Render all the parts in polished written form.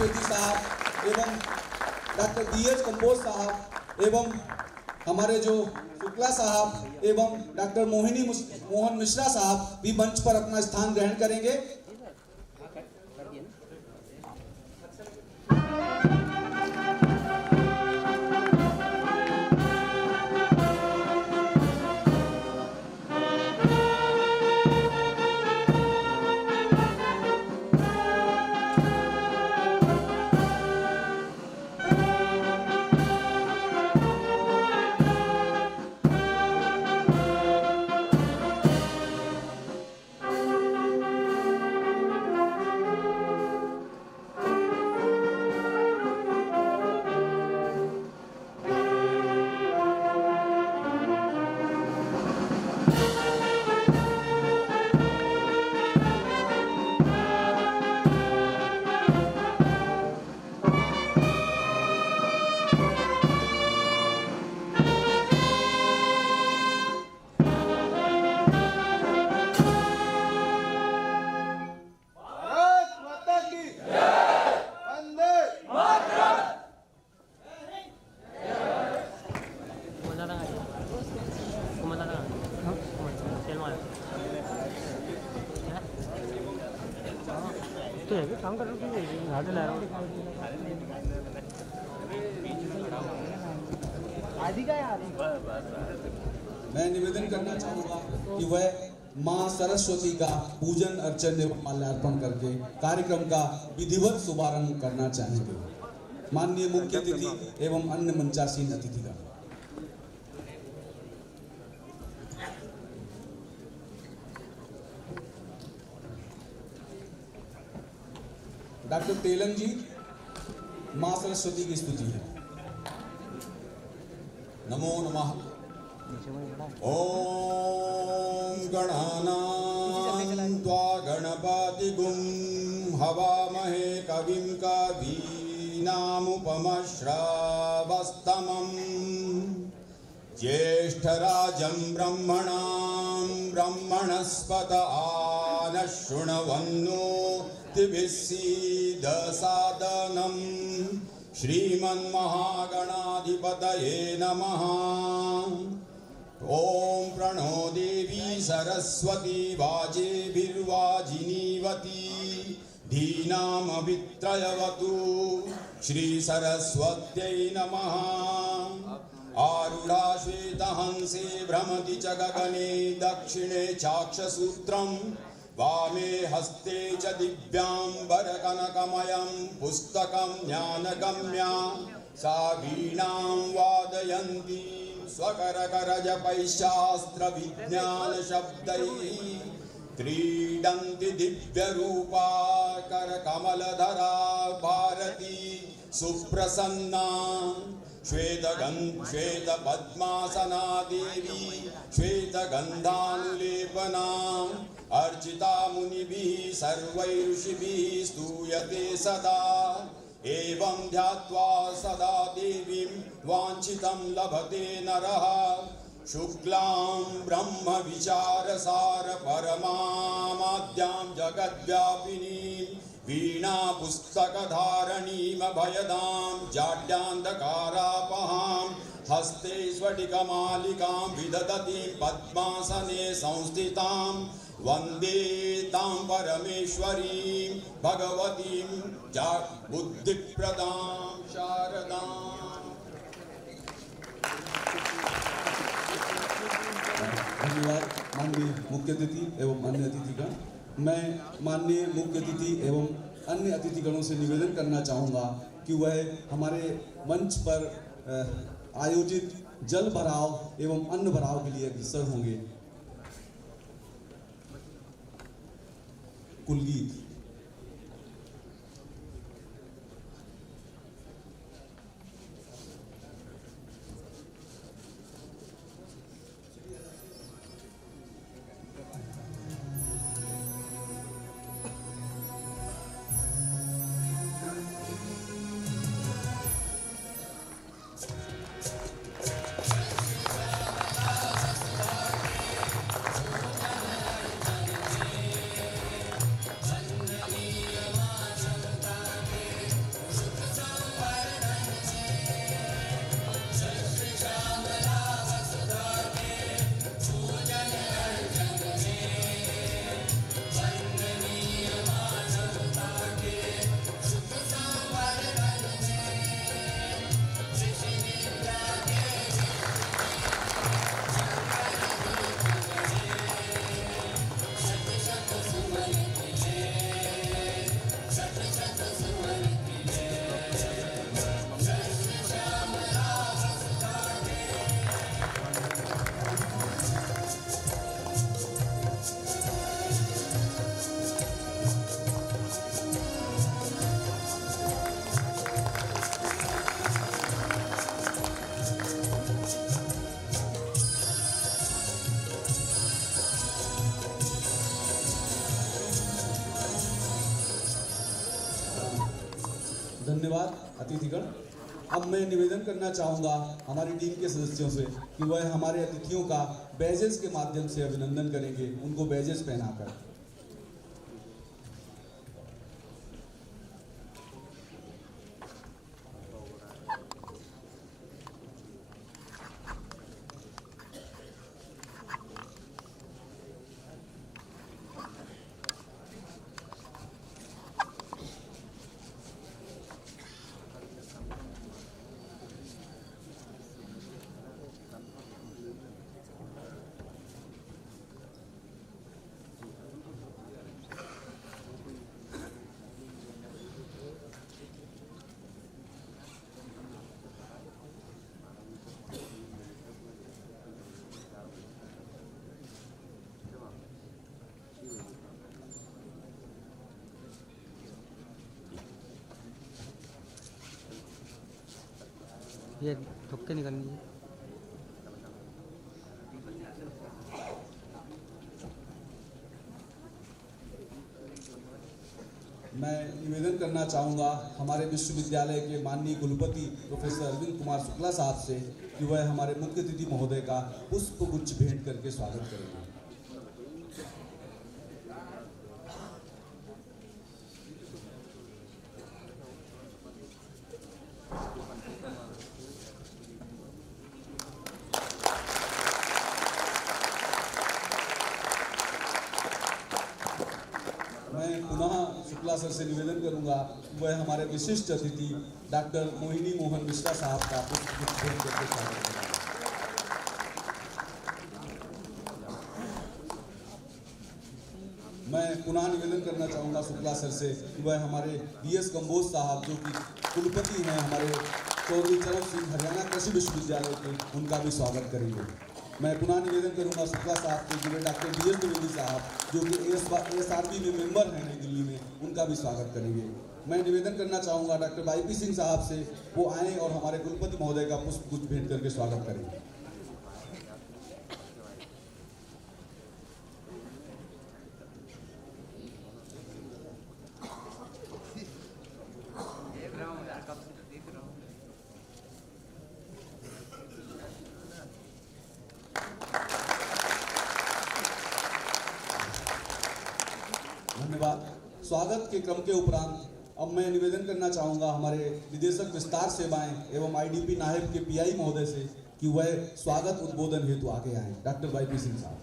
चतुर्वेदी साहब एवं doctor DS Kamboj साहब एवं हमारे जो शुक्ला साहब एवं डॉक्टर मोहन मिश्रा साहब भी मंच पर अपना स्थान ग्रहण करेंगे। मैं निवेदन करना चाहूंगा कि वह मां सरस्वती का पूजन अर्चन एवं माल्यार्पण करके कार्यक्रम का विधिवत शुभारंभ करना चाहेंगे। माननीय मुख्य अतिथि एवं अन्य मंचासीन अतिथिगण। डॉक्टर तेलन जी मां सरस्वती की स्तुति है। नमो नमः। ओम गणानां त्वा गणपतिगुं हवामहे कविं कवीनामुपमश्रवस्तमम् ज्येष्ठराजं ब्रह्मणां ब्रह्मणस्पत आनशृण्वन्नोतिभिः सीदसादनम् श्रीमन्महागणाधिपतये नमः। ओम प्रणो देवी सरस्वती वाजेभिर्वाजिनीवती धीनामभित्रयवतु श्री सरस्वत्यै नमः। आरूढ़ा श्वेतहंसे भ्रमति च गगने दक्षिणे चाक्षसूत्रम् वामे हस्ते च दिव्यांबरकनकमयं पुस्तकं ज्ञानगम्या सा वीणां वादयन्ती स्वकरकरजपैशास्त्रविज्ञानशब्दैः क्रीडन्ति दिव्यरूपा करकमलधरा भारती सुप्रसन्ना श्वेतपद्मासना देवी श्वेतगन्धानुलेपना अर्चिता मुनिभिः सर्वैः ऋषिभिः स्तूयते सदा। एवं ध्यात्वा सदा देवीं वाञ्छितं लभते नरः। शुक्लां ब्रह्म विचारसार परमाद्यां जगद्व्यापिनीं वीणा पुस्तकधारणीं अभयदां जाड्यान्धकारापहां हस्ते स्फटिकमालिकां विदधतीं पद्मासने संस्थितां वन्दे तां परमेश्वरीं भगवतीं बुद्धिप्रदां शारदाम्। धन्यवाद माननीय मुख्य अतिथि एवं अन्य अतिथिगण। मैं माननीय मुख्य अतिथि एवं अन्य अतिथिगणों से निवेदन करना चाहूँगा कि वह हमारे मंच पर आयोजित जल भराव एवं अन्न भराव के लिए अग्रसर होंगे। कुलगीत। धन्यवाद अतिथिगण। अब मैं निवेदन करना चाहूँगा हमारी टीम के सदस्यों से कि वह हमारे अतिथियों का बैजेस के माध्यम से अभिनंदन करेंगे, उनको बैजेस पहनाकर। ये ठुक्के निकलनी है। मैं निवेदन करना चाहूँगा हमारे विश्वविद्यालय के माननीय कुलपति प्रोफेसर अरविंद कुमार शुक्ला साहब से कि वह हमारे मुख्य अतिथि महोदय का पुष्पगुच्छ भेंट करके स्वागत करेंगे। मैं पुनः शुक्ला सर से निवेदन करूंगा वह हमारे विशिष्ट अतिथि डॉक्टर मोहिनी मोहन मिश्रा साहब का पुष्पगुच्छ भेंट करके स्वागत करेंगे। मैं पुनः निवेदन करना चाहूँगा शुक्ला सर से कि वह हमारे BS कंबोज साहब जो कि कुलपति हैं हमारे चौधरी चरण सिंह हरियाणा कृषि विश्वविद्यालय के, उनका भी स्वागत करेंगे। मैं पुनः निवेदन करूंगा शुक्ला साहब के जिले डॉक्टर DS द्विवेदी साहब जो कि ASRB में मेंबर हैं नई दिल्ली में, उनका भी स्वागत करेंगे। मैं निवेदन करना चाहूँगा डॉक्टर YP सिंह साहब से वो आएँ और हमारे कुलपति महोदय का पुष्पगुच्छ भेंट करके स्वागत करेंगे। धन्यवाद। स्वागत के क्रम के उपरांत अब मैं निवेदन करना चाहूँगा हमारे निदेशक विस्तार सेवाएं एवं IDP नायब के PI महोदय से कि वह स्वागत उद्बोधन हेतु आगे आएँ। डॉक्टर YP सिंह साहब।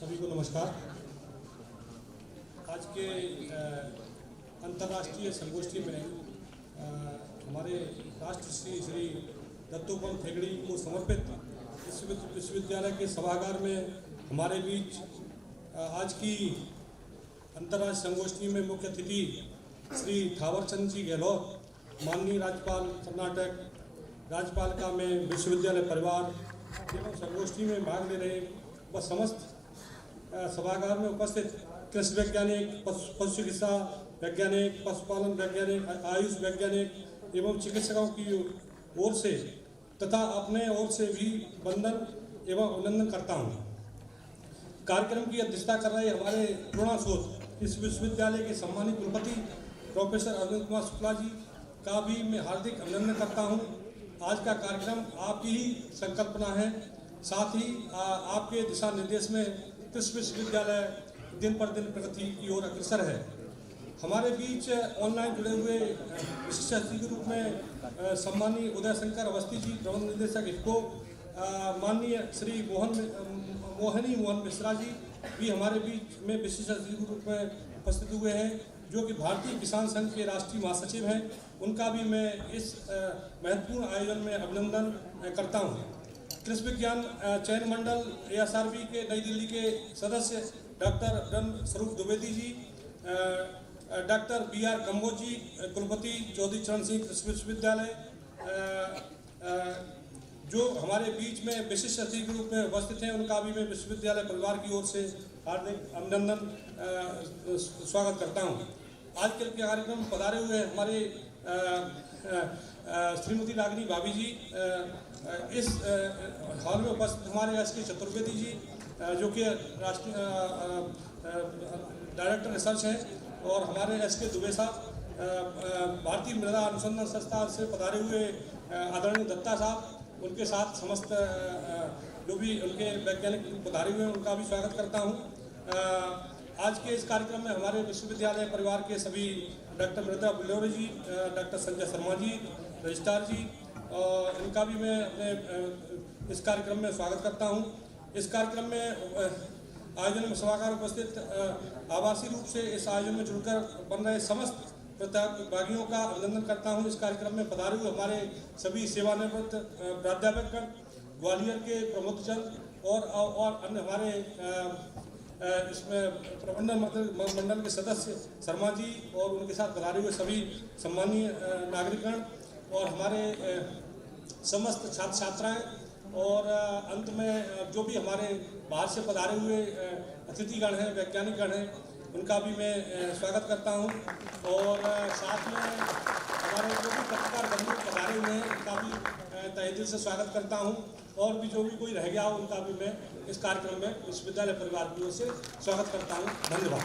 सभी को नमस्कार। आज के अंतर्राष्ट्रीय संगोष्ठी में हमारे राष्ट्र श्री दत्तोपंत ठेंगड़ी को समर्पित विश्वविद्यालय के सभागार में हमारे बीच आज की अंतर्राष्ट्रीय संगोष्ठी में मुख्य अतिथि श्री थावरचंद जी गहलोत, माननीय राज्यपाल कर्नाटक, राज्यपालिका में विश्वविद्यालय परिवार एवं संगोष्ठी में भाग ले रहे व समस्त सभागार में उपस्थित कृषि वैज्ञानिक, पशु चिकित्सा वैज्ञानिक, पशुपालन वैज्ञानिक, आयुष वैज्ञानिक एवं चिकित्सकों की ओर से तथा अपने ओर से भी वंदन एवं अभिनंदन करता हूँ। कार्यक्रम की अध्यक्षता कर रहे हमारे पूर्णाशोध इस विश्वविद्यालय के सम्मानित कुलपति प्रोफेसर अरविंद कुमार शुक्ला जी का भी मैं हार्दिक अभिनंदन करता हूँ। आज का कार्यक्रम आपकी ही संकल्पना है, साथ ही आपके दिशा निर्देश में कृषि विश्वविद्यालय दिन पर दिन प्रगति की ओर अग्रसर है। हमारे बीच ऑनलाइन जुड़े हुए विशिष्ट अतिथि के रूप में सम्मानीय उदय शंकर अवस्थी जी, प्रबंध निदेशक इसको, माननीय श्री मोहिनी मोहन मिश्रा जी भी हमारे बीच में विशिष्ट अतिथि के रूप में उपस्थित हुए हैं, जो कि भारतीय किसान संघ के राष्ट्रीय महासचिव हैं। उनका भी मैं इस महत्वपूर्ण आयोजन में अभिनंदन करता हूँ। कृषि विज्ञान चयन मंडल ASRB के नई दिल्ली के सदस्य डॉक्टर स्वरूप द्विवेदी जी, डॉक्टर BR कंबोज जी, कुलपति चौधरी चरण सिंह कृषि विश्वविद्यालय, जो हमारे बीच में विशिष्ट अतिथि के रूप में उपस्थित हैं, उनका भी मैं विश्वविद्यालय परिवार की ओर से हार्दिक अभिनंदन स्वागत करता हूं। आज के कार्यक्रम में पधारे हुए हमारे श्रीमती रागिनी भाभी जी, इस हॉल में उपस्थित हमारे SK चतुर्वेदी जी, जो कि राष्ट्रीय डायरेक्टर रिसर्च हैं, और हमारे SK दुबे साहब, भारतीय मृदा अनुसंधान संस्थान से पधारे हुए आदरणीय दत्ता साहब, उनके साथ समस्त जो भी उनके वैज्ञानिक पधारे हुए हैं उनका भी स्वागत करता हूँ। आज के इस कार्यक्रम में हमारे विश्वविद्यालय परिवार के सभी डॉक्टर मृदा बिल्लोरे जी, डॉक्टर संजय शर्मा जी, रजिस्ट्रार जी, और इनका भी मैं अपने इस कार्यक्रम में स्वागत करता हूं। इस कार्यक्रम में आयोजन में सभागार उपस्थित आभासी रूप से इस आयोजन में जुड़कर बन रहे समस्त प्रतिभागियों का अभिनंदन करता हूं। इस कार्यक्रम में पधारे हुए हमारे सभी सेवानिवृत्त प्राध्यापकगण, ग्वालियर के प्रमोद चंद और अन्य हमारे इसमें प्रबंधन मंडल के सदस्य शर्मा जी और उनके साथ पधारे हुए सभी सम्मानीय नागरिकगण और हमारे समस्त छात्र छात्राएं, और अंत में जो भी हमारे बाहर से पधारे हुए अतिथिगण हैं, वैज्ञानिकगण हैं, उनका भी मैं स्वागत करता हूं। और साथ में हमारे जो भी पत्रकार बंधु पधारे हुए हैं उनका भी तहे दिल से स्वागत करता हूं, और भी जो भी कोई रह गया हो उनका भी मैं इस कार्यक्रम में विश्वविद्यालय परिवार की ओर से स्वागत करता हूं। धन्यवाद।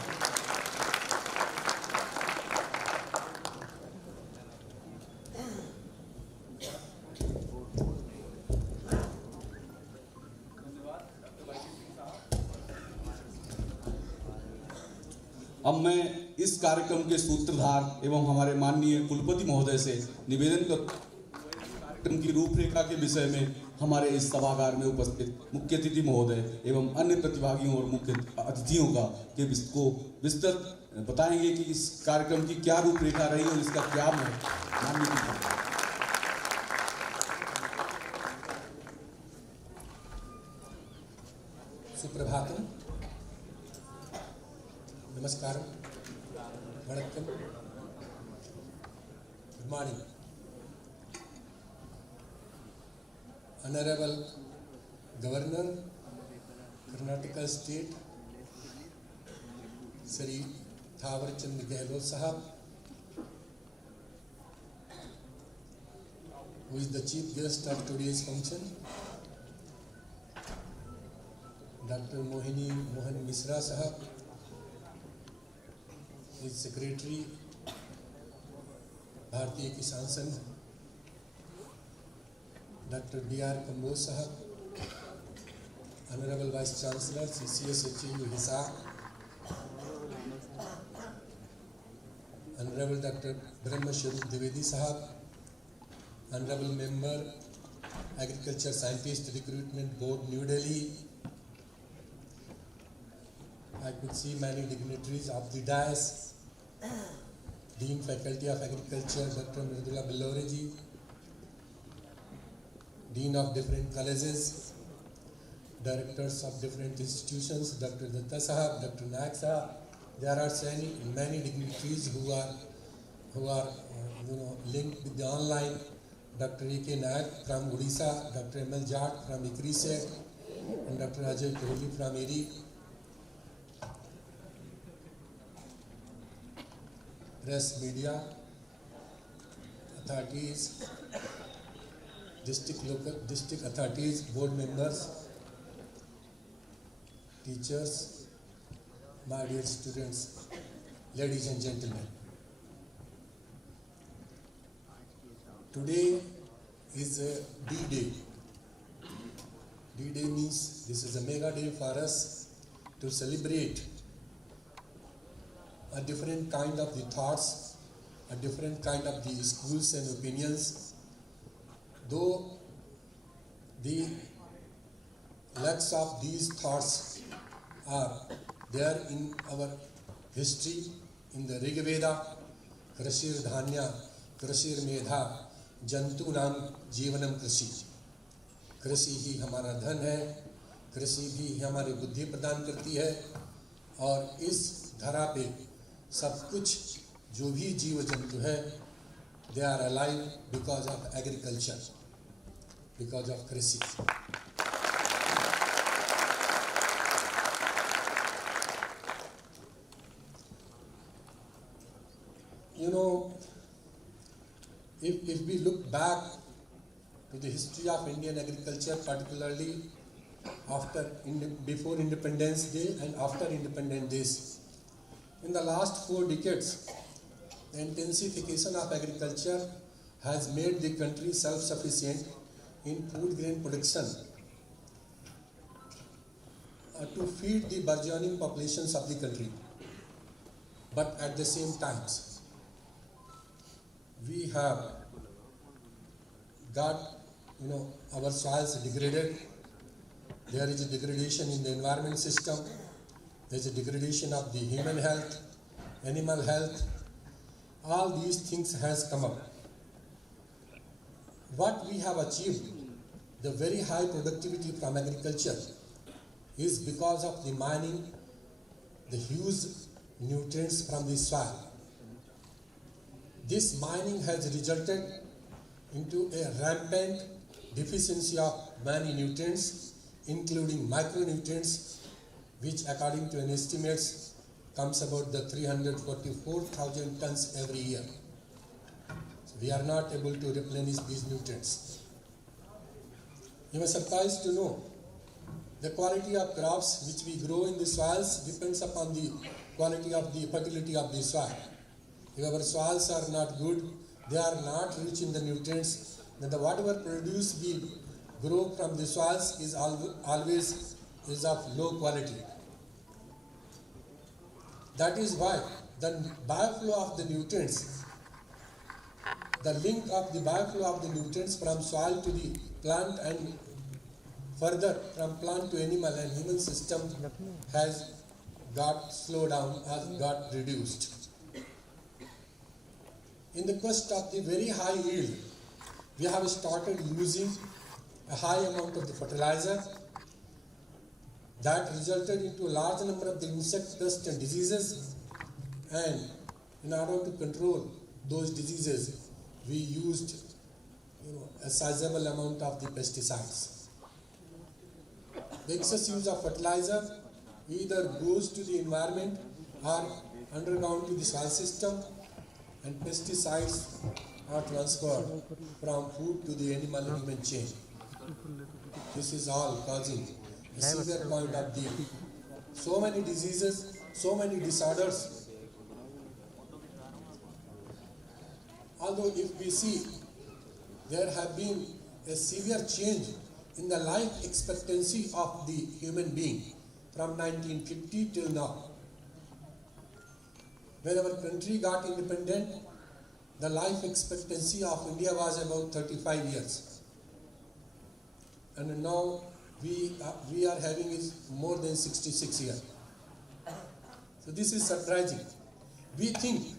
अब मैं इस कार्यक्रम के सूत्रधार एवं हमारे माननीय कुलपति महोदय से निवेदन कार्यक्रम की रूपरेखा के विषय में हमारे इस सभागार में उपस्थित मुख्य अतिथि महोदय एवं अन्य प्रतिभागियों और मुख्य अतिथियों को विस्तृत बताएंगे कि इस कार्यक्रम की क्या रूपरेखा रही और इसका क्या मान्य। सुप्रभातम, नमस्कार, वणक्कम, good morning. Honorable Governor, Karnataka State, Sri Thawar Chand Gehlot Sahab, who is the chief guest of today's function, Dr. Mohan Misra Sahab, his secretary, Bharatiya Kisan Sangh, Dr. B.R. Kamboj Sahab, Honorable Vice Chancellor, CCSHU Hisar, Honorable Dr. Brahma Swarup Dwivedi Sahab, Honorable Member, Agriculture Scientist Recruitment Board, New Delhi. I could see many dignitaries of the dais, Dean Faculty of Agriculture, Dr. Mridula Billore ji, Dean of different colleges, directors of different institutions, Dr. Datta Sahab, Dr. Nayak Sahab. There are many dignitaries who are linked with the online. Dr. A.K. Nayak from Odisha, Dr. M.L. Jat from Ikri Set, and Dr. Ajay Kohli from Eri. Press, media, authorities, district authorities, board members, teachers, my dear students, ladies and gentlemen. Today is a D-Day. D-Day means this is a mega day for us to celebrate a different kind of the thoughts, a different kind of the schools and opinions. Though the legs of these thoughts are there in our history, in the Rig Veda, Krashir Dhanya, Krashir Medha, Jantu Nam Jivanam Krishi. कृषि ही हमारा धन है, कृषि भी हमारी बुद्धि प्रदान करती है, और इस धरा पे सब कुछ जो भी जीव जंतु है, they are alive because of agriculture, because of कृषि. You know, if we look back to the history of Indian agriculture, particularly before Independence Day and after Independence Days. In the last 4 decades, the intensification of agriculture has made the country self-sufficient in food grain production to feed the burgeoning populations of the country. But at the same time, we have got our soils degraded. There is a degradation in the environment system. There is a degradation of the human health, animal health. All these things has come up. What we have achieved, the very high productivity from agriculture, is because of the mining, the huge nutrients from the soil. This mining has resulted into a rampant deficiency of many nutrients, including micronutrients, which according to an estimates comes about the 344,000 tons every year. So we are not able to replenish these nutrients. You are surprised to know the quality of crops which we grow in the soils depends upon the quality of the fertility of the soil. If our soils are not good, they are not rich in the nutrients, then the whatever produce we grow from the soils is always is of low quality. That is why the bioflow of the nutrients, the link of the bioflow of the nutrients from soil to the plant and further from plant to animal and human system has got slowed down, has got reduced. In the quest of the very high yield, we have started using a high amount of the fertilizer that resulted into a large number of the insect pests and diseases, and in order to control those diseases, we used a sizable amount of the pesticides. The excess use of fertilizer either goes to the environment or underground to the soil system, and pesticides are transferred from food to the animal and human chain. This is all causing a severe point of view. So many diseases, so many disorders. Although if we see, there have been a severe change in the life expectancy of the human being from 1950 till now. When our country got independent, the life expectancy of India was about 35 years. And now we are having is more than 66 years. So this is surprising. We think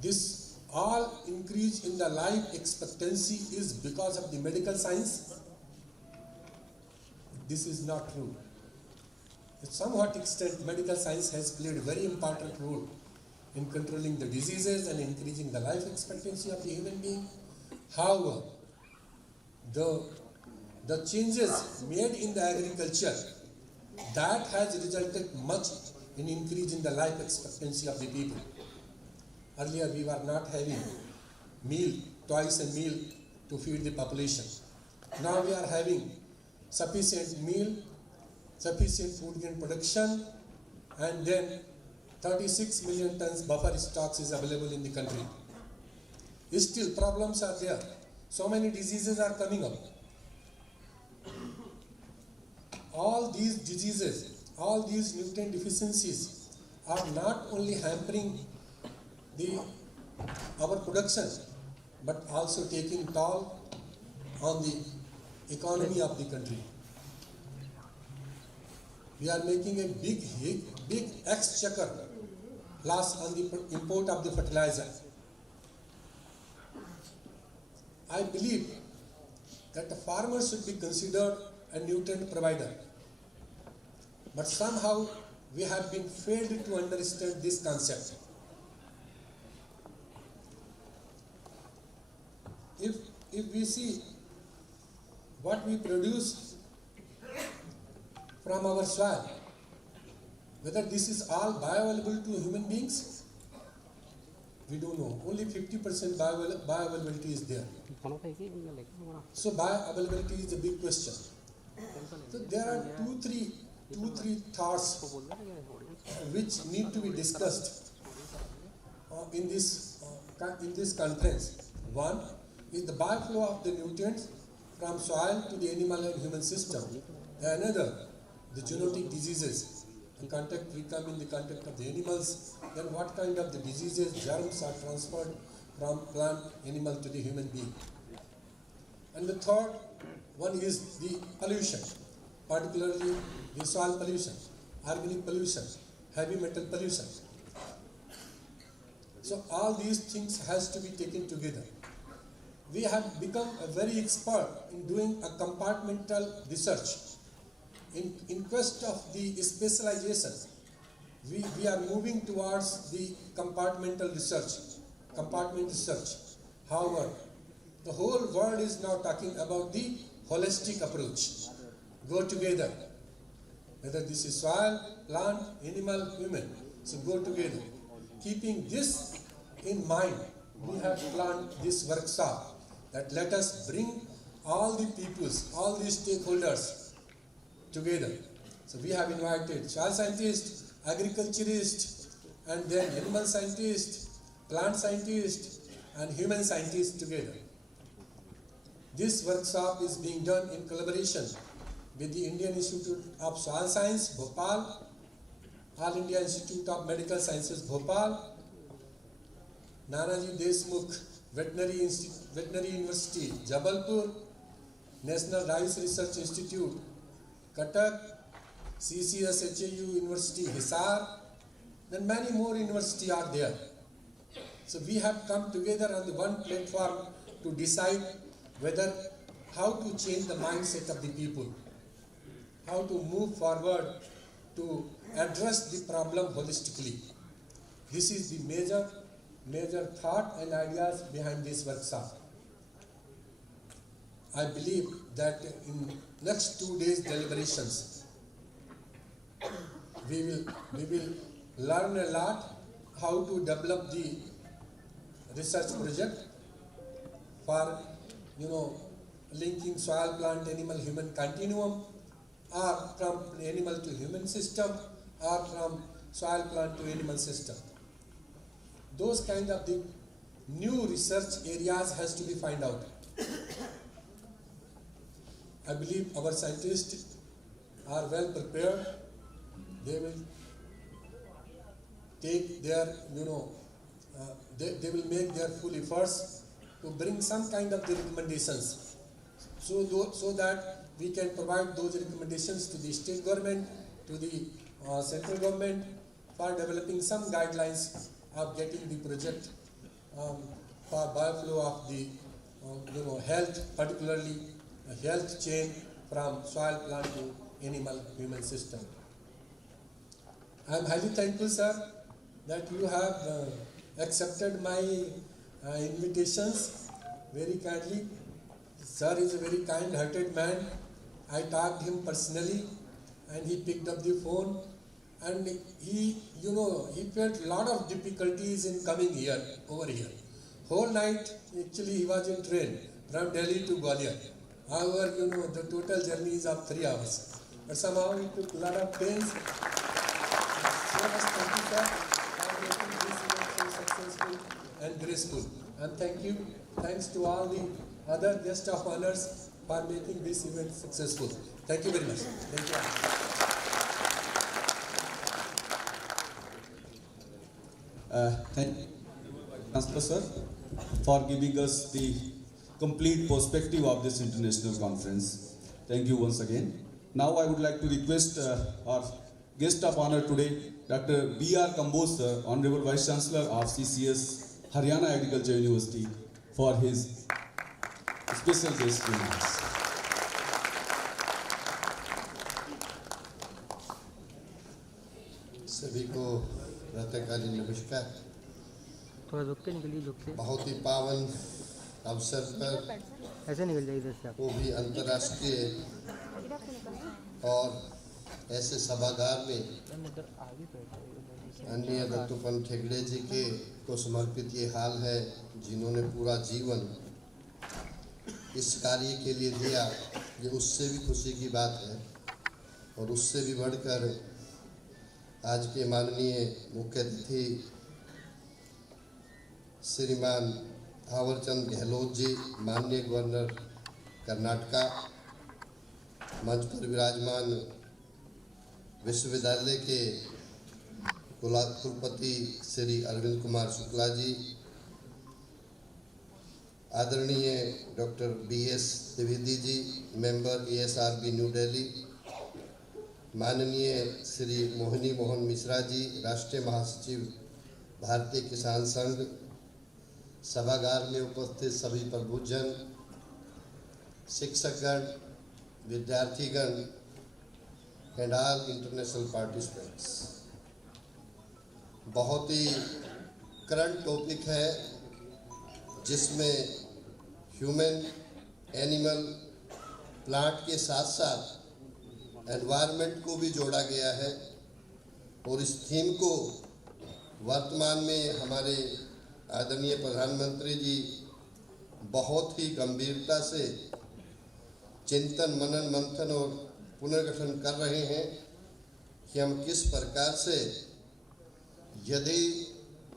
this all increase in the life expectancy is because of the medical science. This is not true. To somewhat extent, medical science has played a very important role in controlling the diseases and increasing the life expectancy of the human being. However, the changes made in the agriculture, that has resulted much in increase in the life expectancy of the people. Earlier we were not having meal, twice a meal to feed the population. Now we are having sufficient meal, sufficient food grain production, and then 36 million tons buffer stocks is available in the country. Still problems are there. So many diseases are coming up. All these diseases, all these nutrient deficiencies are not only hampering our production, but also taking toll on the economy of the country. We are making a big exchequer loss on the import of the fertilizer. I believe that the farmer should be considered a nutrient provider. But somehow we have been failed to understand this concept. If we see what we produce from our soil, whether this is all bioavailable to human beings, we don't know. Only 50% bioavailability is there. So bioavailability is a big question. So there are two, three thoughts which need to be discussed in this conference. One is the bioflow of the nutrients from soil to the animal and human system. Another, the zoonotic diseases. The contact we come in the contact of the animals. Then what kind of the diseases, germs are transferred from plant, animal to the human being. And the third one is the pollution, particularly the soil pollution, organic pollution, heavy metal pollution. So all these things has to be taken together. We have become a very expert in doing a compartmental research. In quest of the specialization, we are moving towards the compartmental research, compartment research. However, the whole world is now talking about the holistic approach. Go together. Whether this is soil, plant, animal, human. So go together. Keeping this in mind, we have planned this workshop that let us bring all the peoples, all the stakeholders together. So we have invited soil scientists, agriculturists, and then animal scientists, plant scientists, and human scientists together. This workshop is being done in collaboration with the Indian Institute of Soil Science, Bhopal, All India Institute of Medical Sciences, Bhopal, Nanaji Deshmukh Veterinary University, Jabalpur, National Rice Research Institute, Cuttack, CCSHAU University, Hisar, then many more universities are there. So we have come together on the one platform to decide whether how to change the mindset of the people, how to move forward to address the problem holistically. This is the major thought and ideas behind this workshop. I believe that in next 2 days deliberations, we will learn a lot how to develop the research project for linking soil, plant, animal, human continuum, or from animal to human system, or from soil, plant to animal system. Those kind of the new research areas has to be found out. I believe our scientists are well prepared. They will take their, they will make their full efforts to bring some kind of the recommendations, so that we can provide those recommendations to the state government, to the central government, for developing some guidelines of getting the project for bioflow of the health, particularly health chain from soil, plant to animal, human system. I am highly thankful, sir, that you have accepted my invitations very kindly. Sir is a very kind-hearted man. I talked to him personally, and he picked up the phone, and he felt a lot of difficulties in coming over here. Whole night, actually, he was in train from Delhi to Gwalior. However, the total journey is of 3 hours. But somehow he took a lot of pains. So much thank you, sir, for making this event so successful and graceful. And thanks to all the other guests of honors for making this event successful. Thank you very much. Thank you. Thank you, Chancellor sir, for giving us the complete perspective of this international conference. Thank you once again. Now I would like to request our guest of honor today, Dr. B.R. Kamboj sir, Honorable Vice Chancellor of CCS, Haryana Agriculture University, for his special guest remarks. सभी को प्रातःकालीन नमस्कार। थोड़ा रुक के निकलिए, रुक के। बहुत ही पावन अवसर पर ऐसे निकल जाइए इधर से आप। वो भी अंतर्राष्ट्रीय और ऐसे सभागार में अन्य दत्तोपंत ठेगड़े जी के को समर्पित ये हाल है, जिन्होंने पूरा जीवन इस कार्य के लिए दिया। ये उससे भी खुशी की बात है। और उससे भी बढ़कर आज के माननीय मुख्य अतिथि श्रीमान थावरचंद गहलोत जी, माननीय गवर्नर कर्नाटका, मंच पर विराजमान विश्वविद्यालय के कुलपति श्री अरविंद कुमार शुक्ला जी, आदरणीय doctor BS Trivedi ji, member ESRB new Delhi, माननीय श्री मोहिनी मोहन मिश्रा जी, राष्ट्रीय महासचिव भारतीय किसान संघ, सभागार में उपस्थित सभी प्रबुद्धजन, शिक्षकगण, विद्यार्थीगण एंड ऑल इंटरनेशनल पार्टिसिपेंट्स। बहुत ही करंट टॉपिक है जिसमें ह्यूमन, एनिमल, प्लांट के साथ साथ एनवायरनमेंट को भी जोड़ा गया है। और इस थीम को वर्तमान में हमारे आदरणीय प्रधानमंत्री जी बहुत ही गंभीरता से चिंतन, मनन, मंथन और पुनर्गठन कर रहे हैं कि हम किस प्रकार से यदि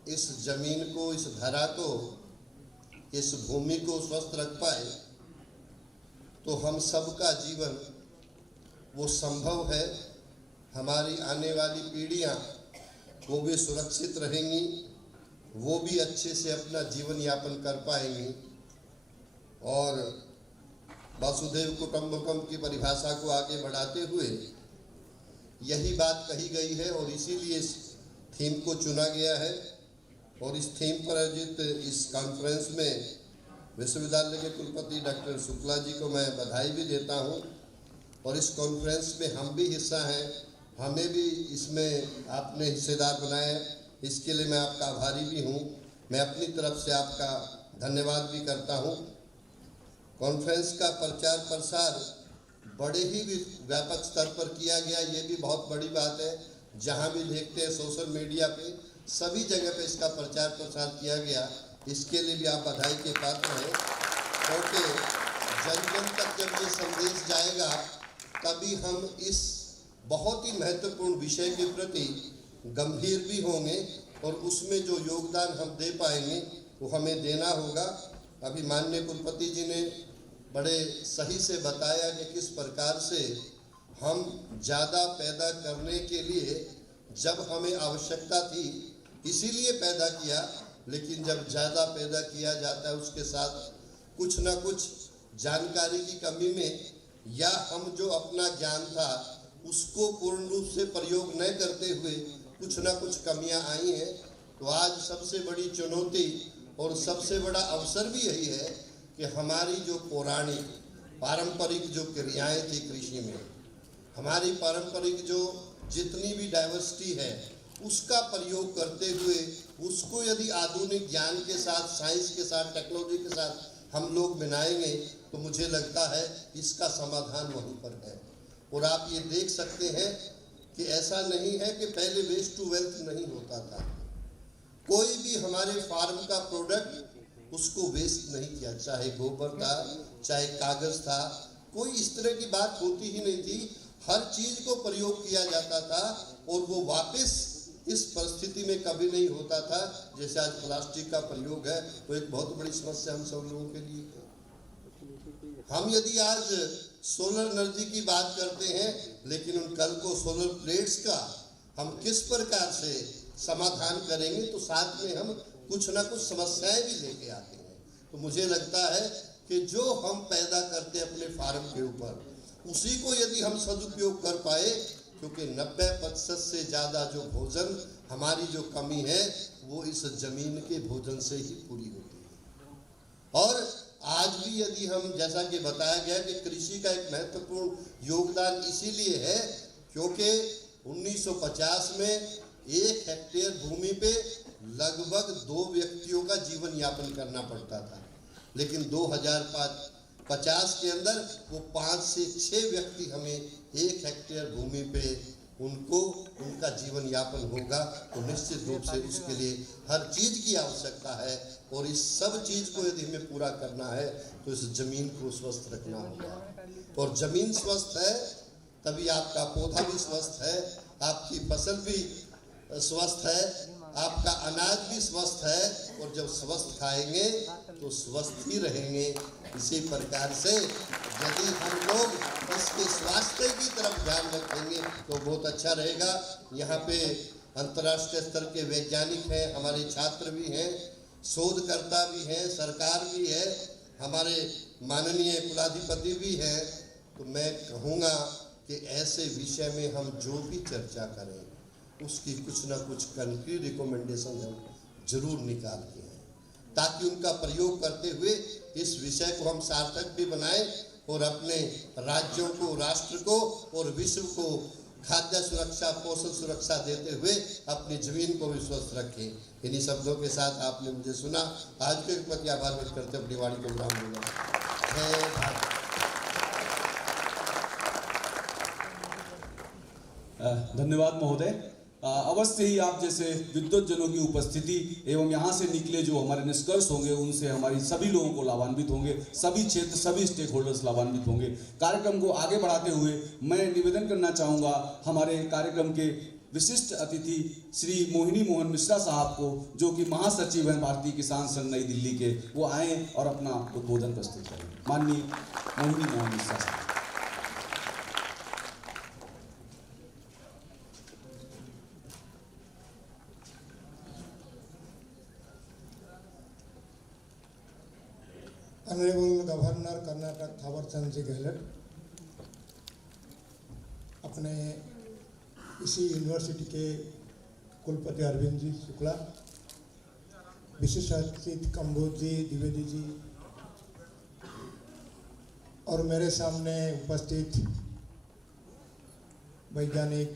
इस जमीन को, इस धरा को, इस भूमि को स्वस्थ रख पाए तो हम सबका जीवन वो संभव है, हमारी आने वाली पीढ़ियां वो भी सुरक्षित रहेंगी, वो भी अच्छे से अपना जीवन यापन कर पाएंगी। और वसुधैव कुटुंबकम की परिभाषा को आगे बढ़ाते हुए यही बात कही गई है और इसीलिए इस थीम को चुना गया है। और इस थीम पर आयोजित इस कॉन्फ्रेंस में विश्वविद्यालय के कुलपति डॉक्टर शुक्ला जी को मैं बधाई भी देता हूं। और इस कॉन्फ्रेंस में हम भी हिस्सा हैं, हमें भी इसमें आपने हिस्सेदार बनाया, इसके लिए मैं आपका आभारी भी हूं। मैं अपनी तरफ से आपका धन्यवाद भी करता हूं। कॉन्फ्रेंस का प्रचार प्रसार बड़े ही व्यापक स्तर पर किया गया, ये भी बहुत बड़ी बात है। जहां भी देखते हैं सोशल मीडिया पे सभी जगह पे इसका प्रचार प्रसार किया गया, इसके लिए भी आप बधाई के पात्र हैं। क्योंकि जन जन तक जब ये संदेश जाएगा तभी हम इस बहुत ही महत्वपूर्ण विषय के प्रति गंभीर भी होंगे और उसमें जो योगदान हम दे पाएंगे वो हमें देना होगा। अभी माननीय कुलपति जी ने बड़े सही से बताया कि किस प्रकार से हम ज़्यादा पैदा करने के लिए जब हमें आवश्यकता थी इसीलिए पैदा किया, लेकिन जब ज़्यादा पैदा किया जाता है उसके साथ कुछ ना कुछ जानकारी की कमी में या हम जो अपना ज्ञान था उसको पूर्ण रूप से प्रयोग न करते हुए कुछ ना कुछ कमियां आई हैं। तो आज सबसे बड़ी चुनौती और सबसे बड़ा अवसर भी यही है कि हमारी जो पौराणिक पारंपरिक जो क्रियाएं थी कृषि में, हमारी पारंपरिक जो जितनी भी डाइवर्सिटी है उसका प्रयोग करते हुए उसको यदि आधुनिक ज्ञान के साथ, साइंस के साथ, टेक्नोलॉजी के साथ हम लोग बनाएंगे तो मुझे लगता है इसका समाधान वहीं पर है। और आप ये देख सकते हैं कि ऐसा नहीं है कि पहले वेस्ट टू वेल्थ नहीं होता था, कोई भी हमारे फार्म का प्रोडक्ट उसको वेस्ट नहीं किया, चाहे गोबर था, चाहे कागज था, कोई इस तरह की बात होती ही नहीं थी। हर चीज को प्रयोग किया जाता था और वो वापस इस परिस्थिति में कभी नहीं होता था जैसे आज प्लास्टिक का प्रयोग है। तो एक बहुत बड़ी समस्या हम सब लोगों के लिए है। हम यदि आज सोलर एनर्जी की बात करते हैं लेकिन उन कल को सोलर प्लेट्स का हम किस प्रकार से समाधान करेंगे तो साथ में हम कुछ ना कुछ समस्याएं भी लेके आते हैं। तो मुझे लगता है कि जो हम पैदा करते हैं अपने फार्म के ऊपर उसी को यदि हम सदुपयोग कर पाए, क्योंकि 90% से ज़्यादा जो भोजन हमारी जो कमी है वो इस जमीन के भोजन से ही पूरी होती है। और आज भी यदि हम, जैसा कि बताया गया कि कृषि का एक महत्वपूर्ण योगदान इसीलिए है क्योंकि 1950 में 1 हेक्टेयर भूमि पे लगभग 2 व्यक्तियों का जीवन यापन करना पड़ता था, लेकिन 2050 के अंदर वो 5 से 6 व्यक्ति हमें 1 हेक्टेयर भूमि पे उनको उनका जीवन यापन होगा। तो निश्चित रूप से उसके लिए हर चीज़ की आवश्यकता है और इस सब चीज़ को यदि हमें पूरा करना है तो इस जमीन को स्वस्थ रखना होगा। और जमीन स्वस्थ है तभी आपका पौधा भी स्वस्थ है, आपकी फसल भी स्वस्थ है, आपका अनाज भी स्वस्थ है, और जब स्वस्थ खाएंगे तो स्वस्थ ही रहेंगे। इसी प्रकार से यदि हम लोग इसके स्वास्थ्य की तरफ ध्यान रखेंगे तो बहुत अच्छा रहेगा। यहाँ पे अंतर्राष्ट्रीय स्तर के वैज्ञानिक हैं, हमारे छात्र भी हैं, शोधकर्ता भी हैं, सरकार भी है, हमारे माननीय कुलाधिपति भी हैं। तो मैं कहूँगा कि ऐसे विषय में हम जो भी चर्चा करें उसकी कुछ ना कुछ कंक्रीट रिकमेंडेशन हम जरूर निकाल के हैं, ताकि उनका प्रयोग करते हुए इस विषय को हम सार्थक भी बनाएं और अपने राज्यों को, राष्ट्र को और विश्व को खाद्य सुरक्षा, पोषण सुरक्षा देते हुए अपनी जमीन को भी स्वस्थ रखें। इन्हीं शब्दों के साथ आपने मुझे सुना, आज के प्रति आभार व्यक्त करते अपनी वाणी को विराम दूंगा। धन्यवाद महोदय। अवश्य ही आप जैसे विद्वत जनों की उपस्थिति एवं यहाँ से निकले जो हमारे निष्कर्ष होंगे उनसे हमारी सभी लोगों को लाभान्वित होंगे, सभी क्षेत्र, सभी स्टेक होल्डर्स लाभान्वित होंगे। कार्यक्रम को आगे बढ़ाते हुए मैं निवेदन करना चाहूँगा हमारे कार्यक्रम के विशिष्ट अतिथि श्री मोहिनी मोहन मिश्रा साहब को, जो कि महासचिव हैं भारतीय किसान संघ नई दिल्ली के, वो आएँ और अपना उद्बोधन प्रस्तुत करें। माननीय मोहिनी मोहन मिश्रा साहब। ऑनरेबल गवर्नर कर्नाटक थावरचंद जी गहलोत, अपने इसी यूनिवर्सिटी के कुलपति अरविंद जी शुक्ला, विशिष्ट अतिथि कंबोज जी, द्विवेदी जी, और मेरे सामने उपस्थित वैज्ञानिक,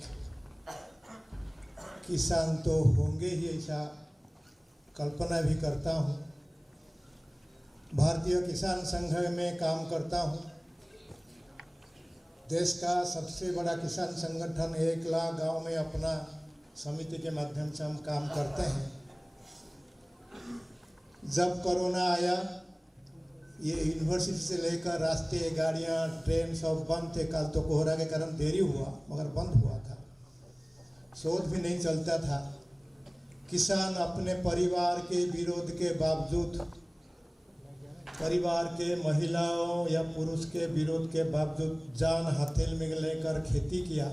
किसान तो होंगे ही ऐसा कल्पना भी करता हूँ। भारतीय किसान संघ में काम करता हूँ। देश का सबसे बड़ा किसान संगठन 1 लाख गांव में अपना समिति के माध्यम से हम काम करते हैं। जब कोरोना आया, ये यूनिवर्सिटी से लेकर रास्ते, गाड़ियाँ, ट्रेन सब बंद थे। कल तो कोहरा के कारण देरी हुआ, मगर बंद हुआ था, शोध भी नहीं चलता था। किसान अपने परिवार के विरोध के बावजूद, परिवार के महिलाओं या पुरुष के विरोध के बावजूद जान हथेल में लेकर खेती किया।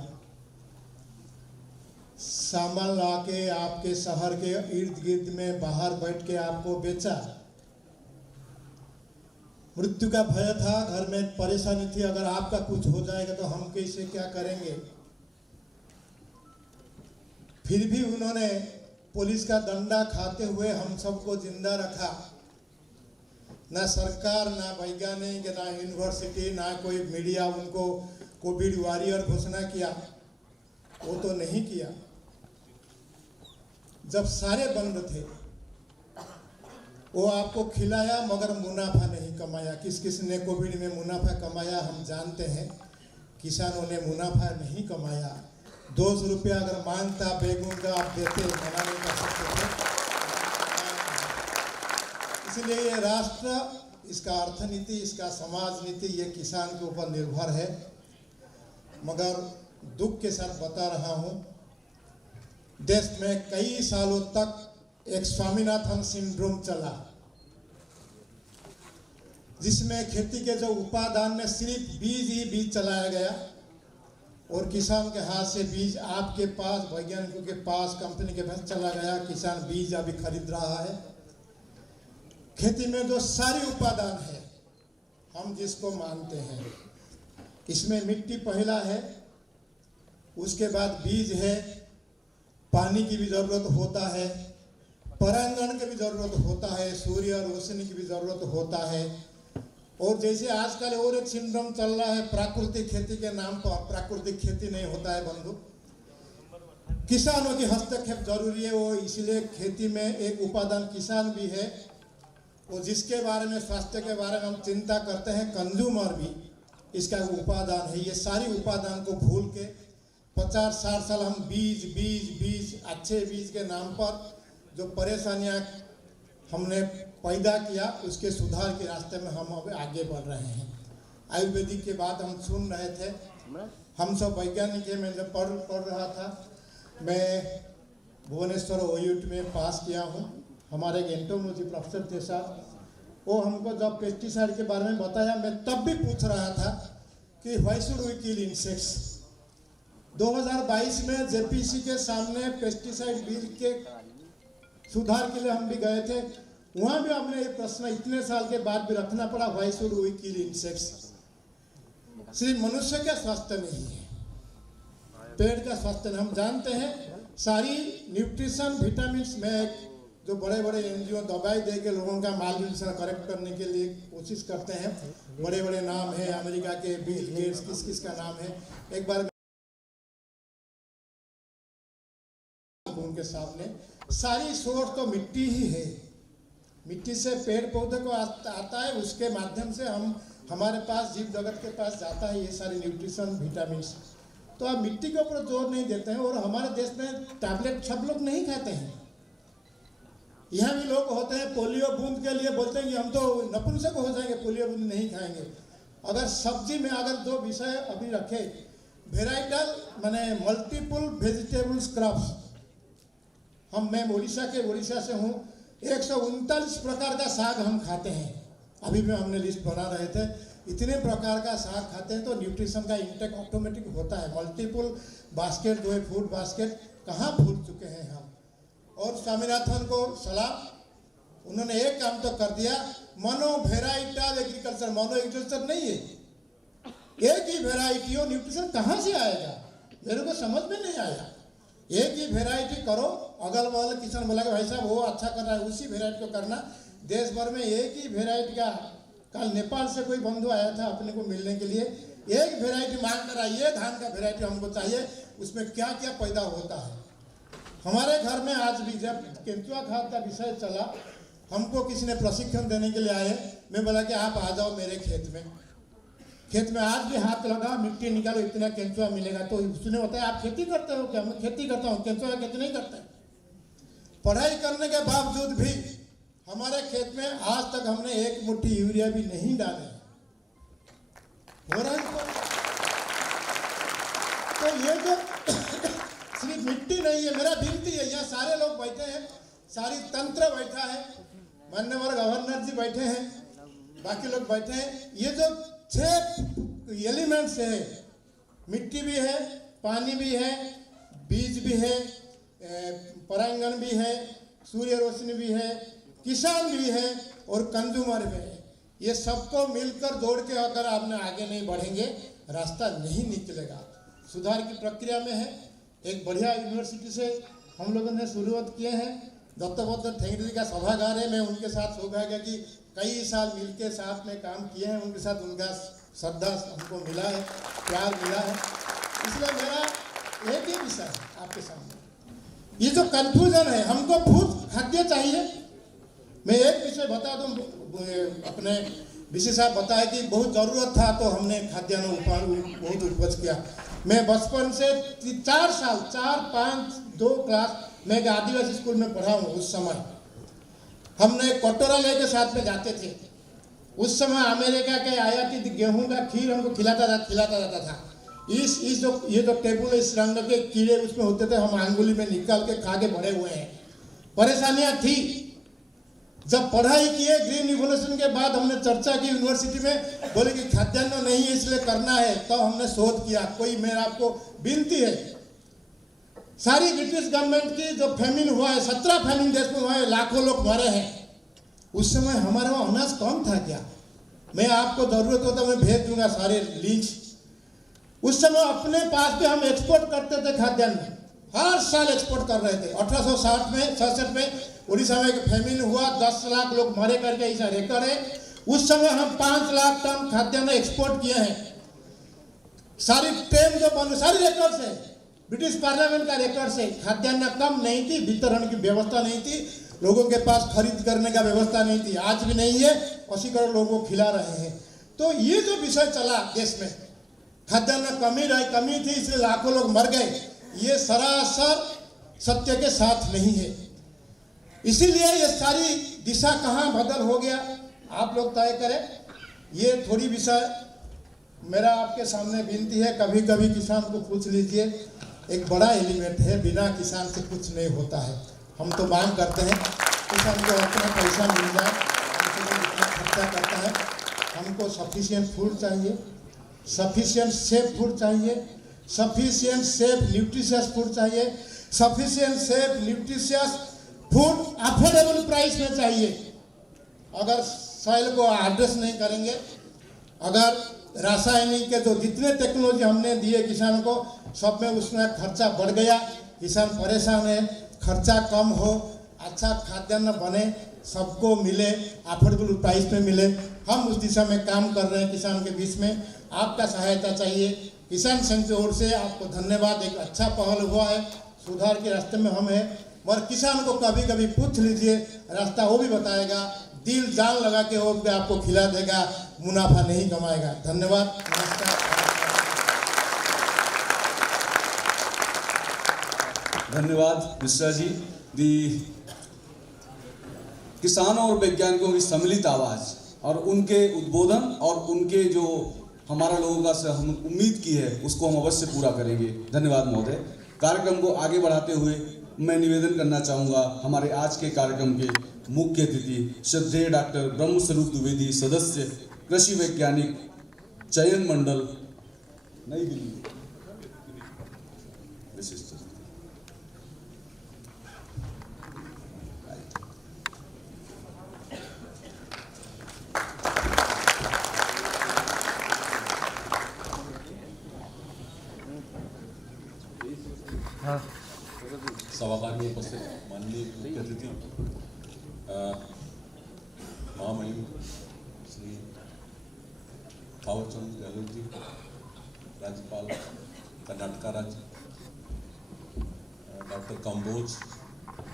सामान लाके आपके शहर के इर्द गिर्द में बाहर बैठ के आपको बेचा। मृत्यु का भय था, घर में परेशानी थी, अगर आपका कुछ हो जाएगा तो हम कैसे क्या करेंगे। फिर भी उन्होंने पुलिस का डंडा खाते हुए हम सबको जिंदा रखा। ना सरकार, ना वैज्ञानिक, ना यूनिवर्सिटी, ना कोई मीडिया उनको कोविड वॉरियर घोषणा किया, वो तो नहीं किया। जब सारे बंद थे वो आपको खिलाया मगर मुनाफा नहीं कमाया। किस किस ने कोविड में मुनाफा कमाया हम जानते हैं, किसानों ने मुनाफा नहीं कमाया। 200 रुपया अगर मांगता बैगन का आप देते, मना नहीं कर सकते थे। इसलिए ये राष्ट्र, इसका अर्थनीति, इसका समाज नीति, ये किसान के ऊपर निर्भर है। मगर दुख के साथ बता रहा हूँ, देश में कई सालों तक एक स्वामीनाथन सिंड्रोम चला, जिसमें खेती के जो उपादान में सिर्फ बीज ही बीज चलाया गया और किसान के हाथ से बीज आपके पास, वैज्ञानिकों के पास, कंपनी के पास चला गया। किसान बीज अभी खरीद रहा है। खेती में जो सारी उपादान है हम जिसको मानते हैं, इसमें मिट्टी पहला है, उसके बाद बीज है, पानी की भी ज़रूरत होता है, परागण की भी ज़रूरत होता है, सूर्य रोशनी की भी ज़रूरत होता है। और जैसे आजकल और एक सिंड्रोम चल रहा है प्राकृतिक खेती के नाम पर, प्राकृतिक खेती नहीं होता है बंधु, किसानों की हस्तक्षेप जरूरी है। वो इसलिए खेती में एक उपादान किसान भी है, और जिसके बारे में, स्वास्थ्य के बारे में हम चिंता करते हैं, कंज्यूमर भी इसका उपादान है। ये सारी उपादान को भूल के 50-60 साल हम बीज बीज बीज, अच्छे बीज के नाम पर जो परेशानियां हमने पैदा किया, उसके सुधार के रास्ते में हम अब आगे बढ़ रहे हैं। आयुर्वेदिक के बाद हम सुन रहे थे। हम सब वैज्ञानिक हैं। मैं जब पढ़ रहा था, मैं भुवनेश्वर ओयूट में पास किया हूँ। हमारे एक एंटोमोलॉजी प्रोफेसर थे साहब, वो हमको जब पेस्टिसाइड के बारे में बताया, मैं तब भी पूछ रहा था कि why should we kill insects. 2022 में जेपीसी के सामने पेस्टिसाइड बिल के सुधार के लिए हम भी गए थे। वहाँ भी हमने ये प्रश्न इतने साल के बाद भी रखना पड़ा, why should we kill insects. सिर्फ मनुष्य का स्वास्थ्य नहीं है, पेड़ का स्वास्थ्य नहीं। हम जानते हैं सारी न्यूट्रिशन विटामिन में जो बड़े बड़े एनजीओ दवाई दे के लोगों का माल न्यूट्रिशन करेक्ट करने के लिए कोशिश करते हैं। बड़े बड़े नाम है, अमेरिका के बिल गेट्स, किस किस का नाम है। एक बार उनके सामने सारी सोर्स तो मिट्टी ही है, मिट्टी से पेड़ पौधे को आता है, उसके माध्यम से हम हमारे पास जीव जगत के पास जाता है ये सारी न्यूट्रिशन विटामिन। तो आप मिट्टी के ऊपर जोर नहीं देते हैं। और हमारे देश में टैबलेट सब लोग नहीं खाते हैं। यहाँ भी लोग होते हैं पोलियो बूंद के लिए बोलते हैं कि हम तो नपुंसक हो जाएंगे, पोलियो बूंद नहीं खाएंगे। अगर सब्जी में अगर 2 विषय अभी रखे, वेराइटल माने मल्टीपल वेजिटेबल्स क्रॉप्स, मैं उड़ीसा से हूँ। 139 प्रकार का साग हम खाते हैं। अभी भी हमने लिस्ट बना रहे थे, इतने प्रकार का साग खाते हैं तो न्यूट्रिशन का इंटेक ऑटोमेटिक होता है। मल्टीपल बास्केट जो है फूड बास्केट कहाँ भूल चुके हैं हम। और स्वामीनाथन को सलाम, उन्होंने एक काम तो कर दिया, mono varietal agriculture. Mono agriculture नहीं है, एक ही वेराइटी हो, न्यूट्रिशन कहाँ से आएगा मेरे को समझ में नहीं आया। एक ही वेराइटी करो, अगल बगल किसान बोला कि भाई साहब वो अच्छा कर रहा है, उसी वेराइटी को करना। देश भर में एक ही वेराइटी का, कल नेपाल से कोई बंधु आया था अपने को मिलने के लिए, एक वेराइटी मांग कर आई, ये धान का वेराइटी हमको चाहिए, उसमें क्या क्या पैदा होता है। हमारे घर में आज भी जब केंचुआ खाद का विषय चला, हमको किसी ने प्रशिक्षण देने के लिए आए। मैं बोला कि आप आ जाओ मेरे खेत में आज भी हाथ लगा, मिट्टी निकालो, इतना केंचुआ मिलेगा। तो उसने बताया आप खेती करते हो क्या? मैं खेती करता हूँ। केंचुआ का खेती नहीं करते। पढ़ाई करने के बावजूद भी हमारे खेत में आज तक हमने 1 मुट्ठी यूरिया भी नहीं डाले। हो रहा है तो ये जो सिर्फ मिट्टी नहीं है, मेरा विनती है, यहाँ सारे लोग बैठे हैं, सारी तंत्र बैठा है, माननीय गवर्नर जी बैठे हैं, बाकी लोग बैठे हैं। ये जो 6 एलिमेंट्स है, मिट्टी भी है, पानी भी है, बीज भी है, परागण भी है, सूर्य रोशनी भी है, किसान भी है और कंज्यूमर भी है। ये सबको मिलकर जोड़ के अगर आपने आगे नहीं बढ़ेंगे, रास्ता नहीं निकलेगा। सुधार की प्रक्रिया में है। एक बढ़िया यूनिवर्सिटी से हम लोगों ने शुरुआत किए हैं। दत्तोपंत ठेंगड़ी का सभागार है। मैं उनके साथ सौभाग्य की कई साल मिलके साथ में काम किए हैं। उनके साथ उनका श्रद्धा हमको मिला है, प्यार मिला है। इसलिए मेरा एक ही विषय है आपके सामने, ये जो कंफ्यूजन है, हमको भूत खाद्य चाहिए। मैं एक विषय बता दूं, अपने विशेष साहब बताया कि बहुत ज़रूरत था तो हमने खाद्यान्न बहुत उपज किया। मैं बचपन से 4 साल 4, 5, 2 क्लास मैं एक आदिवासी स्कूल में पढ़ा हूँ। उस समय हमने कटोरा लेके साथ में जाते थे। उस समय अमेरिका के आयातित गेहूं का खीर हमको खिलाता जाता था। ये जो टेबल इस रंग के कीड़े उसमें होते थे, हम अंगुली में निकाल के खा के बड़े हुए हैं। परेशानियां थी। जब पढ़ाई किए ग्रीन रिवोल्यूशन के बाद हमने चर्चा की यूनिवर्सिटी में, बोले कि खाद्यान्न नहीं है इसलिए करना है, तो हमने शोध किया। कोई मेरा आपको विनती है, सारी ब्रिटिश गवर्नमेंट की जो फेमिन हुआ है, 17 फेमिन देश में हुआ है, लाखों लोग मरे हैं। उस समय हमारे वहाँ अनाज कम था क्या? मैं आपको जरूरत हो तो मैं भेज दूंगा सारे लिंक्स। उस समय अपने पास भी हम एक्सपोर्ट करते थे खाद्यान्न, हर साल एक्सपोर्ट कर रहे थे। 1867 में उड़ीसा में एक फेमिन हुआ, 10 लाख लोग मरे करके ऐसा रिकॉर्ड है। उस समय हम 5 लाख टन खाद्यान्न एक्सपोर्ट किए हैं। सारी ट्रेन जो बंद, सारी रिकॉर्ड से, ब्रिटिश पार्लियामेंट का रिकॉर्ड से। खाद्यान्न कम नहीं थी, वितरण की व्यवस्था नहीं थी, लोगों के पास खरीद करने का व्यवस्था नहीं थी, आज भी नहीं है। 80 करोड़ लोगों को खिला रहे हैं। तो ये जो विषय चला देश में, खाद्यान्न कमी थी इसलिए लाखों लोग मर गए, ये सरासर सत्य के साथ नहीं है। इसीलिए ये सारी दिशा कहाँ बदल हो गया, आप लोग तय करें। ये थोड़ी विषय मेरा आपके सामने विनती है, कभी कभी किसान को पूछ लीजिए, एक बड़ा एलिमेंट है, बिना किसान से कुछ नहीं होता है। हम तो मांग करते हैं किसान को अपना पैसा मिल जाए, इतना खर्चा करता है। हमको सफिशिएंट फूड चाहिए, सफिशिएंट सेफ फूड चाहिए, सफिशिएंट सेफ न्यूट्रिशियस फूड चाहिए, sufficient safe nutritious food affordable price में चाहिए। अगर सॉइल को एड्रेस नहीं करेंगे, अगर रासायनिक के जो जितने टेक्नोलॉजी हमने दिए किसान को, सब में उसमें खर्चा बढ़ गया, किसान परेशान है। खर्चा कम हो, अच्छा खाद्यान्न बने, सबको मिले, अफोर्डेबल प्राइस में मिले, हम उस दिशा में काम कर रहे हैं। किसान के बीच में आपका सहायता चाहिए। किसान संघ की ओर से आपको धन्यवाद। एक अच्छा पहल हुआ है, सुधार के रास्ते में हम हैं। मगर किसान को कभी कभी पूछ लीजिए, रास्ता वो भी बताएगा, दिल जान लगा के वो भी आपको खिला देगा, मुनाफा नहीं कमाएगा। धन्यवाद, नमस्कार। धन्यवाद मिश्रा जी। किसानों और वैज्ञानिकों की सम्मिलित आवाज और उनके उद्बोधन और उनके जो हमारा लोगों का से हम उम्मीद की है उसको हम अवश्य पूरा करेंगे। धन्यवाद महोदय। कार्यक्रम को आगे बढ़ाते हुए मैं निवेदन करना चाहूँगा हमारे आज के कार्यक्रम के मुख्य अतिथि श्रद्धेय डॉक्टर ब्रह्मस्वरूप द्विवेदी, सदस्य कृषि वैज्ञानिक चयन मंडल नई दिल्ली, विशिष्ट सभागार में उपस्थित माननीय मुख्य अतिथि महामहिम श्री थावरचंद गहलोत जी, राज्यपाल कर्नाटका राज्य, doctor Kamboj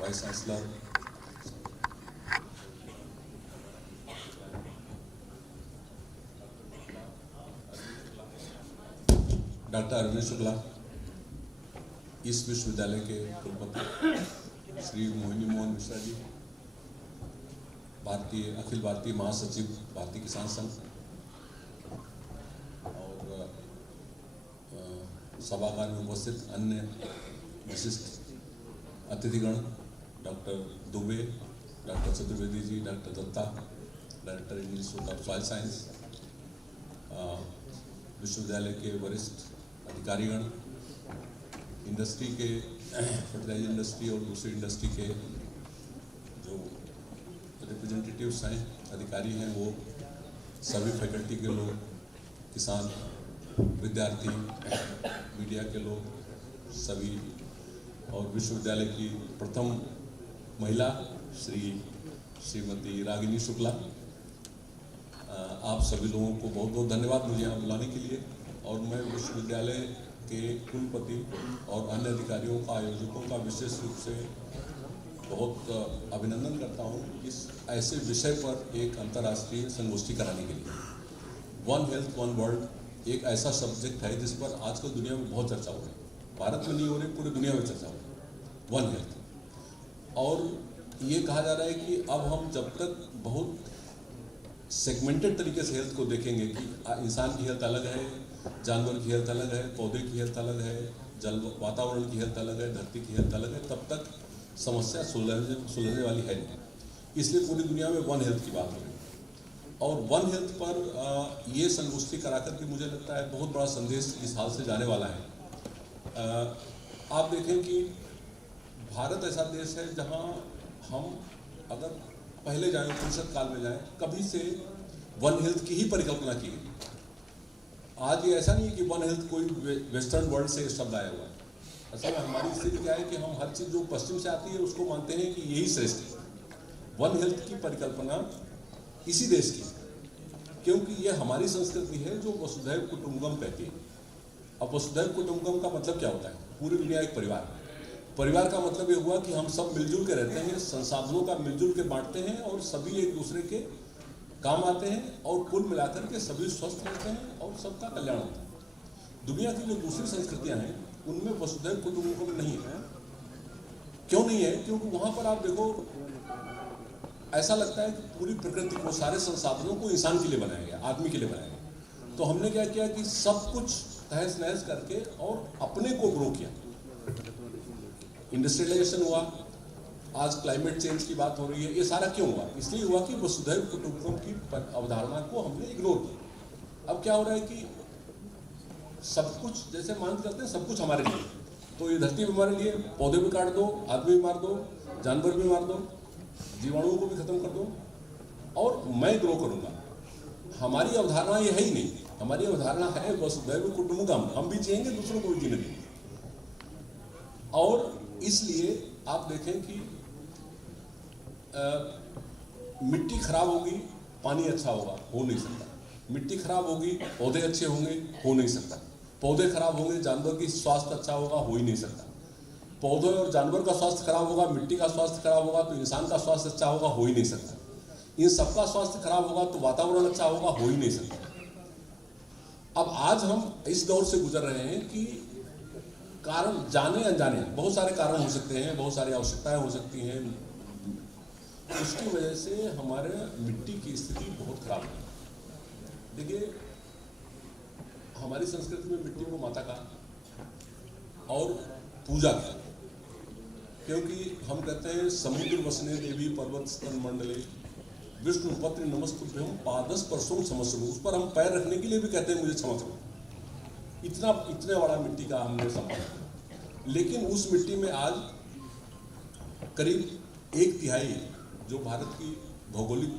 vice chancellor, doctor Arvind Shukla, इस विश्वविद्यालय के कुलपति श्री मोहिनी मोहन मिश्रा जी, अखिल भारतीय महासचिव भारतीय किसान संघ, और सभागार में उपस्थित अन्य विशिष्ट अतिथिगण, doctor Dubey, doctor Chaturvedi ji, doctor Datta, director institute of soil science, विश्वविद्यालय के वरिष्ठ अधिकारीगण, इंडस्ट्री के फर्टिलाइजर इंडस्ट्री और दूसरी इंडस्ट्री के जो रिप्रेजेंटेटिव्स हैं, अधिकारी हैं, वो सभी फैकल्टी के लोग, किसान, विद्यार्थी, मीडिया के लोग सभी, और विश्वविद्यालय की प्रथम महिला श्रीमती रागिनी शुक्ला, आप सभी लोगों को बहुत बहुत धन्यवाद मुझे यहाँ बुलाने के लिए। और मैं विश्वविद्यालय के कुलपति और अन्य अधिकारियों का, आयोजकों का विशेष रूप से बहुत अभिनंदन करता हूँ इस ऐसे विषय पर एक अंतर्राष्ट्रीय संगोष्ठी कराने के लिए। वन हेल्थ वन वर्ल्ड एक ऐसा सब्जेक्ट है जिस पर आजकल दुनिया में बहुत चर्चा हो रही है। भारत में नहीं हो रही, पूरी दुनिया में चर्चा हो रही है वन हेल्थ। और ये कहा जा रहा है कि अब हम जब तक बहुत सेगमेंटेड तरीके से हेल्थ को देखेंगे कि इंसान की हेल्थ अलग है, जानवर की हेल्थ अलग है, पौधे की हेल्थ अलग है, जल वातावरण की हेल्थ अलग है, धरती की हेल्थ अलग है, तब तक समस्या सुलझने वाली है नहीं। इसलिए पूरी दुनिया में वन हेल्थ की बात हो रही है। और वन हेल्थ पर ये संगोष्ठी करा करके मुझे लगता है बहुत बड़ा संदेश इस हाल से जाने वाला है। आप देखें कि भारत ऐसा देश है जहाँ हम अगर पहले जाएं, उपनिषद काल में जाएं, कभी से वन हेल्थ की ही परिकल्पना की गई। आज ये ऐसा नहीं है कि वन हेल्थ कोई वेस्टर्न वर्ल्ड से शब्द आया हुआ है। असल में हमारी स्थिति क्या है कि हम हर चीज़ जो पश्चिम से आती है उसको मानते हैं कि यही श्रेष्ठ है। वन हेल्थ की परिकल्पना इसी देश की, क्योंकि ये हमारी संस्कृति है जो वसुधैव कुटुंबकम कहती है। अब वसुधैव कुटुंबकम का मतलब क्या होता है? पूरी दुनिया एक परिवार। परिवार का मतलब ये हुआ कि हम सब मिलजुल के रहते हैं, संसाधनों का मिलजुल के बांटते हैं और सभी एक दूसरे के काम आते हैं और कुल मिलाकर के सभी स्वस्थ रहते हैं और सबका कल्याण होता है। दुनिया की जो दूसरी संस्कृतियां हैं उनमें वसुधैव कुटुंबकम नहीं है। क्यों नहीं है? क्योंकि वहां पर आप देखो, ऐसा लगता है कि पूरी प्रकृति को, सारे संसाधनों को इंसान के लिए बनाया गया, आदमी के लिए बनाया गया। तो हमने क्या किया कि सब कुछ तहस नहस करके और अपने को ग्रो किया। इंडस्ट्रियलाइजेशन हुआ, आज क्लाइमेट चेंज की बात हो रही है, ये सारा क्यों हुआ? इसलिए हुआ कि वसुधैव कुटुंबकम की अवधारणा को हमने इग्नोर किया। अब क्या हो रहा है कि सब कुछ जैसे मान करते हैं सब कुछ हमारे लिए, तो ये धरती भी हमारे लिए, पौधे भी काट दो, आदमी भी मार दो, जानवर भी मार दो, जीवाणुओं को भी खत्म कर दो और मैं ग्रो करूंगा। हमारी अवधारणा ये है ही नहीं। हमारी अवधारणा है वसुधैव कुटुंबकम, हम भी जिएंगे, दूसरों को भी जीने देंगे। और इसलिए आप देखें कि मिट्टी खराब होगी, पानी अच्छा होगा, हो नहीं सकता। मिट्टी खराब होगी, पौधे अच्छे होंगे, हो नहीं सकता। पौधे खराब होंगे, जानवर की स्वास्थ्य अच्छा होगा, हो ही नहीं सकता। पौधे और जानवर का स्वास्थ्य खराब होगा, मिट्टी का स्वास्थ्य खराब होगा तो इंसान का स्वास्थ्य अच्छा होगा, हो ही नहीं सकता। इन सबका स्वास्थ्य खराब होगा तो वातावरण अच्छा होगा, हो ही नहीं सकता। अब आज हम इस दौर से गुजर रहे हैं कि कारण जाने अनजाने बहुत सारे कारण हो सकते हैं, बहुत सारी आवश्यकताएं हो सकती हैं, उसकी वजह से हमारे मिट्टी की स्थिति बहुत खराब है। देखिए, हमारी संस्कृति में मिट्टी को माता का और पूजा का, क्योंकि हम कहते हैं समुद्र वसने देवी पर्वत स्तन मंडले विष्णु पत्र नमस्तुभ्यम पादस परसों क्षमस्व। उस पर हम पैर रखने के लिए भी कहते हैं मुझे क्षमा करो। इतने बड़ा मिट्टी का हमने सम्मान। लेकिन उस मिट्टी में आज करीब 1/3 जो भारत की भौगोलिक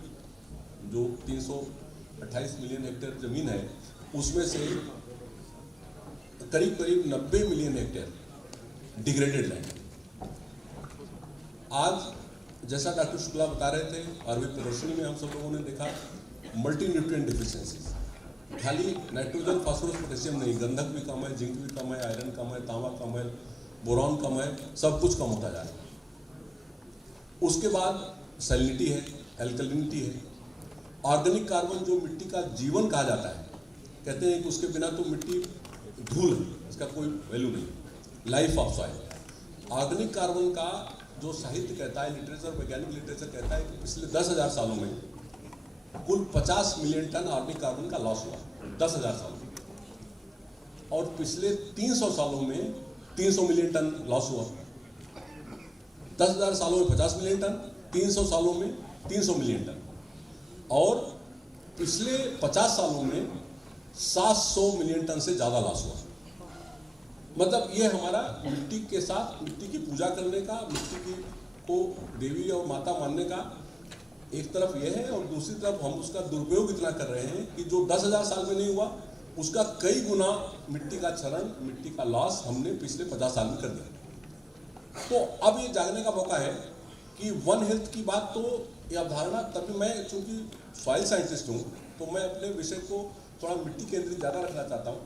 जो 328 मिलियन हेक्टेयर जमीन है, उसमें से करीब 90 मिलियन हेक्टेयर डिग्रेडेड लैंड। आज जैसा डॉक्टर शुक्ला बता रहे थे, आयुर्वेद प्रदर्शनी में हम सब लोगों ने देखा, मल्टी न्यूट्रिएंट डिफिशियंसी। खाली नाइट्रोजन, फास्फोरस, पोटेशियम नहीं, गंधक भी कम है, जिंक भी कम है, आयरन कम है, तांबा कम है, बोरॉन कम है, सब कुछ कम होता जा रहा है। उसके बाद सैलिनिटी है, एल्कलिनिटी है, ऑर्गेनिक कार्बन जो मिट्टी का जीवन कहा जाता है। कहते हैं कि उसके बिना तो मिट्टी धूल है, इसका कोई वैल्यू नहीं, life of soil. Organic carbon का जो साहित्य कहता है, लिटरेचर, वैज्ञानिक लिटरेचर कहता है कि पिछले 10,000 सालों में कुल 50 मिलियन टन ऑर्गेनिक कार्बन का लॉस हुआ, 10,000 सालों में। और पिछले 300 सालों में 300 मिलियन टन लॉस हुआ। 10,000 सालों में 50 मिलियन टन, 300 सालों में 300 मिलियन टन, और पिछले 50 सालों में 700 मिलियन टन से ज़्यादा लॉस हुआ। मतलब ये हमारा मिट्टी के साथ मिट्टी की पूजा करने का, मिट्टी को देवी और माता मानने का एक तरफ यह है, और दूसरी तरफ हम उसका दुरुपयोग इतना कर रहे हैं कि जो 10,000 साल में नहीं हुआ उसका कई गुना मिट्टी का क्षरण, मिट्टी का लॉस हमने पिछले 50 साल में कर दिया। तो अब ये जागने का मौका है कि वन हेल्थ की बात, तो ये अवधारणा, तभी मैं चूंकि सॉइल साइंटिस्ट हूँ तो मैं अपने विषय को थोड़ा मिट्टी केंद्रित ज़्यादा रखना चाहता हूँ।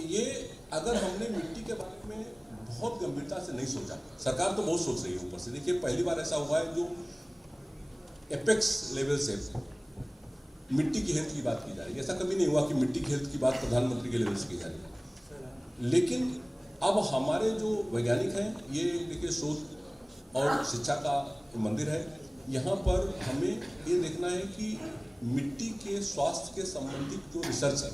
ये अगर हमने मिट्टी के बारे में बहुत गंभीरता से नहीं सोचा, सरकार तो बहुत सोच रही है ऊपर से। देखिए, पहली बार ऐसा हुआ है जो एपेक्स लेवल से मिट्टी की हेल्थ की बात की जा रही है। ऐसा कभी नहीं हुआ कि मिट्टी की हेल्थ की बात प्रधानमंत्री के लेवल से की जा रही है। लेकिन अब हमारे जो वैज्ञानिक हैं, ये देखिए शोध और शिक्षा का मंदिर है, यहाँ पर हमें ये देखना है कि मिट्टी के स्वास्थ्य के संबंधित जो रिसर्च है,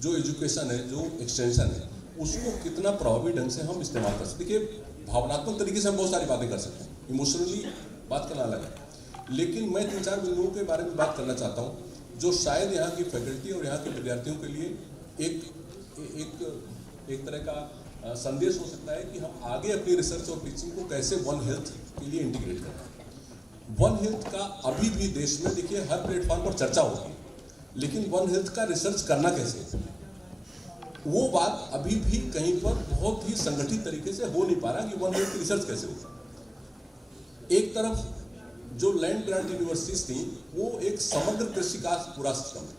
जो एजुकेशन है, जो एक्सटेंशन है, उसको कितना प्रभावी ढंग से हम इस्तेमाल कर सकते हैं। देखिए, भावनात्मक तरीके से हम बहुत सारी बातें कर सकते हैं, इमोशनली बात करना अलग है, लेकिन मैं 3-4 बिंदुओं के बारे में बात करना चाहता हूँ जो शायद यहाँ की फैकल्टी और यहाँ के विद्यार्थियों के लिए एक तरह का संदेश हो सकता है कि हम आगे अपनी रिसर्च और टीचिंग को कैसे वन हेल्थ के लिए इंटीग्रेट करें। वन हेल्थ का अभी भी देश में, देखिए, हर प्लेटफॉर्म पर चर्चा होती है, लेकिन वन हेल्थ का रिसर्च करना कैसे, वो बात अभी भी कहीं पर बहुत ही संगठित तरीके से हो नहीं पा रहा कि वन हेल्थ की रिसर्च कैसे हो। एक तरफ जो लैंड ग्रांट यूनिवर्सिटीज थी, वो एक समग्र कृषि का पूरा सिस्टम है।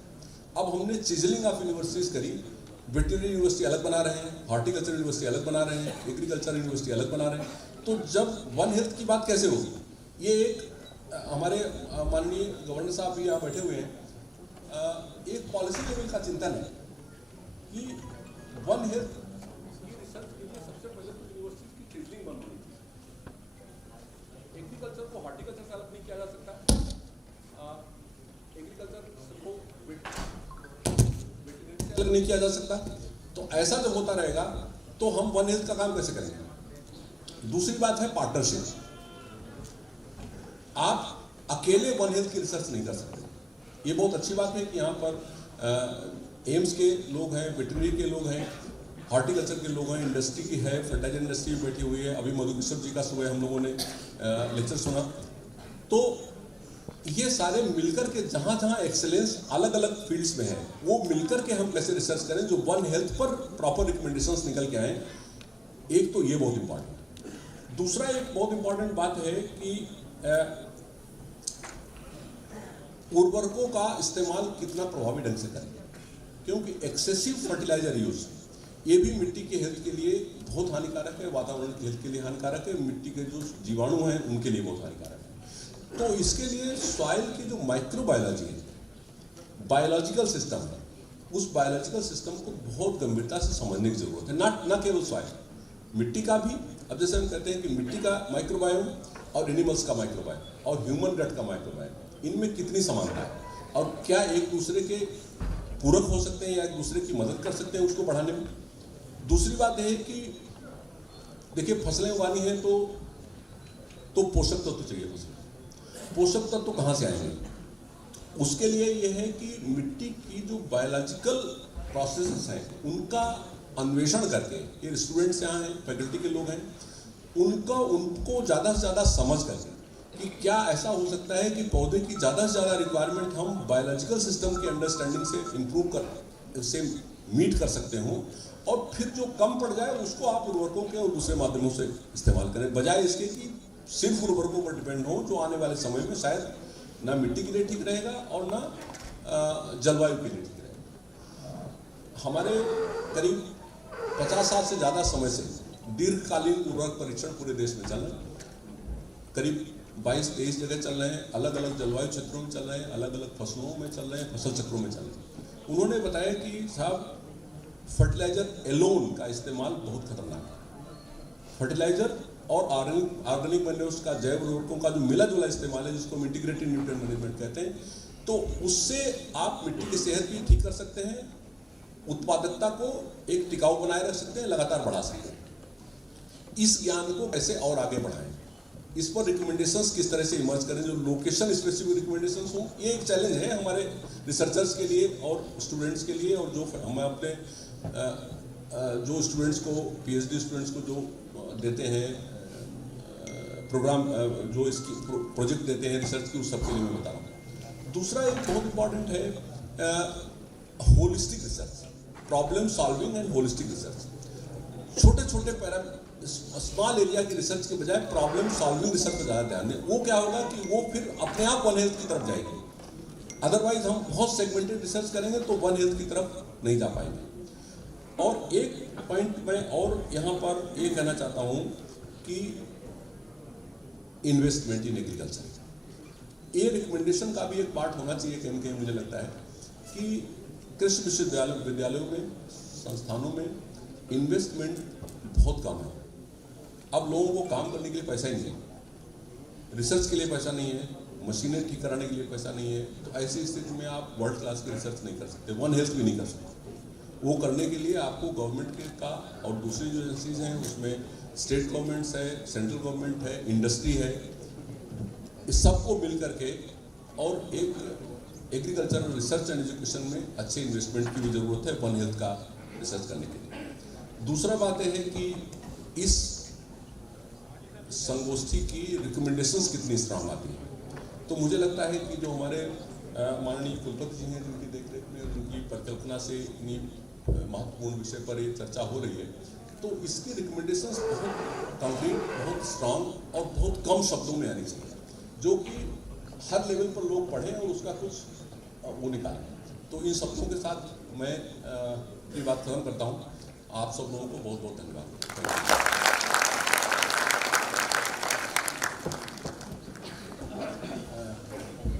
अब हमने चिजलिंग ऑफ यूनिवर्सिटीज करी, वेटरनरी यूनिवर्सिटी अलग बना रहे हैं, हॉर्टिकल्चर यूनिवर्सिटी अलग बना रहे हैं, एग्रीकल्चर यूनिवर्सिटी अलग बना रहे हैं। तो जब वन हेल्थ की बात कैसे होगी? ये एक हमारे माननीय गवर्नर साहब भी यहाँ बैठे हुए हैं, एक पॉलिसी लेवल का चिंतन है कि वन हेल्थ की रिसर्च के लिए सबसे पहले तो यूनिवर्सिटी की चिजलिंग बंद होनी चाहिए। एग्रीकल्चर को हॉर्टिकल्चर से अलग नहीं किया जा सकता, एग्रीकल्चर को नहीं किया जा सकता। तो ऐसा जब होता रहेगा तो हम वन हेल्थ का काम कैसे करेंगे। दूसरी बात है पार्टनरशिप। आप अकेले वन हेल्थ की रिसर्च नहीं कर सकते। ये बहुत अच्छी बात है कि यहाँ पर एम्स के लोग हैं, वेटरनरी के लोग हैं, हॉर्टिकल्चर के लोग हैं, इंडस्ट्री की है, फर्टिलाइजर इंडस्ट्री बैठी हुई है। अभी मधुकिशोर जी का सुबह हम लोगों ने लेक्चर सुना। तो ये सारे मिलकर के जहाँ जहाँ एक्सेलेंस अलग अलग फील्ड्स में है, वो मिलकर के हम कैसे रिसर्च करें जो वन हेल्थ पर प्रॉपर रिकमेंडेशंस निकल के आए। एक तो ये बहुत इंपॉर्टेंट है। दूसरा एक बहुत इंपॉर्टेंट बात है कि उर्वरकों का इस्तेमाल कितना प्रभावी ढंग से करें, क्योंकि एक्सेसिव फर्टिलाइजर यूज ये भी मिट्टी के हेल्थ के लिए बहुत हानिकारक है, वातावरण की हेल्थ के लिए हानिकारक है, मिट्टी के जो जीवाणु हैं उनके लिए बहुत हानिकारक है। तो इसके लिए सॉइल की जो माइक्रोबायोलॉजी है, बायोलॉजिकल सिस्टम है, उस बायोलॉजिकल सिस्टम को बहुत गंभीरता से समझने की जरूरत है। ना केवल सॉइल, मिट्टी का भी। अब जैसे हम कहते हैं कि मिट्टी का माइक्रोबायोम और एनिमल्स का माइक्रोबायोम और ह्यूमन गट का माइक्रोबायोम, इनमें कितनी समानता है और क्या एक दूसरे के पूरक हो सकते हैं या एक दूसरे की मदद कर सकते हैं उसको बढ़ाने में। दूसरी बात है कि देखिए, फसलें उगानी है तो पोषक तत्व तो चाहिए। पोषक तत्व तो कहाँ से आएंगे? उसके लिए ये है कि मिट्टी की जो बायोलॉजिकल प्रोसेसेस हैं उनका अन्वेषण करके, ये स्टूडेंट्स यहाँ हैं, फैकल्टी के लोग हैं, उनको ज़्यादा से ज़्यादा समझ करके कि क्या ऐसा हो सकता है कि पौधे की ज़्यादा से ज़्यादा रिक्वायरमेंट हम बायोलॉजिकल सिस्टम की अंडरस्टैंडिंग से इम्प्रूव कर से मीट कर सकते हो, और फिर जो कम पड़ जाए उसको आप उर्वरकों के और दूसरे माध्यमों से इस्तेमाल करें, बजाय इसके कि सिर्फ उर्वरकों पर डिपेंड हो, जो आने वाले समय में शायद ना मिट्टी के लिए ठीक रहेगा और ना जलवायु के लिए ठीक रहेगा। हमारे करीब 50 साल से ज़्यादा समय से दीर्घकालीन उर्वरक परीक्षण पूरे देश में चल रहे हैं। करीब 22-23 जगह चल रहे हैं, अलग अलग जलवायु क्षेत्रों में चल रहे हैं, अलग अलग फसलों में चल रहे हैं, फसल चक्रों में चल रहे हैं। उन्होंने बताया कि साहब, फर्टिलाइजर एलोन का इस्तेमाल बहुत खतरनाक है। फर्टिलाइजर और ऑर्गेनिक मैन्योर्स का, जैव उर्वरकों का जो मिला जुला इस्तेमाल है, जिसको हम इंटीग्रेटेड न्यूट्रिएंट मैनेजमेंट कहते हैं, तो उससे आप मिट्टी की सेहत भी ठीक कर सकते हैं, उत्पादकता को एक टिकाऊ बनाए रख सकते हैं, लगातार बढ़ा सकते हैं। इस ज्ञान को कैसे और आगे बढ़ाएं, इस पर रिकमेंडेशंस किस तरह से इमर्ज करें, जो लोकेशन स्पेसिफिक रिकमेंडेशंस हों, ये एक चैलेंज है हमारे रिसर्चर्स के लिए और स्टूडेंट्स के लिए, और जो हम अपने जो स्टूडेंट्स को, पीएचडी स्टूडेंट्स को जो देते हैं प्रोग्राम, जो इसकी प्रोजेक्ट देते हैं रिसर्च की, उस सबके लिए मैं बता रहा हूँ। दूसरा एक बहुत इंपॉर्टेंट है holistic research, problem solving and holistic research. छोटे छोटे स्मॉल एरिया की रिसर्च के बजाय प्रॉब्लम सॉल्विंग रिसर्च पर ज़्यादा ध्यान दें। वो क्या होगा कि वो फिर अपने आप वन हेल्थ की तरफ जाएगी। अदरवाइज हम बहुत सेगमेंटेड रिसर्च करेंगे तो वन हेल्थ की तरफ नहीं जा पाएंगे। और एक पॉइंट मैं और यहाँ पर ये कहना चाहता हूँ कि इन्वेस्टमेंट इन एग्रीकल्चर, ये रिकमेंडेशन का भी एक पार्ट होना चाहिए कहीं कहीं। मुझे लगता है कि कृषि विश्वविद्यालयों में, संस्थानों में इन्वेस्टमेंट बहुत कम है। अब लोगों को काम करने के लिए पैसा ही नहीं है, रिसर्च के लिए पैसा नहीं है, मशीनें ठीक कराने के लिए पैसा नहीं है। तो ऐसी स्थिति में आप वर्ल्ड क्लास की रिसर्च नहीं कर सकते, वन हेल्थ भी नहीं कर सकते। वो करने के लिए आपको गवर्नमेंट के का और दूसरी जो एजेंसीज हैं उसमें स्टेट गवर्नमेंट्स है, सेंट्रल गवर्नमेंट है, इंडस्ट्री है, इस सबको मिल करके और एक एग्रीकल्चर रिसर्च एंड एजुकेशन में अच्छे इन्वेस्टमेंट की भी ज़रूरत है वन हेल्थ का रिसर्च करने के लिए। दूसरा बात यह है कि इस संगोष्ठी की रिकमेंडेशंस कितनी स्ट्रांग आती है। तो मुझे लगता है कि जो हमारे माननीय कुलपति जी हैं, जिनकी देखरेख में, उनकी परिकल्पना से इतनी महत्वपूर्ण विषय पर ये चर्चा हो रही है, तो इसकी रिकमेंडेशंस बहुत कंक्रीट, बहुत स्ट्रांग और बहुत कम शब्दों में आनी चाहिए, जो कि हर लेवल पर लोग पढ़ें और उसका कुछ वो निकालें। तो इन शब्दों के साथ मैं ये बात खत्म करता हूँ। आप सब लोगों को बहुत बहुत धन्यवाद।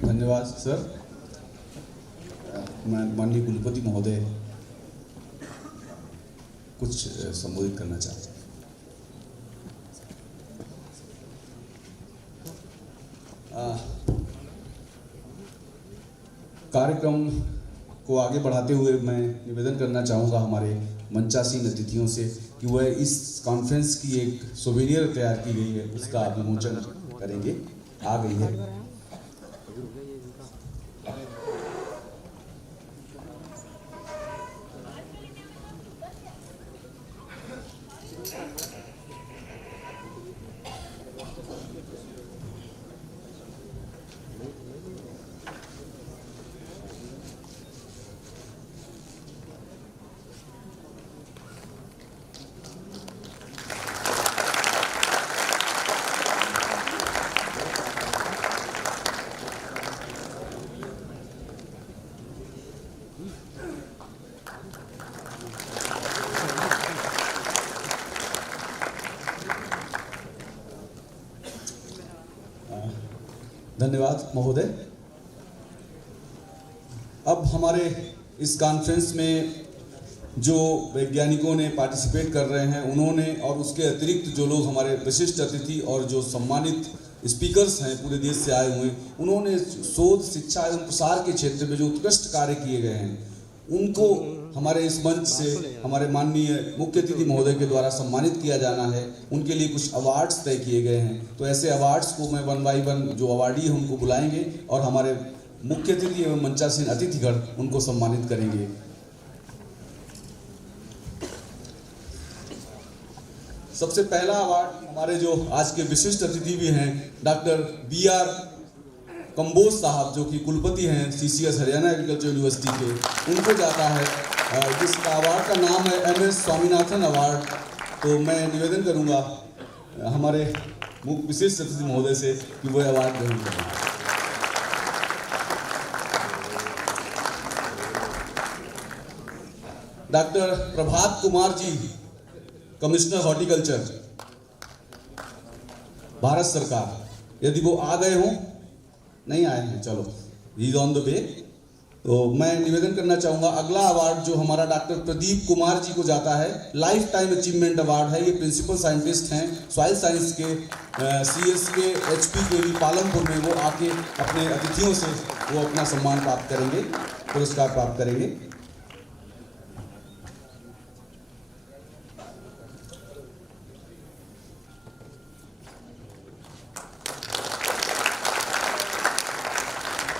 धन्यवाद सर। मैं माननीय कुलपति महोदय कुछ संबोधित करना चाहता हूँ। कार्यक्रम को आगे बढ़ाते हुए मैं निवेदन करना चाहूँगा हमारे मंचासीन अतिथियों से कि वह इस कॉन्फ्रेंस की एक सोवेनियर तैयार की गई है उसका विमोचन करेंगे। आ गई है। धन्यवाद महोदय। अब हमारे इस कॉन्फ्रेंस में जो वैज्ञानिकों ने पार्टिसिपेट कर रहे हैं उन्होंने, और उसके अतिरिक्त जो लोग हमारे विशिष्ट अतिथि और जो सम्मानित स्पीकर्स हैं पूरे देश से आए हुए, उन्होंने शोध, शिक्षा एवं प्रसार के क्षेत्र में जो उत्कृष्ट कार्य किए गए हैं उनको हमारे इस मंच से हमारे माननीय मुख्य अतिथि महोदय के द्वारा सम्मानित किया जाना है। उनके लिए कुछ अवार्ड्स तय किए गए हैं, तो ऐसे अवार्ड्स को मैं 1 बाय 1 जो अवार्डी है उनको बुलाएंगे और हमारे मुख्य अतिथि एवं मंचासीन अतिथिगण उनको सम्मानित करेंगे। सबसे पहला अवार्ड हमारे जो आज के विशिष्ट अतिथि भी हैं डॉक्टर BR कंबोज साहब, जो कि कुलपति हैं CCS हरियाणा एग्रीकल्चर यूनिवर्सिटी के, उनको जाता है। जिसका अवार्ड का नाम है MS स्वामीनाथन अवार्ड। तो मैं निवेदन करूंगा हमारे विशिष्ट अतिथि महोदय से कि वो अवार्ड ग्रहण करें। Doctor Prabhat Kumar ji, commissioner horticulture, Bharat सरकार, यदि वो आ गए हों, नहीं आए हैं, चलो he is on the way. तो मैं निवेदन करना चाहूँगा अगला अवार्ड जो हमारा डॉक्टर प्रदीप कुमार जी को जाता है, लाइफ टाइम अचीवमेंट अवार्ड है। ये प्रिंसिपल साइंटिस्ट हैं सॉइल साइंस के CSK HPKV पालमपुर में। वो आके अपने अतिथियों से वो अपना सम्मान प्राप्त करेंगे, पुरस्कार प्राप्त करेंगे।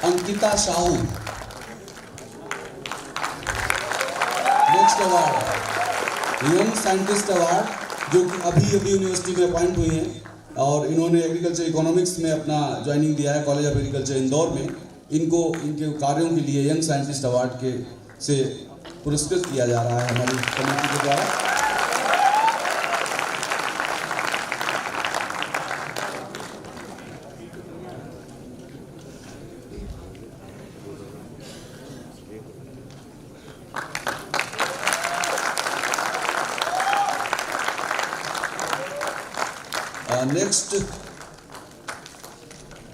Ankita Sahu, next award young scientist award, जो कि अभी यूनिवर्सिटी में अपॉइंट हुई हैं और इन्होंने एग्रीकल्चर इकोनॉमिक्स में अपना ज्वाइनिंग दिया है कॉलेज ऑफ एग्रीकल्चर इंदौर में। इनको इनके कार्यों के लिए यंग साइंटिस्ट अवार्ड के से पुरस्कृत किया जा रहा है हमारी कमेटी के द्वारा। नेक्स्ट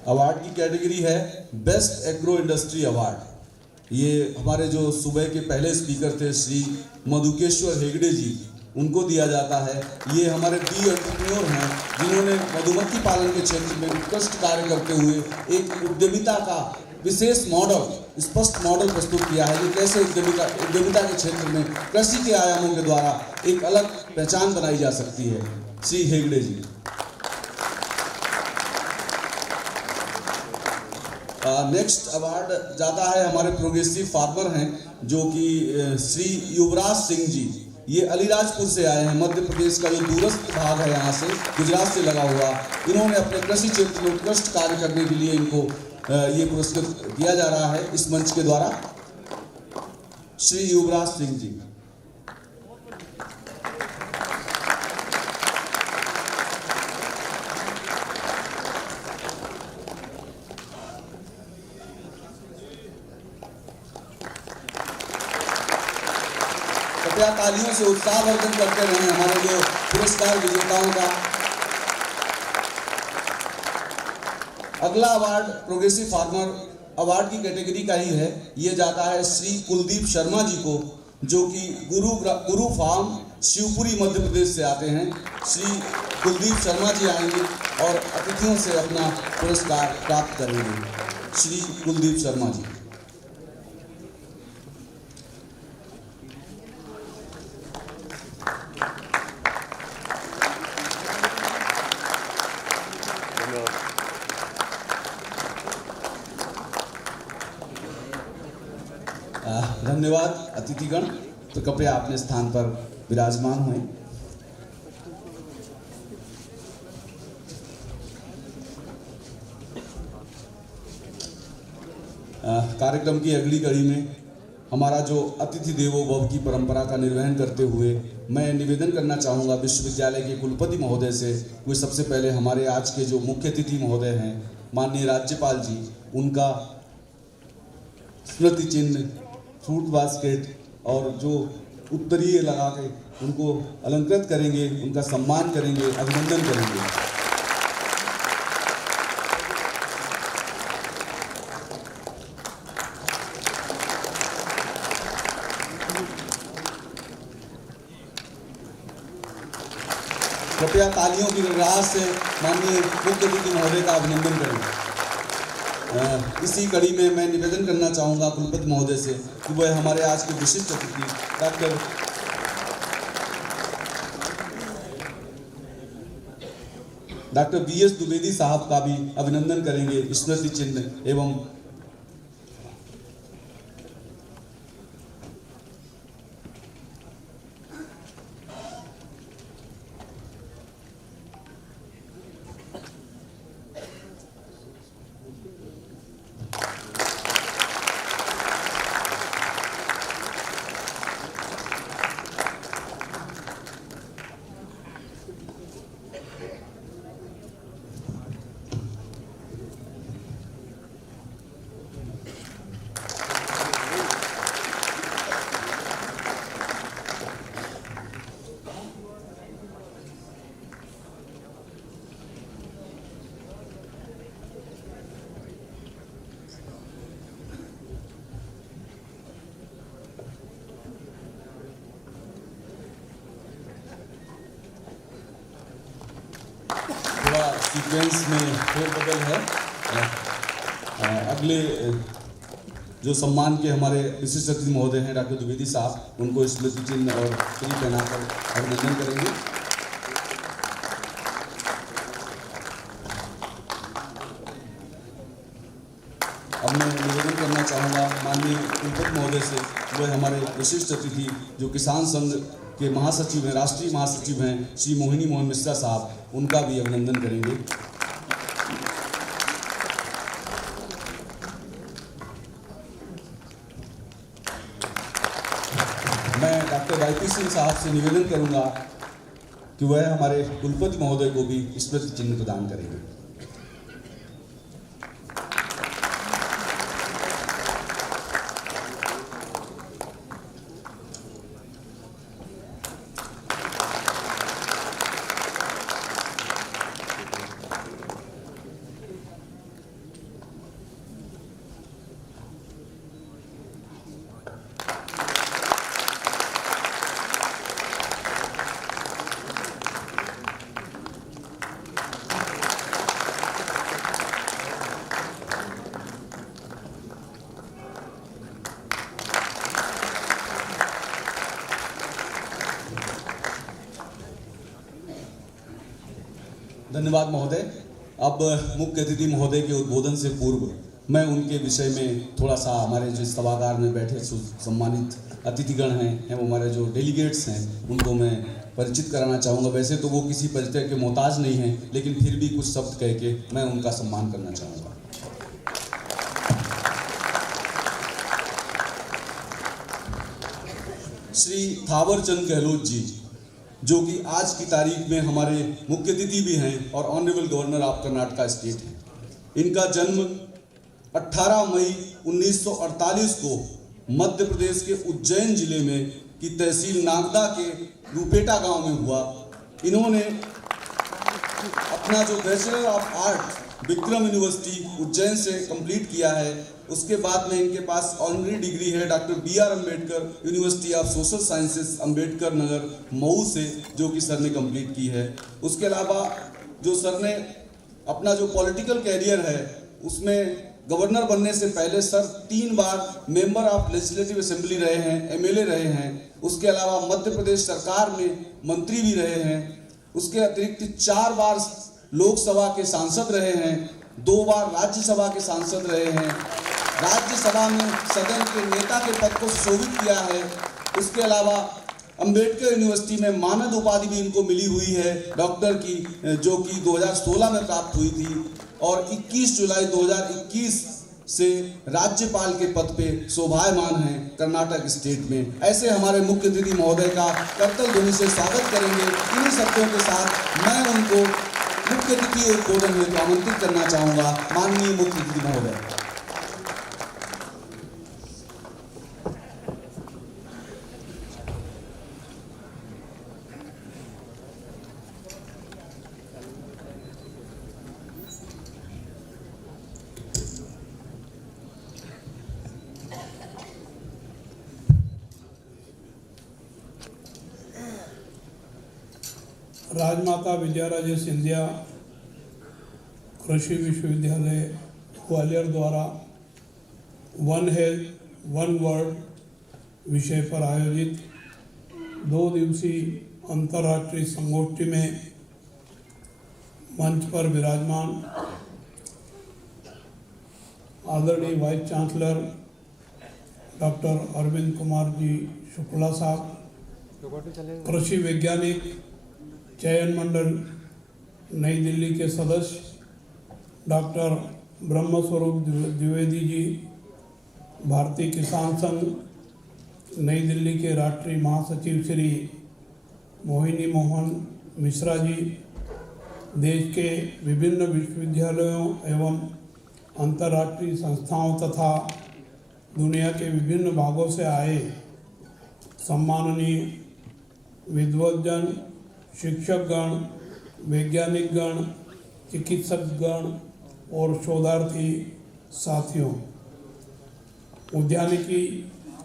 अवार्ड की कैटेगरी है बेस्ट एग्रो इंडस्ट्री अवार्ड। ये हमारे जो सुबह के पहले स्पीकर थे श्री मधुकेश्वर हेगड़े जी, उनको दिया जाता है। ये हमारे बी एंटरप्रेन्योर हैं जिन्होंने मधुमक्खी पालन के क्षेत्र में उत्कृष्ट कार्य करते हुए एक उद्यमिता का विशेष मॉडल, स्पष्ट मॉडल प्रस्तुत किया है कि कैसे उद्यमिता के क्षेत्र में कृषि के आयामों के द्वारा एक अलग पहचान बनाई जा सकती है। श्री हेगड़े जी। नेक्स्ट अवार्ड जाता है हमारे प्रोग्रेसिव फार्मर हैं जो कि श्री युवराज सिंह जी। ये अलीराजपुर से आए हैं, मध्य प्रदेश का जो दूरस्थ भाग है यहाँ से, गुजरात से लगा हुआ। इन्होंने अपने कृषि क्षेत्र में उत्कृष्ट कार्य करने के लिए इनको ये पुरस्कृत किया जा रहा है इस मंच के द्वारा। श्री युवराज सिंह जी। कृपया तालियों से उत्साहवर्धन करते रहे हमारे जो पुरस्कार विजेताओं का। अगला अवार्ड प्रोग्रेसिव फार्मर अवार्ड की कैटेगरी का ही है। ये जाता है श्री कुलदीप शर्मा जी को, जो कि गुरु फार्म शिवपुरी मध्य प्रदेश से आते हैं। श्री कुलदीप शर्मा जी आएंगे और अतिथियों से अपना पुरस्कार प्राप्त करेंगे। श्री कुलदीप शर्मा जी। धन्यवाद अतिथिगण। तो कृपया अपने स्थान पर विराजमान हुए। कार्यक्रम की अगली कड़ी में हमारा जो अतिथि देवो भव की परंपरा का निर्वहन करते हुए मैं निवेदन करना चाहूँगा विश्वविद्यालय के कुलपति महोदय से। वे सबसे पहले हमारे आज के जो मुख्य अतिथि महोदय हैं माननीय राज्यपाल जी, उनका स्मृति चिन्ह, फ्रूट बास्केट और जो उत्तरीय लगा के उनको अलंकृत करेंगे, उनका सम्मान करेंगे, अभिनंदन करेंगे। कृपया तालियों की गड़गड़ाहट से माननीय मुख्य अतिथि महोदय का अभिनंदन करें। इसी कड़ी में मैं निवेदन करना चाहूँगा कुलपति महोदय से कि वह हमारे आज के विशिष्ट अतिथि डॉक्टर BS द्विवेदी साहब का भी अभिनंदन करेंगे स्मृति चिन्ह एवं सीक्वेंस में फेरबदल है। अगले जो सम्मान के हमारे विशिष्ट अतिथि महोदय हैं डॉक्टर द्विवेदी साहब, उनको स्मृति चिन्ह और फ्री पहनाकर अभिनंदन करेंगे। अब मैं निवेदन करना चाहूँगा माननीय कुलपति महोदय से, वह हमारे विशिष्ट अतिथि जो किसान संघ के महासचिव हैं, राष्ट्रीय महासचिव हैं श्री मोहिनी मोहन मिश्रा साहब, उनका भी अभिनंदन करेंगे। मैं डॉक्टर YP सिंह साहब से निवेदन करूंगा कि वह हमारे कुलपति महोदय को भी स्मृति चिन्ह प्रदान करेंगे। धन्यवाद महोदय। अब मुख्य अतिथि महोदय के उद्बोधन से पूर्व मैं उनके विषय में थोड़ा सा, हमारे जो सभागार में बैठे सम्मानित अतिथिगण हैं एवं हमारे जो डेलीगेट्स हैं, उनको मैं परिचित कराना चाहूँगा। वैसे तो वो किसी परिचय के मोहताज नहीं हैं, लेकिन फिर भी कुछ शब्द कह के मैं उनका सम्मान करना चाहूँगा। श्री थावरचंद गहलोत जी, जो कि आज की तारीख में हमारे मुख्य अतिथि भी हैं और honourable governor of Karnataka state हैं। इनका जन्म 18 मई 1948 को मध्य प्रदेश के उज्जैन जिले में की तहसील नागदा के रूपेटा गांव में हुआ। इन्होंने अपना जो bachelor of art Vikram university Ujjain से कंप्लीट किया है। उसके बाद में इनके पास ऑनरी डिग्री है doctor BR Ambedkar university of social sciences Ambedkar Nagar Mhow से, जो कि सर ने कंप्लीट की है। उसके अलावा जो सर ने अपना जो पॉलिटिकल कैरियर है उसमें गवर्नर बनने से पहले sir 3 bar member of legislative assembly रहे हैं, MLA रहे हैं। उसके अलावा मध्य प्रदेश सरकार में मंत्री भी रहे हैं। उसके अतिरिक्त 4 बार लोकसभा के सांसद रहे हैं, 2 बार राज्यसभा के सांसद रहे हैं, राज्यसभा में सदन के नेता के पद को सुशोभित किया है। इसके अलावा अंबेडकर यूनिवर्सिटी में मानद उपाधि भी इनको मिली हुई है डॉक्टर की, जो कि 2016 में प्राप्त हुई थी, और 21 जुलाई 2021 से राज्यपाल के पद पे शोभायमान हैं कर्नाटक स्टेट में। ऐसे हमारे मुख्य अतिथि महोदय का करतल ध्वनि से स्वागत करेंगे। इन्हीं शब्दों के साथ मैं उनको मुख्य अतिथि उद्बोधन हेतु आमंत्रित करना चाहूँगा। माननीय मुख्य अतिथि महोदय। राजमाता विजयाराजे सिंधिया कृषि विश्वविद्यालय ग्वालियर द्वारा वन हेल्थ वन वर्ल्ड विषय पर आयोजित 2 दिवसीय अंतर्राष्ट्रीय संगोष्ठी में मंच पर विराजमान आदरणीय vice chancellor doctor Arvind Kumar ji Shukla sahab, कृषि वैज्ञानिक चयन मंडल नई दिल्ली के सदस्य डॉक्टर ब्रह्मस्वरूप द्विवेदी जी, भारतीय किसान संघ नई दिल्ली के राष्ट्रीय महासचिव श्री मोहिनी मोहन मिश्रा जी, देश के विभिन्न विश्वविद्यालयों एवं अंतर्राष्ट्रीय संस्थाओं तथा दुनिया के विभिन्न भागों से आए सम्माननीय विद्वद्जन, शिक्षकगण, वैज्ञानिकगण, चिकित्सकगण और शोधार्थी साथियों, उद्यानिकी,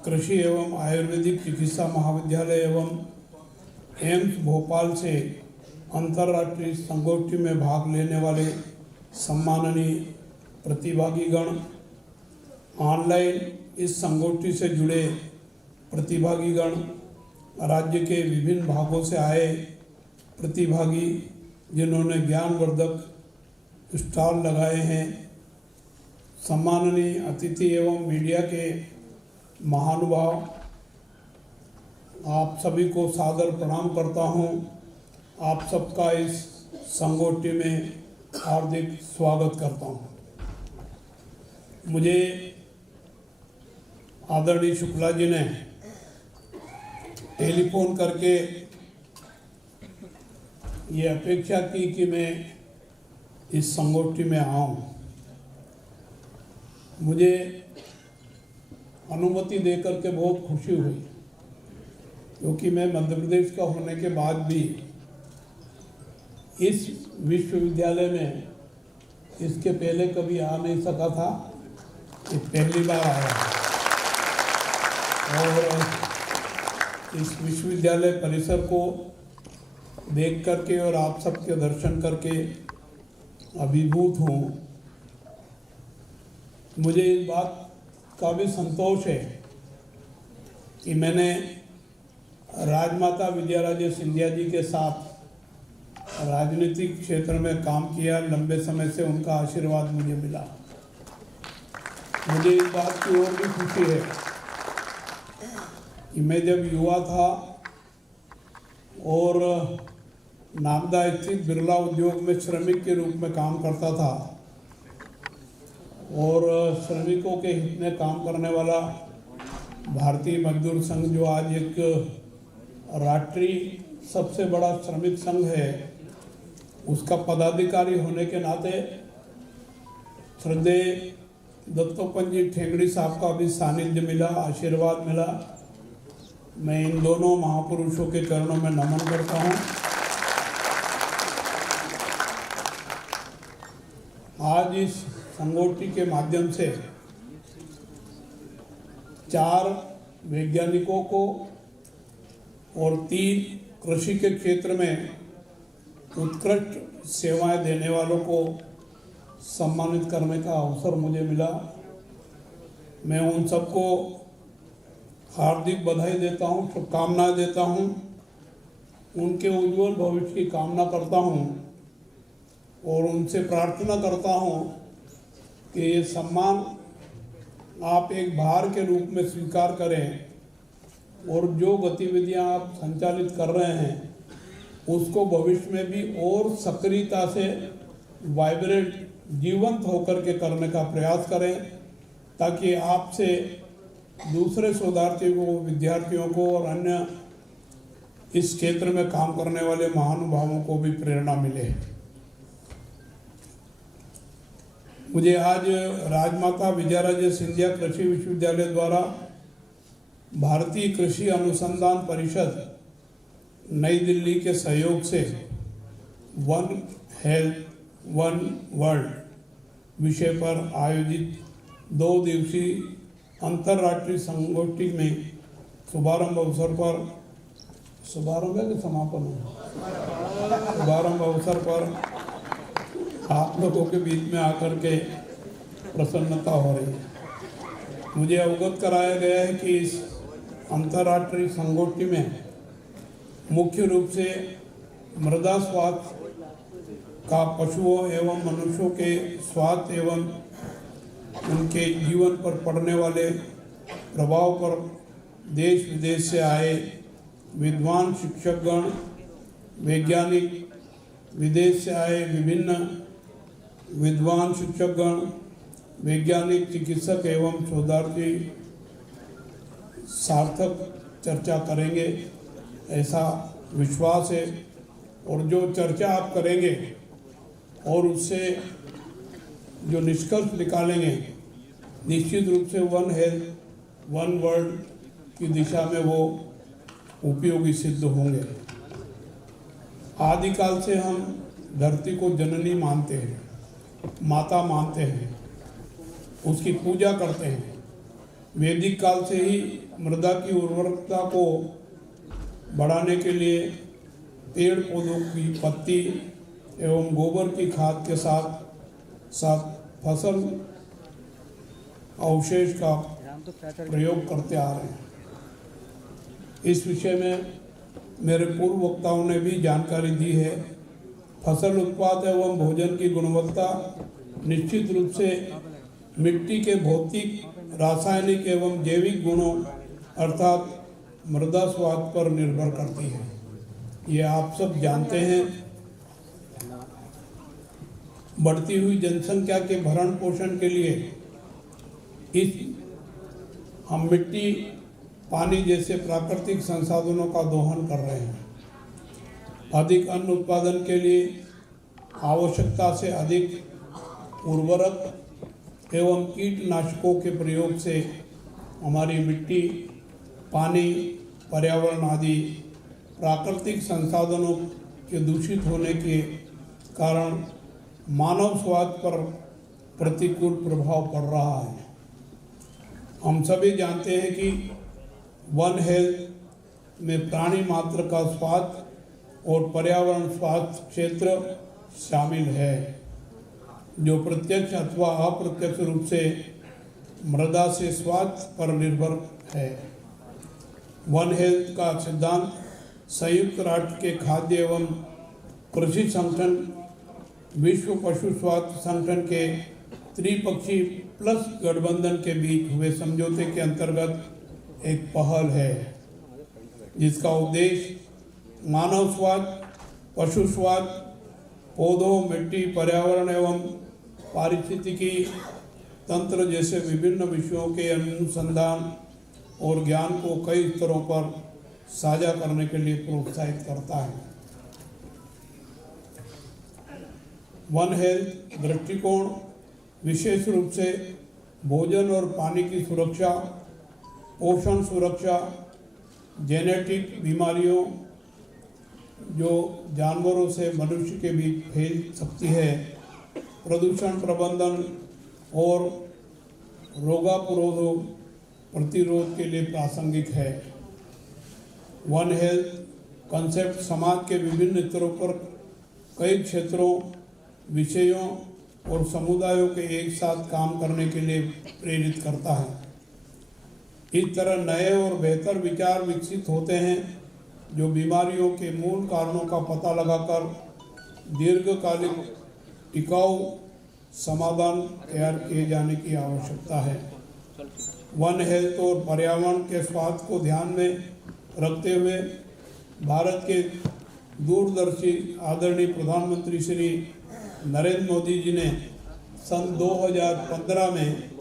कृषि एवं आयुर्वेदिक चिकित्सा महाविद्यालय एवं एम्स भोपाल से अंतर्राष्ट्रीय संगोष्ठी में भाग लेने वाले सम्माननीय प्रतिभागीगण, ऑनलाइन इस संगोष्ठी से जुड़े प्रतिभागीगण, राज्य के विभिन्न भागों से आए प्रतिभागी जिन्होंने ज्ञानवर्धक स्टॉल लगाए हैं, सम्माननीय अतिथि एवं मीडिया के महानुभाव, आप सभी को सादर प्रणाम करता हूं। आप सबका इस संगोष्ठी में हार्दिक स्वागत करता हूं। मुझे आदरणीय शुक्ला जी ने टेलीफोन करके ये अपेक्षा की कि मैं इस संगोष्ठी में आऊं। मुझे अनुमति देकर के बहुत खुशी हुई, क्योंकि मैं मध्य प्रदेश का होने के बाद भी इस विश्वविद्यालय में इसके पहले कभी आ नहीं सका था। ये पहली बार आया और इस विश्वविद्यालय परिसर को देख करके और आप सबके दर्शन करके अभिभूत हूँ। मुझे इस बात का भी संतोष है कि मैंने राजमाता विजयाराजे सिंधिया जी के साथ राजनीतिक क्षेत्र में काम किया। लंबे समय से उनका आशीर्वाद मुझे मिला। मुझे इस बात की और भी खुशी है कि मैं जब युवा था और नागदा स्थित बिरला उद्योग में श्रमिक के रूप में काम करता था और श्रमिकों के हित में काम करने वाला भारतीय मजदूर संघ, जो आज एक राष्ट्रीय सबसे बड़ा श्रमिक संघ है, उसका पदाधिकारी होने के नाते श्रद्धेय दत्तोपंत जी ठेंगड़ी साहब का भी सानिध्य मिला, आशीर्वाद मिला। मैं इन दोनों महापुरुषों के चरणों में नमन करता हूँ। आज इस संगोष्ठी के माध्यम से 4 वैज्ञानिकों को और 3 कृषि के क्षेत्र में उत्कृष्ट सेवाएं देने वालों को सम्मानित करने का अवसर मुझे मिला। मैं उन सबको हार्दिक बधाई देता हूं, शुभकामनाएं देता हूं, उनके उज्जवल भविष्य की कामना करता हूं और उनसे प्रार्थना करता हूँ कि ये सम्मान आप एक भार के रूप में स्वीकार करें और जो गतिविधियां आप संचालित कर रहे हैं उसको भविष्य में भी और सक्रियता से वाइब्रेंट जीवंत होकर के करने का प्रयास करें, ताकि आपसे दूसरे शोधार्थियों को, विद्यार्थियों को और अन्य इस क्षेत्र में काम करने वाले महानुभावों को भी प्रेरणा मिले। मुझे आज राजमाता विजयाराजे सिंधिया कृषि विश्वविद्यालय द्वारा भारतीय कृषि अनुसंधान परिषद नई दिल्ली के सहयोग से वन हेल्थ वन वर्ल्ड विषय पर आयोजित 2 दिवसीय अंतर्राष्ट्रीय संगोष्ठी में शुभारंभ अवसर पर आप लोगों के बीच में आकर के प्रसन्नता हो रही है। मुझे अवगत कराया गया है कि इस अंतर्राष्ट्रीय संगोष्ठी में मुख्य रूप से मृदा स्वास्थ्य का पशुओं एवं मनुष्यों के स्वास्थ्य एवं उनके जीवन पर पड़ने वाले प्रभाव पर देश विदेश से आए विद्वान शिक्षकगण, वैज्ञानिक, विदेश से आए विभिन्न विद्वान शिक्षकगण, वैज्ञानिक, चिकित्सक एवं शोधार्थी सार्थक चर्चा करेंगे, ऐसा विश्वास है। और जो चर्चा आप करेंगे और उससे जो निष्कर्ष निकालेंगे, निश्चित रूप से वन हेल्थ वन वर्ल्ड की दिशा में वो उपयोगी सिद्ध होंगे। आदिकाल से हम धरती को जननी मानते हैं, माता मानते हैं, उसकी पूजा करते हैं। वैदिक काल से ही मृदा की उर्वरकता को बढ़ाने के लिए पेड़ पौधों की पत्ती एवं गोबर की खाद के साथ साथ फसल अवशेष का प्रयोग करते आ रहे हैं। इस विषय में मेरे पूर्व वक्ताओं ने भी जानकारी दी है। फसल उत्पाद एवं भोजन की गुणवत्ता निश्चित रूप से मिट्टी के भौतिक, रासायनिक एवं जैविक गुणों अर्थात मृदा स्वास्थ्य पर निर्भर करती है। ये आप सब जानते हैं। बढ़ती हुई जनसंख्या के भरण पोषण के लिए हम मिट्टी, पानी जैसे प्राकृतिक संसाधनों का दोहन कर रहे हैं। अधिक अन्न उत्पादन के लिए आवश्यकता से अधिक उर्वरक एवं कीटनाशकों के प्रयोग से हमारी मिट्टी, पानी, पर्यावरण आदि प्राकृतिक संसाधनों के दूषित होने के कारण मानव स्वास्थ्य पर प्रतिकूल प्रभाव पड़ रहा है। हम सभी जानते हैं कि वन हेल्थ में प्राणी मात्र का स्वास्थ्य और पर्यावरण स्वास्थ्य क्षेत्र शामिल है, जो प्रत्यक्ष अथवा अप्रत्यक्ष रूप से मृदा से स्वास्थ्य पर निर्भर है। वन हेल्थ का सिद्धांत संयुक्त राष्ट्र के खाद्य एवं कृषि संगठन, विश्व पशु स्वास्थ्य संगठन के त्रिपक्षीय प्लस गठबंधन के बीच हुए समझौते के अंतर्गत एक पहल है, जिसका उद्देश्य मानव स्वास्थ्य, पशु स्वास्थ्य, पौधों, मिट्टी, पर्यावरण एवं पारिस्थितिकी तंत्र जैसे विभिन्न विषयों के अनुसंधान और ज्ञान को कई स्तरों पर साझा करने के लिए प्रोत्साहित करता है। वन हेल्थ दृष्टिकोण विशेष रूप से भोजन और पानी की सुरक्षा, पोषण सुरक्षा, जेनेटिक बीमारियों जो जानवरों से मनुष्य के बीच फैल सकती है, प्रदूषण प्रबंधन और रोगावरोध प्रतिरोध के लिए प्रासंगिक है। वन हेल्थ कंसेप्ट समाज के विभिन्न स्तरों पर कई क्षेत्रों, विषयों और समुदायों के एक साथ काम करने के लिए प्रेरित करता है। इस तरह नए और बेहतर विचार विकसित होते हैं जो बीमारियों के मूल कारणों का पता लगाकर दीर्घकालिक टिकाऊ समाधान तैयार किए जाने की आवश्यकता है। वन हेल्थ और पर्यावरण के स्वास्थ्य को ध्यान में रखते हुए भारत के दूरदर्शी आदरणीय प्रधानमंत्री श्री नरेंद्र मोदी जी ने सन 2015 में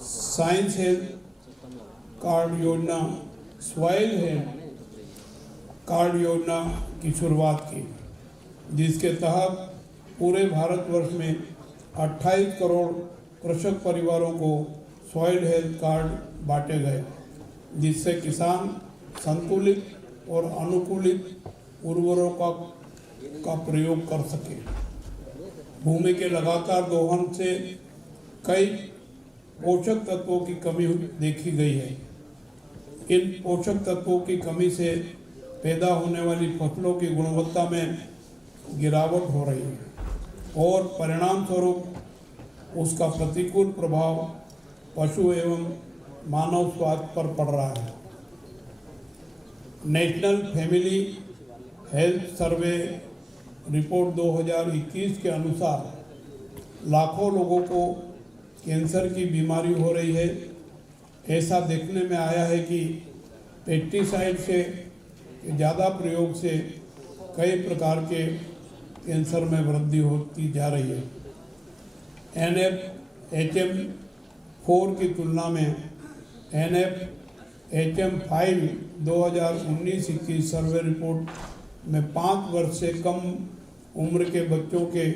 साइंस हेल्थ कार्ड योजना, सॉइल हेल्थ कार्ड योजना की शुरुआत की, जिसके तहत पूरे भारतवर्ष में 28 करोड़ कृषक परिवारों को सॉइल हेल्थ कार्ड बांटे गए, जिससे किसान संतुलित और अनुकूलित उर्वरकों का प्रयोग कर सके। भूमि के लगातार दोहन से कई पोषक तत्वों की कमी देखी गई है। इन पोषक तत्वों की कमी से पैदा होने वाली फसलों की गुणवत्ता में गिरावट हो रही है और परिणाम स्वरूप उसका प्रतिकूल प्रभाव पशु एवं मानव स्वास्थ्य पर पड़ रहा है। National family health survey report 2021 के अनुसार लाखों लोगों को कैंसर की बीमारी हो रही है। ऐसा देखने में आया है कि पेस्टिसाइड से ज़्यादा प्रयोग से कई प्रकार के कैंसर में वृद्धि होती जा रही है। NF-HM4 की तुलना में NF-HM5 2019-21 सर्वे रिपोर्ट में 5 वर्ष से कम उम्र के बच्चों के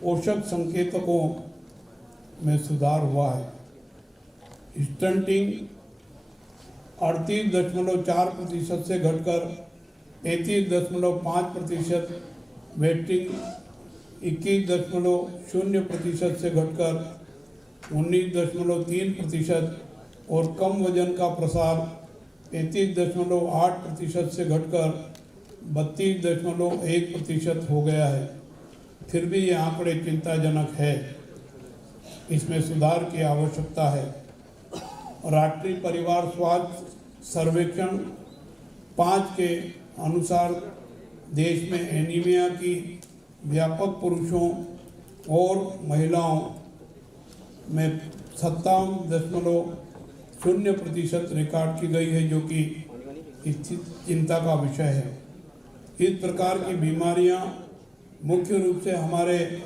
पोषक संकेतकों में सुधार हुआ है। स्टंटिंग 38.4% से घटकर 33.5%, वेटिंग 21.0% से घटकर 19.3% और कम वजन का प्रसार 33.8% से घटकर 32.1% हो गया है। फिर भी ये आंकड़े चिंताजनक है, इसमें सुधार की आवश्यकता है। राष्ट्रीय परिवार स्वास्थ्य सर्वेक्षण 5 के अनुसार देश में एनीमिया की व्यापक पुरुषों और महिलाओं में 57.0% रिकॉर्ड की गई है, जो कि चिंता का विषय है। इस प्रकार की बीमारियां मुख्य रूप से हमारे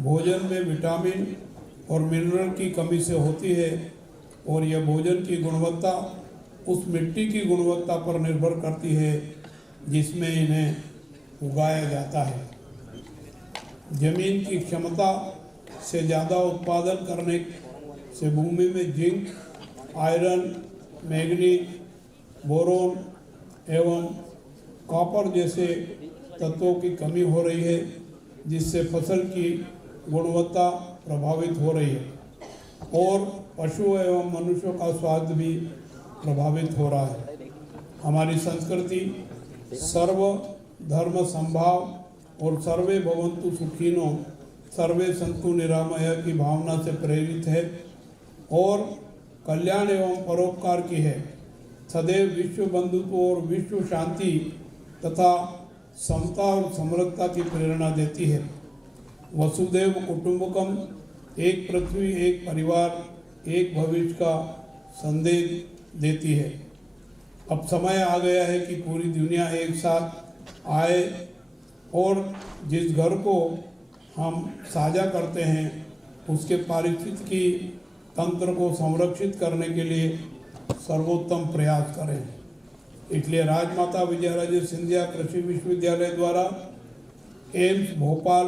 भोजन में विटामिन और मिनरल की कमी से होती है और यह भोजन की गुणवत्ता उस मिट्टी की गुणवत्ता पर निर्भर करती है जिसमें इन्हें उगाया जाता है। जमीन की क्षमता से ज़्यादा उत्पादन करने से भूमि में जिंक, आयरन, मैग्नीज, बोरोन एवं कॉपर जैसे तत्वों की कमी हो रही है, जिससे फसल की गुणवत्ता प्रभावित हो रही है और पशु एवं मनुष्यों का स्वास्थ्य भी प्रभावित हो रहा है। हमारी संस्कृति सर्व धर्म संभाव और सर्वे भवन्तु सुखिनो सर्वे सन्तु निरामया की भावना से प्रेरित है और कल्याण एवं परोपकार की है। सदैव विश्व बंधुत्व और विश्व शांति तथा समता और समृद्धता की प्रेरणा देती है। वसुदैव कुटुंबकम, एक पृथ्वी एक परिवार एक भविष्य का संदेश देती है। अब समय आ गया है कि पूरी दुनिया एक साथ आए और जिस घर को हम साझा करते हैं उसके पारिस्थितिकी तंत्र को संरक्षित करने के लिए सर्वोत्तम प्रयास करें। इसलिए राजमाता विजयाराजे सिंधिया कृषि विश्वविद्यालय द्वारा एम्स भोपाल,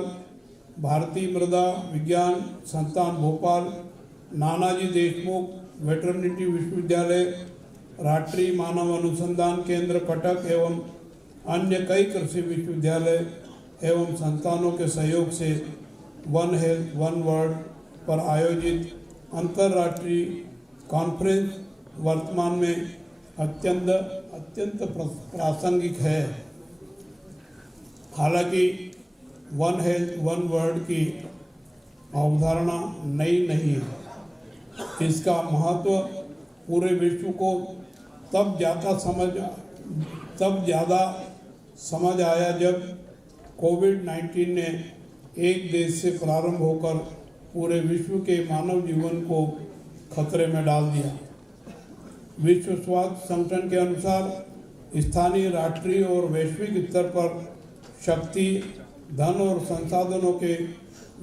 भारतीय मृदा विज्ञान संस्थान भोपाल, नानाजी देशमुख वेटरनिटी विश्वविद्यालय, राष्ट्रीय मानव अनुसंधान केंद्र कटक एवं अन्य कई कृषि विश्वविद्यालय एवं संस्थानों के सहयोग से वन हेल्थ वन वर्ल्ड पर आयोजित अंतर्राष्ट्रीय कॉन्फ्रेंस वर्तमान में अत्यंत प्रासंगिक है। हालांकि वन हेल्थ वन वर्ल्ड की अवधारणा नई नहीं है। इसका महत्व पूरे विश्व को तब ज़्यादा समझ आया जब कोविड-19 ने एक देश से प्रारंभ होकर पूरे विश्व के मानव जीवन को खतरे में डाल दिया। विश्व स्वास्थ्य संगठन के अनुसार स्थानीय, राष्ट्रीय और वैश्विक स्तर पर शक्ति, धन और संसाधनों के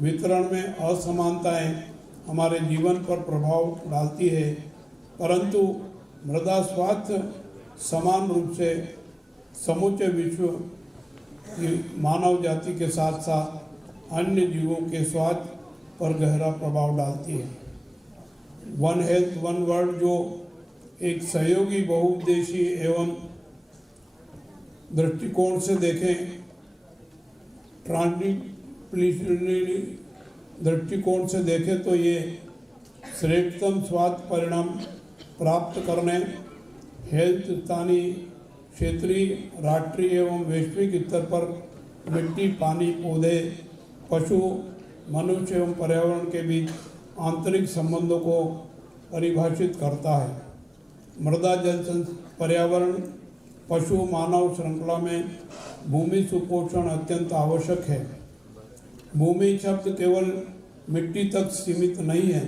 वितरण में असमानताएं हमारे जीवन पर प्रभाव डालती है, परंतु मृदा स्वास्थ्य समान रूप से समूचे विश्व की मानव जाति के साथ साथ अन्य जीवों के स्वास्थ्य पर गहरा प्रभाव डालती है। वन हेल्थ वन वर्ल्ड जो एक सहयोगी, बहुउद्देशीय एवं दृष्टिकोण से देखें, ट्रांसडिसिप्लिनरी दृष्टिकोण से देखें तो ये श्रेष्ठतम स्वास्थ्य परिणाम प्राप्त करने हेल्थ स्थानीय, क्षेत्रीय, राष्ट्रीय एवं वैश्विक स्तर पर मिट्टी, पानी, पौधे, पशु, मनुष्य एवं पर्यावरण के बीच आंतरिक संबंधों को परिभाषित करता है। मृदा, जल, पर्यावरण, पशु मानव श्रृंखला में भूमि सुपोषण अत्यंत आवश्यक है। भूमि शब्द केवल मिट्टी तक सीमित नहीं है।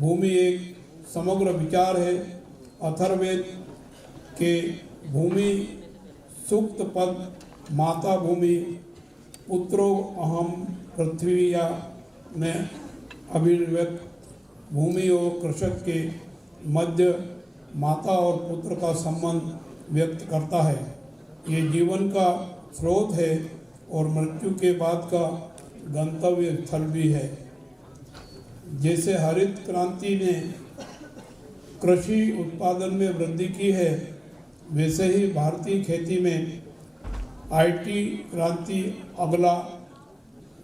भूमि एक समग्र विचार है। अथर्ववेद के भूमि सूक्त पद माता भूमि पुत्रो अहम पृथ्वीया में अभिव्यक्त भूमि और कृषक के मध्य माता और पुत्र का संबंध व्यक्त करता है। ये जीवन का स्रोत है और मृत्यु के बाद का गंतव्य स्थल भी है। जैसे हरित क्रांति ने कृषि उत्पादन में वृद्धि की है, वैसे ही भारतीय खेती में आईटी क्रांति अगला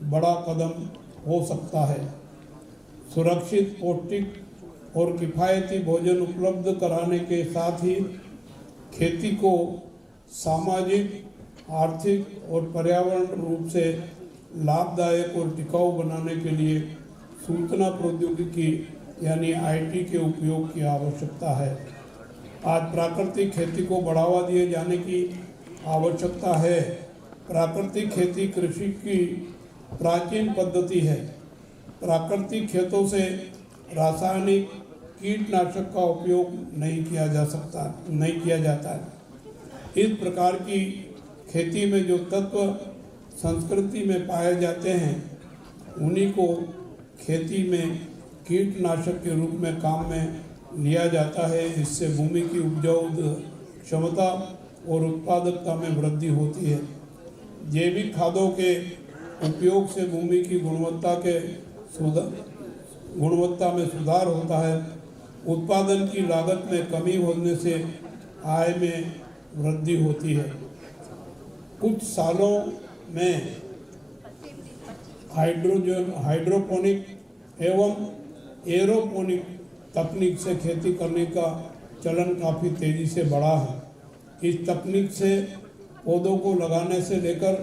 बड़ा कदम हो सकता है। सुरक्षित, पौष्टिक और किफ़ायती भोजन उपलब्ध कराने के साथ ही खेती को सामाजिक, आर्थिक और पर्यावरण रूप से लाभदायक और टिकाऊ बनाने के लिए सूचना प्रौद्योगिकी यानी आईटी के उपयोग की आवश्यकता है। आज प्राकृतिक खेती को बढ़ावा दिए जाने की आवश्यकता है। प्राकृतिक खेती कृषि की प्राचीन पद्धति है। प्राकृतिक खेतों से रासायनिक कीटनाशक का उपयोग नहीं किया जाता है। इस प्रकार की खेती में जो तत्व संस्कृति में पाए जाते हैं, उन्हीं को खेती में कीटनाशक के रूप में काम में लिया जाता है। इससे भूमि की उपजाऊ क्षमता और उत्पादकता में वृद्धि होती है। जैविक खादों के उपयोग से भूमि की गुणवत्ता में सुधार होता है। उत्पादन की लागत में कमी होने से आय में वृद्धि होती है। कुछ सालों में हाइड्रोपोनिक एवं एरोपोनिक तकनीक से खेती करने का चलन काफ़ी तेज़ी से बढ़ा है। इस तकनीक से पौधों को लगाने से लेकर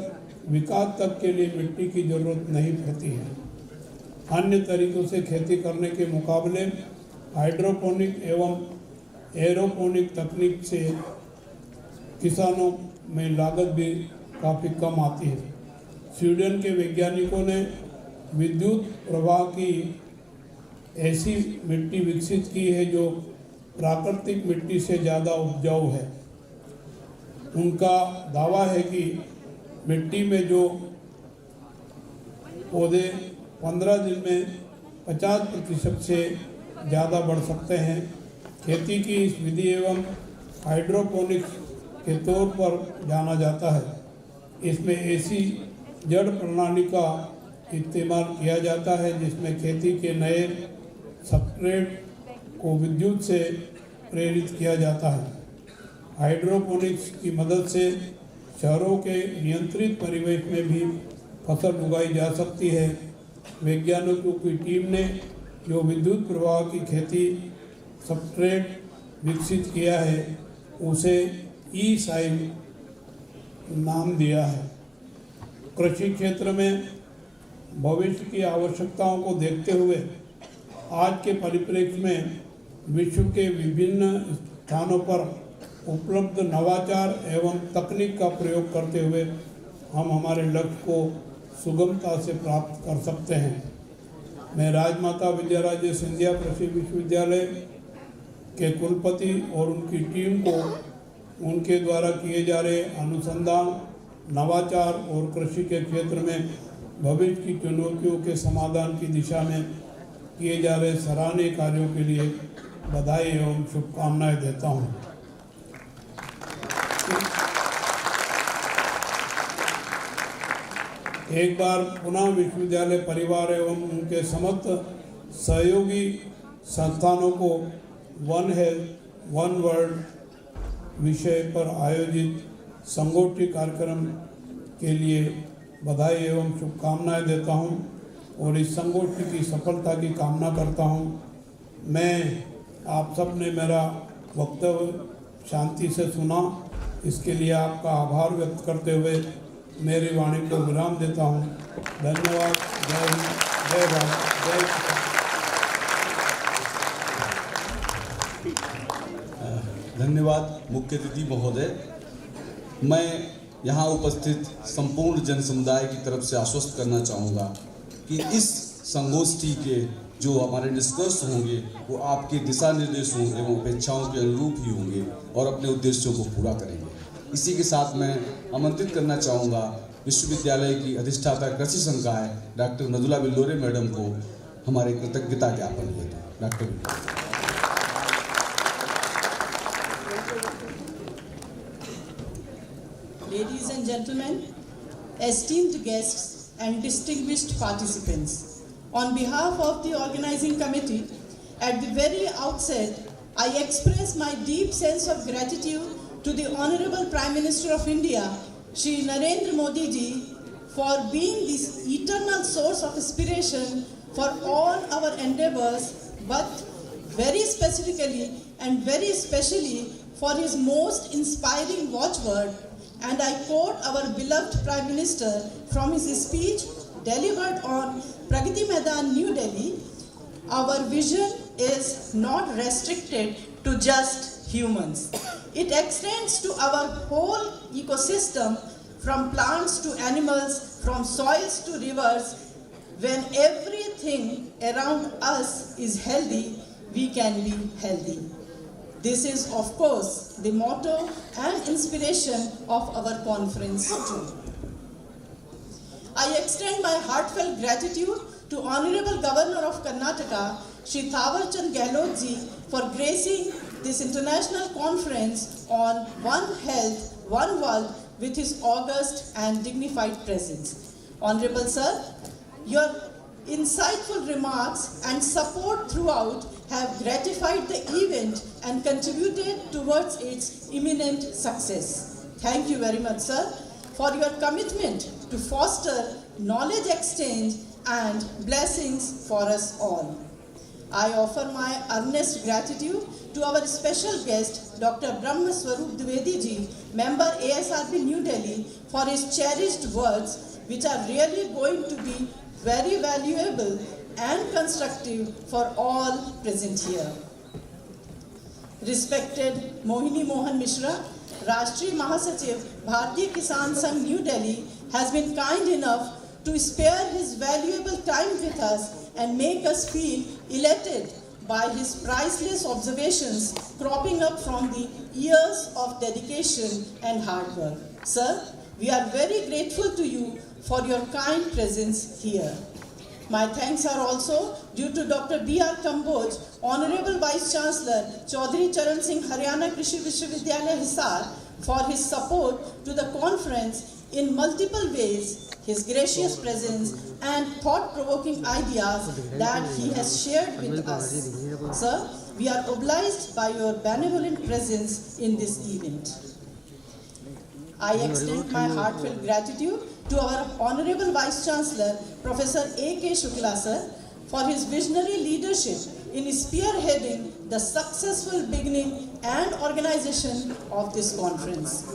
विकास तक के लिए मिट्टी की जरूरत नहीं पड़ती है। अन्य तरीकों से खेती करने के मुकाबले हाइड्रोपोनिक एवं एरोपोनिक तकनीक से किसानों में लागत भी काफ़ी कम आती है। स्वीडन के वैज्ञानिकों ने विद्युत प्रवाह की ऐसी मिट्टी विकसित की है जो प्राकृतिक मिट्टी से ज़्यादा उपजाऊ है। उनका दावा है कि मिट्टी में जो पौधे 15 दिन में 50% से ज़्यादा बढ़ सकते हैं। खेती की इस विधि एवं हाइड्रोपोनिक्स के तौर पर जाना जाता है। इसमें ऐसी जड़ प्रणाली का इस्तेमाल किया जाता है जिसमें खेती के नए सब्सट्रेट को विद्युत से प्रेरित किया जाता है। हाइड्रोपोनिक्स की मदद से शहरों के नियंत्रित परिवेश में भी फसल उगाई जा सकती है। वैज्ञानिकों की टीम ने जो विद्युत प्रवाह की खेती सब्सट्रेट विकसित किया है उसे ई-साइम नाम दिया है। कृषि क्षेत्र में भविष्य की आवश्यकताओं को देखते हुए आज के परिप्रेक्ष्य में विश्व के विभिन्न स्थानों पर उपलब्ध नवाचार एवं तकनीक का प्रयोग करते हुए हम हमारे लक्ष्य को सुगमता से प्राप्त कर सकते हैं। मैं राजमाता विजयराजे सिंधिया कृषि विश्वविद्यालय के कुलपति और उनकी टीम को उनके द्वारा किए जा रहे अनुसंधान, नवाचार और कृषि के क्षेत्र में भविष्य की चुनौतियों के समाधान की दिशा में किए जा रहे सराहनीय कार्यों के लिए बधाई एवं शुभकामनाएं देता हूं। एक बार पुनः विश्वविद्यालय परिवार एवं उनके समस्त सहयोगी संस्थानों को वन हेल्थ वन वर्ल्ड विषय पर आयोजित संगोष्ठी कार्यक्रम के लिए बधाई एवं शुभकामनाएं देता हूं और इस संगोष्ठी की सफलता की कामना करता हूं। मैं आप सब ने मेरा वक्तव्य शांति से सुना, इसके लिए आपका आभार व्यक्त करते हुए मेरी वाणी को विराम देता हूं। धन्यवाद। जय हिंद, जय भारत, जय किसान। धन्यवाद मुख्य अतिथि महोदय। मैं यहाँ उपस्थित संपूर्ण जन समुदाय की तरफ से आश्वस्त करना चाहूँगा कि इस संगोष्ठी के जो हमारे निष्कर्ष होंगे वो आपके दिशा निर्देशों एवं अपेक्षाओं के अनुरूप ही होंगे और अपने उद्देश्यों को पूरा करेंगे। इसी के साथ मैं आमंत्रित करना चाहूँगा विश्वविद्यालय की अधिष्ठाता कृषि संकाय डॉक्टर मृदुला बिल्लोरे मैडम को हमारे कृतज्ञता ज्ञापन हेतु। Doctor Ladies and gentlemen, esteemed guests and distinguished participants, on behalf of the organizing committee, at the very outset, I express my deep sense of gratitude to the Honorable Prime Minister of India, Shri Narendra Modi ji, for being this eternal source of inspiration for all our endeavors, but very specifically and very especially for his most inspiring watchword. And I quote our beloved Prime Minister from his speech delivered on Pragati Maidan, New Delhi: our vision is not restricted to just humans. It extends to our whole ecosystem, from plants to animals, from soils to rivers. When everything around us is healthy, we can be healthy. This is, of course, the motto and inspiration of our conference too. I extend my heartfelt gratitude to Honorable Governor of Karnataka, Shri Thawarchand Gehlot ji, for gracing this international conference on One Health, One World with his august and dignified presence. Honorable Sir, your insightful remarks and support throughout have gratified the event and contributed towards its imminent success. Thank you very much, sir, for your commitment to foster knowledge exchange and blessings for us all. I offer my earnest gratitude to our special guest, Dr. Brahma Swarup Dwivedi ji, member ASRB New Delhi, for his cherished words, which are really going to be very valuable and constructive for all present here. Respected Mohini Mohan Mishra, Rashtriya Mahasachiv, Bharatiya Kisan Sangh New Delhi, has been kind enough to spare his valuable time with us and make us feel elated by his priceless observations cropping up from the years of dedication and hard work. Sir, we are very grateful to you for your kind presence here. My thanks are also due to Dr. B.R. Kamboj, Honorable Vice Chancellor, Chaudhary Charan Singh Haryana Krishi Vishwavidyalaya Hisar, for his support to the conference in multiple ways, his gracious presence and thought-provoking ideas that he has shared with us. Sir, we are obliged by your benevolent presence in this event. I extend my heartfelt gratitude to our Honorable Vice Chancellor, Professor A.K. Shukla sir, for his visionary leadership in spearheading the successful beginning and organization of this conference.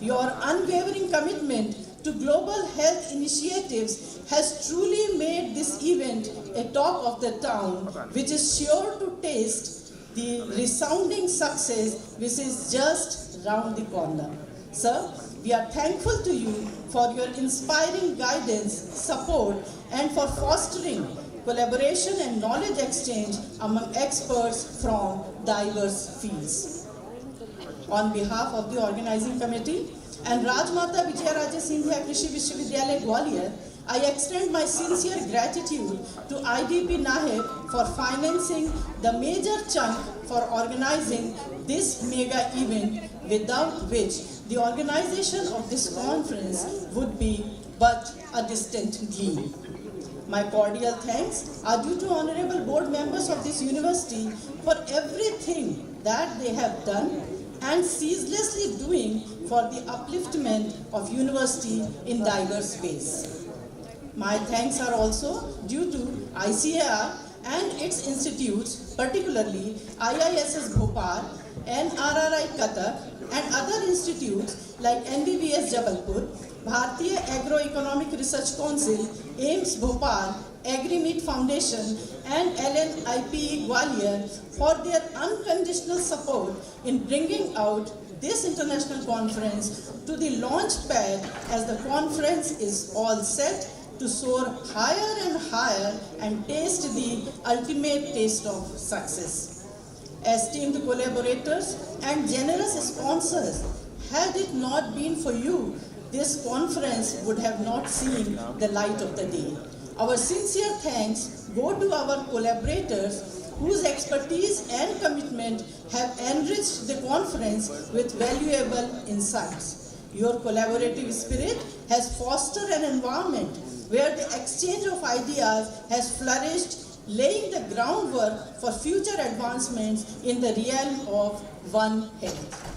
Your unwavering commitment to global health initiatives has truly made this event a talk of the town, which is sure to taste the resounding success which is just round the corner. Sir, We are thankful to you for your inspiring guidance, support, and for fostering collaboration and knowledge exchange among experts from diverse fields. On behalf of the organizing committee and Rajmata Vijayaraje Scindia Krishi Vishwavidyalaya Gwalior, I extend my sincere gratitude to IDP Nahib for financing the major chunk for organizing this mega event, without which the organization of this conference would be but a distant dream. My cordial thanks are due to honorable board members of this university for everything that they have done and ceaselessly doing for the upliftment of university in diverse ways. My thanks are also due to ICAR and its institutes, particularly IISS Bhopal, NRRI Cuttack, and other institutes like NDVS Jabalpur, Bharatiya Agroeconomic Research Council, AIMS Bhopal, AgriMeet Foundation, and LNIPE Gwalior for their unconditional support in bringing out this international conference to the launch pad as the conference is all set to soar higher and higher and taste the ultimate taste of success. Esteemed collaborators and generous sponsors, had it not been for you, this conference would have not seen the light of the day. Our sincere thanks go to our collaborators whose expertise and commitment have enriched the conference with valuable insights. Your collaborative spirit has fostered an environment where the exchange of ideas has flourished, laying the groundwork for future advancements in the realm of One Health.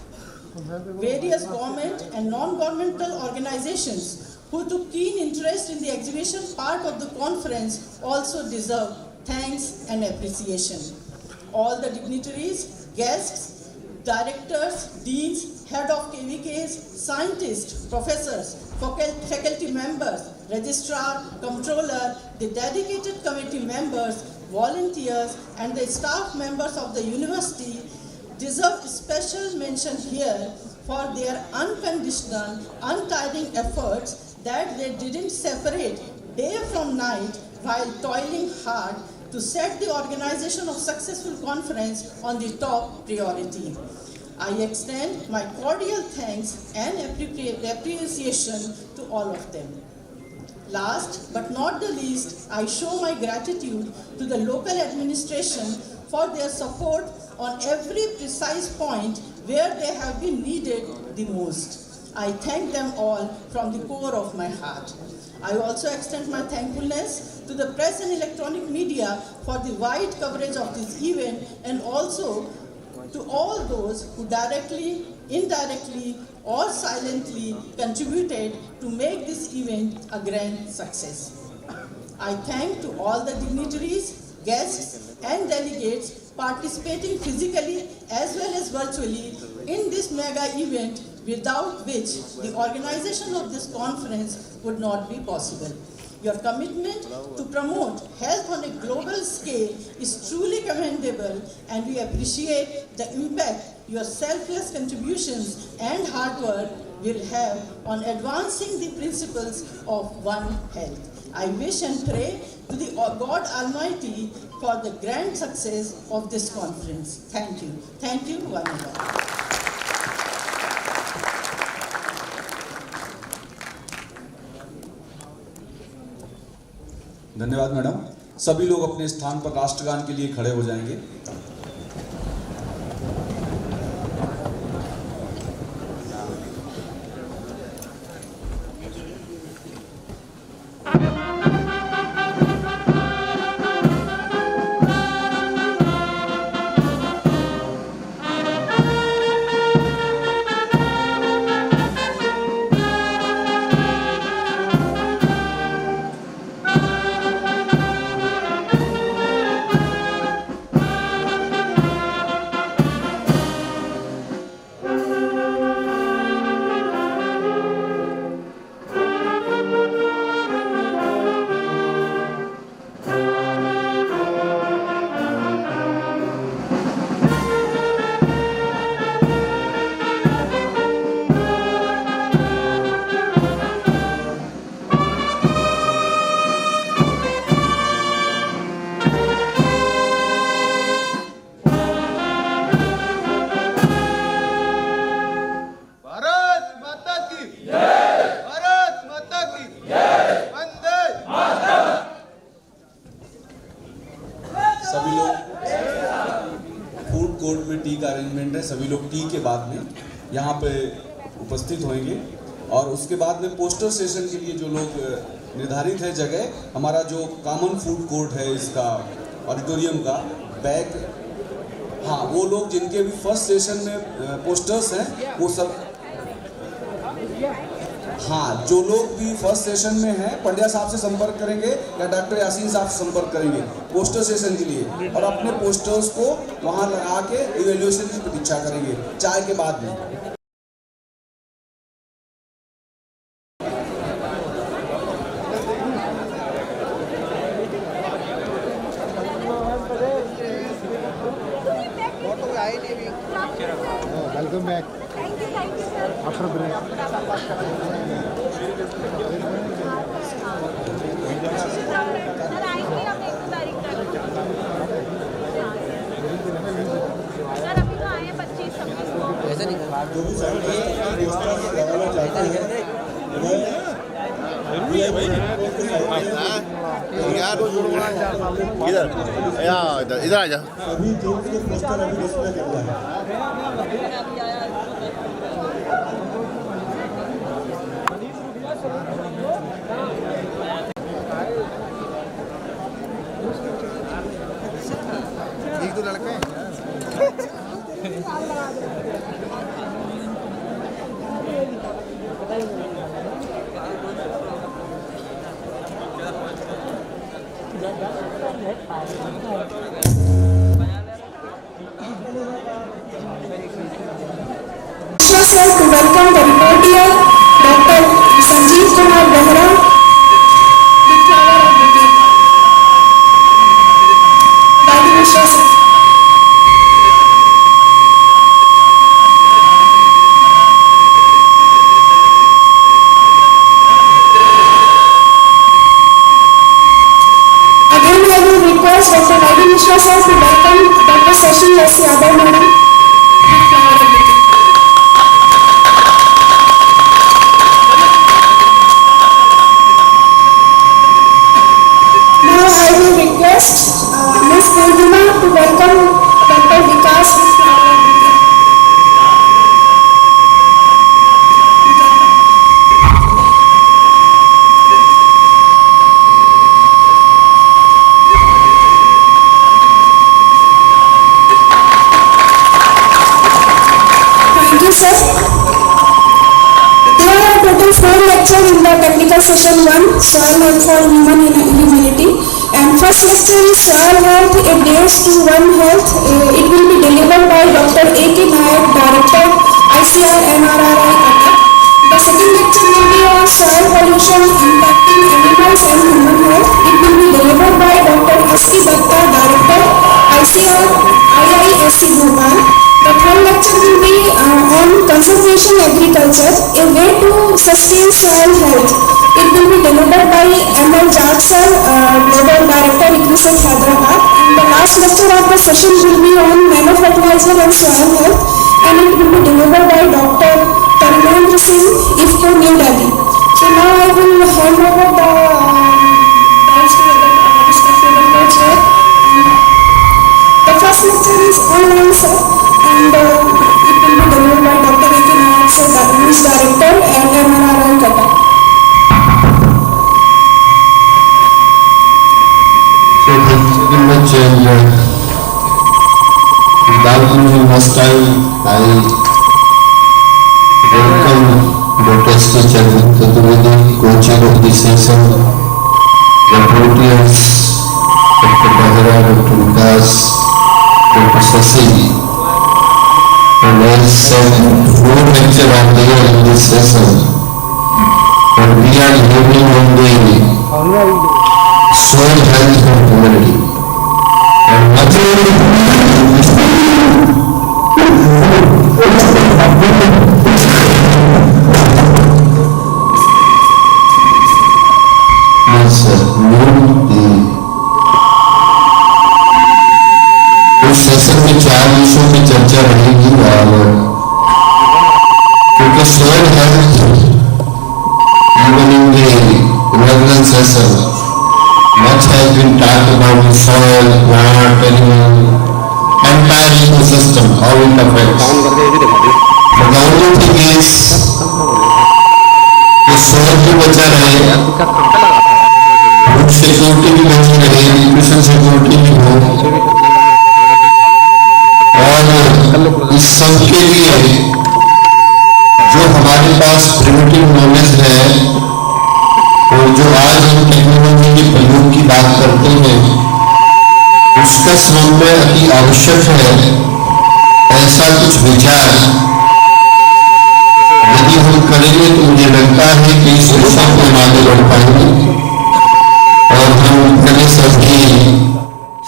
Various government and non-governmental organizations who took keen interest in the exhibition part of the conference also deserve thanks and appreciation. All the dignitaries, guests, directors, deans, head of KVKs, scientists, professors, faculty members, registrar, controller, the dedicated committee members, volunteers, and the staff members of the university deserve special mention here for their unconditional, untiring efforts that they didn't separate day from night while toiling hard to set the organization of successful conference on the top priority. I extend my cordial thanks and appreciation to all of them. Last but not the least, I show my gratitude to the local administration for their support on every precise point where they have been needed the most. I thank them all from the core of my heart. I also extend my thankfulness to the press and electronic media for the wide coverage of this event, and also to all those who directly, indirectly, or silently contributed to make this event a grand success. I thank to all the dignitaries, guests, and delegates participating physically as well as virtually in this mega event, without which the organization of this conference would not be possible. Your commitment to promote health on a global scale is truly commendable, and we appreciate the impact your selfless contributions and hard work will have on advancing the principles of One Health. I wish and pray to the God Almighty for the grand success of this conference. Thank you. Thank you, one and all. धन्यवाद madam. सभी लोग अपने स्थान पर राष्ट्रगान के लिए खड़े हो जाएंगे। सभी लोग फूड कोर्ट में टी का अरेंजमेंट है, सभी लोग टी के बाद में यहाँ पे उपस्थित होंगे और उसके बाद में पोस्टर सेशन के लिए जो लोग निर्धारित है जगह, हमारा जो कॉमन फूड कोर्ट है इसका ऑडिटोरियम का बैक, हाँ वो लोग जिनके भी फर्स्ट सेशन में पोस्टर्स हैं वो सब, हाँ जो लोग भी फर्स्ट सेशन में हैं पंड्या साहब से संपर्क करेंगे या डॉक्टर यासीन साहब से संपर्क करेंगे पोस्टर सेशन के लिए और अपने पोस्टर्स को वहाँ लगा के इवेल्युएशन की प्रतीक्षा करेंगे चाय के बाद में। Welcome back after break. इधर आ जा। अभी जो पोस्टर अभी डिस्प्ले कर रहा है। एक दो लड़के to welcome the reporter Dr. Sanjeev Kumar Behra with flower of bouquet. Dr. Mishra sir. Again I will request Dr. Dr. Mishra sir to welcome Dr. Sashi S. Yadav madam with flower of bouquet. Ms. Purnima to welcome Dr. Vikas with flower of bouquet. Thank you, sir. There are total 4 lectures in the technical session 1, Soil Health for Human Humanity. And first lecture is Soil Health, a base to One Health. It will be delivered by Dr. A.K. Nayak, Director, ICR NRRI, Cuttack. The second lecture will be on soil pollution impacting animals and human health. It will be delivered by Dr. S.K. Datta, Director, ICR IISC Bhopal. The third lecture will be on conservation agriculture, a way to sustain soil health. It will be delivered by M.L. Jat sir, Global Director, ICRISAT, Hyderabad. And the last lecture of the session will be on nanofertilizer and soil health, and it will be delivered by Dr. Tarunendra Singh, IFCO, New Delhi. So now I will hand over the talks to the respectable coach here. The first lecture is online, sir, and it will be delivered by Dr. A.K. Nayak, sir, News Director, and MRRI, Cuttack. So thank you very much, and without losing much time, I welcome Dr. S.K. Chaturvedi, co-chair of this session, the volunteers, Dr. Behra, Dr. Vikas, Dr. Sashi, and as said, 4 lectures are there in this session, and we are living on the soil health for humanity. And इस session में 4 विषयों की चर्चा रहेगी और क्योंकि soil health even in the inaugural session much has been talked about the soil, plant and ecosystem, how it affects. But the only thing is कि soul भी बचा रहे, फूड सिक्योरिटी भी बची रहे, न्यूट्रिशन सिक्योरिटी भी हो, और इस सब के लिए जो हमारे पास प्रिमिटिव नॉलेज है और जो आज हम टेक्नोलॉजी के प्रयोग की बात करते हैं, उसका समन्वय अति आवश्यक है। ऐसा कुछ विचार यदि हम करेंगे तो मुझे लगता है कि इस विषय को हम आगे बढ़ पाएंगे और हम पहले सभी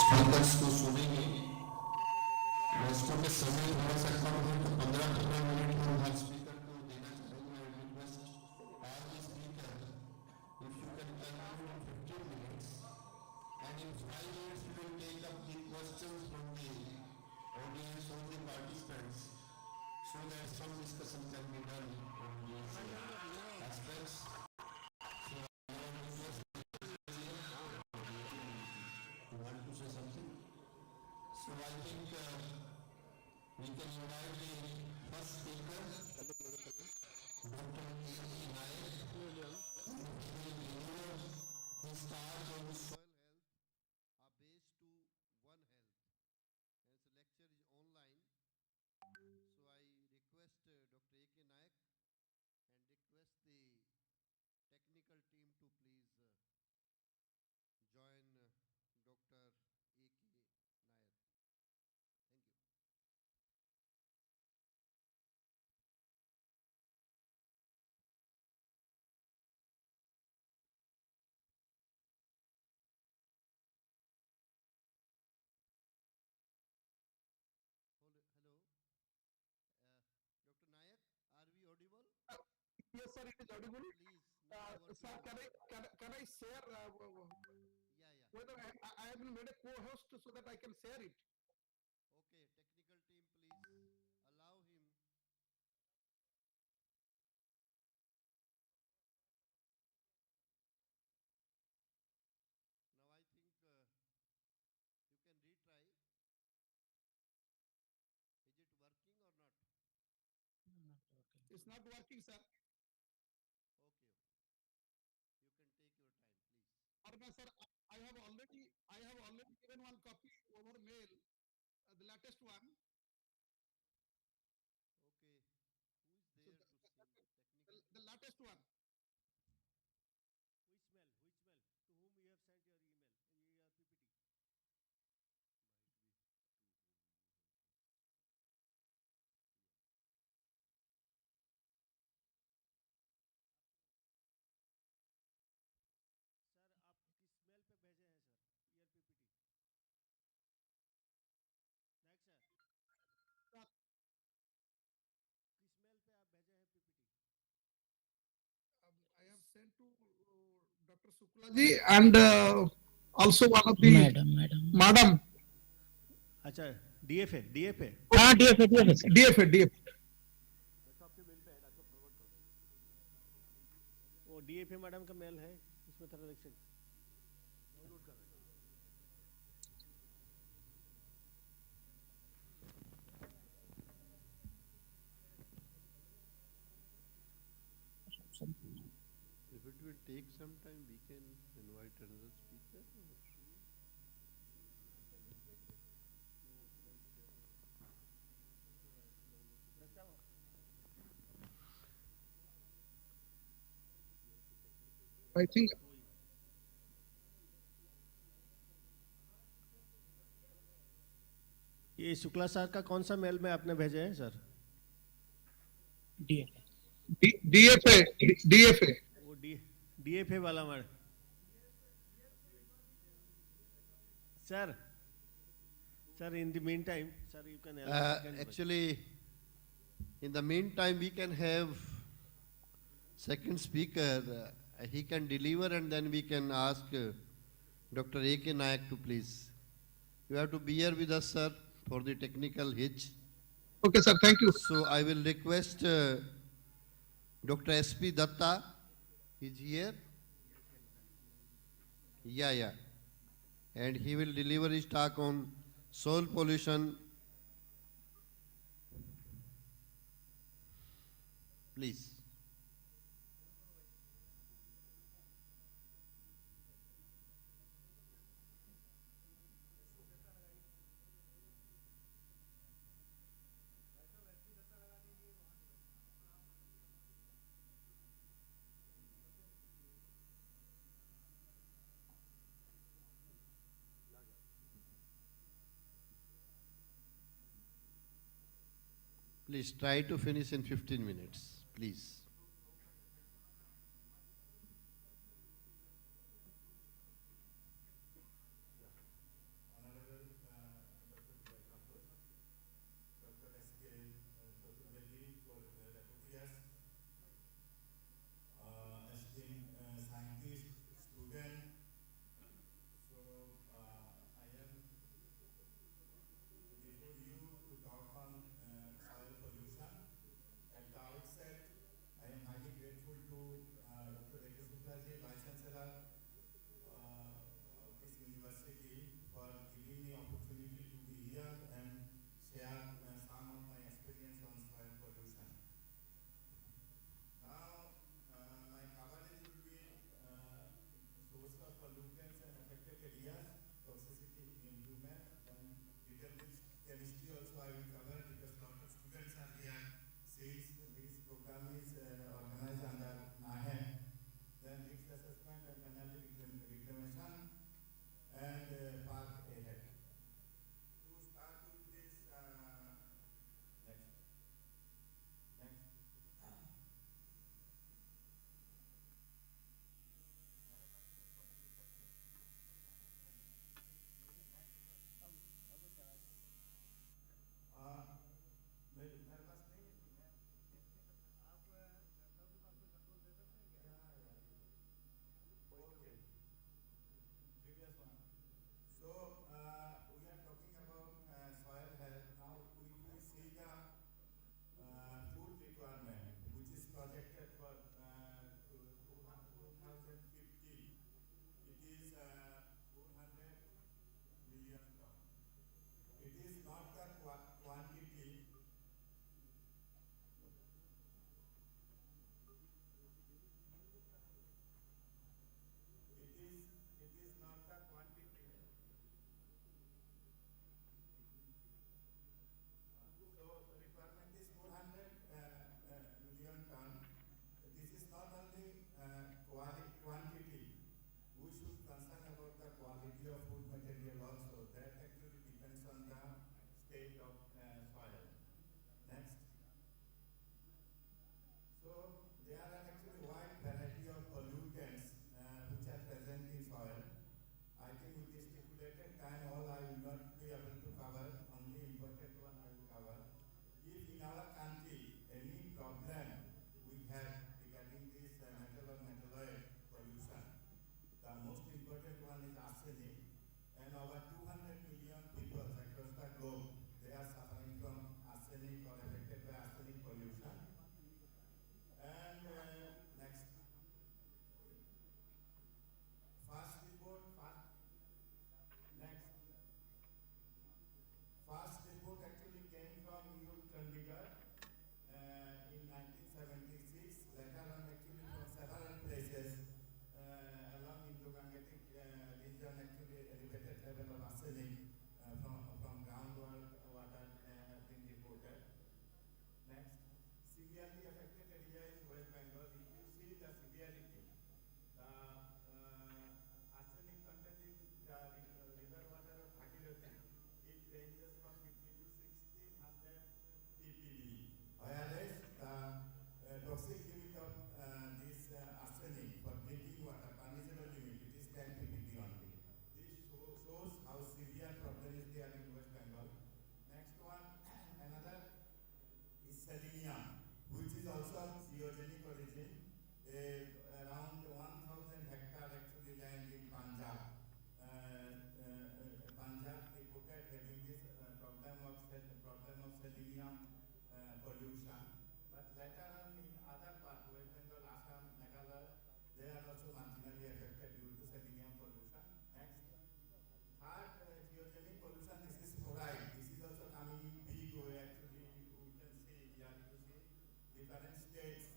स्पीकर्स को सुनेंगे। दोस्तों के समय थोड़ा सा कम है तो 15-15 मिनट हम हर स्पीकर को देना चाहेंगे। All the speaker, if you can conclude in 15 minutes, and in 5 minutes we will take up the questions from the audience or the participants, so that some discussion can be done on these aspects. So I request you want to say something? So I think we can invite the first speaker, Dr. Nayak. His start on soil health, a base to one health. Hence lecture is online. So I request Dr. A.K. Nayak and request the technical team to please join Dr. A.K. Nayak. Thank you. Hello. Dr. Nayak, are we audible? Yes, sir, it is audible. Please. Sir, can I share Yeah. whether I have been made a co-host so that I can share it? Okay, technical team, please allow him. Now I think you can retry. Is it working or not? It's not working, sir. Okay. You can take your time, please. Arna, sir, I have already given one copy over mail, the latest one. Okay. Who is there to send technical? The latest one. Which mail? Which mail? To whom you have sent your email, your PPT? Might be three, 4 emails I think. Sir आप किस mail पे भेजे हैं sir year PPT? नायक sir किस mail पे आप भेजे हैं PPT? I have sent to Dr. Suklaji and also one of the madam. अच्छा डीएफए हाँ डीएफए वो डीएफए मैडम का मेल है इसमें थोड़ा देख सकते डाउनलोड कर रहे हैं। If it will take some time, we can invite another speaker. I think ये शुक्ला सर का कौन सा मेल में आपने भेजे हैं सर? डीएफए वो डीएफए वाला mail sir in the meantime sir you can actually in the meantime we can have second speaker, he can deliver and then we can ask Dr. A.K. Nayak to please. You have to bear with us, sir, for the technical hitch. Okay, sir, thank you. So I will request Dr. S.P. Datta is here. Yeah. And he will deliver his talk on soil pollution Please. Please try to finish in 15 minutes, please. different states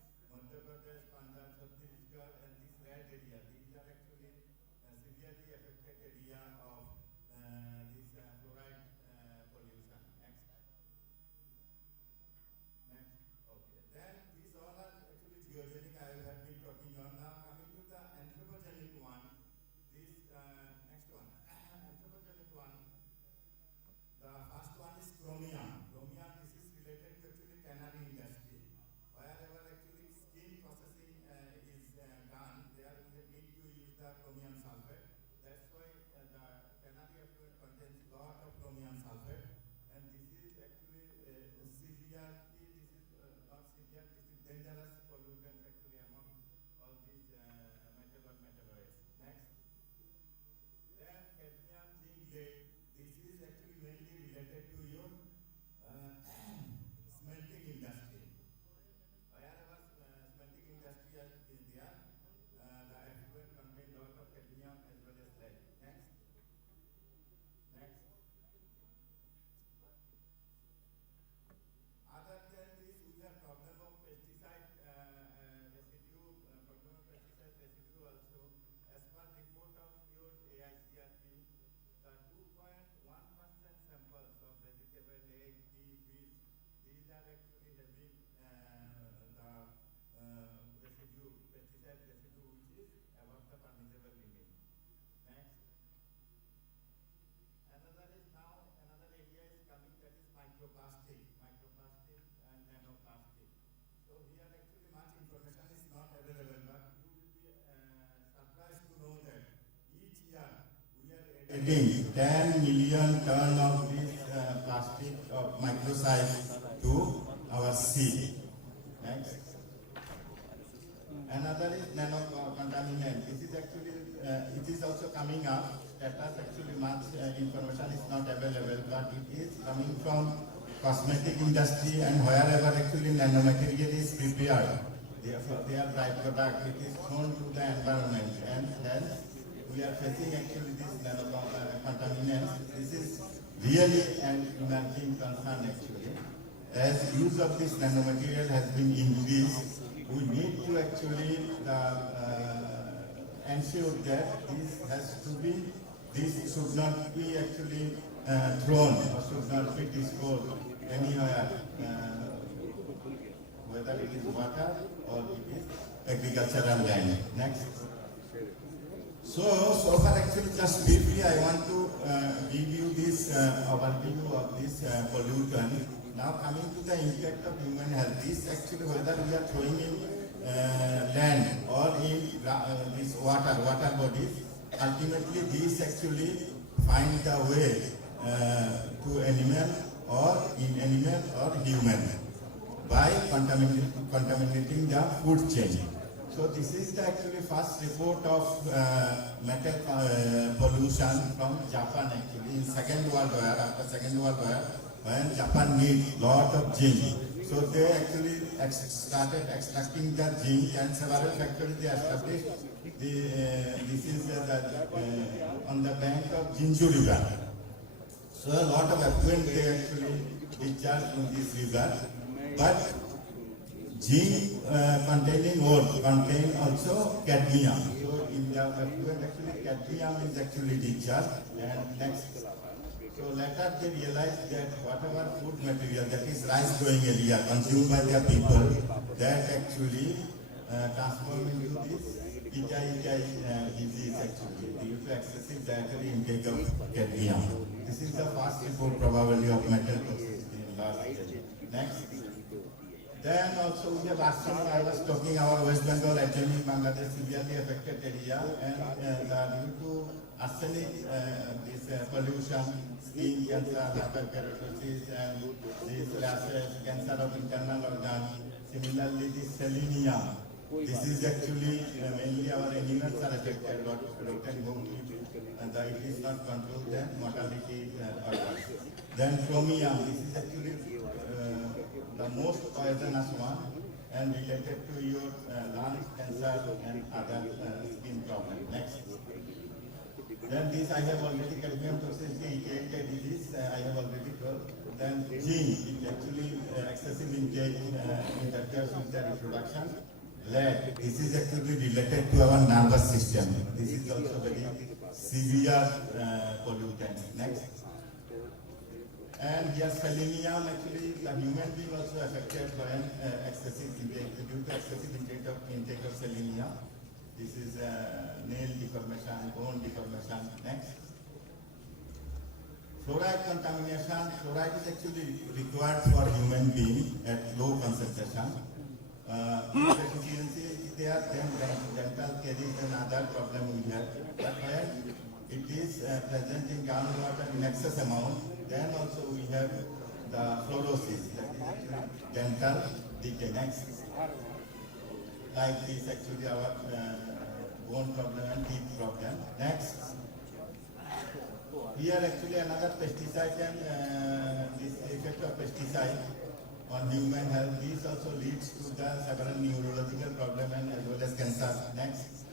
related to your smelting industry. Wherever smelting industry is there, the effluent contain lot of cadmium as well as lead. Next. Next. Other than this, we have problem of pesticide residue, problem of pesticide residue also. As per report of your AICRP, the 2.1% samples of vegetable, egg, tea, fish, these are actually having the residue, pesticide residue, which is above the permissible limit. Next. Another area is coming, that is microplastic and nanoplastic. So here actually much information is not available, but you will be surprised to know that each year we are adding 10 million ton of this plastic of micro size to our sea. Next. Another is nano contaminant. This is actually, it is also coming up. Status actually much information is not available, but it is coming from cosmetic industry, and wherever actually nanomaterial is prepared, therefore their byproduct, it is thrown to the environment, and hence we are facing actually this nano contaminants. This is really an emerging concern actually. As use of this nanomaterial has been increased, we need to actually ensure that this should not be actually thrown or should not be disposed anywhere, whether it is water or it is agricultural land. Next. So far actually just briefly I want to give you this overview of this pollutant. Now coming to the impact of human health, this actually whether we are throwing in land or in this water bodies, ultimately these actually find the way to animal or human by contaminating the food chain. So this is the actually first report of metal pollution from Japan actually in Second World War, after Second World War, when Japan needs lot of zinc. So they actually started extracting the zinc, and several factories they established. This is on the bank of Jinju River. So a lot of effluent they actually discharge in this river. But zinc containing ore contain also cadmium. So in the effluent actually cadmium is actually discharged. And next. So later they realized that whatever food material, that is rice growing area consumed by their people, that actually transform into this disease actually due to excessive dietary intake of cadmium. This is the first report probably of metal toxicity in last century. Next. Then also we have Assam, I was talking our West Bengal, adjoining Bangladesh, severely affected area, and due to arsenic, this pollution, skin cancer, hyperkeratosis, and these rashes, cancer of internal organ. Similarly, this selenium. This is actually mainly our animals are affected, but and it is not controlled, then mortality occurs. Then chromium, this is actually the most poisonous one and related to your lung cancer and other skin problems. Next. Then this I have already cadmium toxicity, disease, I have already told. Then gene, it actually excessive intake interferes with the reproduction. Lead, this is actually related to our nervous system. This is also very severe pollutant. Next. And here selenium, actually the human being also affected by an excessive intake, due to excessive intake of selenium. This is nail deformation, bone deformation. Next. Fluoride contamination. Fluoride is actually required for human being at low concentration. If deficiency is there, then dental caries and other problem we have. But when it is present in groundwater in excess amount, then also we have the fluorosis, that is actually dental decay. Next. Like this actually our bone problem and teeth problem. Next. Here actually another pesticide and effect of pesticide on human health. This also leads to the several neurological problems and as well as cancer. Next.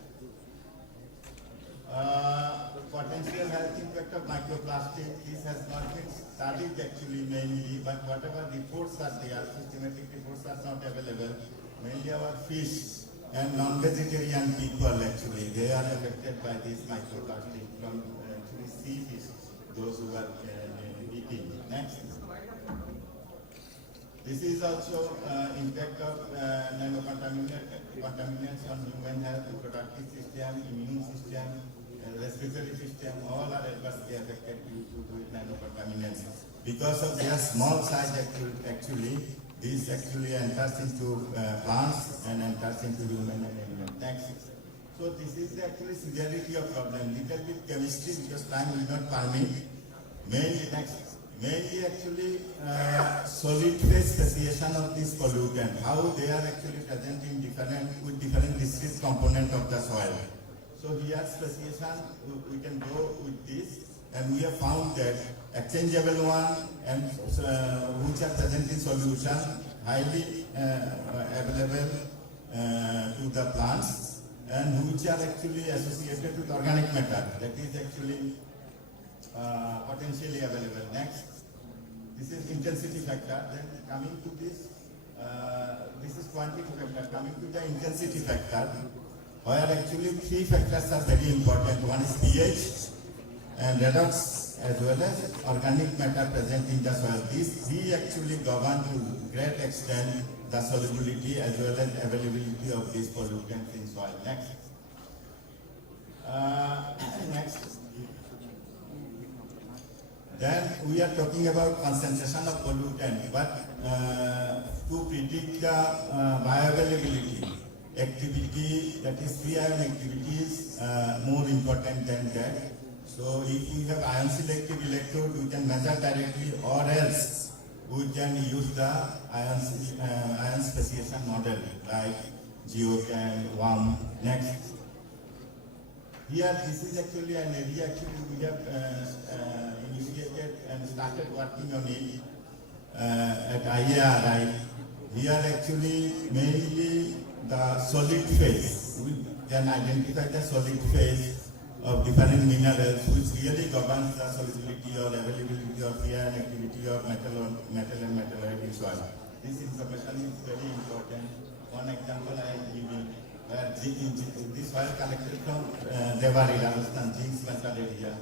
Potential health impact of microplastic. This has not been studied actually mainly, but whatever reports are there, systematic reports are not available. Mainly our fish and non-vegetarian people actually, they are affected by this microplastic from actually sea fish, those who are eating. Next. This is also impact of nanocontaminants on human health, reproductive system, immune system, respiratory system, all are adversely affected due to nanocontaminants. Because of their small size actually, this actually enters into plants and enters into human and animal. Next. So this is actually severity of problem. Little bit chemistry because time will not permit. Mainly actually solid phase speciation of this pollutant, how they are actually present in different discrete component of the soil. So here speciation we can go with this, and we have found that exchangeable one and which are present in solution highly available to the plants, and which are actually associated with organic matter that is actually potentially available. Next, this is intensity factor. Then coming to this, this is quantity factor. Coming to the intensity factor, where actually three factors are very important. One is pH and redox as well as organic matter present in the soil. These three actually govern to great extent the solubility as well as availability of these pollutants in soil. Next. Next. Then we are talking about concentration of pollutant, but to predict the bioavailability, activity, that is free ion activity is more important than that. So if we have ion selective electrode, we can measure directly, or else we can use the ion speciation model like geochem, WAM. Next. Here, this is actually an area actually we have initiated and started working on it at IARI. Here actually mainly the solid phase. We can identify the solid phase of different minerals which really governs the solubility or availability of ion activity of metal and metalloid in soil. This information is very important. One example I am giving, where this soil collected from Dewari, Rajasthan, zinc smelter area.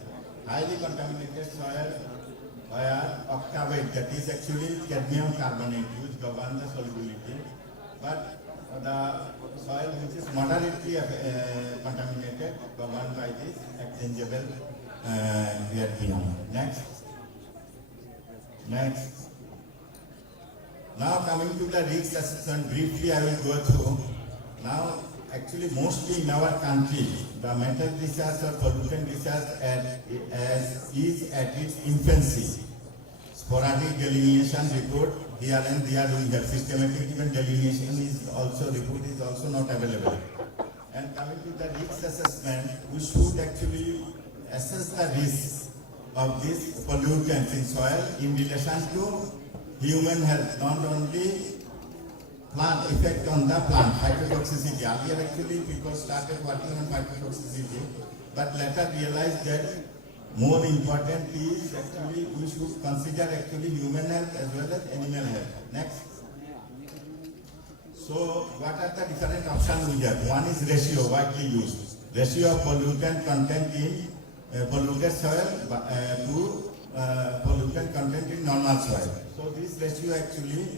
Highly contaminated soil where octavate, that is actually cadmium carbonate, which governs the solubility. But the soil which is moderately contaminated, governed by this exchangeable cadmium. Next. Next. Now coming to the risk assessment, briefly I will go through. Now, actually, mostly in our country, the metal research or pollutant research is at its infancy. Sporadic delineation report here and there we have. Systematic even delineation is also not available. And coming to the risk assessment, we should actually assess the risk of these pollutants in soil in relation to human health, not only plant effect on the plant, phytotoxicity. Earlier actually people started working on phytotoxicity, but later realized that more important is actually we should consider actually human health as well as animal health. Next. So what are the different options we have? One is ratio, widely used. Ratio of pollutant content in polluted soil to pollutant content in normal soil. So this ratio actually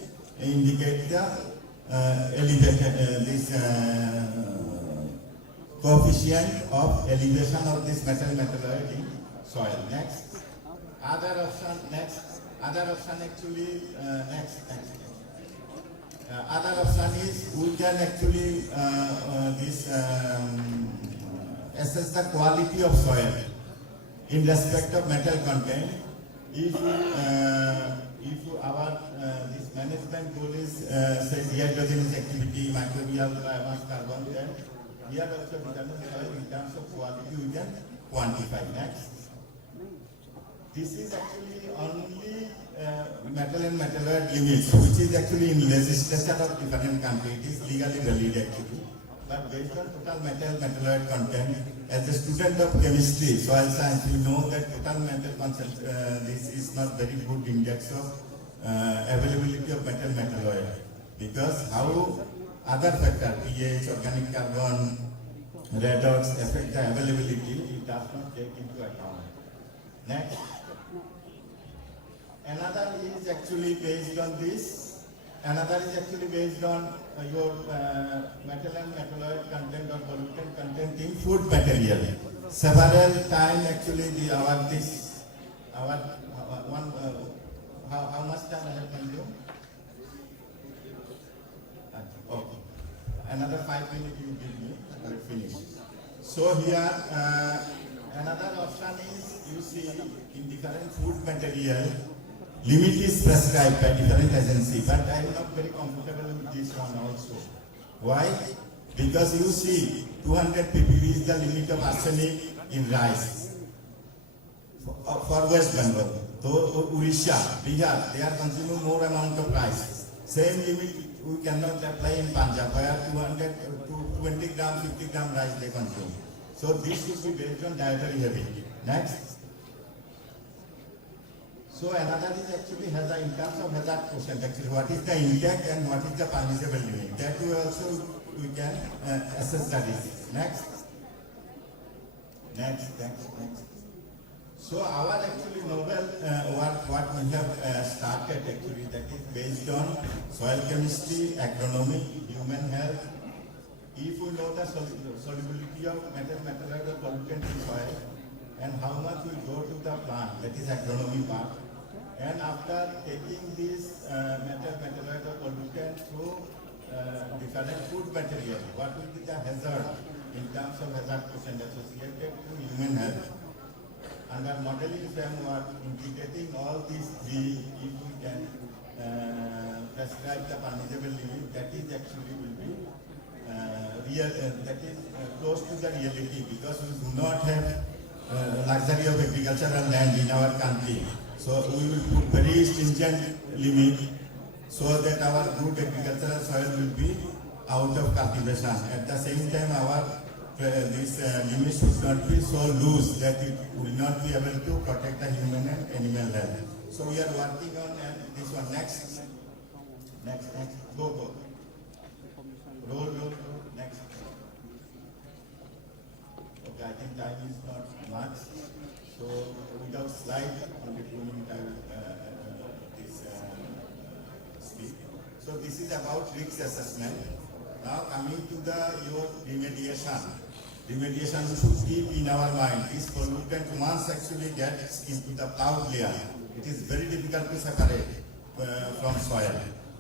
indicates the coefficient of elevation of this metalloid in soil. Next. Other option actually, other option is we can actually assess the quality of soil in respect of metal content. If our this management goal is say dehydrogenous activity, microbial biomass, carbon, then we are also determined soil in terms of quality we can quantify. Next. This is actually only metal and metalloid limits, which is actually in legislation of different countries, it is legally valid actually. But based on total metalloid content, as a student of chemistry, soil science, we know that total metal content, this is not very good index of availability of metalloid, because how other factor, pH, organic carbon, redox affect the availability, it does not take into account. Next. Another is actually based on this. Another is actually based on your metal and metalloid content or pollutant content in food material. Several times actually how much time I have consumed? Okay. Another 5 minutes you give me, I will finish. So here another option is, you see, in different food material, limit is prescribed by different agency, but I am not very comfortable with this one also. Why? Because you see, 200 ppb is the limit of arsenic in rice for West Bengal. So Odisha, Bihar, they are consuming more amount of rice. Same limit we cannot apply in Punjab, where 200 to 20 gram, 50 gram rice they consume. So this should be based on dietary habit. Next. So another is actually hazard, in terms of hazard quotient, actually what is the intake and what is the permissible limit. That we also we can assess that is. Next. So our actually novel what we have started actually, that is based on soil chemistry, agronomy, human health. If we know the solubility of metalloid or pollutant in soil and how much we go to the plant, that is agronomy part. And after taking this metalloid or pollutant through different food material, what will be the hazard in terms of hazard quotient associated to human health? Under modeling framework, integrating all these three, if we can prescribe the permissible limit, that is actually will be real, that is close to the reality, because we do not have luxury of agricultural land in our country. So we will put very stringent limit so that our good agricultural soil will be out of cultivation. At the same time, our this limit should not be so loose that it will not be able to protect the human and animal health. So we are working on this one. Next. Go. Roll. Next. Okay, I think time is not much. So without slide, only 2 minutes I will speak. So this is about risk assessment. Now coming to your remediation. Remediation we should keep in our mind. This pollutant once actually gets into the cloud layer, it is very difficult to separate from soil.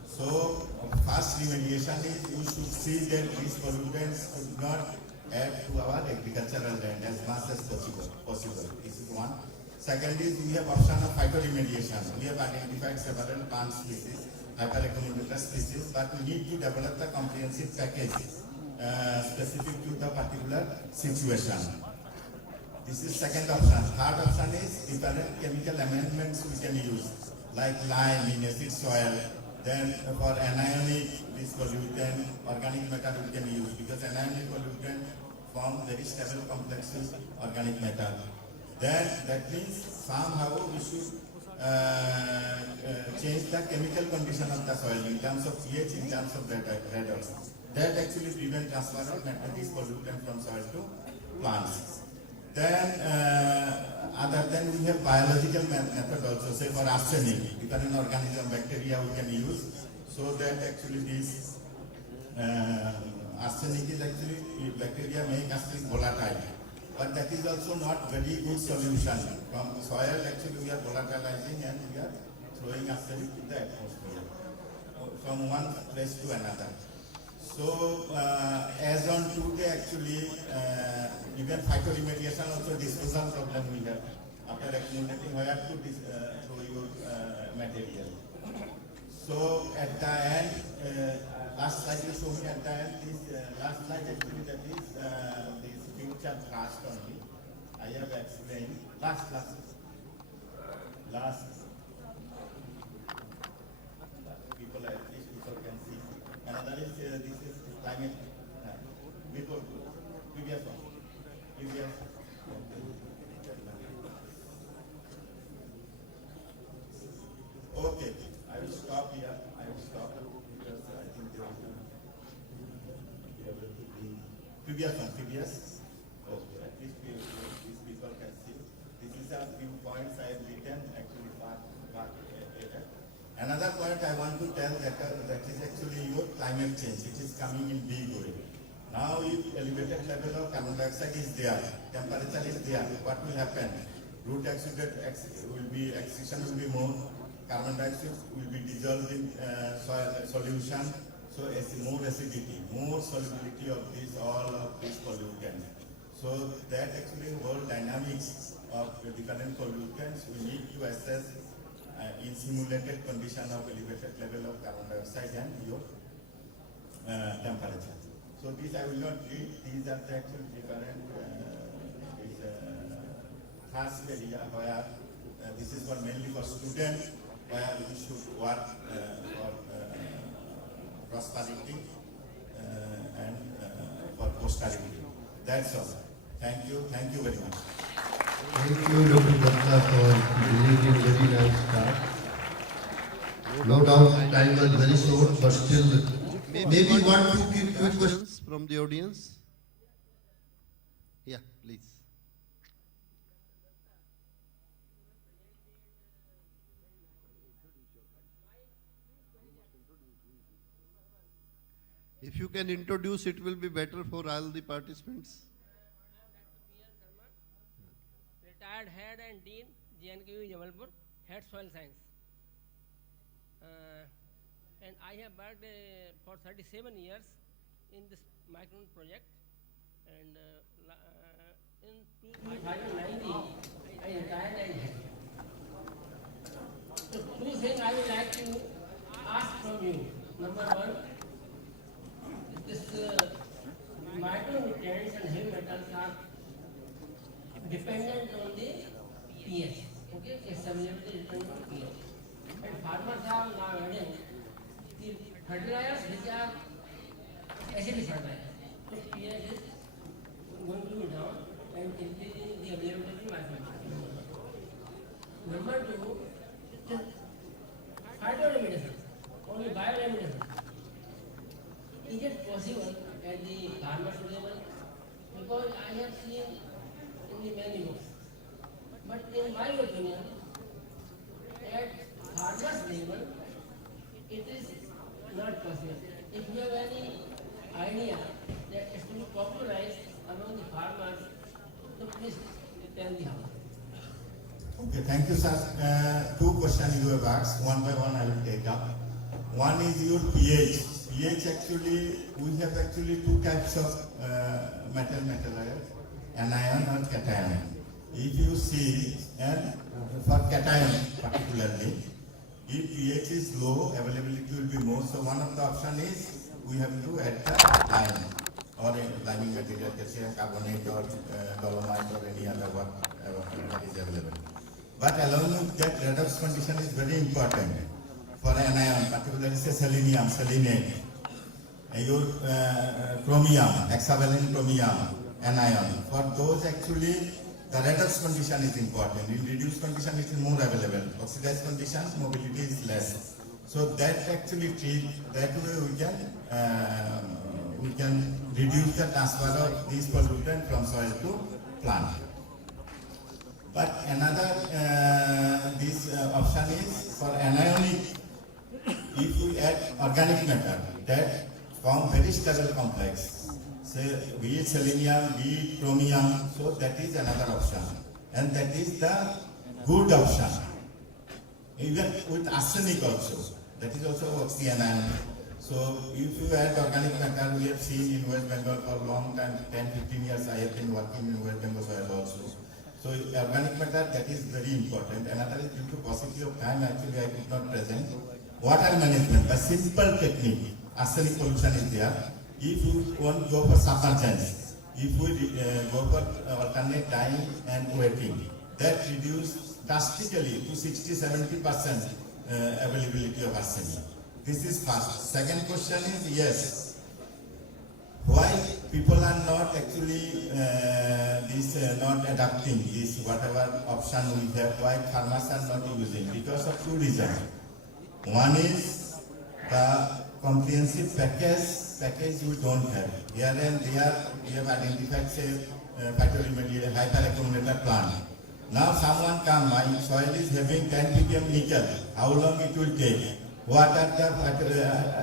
So first remediation is you should see that these pollutants should not add to our agricultural land as much as possible. This is one. Second is we have option of phytoremediation. We have identified several plant species, hyper-accumulator species, but we need to develop the comprehensive package specific to the particular situation. This is second option. Third option is different chemical amendments we can use, like lime in acid soil. Then for anionic, this pollutant, organic matter we can use, because anionic pollutant form very stable complexes, organic matter. Then that means somehow we should change the chemical condition of the soil in terms of pH, in terms of redox. That actually prevent transfer of these pollutant from soil to plants. Then other than we have biological method also, say for arsenic, different organism, bacteria we can use, so that actually this arsenic is actually, bacteria make arsenic volatile. But that is also not very good solution. From soil actually we are volatilizing and we are throwing arsenic in the atmosphere from one place to another. So as on today actually even phytoremediation also disposal problem we have. After accumulating, we have to throw your material. So at the end, last slide you show me at the end, this last slide actually that is this future thrust only. I have explained last. Okay, I will stop here. I will stop because I think there is previous one, previous. Okay, at least these people can see. This is a few points I have written actually part. Another point I want to tell that is actually your climate change. It is coming in big way. Now if elevated level of carbon dioxide is there, temperature is there, what will happen? Root excision will be more, carbon dioxide will be dissolved in soil solution, so more acidity, more solubility of all of these pollutants. So that actually whole dynamics of the different pollutants we need to assess in simulated condition of elevated level of carbon dioxide and your temperature. So these I will not read, these are the actual different task area where this is for mainly for students where we should work for prosperity and for posterity. That's all. Thank you very much. Thank you, Dr. Datta, for delivering very nice talk. No doubt time was very short, but still maybe 1 2 quick questions from the audience. Yeah, please. If you can introduce, it will be better for all the participants. Retired Head and Dean, JNKU Jabalpur, Head Soil Science. And I have worked for 37 years in this micron project. And in 2019, I retired and so two things I would like to ask from you. Number one, this micronutrients and heavy metals are dependent on the pH. Okay, it's availability dependent on pH. And farmers are now adding the fertilizers which are acidic fertilizers. So pH is going to be down and increasing the availability of micronutrients. Number two, phytoremediation, only bioremediation. Is it possible at the farmers level? Because I have seen in the many books. But in my opinion, at farmers level, it is not possible. If you have any idea that it will be popularized among the farmers, so please tell me how. Okay, thank you, sir. Two questions you have asked. One by one I will take up. One is your pH. pH actually, we have actually two types of metal ions, anion or cation. If you see, and for cation particularly, if pH is low, availability will be more. So one of the option is we have to add the lime or a liming material, calcium carbonate or dolomite or any other one that is available. But along with that, redox condition is very important for anion, particularly say selenium, selenate, your chromium, hexavalent chromium, anion. For those actually, the redox condition is important. In reduced condition, it is more available. Oxidized condition, mobility is less. So that actually that way we can reduce the transfer of these pollutants from soil to plant. But another option is for anionic. If we add organic matter that form very stable complex, say be it selenium, be it chromium, so that is another option, and that is the good option. Even with arsenic also, that is also oxyanion. So if you add organic matter, we have seen in West Bengal for a long time, 10-15 years I have been working in West Bengal soil also. So organic matter, that is very important. Another is due to paucity of time, actually I could not present. Water management, a simple technique. Arsenic pollution is there. If you want to go for submergence, if we go for alternate dyeing and wetting, that reduces drastically to 60-70% availability of arsenic. This is first. Second question is, yes, why people are not actually not adapting this whatever option we have, why farmers are not using? Because of two reasons. One is the comprehensive package we don't have. Here and there we have identified, say, phytoremediated hyper-accumulator plant. Now someone come, my soil is having 10 ppm nickel, how long it will take? What are the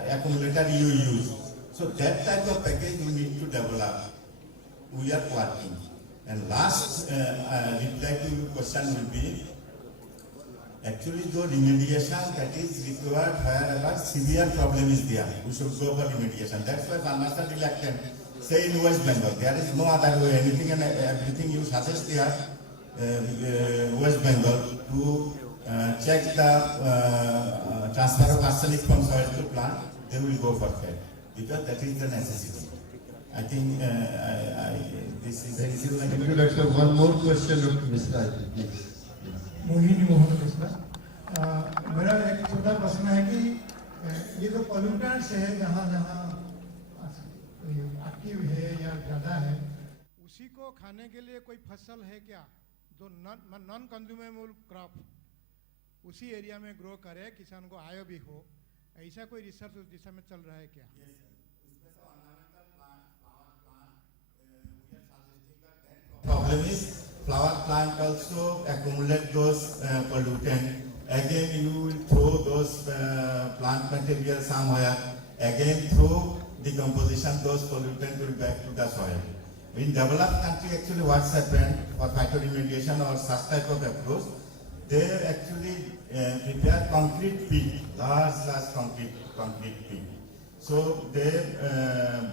accumulator you use? So that type of package we need to develop. We are working. And last reply to your question will be, actually the remediation that is required wherever severe problem is there, we should go for remediation. That's why farmers are reluctant. Say in West Bengal, there is no other way, anything and everything you suggest there, West Bengal, to check the transfer of arsenic from soil to plant, they will go for that, because that is the necessity. I think this is... Thank you, Doctor. One more question, Dr. Misra, please. Mohini Mohan Mishra, मेरा एक छोटा प्रश्न है कि ये जो pollutants है जहाँ जहाँ एक्टिव है या ज़्यादा है, उसी को खाने के लिए कोई फसल है क्या जो नॉन कंज्यूमेबल क्रॉप उसी एरिया में ग्रो करे, किसान को आय भी हो, ऐसा कोई रिसर्च उस दिशा में चल रहा है क्या? Problem is flower plant also accumulate those pollutants. Again you will throw those plant material somewhere. Again through decomposition those pollutants will back to the soil. In developed country actually what's happened for phytoremediation or such type of approach, they actually prepare concrete pit, large concrete pit. So they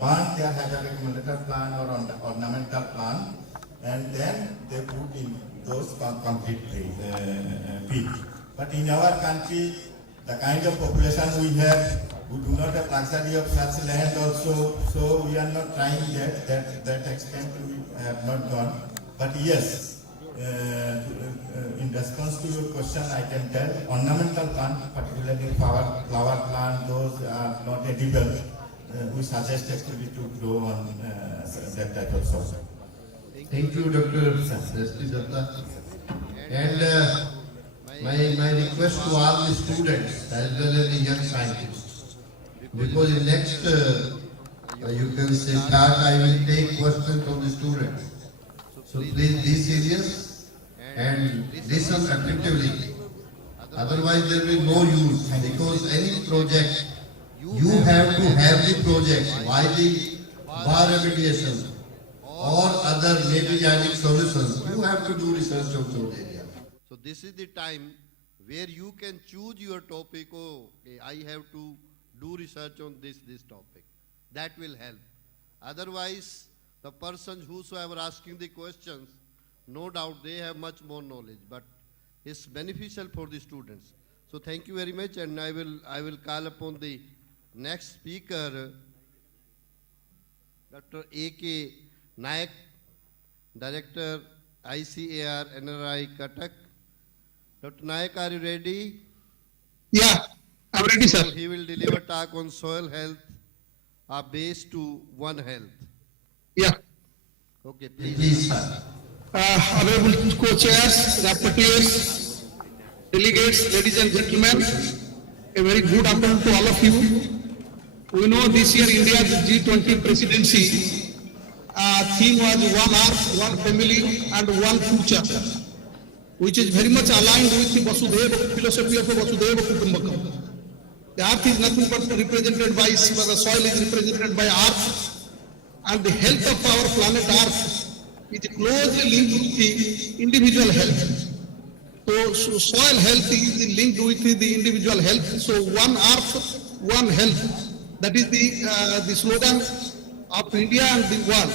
burn their hyper-accumulator plant or ornamental plant, and then they put in those concrete pit. But in our country, the kind of population we have, we do not have luxury of such land also, so we are not trying that extent we have not gone. But yes, in response to your question, I can tell ornamental plant, particularly flower plant, those are not edible. We suggest actually to grow on that type of soil. Thank you, Dr. Datta. And my request to all the students as well as the young scientists, because in next, you can say that I will take questions from the students. So please be serious and listen attentively. Otherwise there will be no use, because any project, you have to have the project, why the bar remediation or other medigenic solutions, you have to do research on those areas. So this is the time where you can choose your topic. Oh, okay, I have to do research on this topic. That will help. Otherwise, the persons whosoever asking the questions, no doubt they have much more knowledge, but it's beneficial for the students. So thank you very much, and I will call upon the next speaker, Dr. A.K. Nayak, Director ICAR NRI Cuttack. Dr. Nayak, are you ready? Yeah, I'm ready, sir. He will deliver talk on soil health, a base to One Health. Yeah. Okay, please, sir. Honorable co-chairs, rapporteurs, delegates, ladies and gentlemen, a very good afternoon to all of you. We know this year India's G20 presidency theme was One Earth, One Family and One Future, which is very much aligned with the Vasudhaiva philosophy of Vasudhaiva Kutumbakam. The earth is nothing but represented by, the soil is represented by earth, and the health of our planet Earth is closely linked with the individual health. So soil health is linked with the individual health. So one earth, one health. That is the slogan of India and the world.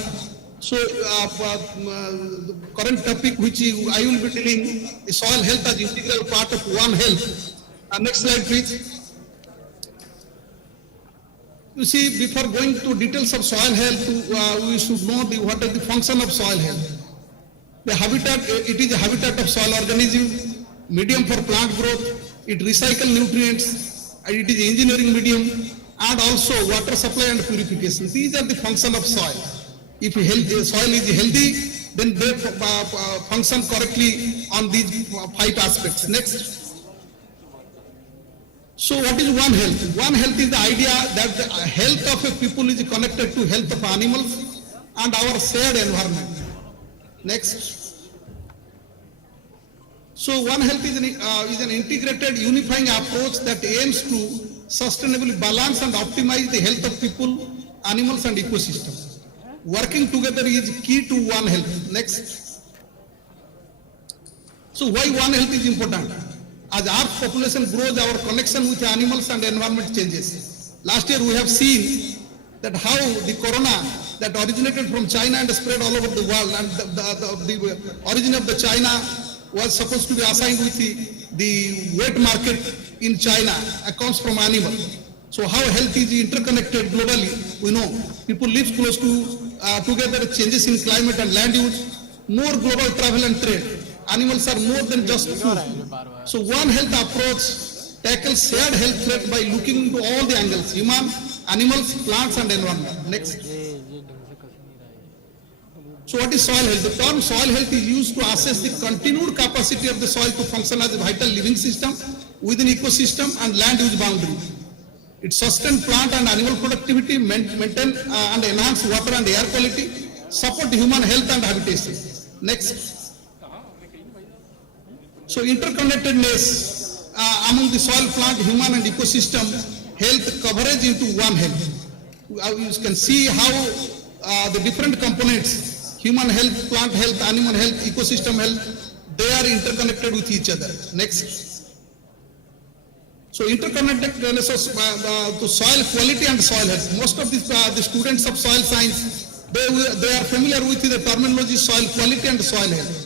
So the current topic which I will be telling, the soil health as integral part of One Health. Next slide please. You see, before going to details of soil health, we should know what is the function of soil health. The habitat, it is a habitat of soil organism, medium for plant growth, it recycles nutrients, and it is engineering medium, and also water supply and purification. These are the function of soil. If the soil is healthy, then they function correctly on these 5 aspects. Next. So what is One Health? One Health is the idea that the health of a people is connected to health of animals and our shared environment. Next. So One Health is an integrated, unifying approach that aims to sustainably balance and optimize the health of people, animals and ecosystem. Working together is key to One Health. Next. So why One Health is important? As our population grows, our connection with animals and environment changes. Last year we have seen that how the corona that originated from China and spread all over the world, and the origin of the China was supposed to be assigned with the wet market in China, comes from animal. So how health is interconnected globally, we know. People live close to together, changes in climate and land use, more global travel and trade. Animals are more than just food. So One Health approach tackles shared health threat by looking into all the angles: human, animals, plants and environment. Next. So what is soil health? The term soil health is used to assess the continued capacity of the soil to function as a vital living system within ecosystem and land use boundary. It sustains plant and animal productivity, maintain and enhance water and air quality, support human health and habitation. Next. So interconnectedness among the soil, plant, human and ecosystem health coverage into One Health. You can see how the different components, human health, plant health, animal health, ecosystem health, they are interconnected with each other. Next. So interconnectedness of to soil quality and soil health. Most of the students of soil science, they are familiar with the terminology soil quality and soil health.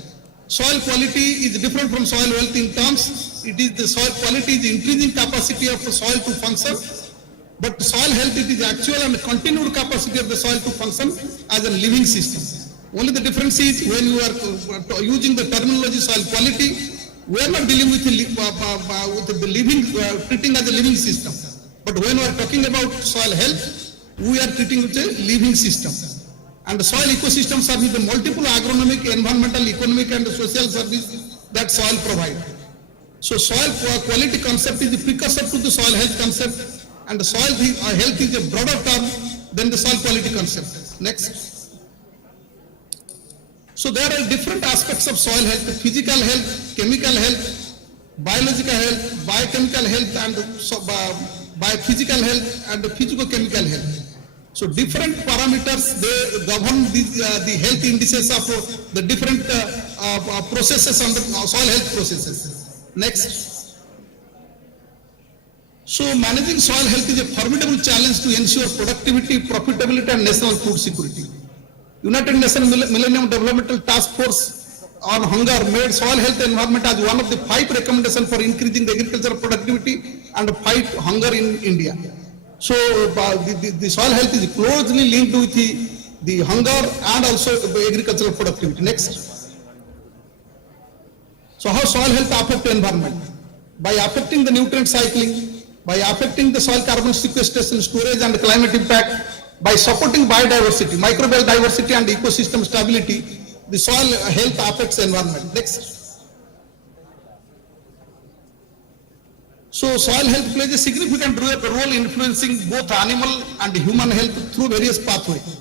Soil quality is different from soil health in terms, it is the soil quality is the increasing capacity of the soil to function, but soil health it is actual and continued capacity of the soil to function as a living system. Only the difference is when you are using the terminology soil quality, we are not dealing with the living, treating as a living system. But when we are talking about soil health, we are treating it as a living system. And the soil ecosystems are with the multiple agronomic, environmental, economic and social services that soil provide. So soil quality concept is the precursor to the soil health concept, and the soil health is a broader term than the soil quality concept. Next. So there are different aspects of soil health: physical health, chemical health, biological health, biochemical health and biophysical health and physico-chemical health. So different parameters, they govern the health indices of the different processes on the soil health processes. Next. So managing soil health is a formidable challenge to ensure productivity, profitability and national food security. United Nations Millennium Developmental Task Force on Hunger made soil health and environment as one of the 5 recommendations for increasing the agricultural productivity and fight hunger in India. So the soil health is closely linked with the hunger and also the agricultural productivity. Next. So how soil health affects the environment? By affecting the nutrient cycling, by affecting the soil carbon sequestration, storage and climate impact, by supporting biodiversity, microbial diversity and ecosystem stability, the soil health affects the environment. Next. So soil health plays a significant role influencing both animal and human health through various pathways.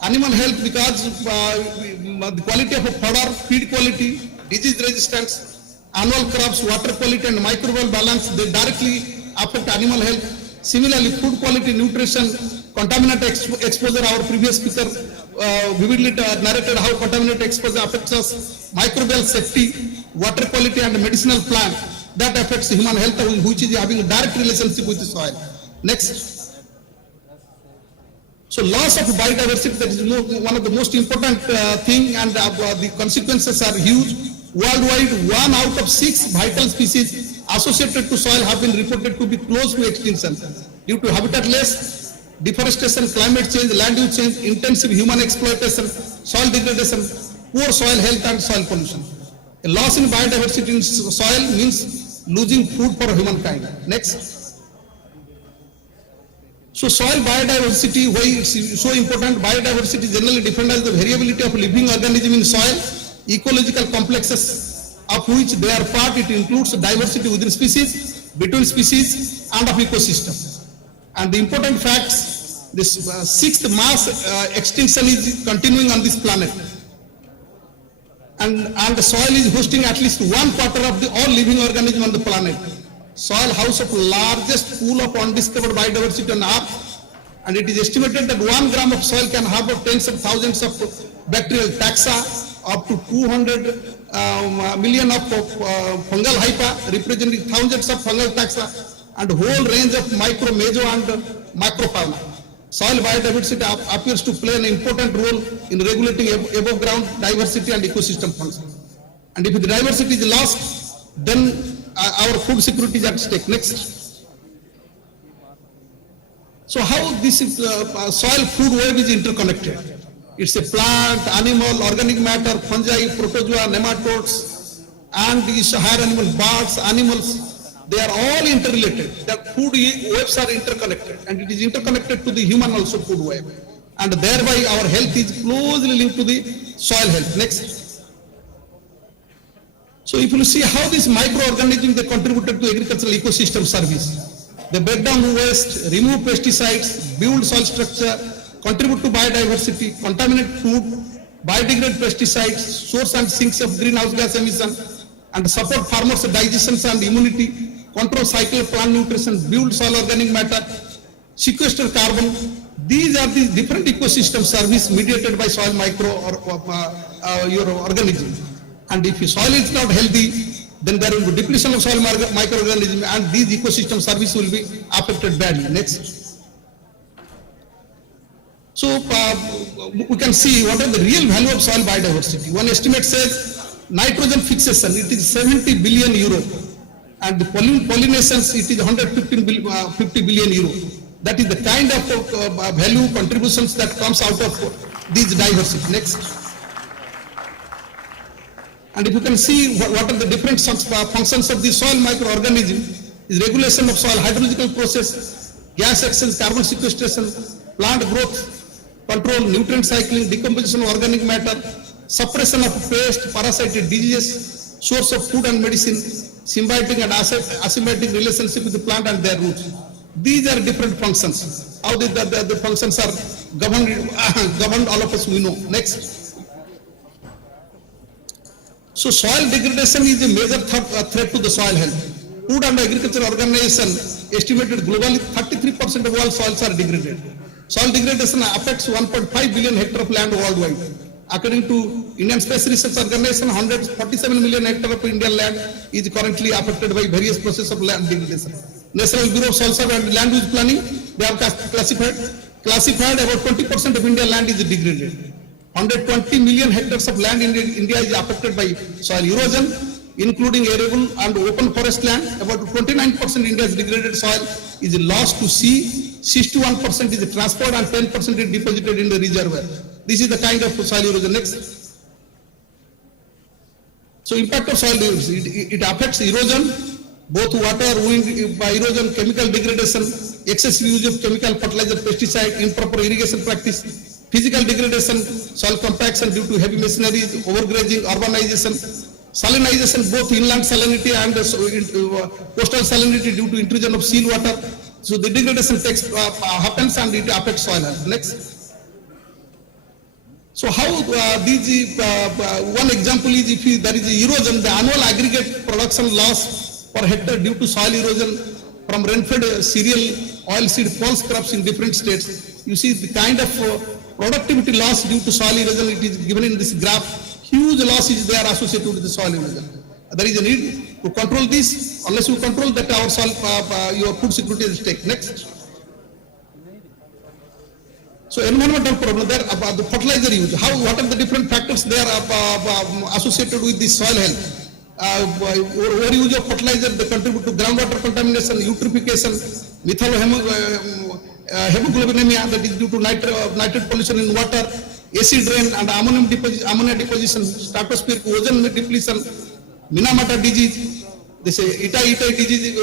Animal health because the quality of a fodder, feed quality, disease resistance, annual crops, water quality and microbial balance, they directly affect animal health. Similarly, food quality, nutrition, contaminant exposure, our previous speaker vividly narrated how contaminant exposure affects us, microbial safety, water quality and medicinal plant, that affects human health, which is having a direct relationship with the soil. Next. So loss of biodiversity, that is one of the most important thing, and the consequences are huge. Worldwide, 1 out of 6 vital species associated to soil have been reported to be close to extinction due to habitat loss, deforestation, climate change, land use change, intensive human exploitation, soil degradation, poor soil health and soil pollution. A loss in biodiversity in soil means losing food for humankind. Next. So soil biodiversity, why it's so important? Biodiversity is generally defined as the variability of living organism in soil, ecological complexes of which they are part. It includes diversity within species, between species and of ecosystem. And the important facts, this sixth mass extinction is continuing on this planet. And the soil is hosting at least 1/4 of the all living organisms on the planet. Soil house of largest pool of undiscovered biodiversity on Earth, and it is estimated that 1 gram of soil can harbor tens of thousands of bacterial taxa, up to 200 million of fungal hypha, representing thousands of fungal taxa, and a whole range of micro, meso, and macrofauna. Soil biodiversity appears to play an important role in regulating above ground diversity and ecosystem function. And if the diversity is lost, then our food security is at stake. Next. So how this soil food web is interconnected? It's a plant, animal, organic matter, fungi, protozoa, nematodes, and these higher animal, birds, animals. They are all interrelated. The food webs are interconnected, and it is interconnected to the human also food web. And thereby our health is closely linked to the soil health. Next. So if you see how these microorganisms they contributed to agricultural ecosystem service, they break down waste, remove pesticides, build soil structure, contribute to biodiversity, contaminate food, biodegrade pesticides, source and sinks of greenhouse gas emission, and support farmers' digestion and immunity, control cycle of plant nutrition, build soil organic matter, sequester carbon. These are the different ecosystem service mediated by soil micro or your organism. And if your soil is not healthy, then there will be depletion of soil microorganism, and these ecosystem service will be affected badly. Next. So we can see what are the real value of soil biodiversity. One estimate says nitrogen fixation, it is 70 billion euro, and the pollinations, it is 150 billion euro. That is the kind of value contributions that comes out of these diversity. Next. And if you can see what are the different functions of the soil microorganism, is regulation of soil hydrological process, gas exchange, carbon sequestration, plant growth control, nutrient cycling, decomposition of organic matter, suppression of pest, parasitic diseases, source of food and medicine, symbiotic and asymbiotic relationship with the plant and their roots. These are different functions. How the functions are governed, all of us we know. Next. So soil degradation is a major threat to the soil health. Food and Agriculture Organization estimated globally 33% of all soils are degraded. Soil degradation affects 1.5 billion hectares of land worldwide. According to Indian Space Research Organization, 147 million hectares of Indian land is currently affected by various processes of land degradation. National Bureau of Soil Survey and Land Use Planning, they have classified about 20% of Indian land is degraded. 120 million hectares of land in India is affected by soil erosion, including arable and open forest land. About 29% India's degraded soil is lost to sea, 61% is transported, and 10% is deposited in the reservoir. This is the kind of soil erosion. Next. So impact of soil erosion, it affects erosion, both water, wind erosion, chemical degradation, excessive use of chemical fertilizer, pesticide, improper irrigation practice, physical degradation, soil compaction due to heavy machineries, overgrazing, urbanization, salinization, both inland salinity and coastal salinity due to intrusion of seal water. So the degradation happens and it affects soil health. Next. So how one example is if there is erosion, the annual aggregate production loss per hectare due to soil erosion from rain-fed cereal, oilseed, pulse crops in different states. You see the kind of productivity loss due to soil erosion, it is given in this graph. Huge losses they are associated with the soil erosion. There is a need to control this. Unless you control that, our soil, your food security is at stake. Next. So environmental problem there about the fertilizer use. What are the different factors they are associated with the soil health? Overuse of fertilizer, they contribute to groundwater contamination, eutrophication, hemoglobinemia, that is due to nitrate pollution in water, acid rain and ammonia deposition, stratospheric ozone depletion, Minamata disease. They say Ita disease,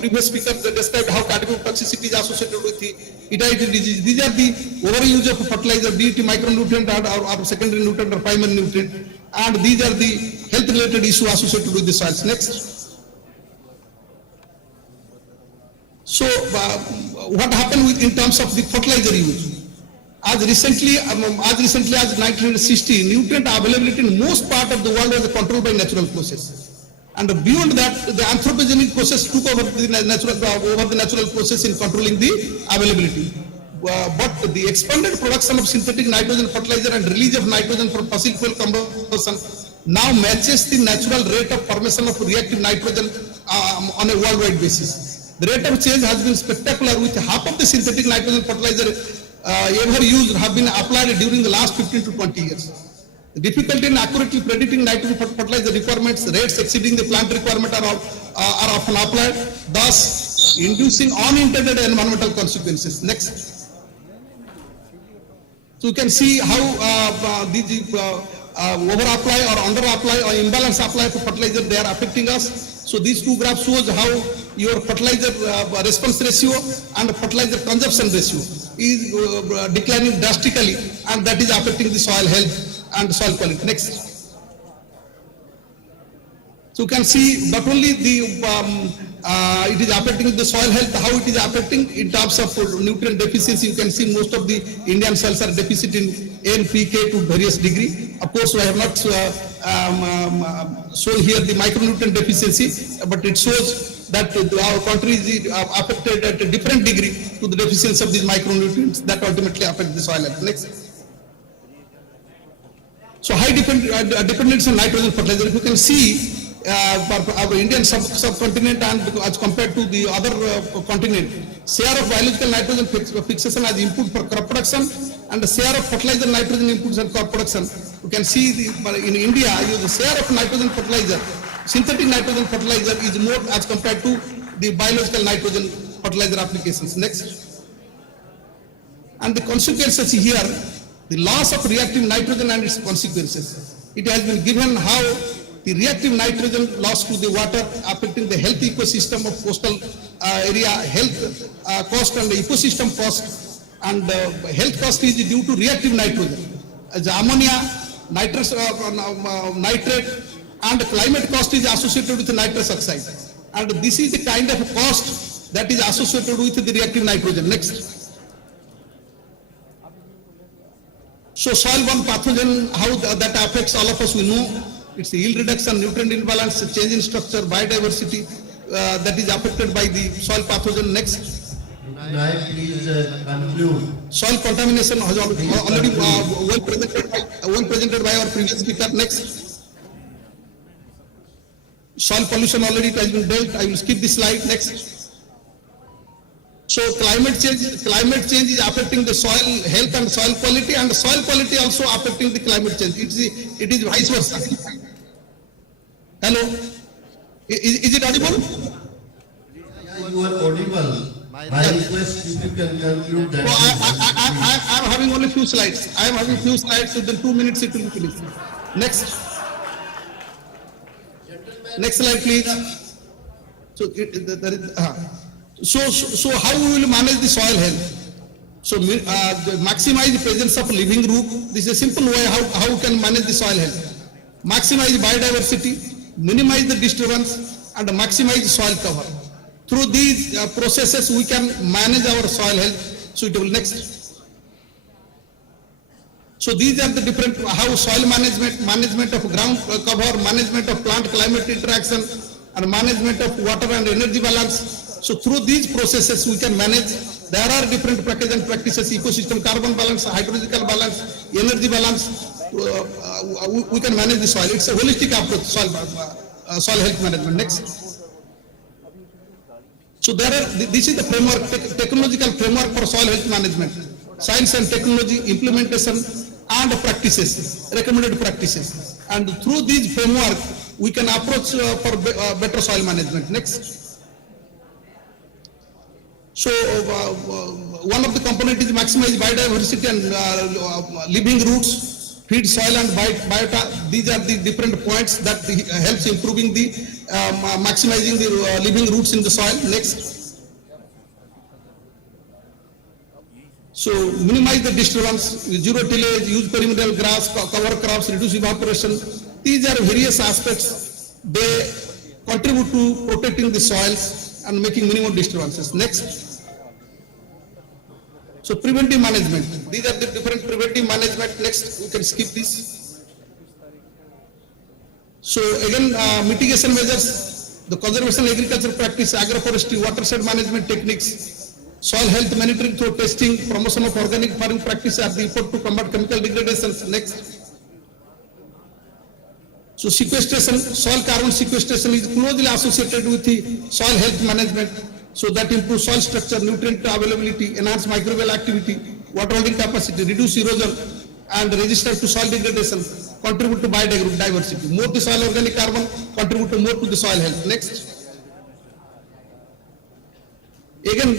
previous speaker described how cardiotoxicity is associated with the Ita disease. These are the overuse of fertilizer, be it micronutrient or secondary nutrient or primary nutrient, and these are the health related issues associated with the soils. Next. So what happened in terms of the fertilizer use? As recently as 1960, nutrient availability in most part of the world was controlled by natural process. And beyond that, the anthropogenic process took over the natural process in controlling the availability. But the expanded production of synthetic nitrogen fertilizer and release of nitrogen from fossil fuel combustion now matches the natural rate of formation of reactive nitrogen on a worldwide basis. The rate of change has been spectacular, with half of the synthetic nitrogen fertilizer ever used have been applied during the last 15 to 20 years. The difficulty in accurately predicting nitrogen fertilizer requirements, rates exceeding the plant requirement are often applied, thus inducing unintended environmental consequences. Next. So you can see how over-apply or under-apply or imbalance apply for fertilizer, they are affecting us. So these two graphs shows how your fertilizer response ratio and fertilizer consumption ratio is declining drastically, and that is affecting the soil health and soil quality. Next. So you can see not only the it is affecting the soil health, how it is affecting in terms of nutrient deficiency. You can see most of the Indian soils are deficit in NPK to various degree. Of course, I have not shown here the micronutrient deficiency, but it shows that our country is affected at a different degree to the deficiency of these micronutrients that ultimately affect the soil health. Next. So high dependence on nitrogen fertilizer. If you can see our Indian subcontinent and as compared to the other continent, share of biological nitrogen fixation as input for crop production and the share of fertilizer nitrogen inputs and crop production. You can see in India, the share of nitrogen fertilizer, synthetic nitrogen fertilizer is more as compared to the biological nitrogen fertilizer applications. Next. And the consequences here, the loss of reactive nitrogen and its consequences. It has been given how the reactive nitrogen loss to the water affecting the health ecosystem of coastal area, health cost and the ecosystem cost, and health cost is due to reactive nitrogen. As ammonia, nitrate and climate cost is associated with nitrous oxide. And this is the kind of cost that is associated with the reactive nitrogen. Next. So soil-borne pathogen, how that affects all of us, we know. It's yield reduction, nutrient imbalance, change in structure, biodiversity that is affected by the soil pathogen. Next. Please conclude. Soil contamination has already well presented by our previous speaker. Next. Soil pollution already has been dealt. I will skip this slide. Next. So climate change is affecting the soil health and soil quality, and the soil quality also affecting the climate change. It is vice versa. Hello, is it audible? You are audible. My request if you can conclude that. I am having only few slides. I am having few slides. Within 2 minutes it will be finished. Next. Next slide, please. So how we will manage the soil health? So maximize the presence of living root. This is a simple way how we can manage the soil health. Maximize biodiversity, minimize the disturbance, and maximize the soil cover. Through these processes, we can manage our soil health suitable. Next. So these are the different how soil management of ground cover, management of plant climate interaction, and management of water and energy balance. So through these processes we can manage. There are different packages and practices: ecosystem carbon balance, hydrological balance, energy balance. We can manage the soil. It's a holistic approach, soil health management. Next. So this is the framework, technological framework for soil health management. Science and technology, implementation and practices, recommended practices. And through these framework, we can approach for better soil management. Next. So one of the components is maximize biodiversity and living roots, feed soil and biota. These are the different points that helps improving the maximizing the living roots in the soil. Next. So minimize the disturbance, zero tillage, use perennial grass, cover crops, reduce evaporation. These are various aspects. They contribute to protecting the soils and making minimum disturbances. Next. So preventive management. These are the different preventive management. Next, we can skip this. So again, mitigation measures, the conservation agriculture practice, agroforestry, watershed management techniques, soil health monitoring through testing, promotion of organic farming practice are the effort to combat chemical degradations. Next. So sequestration, soil carbon sequestration is closely associated with the soil health management. So that improves soil structure, nutrient availability, enhance microbial activity, water holding capacity, reduce erosion and resistance to soil degradation, contribute to biodiversity. More the soil organic carbon, contribute to more to the soil health. Next. Again,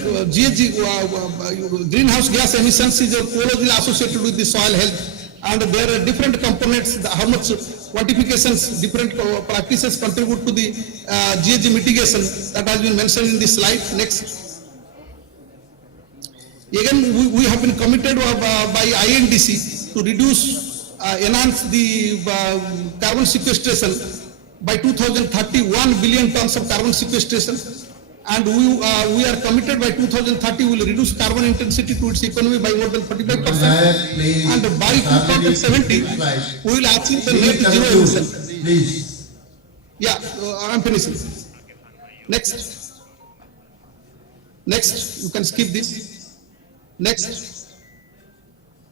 greenhouse gas emissions is closely associated with the soil health. And there are different components, how much quantifications, different practices contribute to the GHG mitigation that has been mentioned in this slide. Next. Again, we have been committed by INDC to reduce, enhance the carbon sequestration by 2030, 1 billion tons of carbon sequestration. And we are committed by 2030 we will reduce carbon intensity to its economy by more than 45%. And by 2070 we will achieve the net zero emission. Yeah, I am finishing. Next. Next, you can skip this. Next.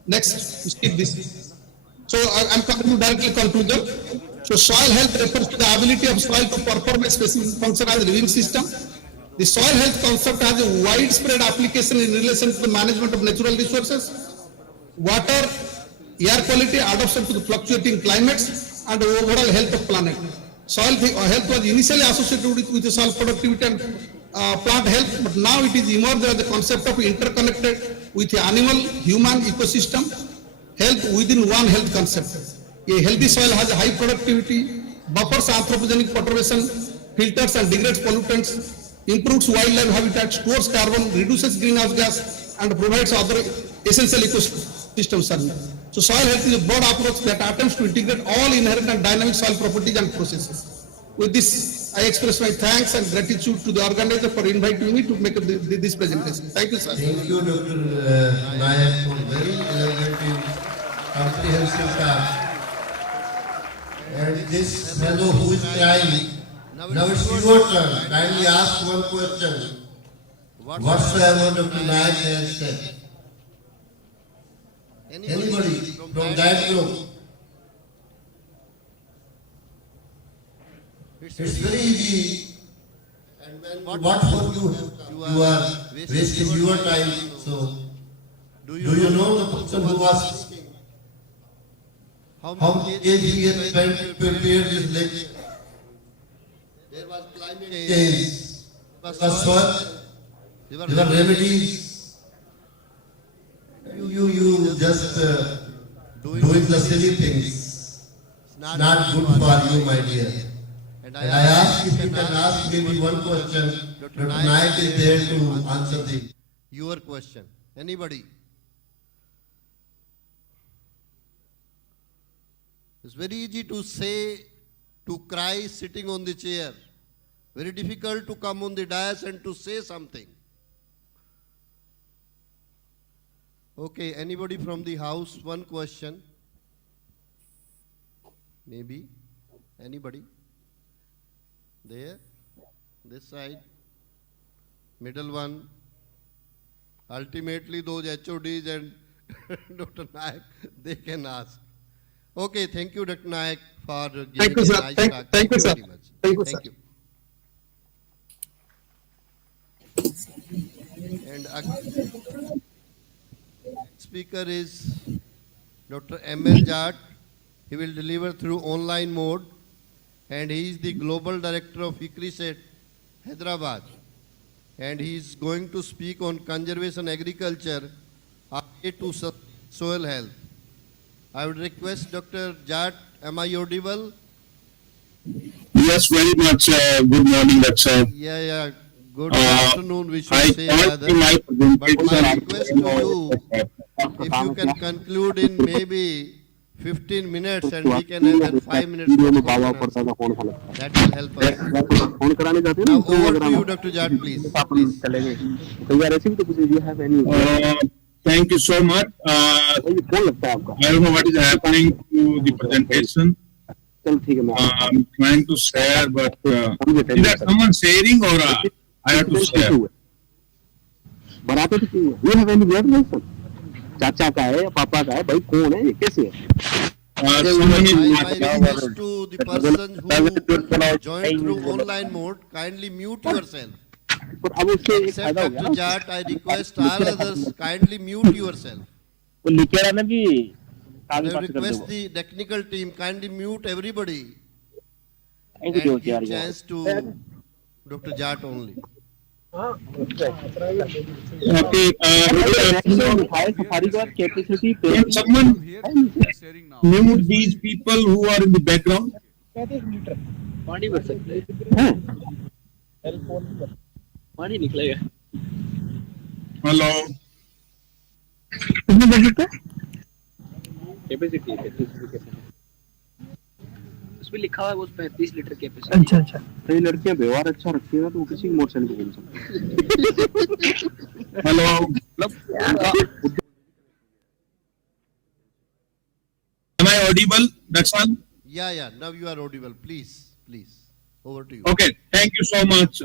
Next, skip this. So I am coming to directly conclusion. So soil health refers to the ability of soil to perform a specific function as a living system. The soil health concept has a widespread application in relation to the management of natural resources, water, air quality, adaptation to the fluctuating climates, and overall health of planet. Soil health was initially associated with the soil productivity and plant health, but now it is emerged as the concept of interconnected with the animal, human ecosystem, health within one health concept. A healthy soil has a high productivity, buffers anthropogenic perturbation, filters and degrades pollutants, improves wildlife habitat, stores carbon, reduces greenhouse gas, and provides other essential ecosystem services. So soil health is a broad approach that attempts to integrate all inherent and dynamic soil properties and processes. With this, I express my thanks and gratitude to the organizer for inviting me to make this presentation. Thank you, sir. Thank you, Dr. Nayak, for very elaborate, comprehensive talk. And this fellow who is crying, now it's your turn. Kindly ask one question. Whatsoever Dr. Nayak has said. Anybody from that group? It's very easy. And what for you are wasting your time. So, do you know the person who was speaking? How he has spent to prepare this lecture? There was climate change, there was soil, there were remedies. You just doing the silly things. It's not good for you, my dear. And I ask if you can ask maybe one question. Dr. Nayak is there to answer your question. Anybody? It's very easy to say, to cry sitting on the chair. Very difficult to come on the dais and to say something. Okay, anybody from the house? One question. Maybe. Anybody? There? This side? Middle one? Ultimately, those HODs and Dr. Nayak, they can ask. Okay, thank you, Dr. Nayak, for giving a nice talk. Thank you, sir. Very much. Thank you, sir. Thank you. And speaker is Dr. M.L. Jat. He will deliver through online mode, and he is the Global Director of ICRISAT, Hyderabad. And he is going to speak on conservation agriculture to soil health. I would request Dr. Jat, am I audible? Yes, very much. Good morning, lecturer. Yeah. Good afternoon, we should say rather. But my request to you, if you can conclude in maybe 15 minutes and we can have then 5 minutes for question and answer. That will help us. Now over to you, Dr. Jat, please. Thank you so much. I don't know what is happening to the presentation. I'm trying to share, but is that someone sharing or I have to share? You have any blood relation? चाचा का है या पापा का है भाई कौन है ये कैसे है I request to the person who joined through online mode, kindly mute yourself. Except Dr. Jat, I request all others, kindly mute yourself. I request the technical team, kindly mute everybody. And give chance to Dr. Jat only. Okay. Can someone mute these people who are in the background? Hello. उसमें लिखा हुआ है वो 35 litre capacity. अच्छा अच्छा। तो ये लड़कियां व्यवहार अच्छा रखती है ना तो वो किसी मोटरसाइकिल पे घूम सकती है। Hello. Am I audible? That's all. Yeah. Now you are audible. Please. Over to you. Okay. Thank you so much.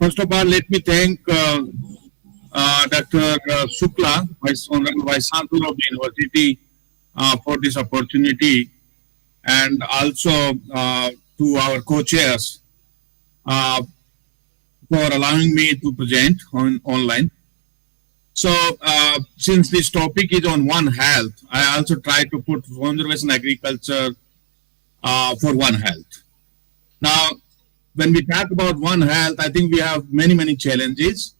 First of all, let me thank Dr. Shukla, Vice Chancellor of the University, for this opportunity, and also to our co-chairs for allowing me to present online. So, since this topic is on One Health, I also try to put conservation agriculture for One Health. Now, when we talk about One Health, I think we have many challenges,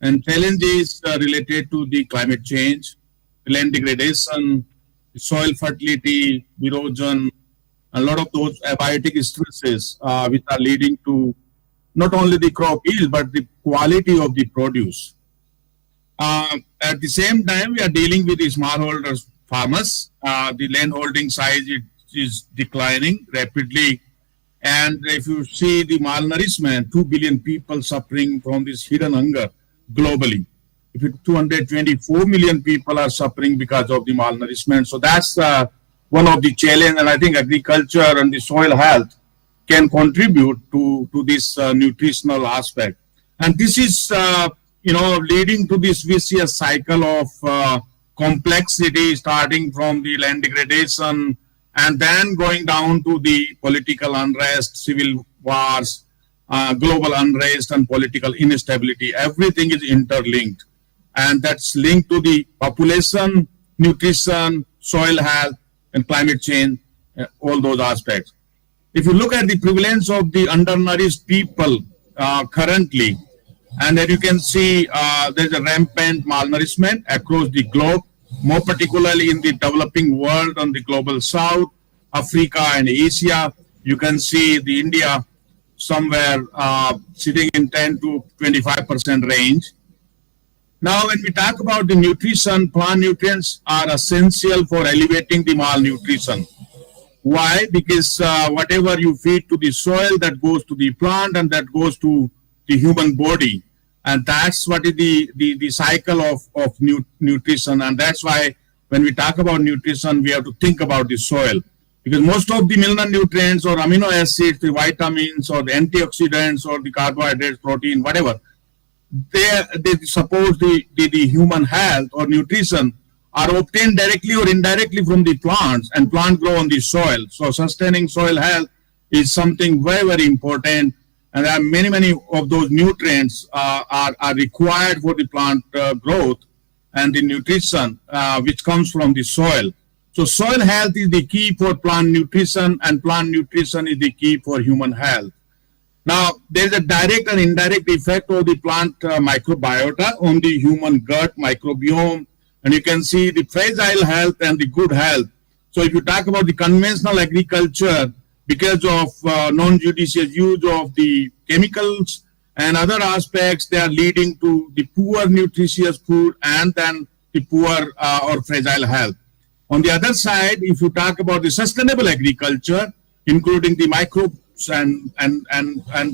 and challenges related to the climate change, land degradation, soil fertility, erosion, a lot of those abiotic stresses which are leading to not only the crop yield but the quality of the produce. At the same time, we are dealing with the smallholders farmers. The land holding size is declining rapidly. And if you see the malnourishment, 2 billion people suffering from this hidden hunger globally. If 224 million people are suffering because of the malnourishment. So that's one of the challenge, and I think agriculture and the soil health can contribute to this nutritional aspect. And this is, leading to this vicious cycle of complexity, starting from the land degradation and then going down to the political unrest, civil wars, global unrest and political instability. Everything is interlinked, and that's linked to the population, nutrition, soil health, and climate change, all those aspects. If you look at the prevalence of the undernourished people currently, and then you can see there's a rampant malnourishment across the globe, more particularly in the developing world on the global south, Africa and Asia. You can see the India somewhere sitting in 10 to 25% range. Now, when we talk about the nutrition, plant nutrients are essential for elevating the malnutrition. Why? Because whatever you feed to the soil, that goes to the plant and that goes to the human body. And that's what is the cycle of nutrition. And that's why when we talk about nutrition, we have to think about the soil. Because most of the mineral nutrients or amino acids, the vitamins or the antioxidants or the carbohydrates, protein, whatever, they support the human health or nutrition are obtained directly or indirectly from the plants, and plants grow on the soil. So sustaining soil health is something very important, and there are many of those nutrients are required for the plant growth and the nutrition which comes from the soil. So soil health is the key for plant nutrition, and plant nutrition is the key for human health. Now, there is a direct and indirect effect of the plant microbiota on the human gut microbiome, and you can see the fragile health and the good health. So if you talk about the conventional agriculture, because of non-judicious use of the chemicals and other aspects, they are leading to the poor nutritious food and then the poor or fragile health. On the other side, if you talk about the sustainable agriculture, including the microbes and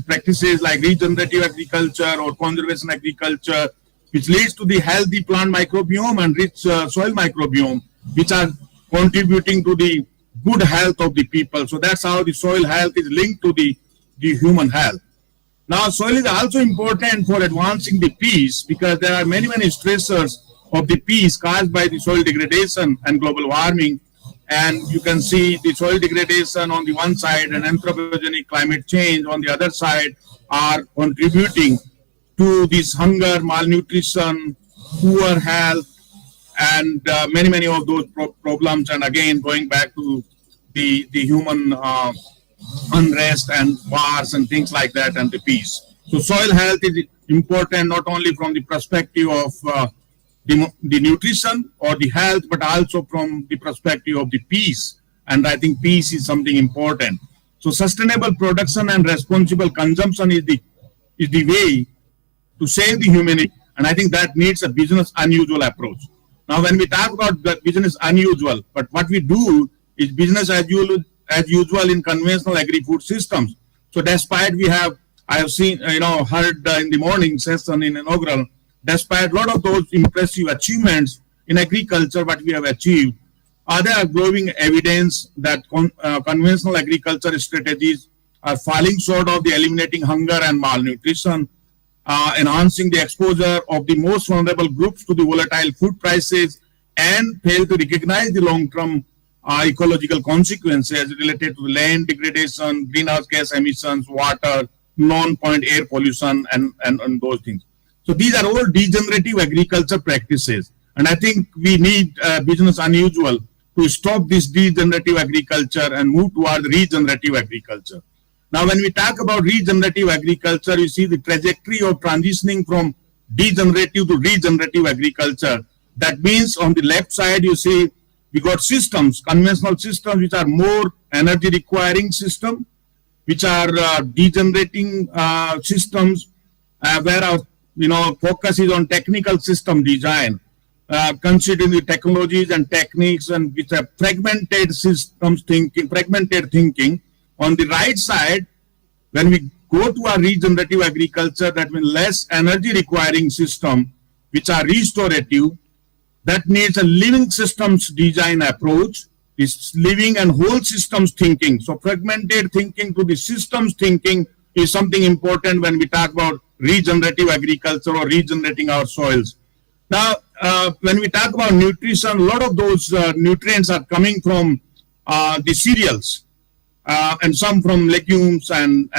practices like regenerative agriculture or conservation agriculture, which leads to the healthy plant microbiome and rich soil microbiome, which are contributing to the good health of the people. So that's how the soil health is linked to the human health. Now, soil is also important for advancing the peace because there are many stressors of the peace caused by the soil degradation and global warming. And you can see the soil degradation on the one side and anthropogenic climate change on the other side are contributing to this hunger, malnutrition, poor health, and many of those problems. And again, going back to the human unrest and wars and things like that and the peace. So soil health is important not only from the perspective of the nutrition or the health, but also from the perspective of the peace. And I think peace is something important. So sustainable production and responsible consumption is the way to save the humanity. And I think that needs a business unusual approach. Now, when we talk about the business unusual, but what we do is business as usual in conventional agri-food systems. So despite I have seen, heard in the morning session in Inaugural, despite a lot of those impressive achievements in agriculture, what we have achieved, there are growing evidence that conventional agriculture strategies are falling short of the eliminating hunger and malnutrition, enhancing the exposure of the most vulnerable groups to the volatile food prices, and fail to recognize the long-term ecological consequences related to land degradation, greenhouse gas emissions, water, non-point air pollution, and those things. So these are all degenerative agriculture practices. And I think we need business unusual to stop this degenerative agriculture and move toward regenerative agriculture. Now, when we talk about regenerative agriculture, you see the trajectory of transitioning from degenerative to regenerative agriculture. That means on the left side, you see we got systems, conventional systems, which are more energy requiring systems, which are degenerating systems, where our focus is on technical system design, considering the technologies and techniques, and which are fragmented systems thinking, fragmented thinking. On the right side, when we go to our regenerative agriculture, that means less energy requiring system, which are restorative, that needs a living systems design approach, is living and whole systems thinking. So fragmented thinking to the systems thinking is something important when we talk about regenerative agriculture or regenerating our soils. Now, when we talk about nutrition, a lot of those nutrients are coming from the cereals, and some from legumes and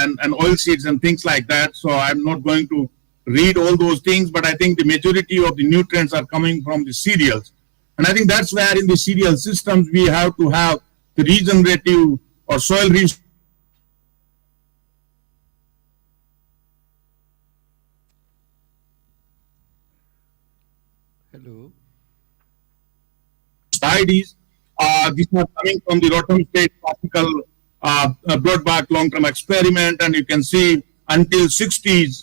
oil seeds and things like that. So I'm not going to read all those things, but I think the majority of the nutrients are coming from the cereals. And I think that's where in the cereal systems, we have to have the regenerative or soil Hello. These are coming from the Rotten State Tropical Blood-bath long-term experiment, and you can see until 60s,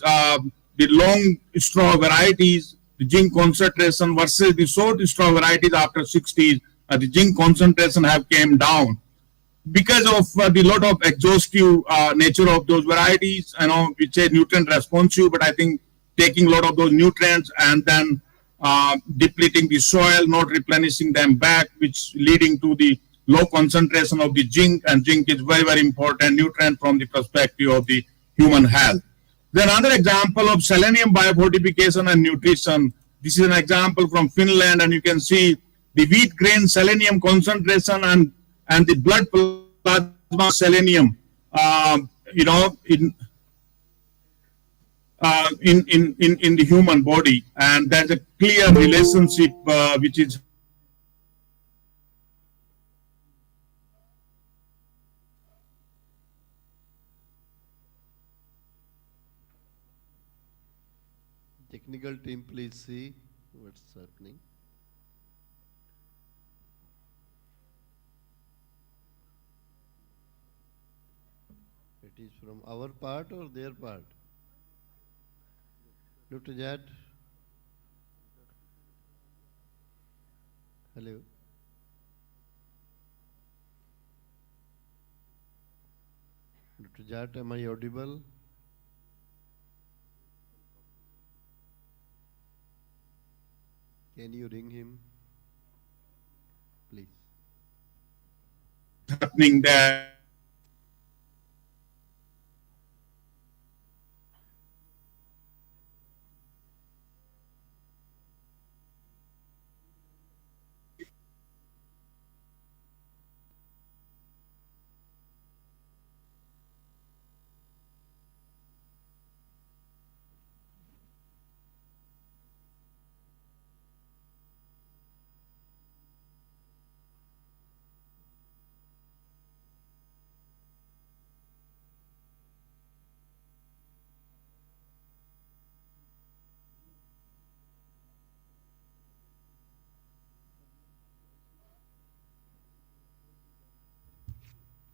the long straw varieties, the zinc concentration versus the short straw varieties after 60s, the zinc concentration have came down because of the lot of exhaustive nature of those varieties, which say nutrient responsive, but I think taking a lot of those nutrients and then depleting the soil, not replenishing them back, which leading to the low concentration of the zinc, and zinc is very important nutrient from the perspective of the human health. Then another example of selenium biofortification and nutrition. This is an example from Finland, and you can see the wheat grain selenium concentration and the blood plasma selenium, in the human body, and there's a clear relationship which is technical team, please see what's happening. It is from our part or their part? Dr. Jad? Hello? Jat, am I audible? Can you ring him, please? Happening there.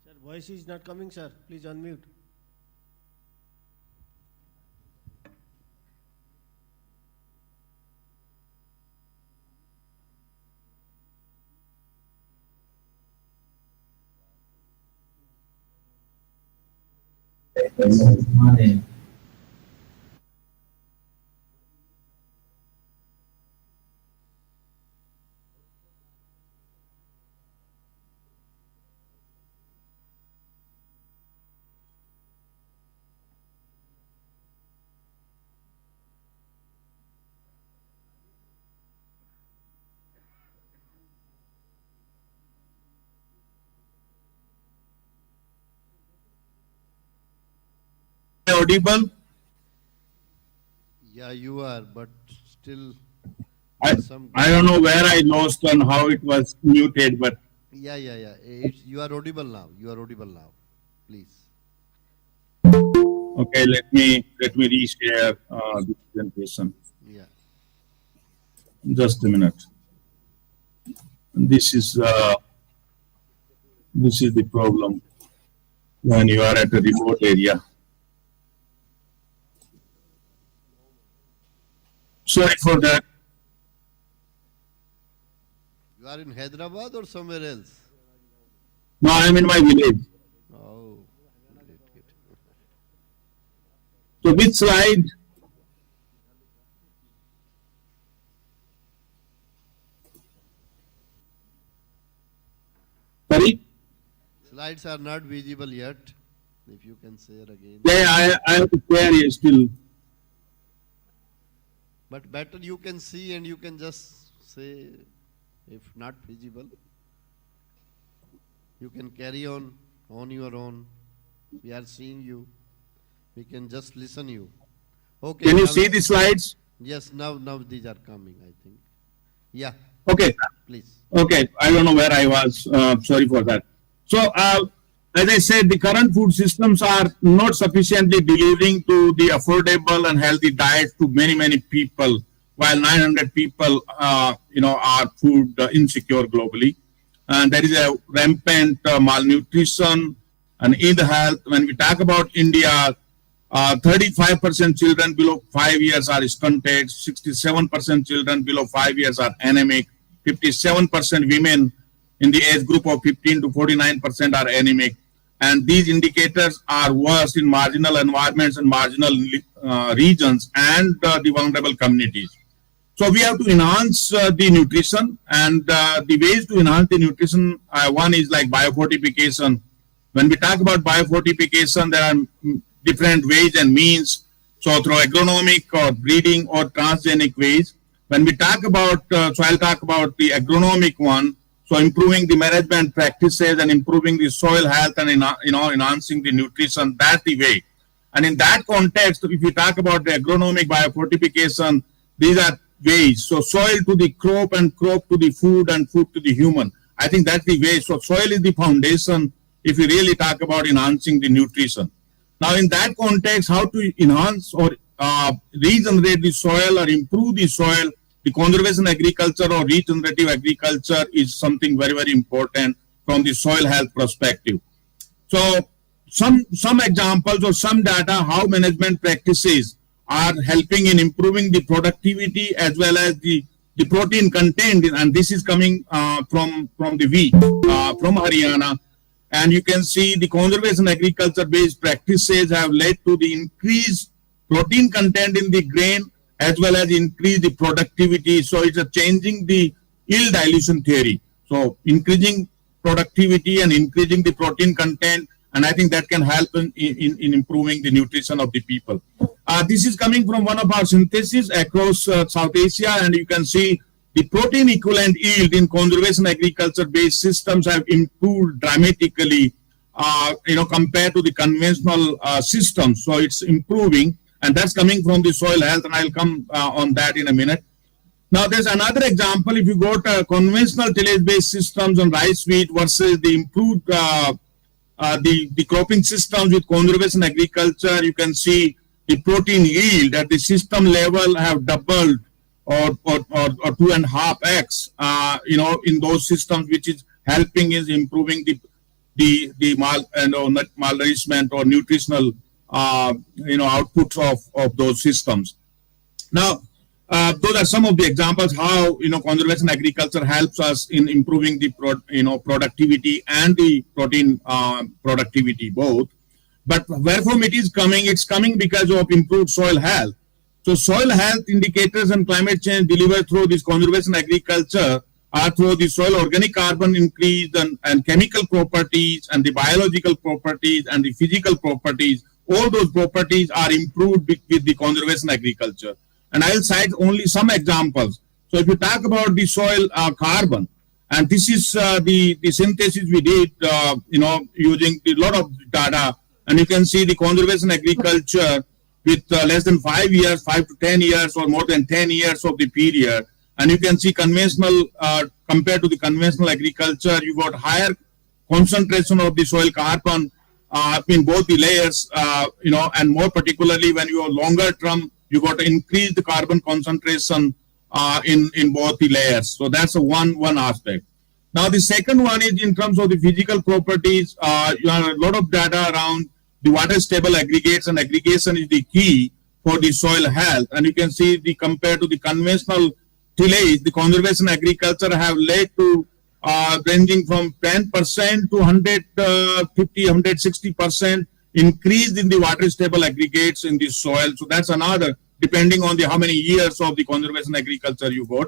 Sir, voice is not coming, sir. Please unmute. Audible? Yeah, you are, but still I don't know where I lost and how it was muted, but yeah. You are audible now. You are audible now. Please. okay, let me reshare the presentation. Yeah. Just a minute. This is the problem when you are at a remote area. Sorry for that. You are in Hyderabad or somewhere else? No, I am in my village. Oh. So which slide? Sorry? Slides are not visible yet. If you can share again. Yeah, I have to share here still. But better you can see and you can just say if not visible. You can carry on your own. We are seeing you. We can just listen you. Okay. Can you see the slides? Yes, now these are coming, I think. Yeah. Okay. Please. Okay, I don't know where I was. Sorry for that. So, as I said, the current food systems are not sufficiently delivering to the affordable and healthy diet to many people, while 900 people, are food insecure globally. And there is a rampant malnutrition and ill health. When we talk about India, 35% children below 5 years are stunted, 67% children below 5 years are anemic, 57% women in the age group of 15 to 49% are anemic. And these indicators are worse in marginal environments and marginal regions and the vulnerable communities. So we have to enhance the nutrition, and the ways to enhance the nutrition, one is like biofortification. When we talk about biofortification, there are different ways and means. So through agronomic or breeding or transgenic ways. When we talk about, so I'll talk about the agronomic one. So improving the management practices and improving the soil health and enhancing the nutrition, that's the way. And in that context, if we talk about the agronomic biofortification, these are ways. So soil to the crop and crop to the food and food to the human. I think that's the way. So soil is the foundation if we really talk about enhancing the nutrition. Now in that context, how to enhance or regenerate the soil or improve the soil, the conservation agriculture or regenerative agriculture is something very important from the soil health perspective. So some examples or some data how management practices are helping in improving the productivity as well as the protein content, and this is coming from the wheat from Haryana. And you can see the conservation agriculture-based practices have led to the increased protein content in the grain as well as increase the productivity. So it's a changing the yield dilution theory. So increasing productivity and increasing the protein content, and I think that can help in improving the nutrition of the people. This is coming from one of our syntheses across South Asia, and you can see the protein equivalent yield in conservation agriculture-based systems have improved dramatically, compared to the conventional systems. So it's improving, and that's coming from the soil health, and I'll come on that in a minute. Now, there's another example. If you go to conventional tillage-based systems on rice wheat versus the improved the cropping systems with conservation agriculture, you can see the protein yield at the system level have doubled or 2.5x, in those systems, which is helping is improving the malnourishment or nutritional outputs of those systems. Now, those are some of the examples how conservation agriculture helps us in improving the productivity and the protein productivity both. But where from it is coming? It's coming because of improved soil health. So soil health indicators and climate change delivered through this conservation agriculture are through the soil organic carbon increase and chemical properties and the biological properties and the physical properties. All those properties are improved with the conservation agriculture. And I'll cite only some examples. So if you talk about the soil carbon, and this is the synthesis we did, using a lot of data, and you can see the conservation agriculture with less than 5 years, 5 to 10 years, or more than 10 years of the period. And you can see conventional, compared to the conventional agriculture, you got higher concentration of the soil carbon in both the layers, and more particularly when you are longer term, you got to increase the carbon concentration in both the layers. So that's one aspect. Now the second one is in terms of the physical properties. You have a lot of data around the water stable aggregates, and aggregation is the key for the soil health. And you can see the compared to the conventional tillage, the conservation agriculture have led to ranging from 10% to 150, 160% increase in the water stable aggregates in the soil. So that's another, depending on the how many years of the conservation agriculture you got.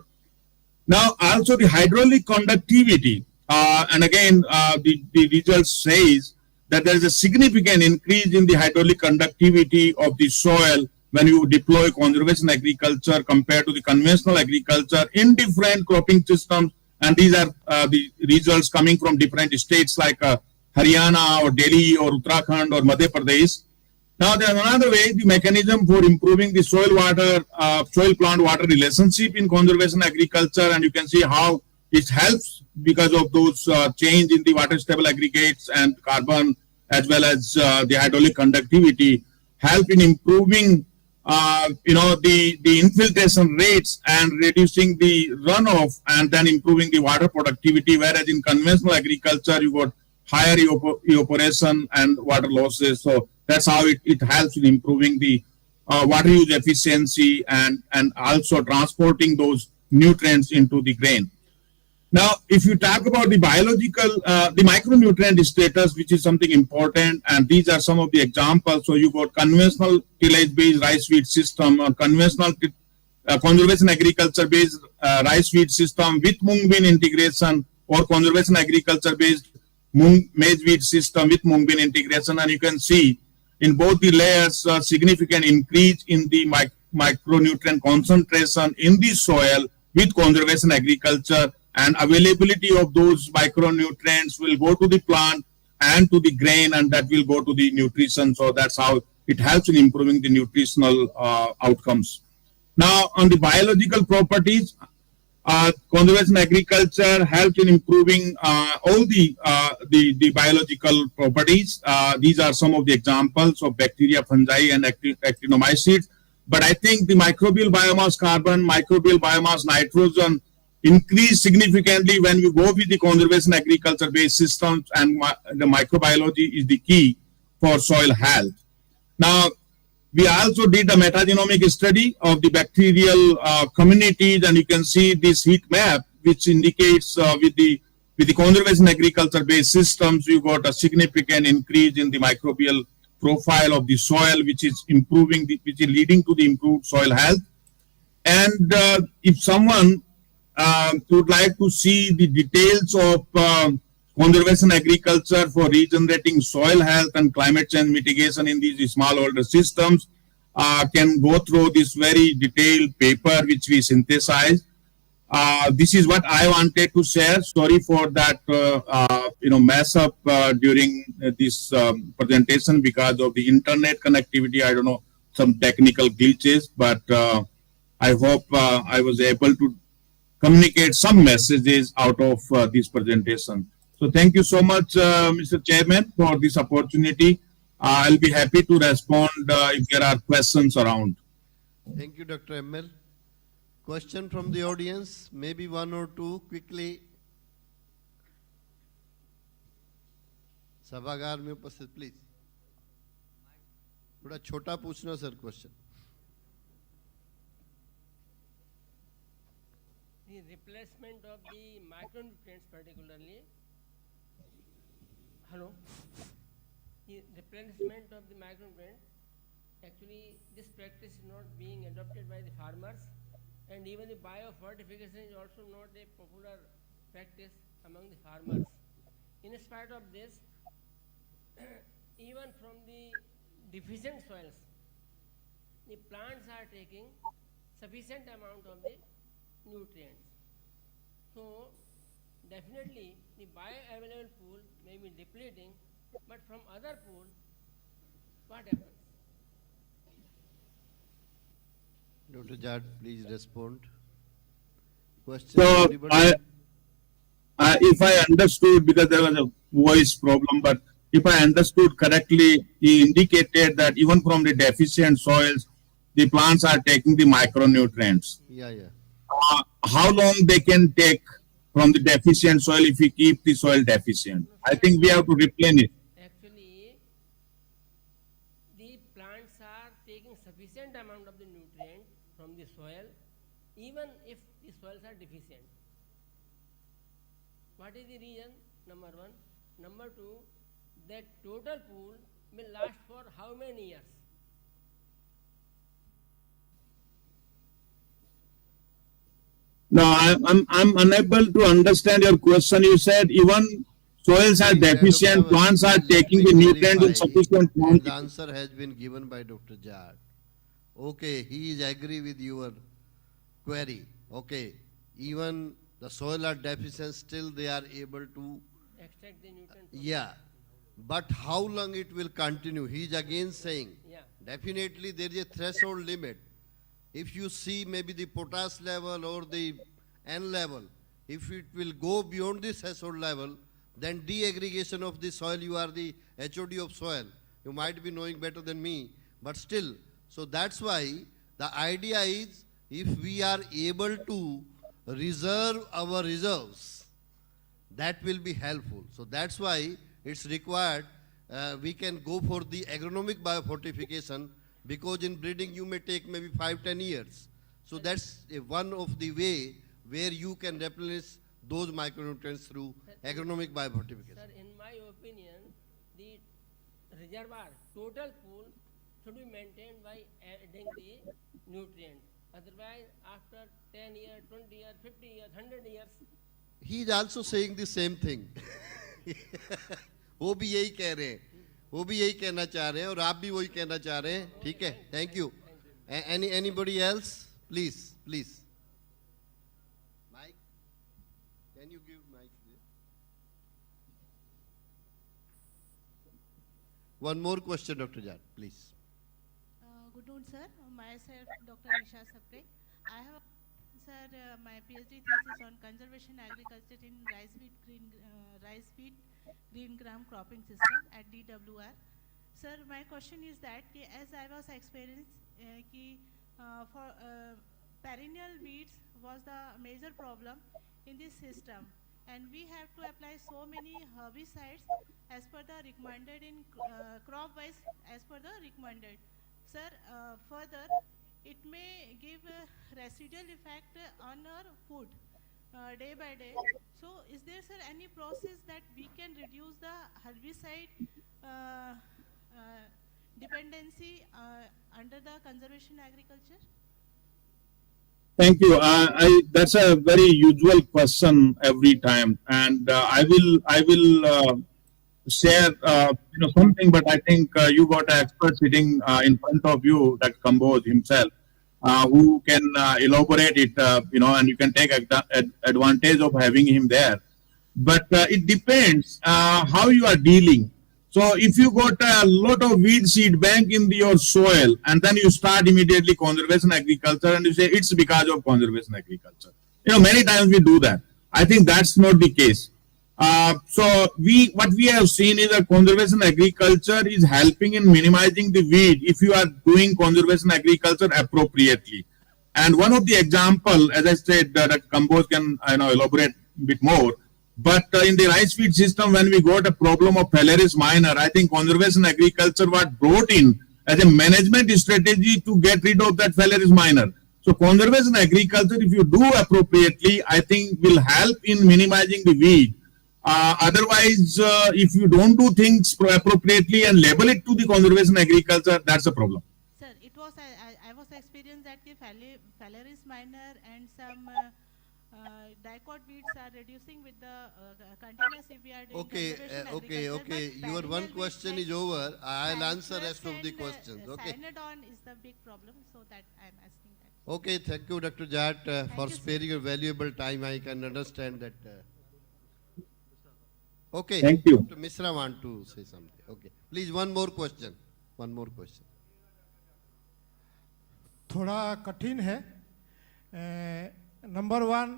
Now also the hydraulic conductivity, and again the results says that there is a significant increase in the hydraulic conductivity of the soil when you deploy conservation agriculture compared to the conventional agriculture in different cropping systems. And these are the results coming from different states like Haryana or Delhi or Uttarakhand or Madhya Pradesh. Now there's another way, the mechanism for improving the soil plant water relationship in conservation agriculture, and you can see how it helps because of those change in the water stable aggregates and carbon as well as the hydraulic conductivity help in improving the infiltration rates and reducing the runoff and then improving the water productivity, whereas in conventional agriculture you got higher evaporation and water losses. So that's how it helps in improving the water use efficiency and also transporting those nutrients into the grain. Now, if you talk about the biological, the micronutrient status, which is something important, and these are some of the examples. So you got conventional tillage-based rice wheat system or conventional conservation agriculture-based rice wheat system with mung bean integration, or conservation agriculture-based maize wheat system with mung bean integration, and you can see in both the layers a significant increase in the micronutrient concentration in the soil with conservation agriculture, and availability of those micronutrients will go to the plant and to the grain, and that will go to the nutrition. So that's how it helps in improving the nutritional outcomes. Now, on the biological properties, conservation agriculture helps in improving all the biological properties. These are some of the examples of bacteria, fungi, and actinomycetes. But I think the microbial biomass carbon, microbial biomass nitrogen increase significantly when you go with the conservation agriculture-based systems, and the microbiology is the key for soil health. Now, we also did a metagenomic study of the bacterial communities, and you can see this heat map, which indicates with the with the conservation agriculture based systems, we got a significant increase in the microbial profile of the soil, which is which is leading to the improved soil health. And if someone would like to see the details of conservation agriculture for regenerating soil health and climate change mitigation in these smallholder systems, can go through this very detailed paper which we synthesized. This is what I wanted to share. Sorry for that, mess up during this presentation because of the internet connectivity. I don't know, some technical glitches, but I hope I was able to communicate some messages out of this presentation. So thank you so much, Mr. Chairman, for this opportunity. I'll be happy to respond if there are questions around. Thank you, Dr. ML. Question from the audience, maybe one or two quickly. सभागार में उपस्थित please थोड़ा छोटा पूछना sir question. The replacement of the micronutrients particularly. Hello. The replacement of the micronutrients. Actually, this practice is not being adopted by the farmers, and even the biofortification is also not a popular practice among the farmers. In spite of this, even from the deficient soils, the plants are taking sufficient amount of the nutrients. So definitely the bioavailable pool may be depleting, but from other pool, what happens? Dr. Jad, please respond. Question. So if I understood, because there was a voice problem, but if I understood correctly, he indicated that even from the deficient soils, the plants are taking the micronutrients. Yeah. How long they can take from the deficient soil if we keep the soil deficient? I think we have to replenish. Actually, the plants are taking sufficient amount of the nutrient from the soil, even if the soils are deficient. What is the reason? Number one. Number two, that total pool will last for how many years? No, I'm unable to understand your question. You said even soils are deficient, plants are taking the nutrients in sufficient quantity. The answer has been given by Dr. Jad. Okay, he is agree with your query. Okay, even the soil are deficient, still they are able to extract the nutrients. Yeah, but how long it will continue? He is again saying, definitely there is a threshold limit. If you see maybe the potash level or the N level, if it will go beyond this threshold level, then de-aggregation of the soil, you are the HOD of soil. You might be knowing better than me, but still. So that's why the idea is, if we are able to reserve our reserves, that will be helpful. So that's why it's required, we can go for the agronomic biofortification, because in breeding you may take maybe 5-10 years. So that's one of the way where you can replenish those micronutrients through agronomic biofortification. Sir, in my opinion, the reservoir total pool should be maintained by adding the nutrients. Otherwise, after 10 years, 20 years, 50 years, 100 years. He is also saying the same thing. वो भी यही कह रहे हैं, वो भी यही कहना चाह रहे हैं, और आप भी वही कहना चाह रहे हैं. ठीक है, thank you. Anybody else? Please. Mike, can you give Mike there? One more question, Dr. Jad, please. Good noon, sir. Myself, Dr. Nisha Sapre. I have, sir, my PhD thesis on conservation agriculture in rice wheat green gram cropping system at DWR. Sir, my question is that as I was experienced, for perennial weeds was the major problem in this system, and we have to apply so many herbicides as per the recommended in crop wise as per the recommended. Sir, further, it may give a residual effect on our food. day by day. So is there, sir, any process that we can reduce the herbicide dependency under the conservation agriculture? Thank you. That's a very usual question every time, and I will share something. But I think you got an expert sitting in front of you, that Kamboj himself, who can elaborate it. And you can take advantage of having him there. But it depends how you are dealing. So if you got a lot of weed seed bank in your soil, and then you start immediately conservation agriculture, and you say it's because of conservation agriculture. Many times we do that. I think that's not the case. So what we have seen is that conservation agriculture is helping in minimizing the weed if you are doing conservation agriculture appropriately. And one of the example, as I said, that Kamboj can elaborate a bit more. But in the rice feed system, when we got a problem of Phalaris minor, I think conservation agriculture was brought in as a management strategy to get rid of that Phalaris minor. So conservation agriculture, if you do appropriately, I think will help in minimizing the weed. Otherwise, if you don't do things appropriately and label it to the conservation agriculture, that's a problem. Sir, it was I was experienced that the Phalaris minor and some dicot weeds are reducing with the continuous if we are doing Okay. Your one question is over. I'll answer rest of the questions. Okay. Cyanidon is the big problem, so that I'm asking that. Okay, thank you, Dr. Jat, for sparing your valuable time. I can understand that. Okay. Thank you. Dr. Misra want to say something. Okay. Please, one more question. One more question. थोड़ा कठिन है. Number one,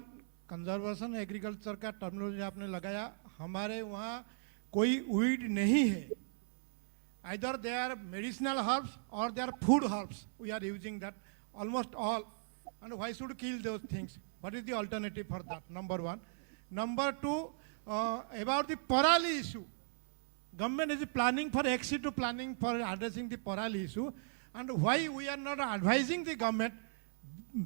conservation agriculture का terminology आपने लगाया. हमारे वहाँ कोई weed नहीं है. Either they are medicinal herbs or they are food herbs. We are using that almost all. And why should kill those things? What is the alternative for that? Number one. Number two, about the parali issue. Government is planning for to planning for addressing the parali issue. And why we are not advising the government,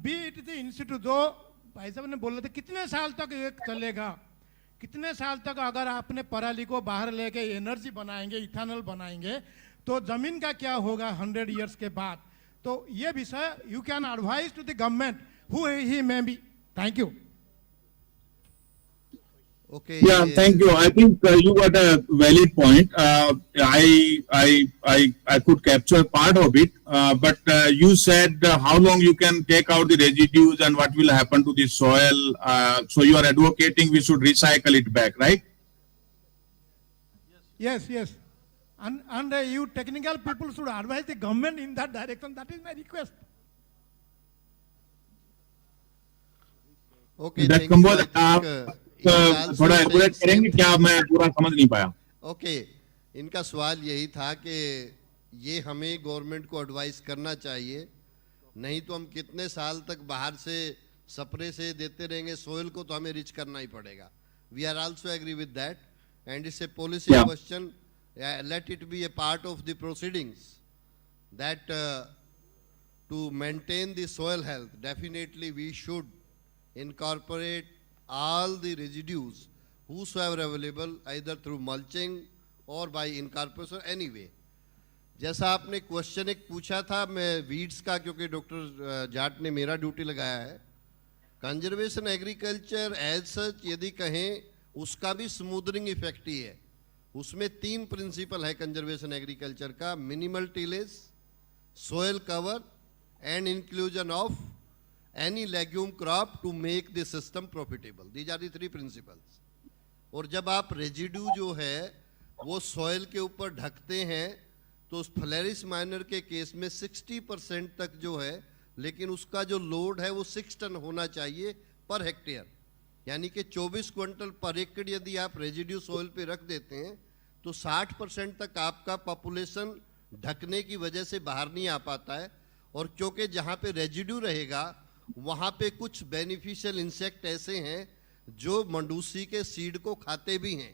be it the institute, जो भाई साहब ने बोला था कितने साल तक ये चलेगा, कितने साल तक अगर आपने पराली को बाहर लेके एनर्जी बनाएंगे, इथेनॉल बनाएंगे, तो जमीन का क्या होगा 100 years के बाद. तो ये विषय you can advise to the government who he may be. Thank you. Okay. Yeah, thank you. I think you got a valid point. I could capture part of it, but you said how long you can take out the residues and what will happen to the soil. So you are advocating we should recycle it back, right? Yes. And you technical people should advise the government in that direction. That is my request. Okay. थोड़ा elaborate करेंगे क्या? मैं पूरा समझ नहीं पाया. Okay, इनका सवाल यही था कि ये हमें गवर्नमेंट को एडवाइस करना चाहिए, नहीं तो हम कितने साल तक बाहर से स्प्रे से देते रहेंगे, सोइल को तो हमें रिच करना ही पड़ेगा. We are also agree with that and it's a policy question. Let it be a part of the proceedings that to maintain the soil health definitely we should incorporate all the residues whosoever available either through mulching or by incorporation anyway. जैसा आपने question एक पूछा था मैं weeds का, क्योंकि doctor Jat ने मेरा ड्यूटी लगाया है. कंजर्वेशन एग्रीकल्चर एज सच यदि कहें उसका भी स्मूदनिंग इफेक्ट ही है. उसमें 3 प्रिंसिपल है कंजर्वेशन एग्रीकल्चर का: minimal tillage, soil cover and inclusion of any legume crop to make the system profitable. These are the 3 principles. और जब आप रेजिड्यू जो है वो सॉइल के ऊपर ढकते हैं तो उस फ्लेरिस माइनर के केस में 60% तक जो है, लेकिन उसका जो लोड है वो 6 टन होना चाहिए पर हेक्टेयर, यानी कि 24 क्विंटल पर एकड़ यदि आप रेजिड्यू सॉइल पे रख देते हैं तो 60% तक आपका पॉपुलेशन ढकने की वजह से बाहर नहीं आ पाता है. और क्योंकि जहाँ पे रेजिड्यू रहेगा वहाँ पे कुछ बेनिफिशियल इंसेक्ट ऐसे हैं जो मंडूसी के सीड को खाते भी हैं.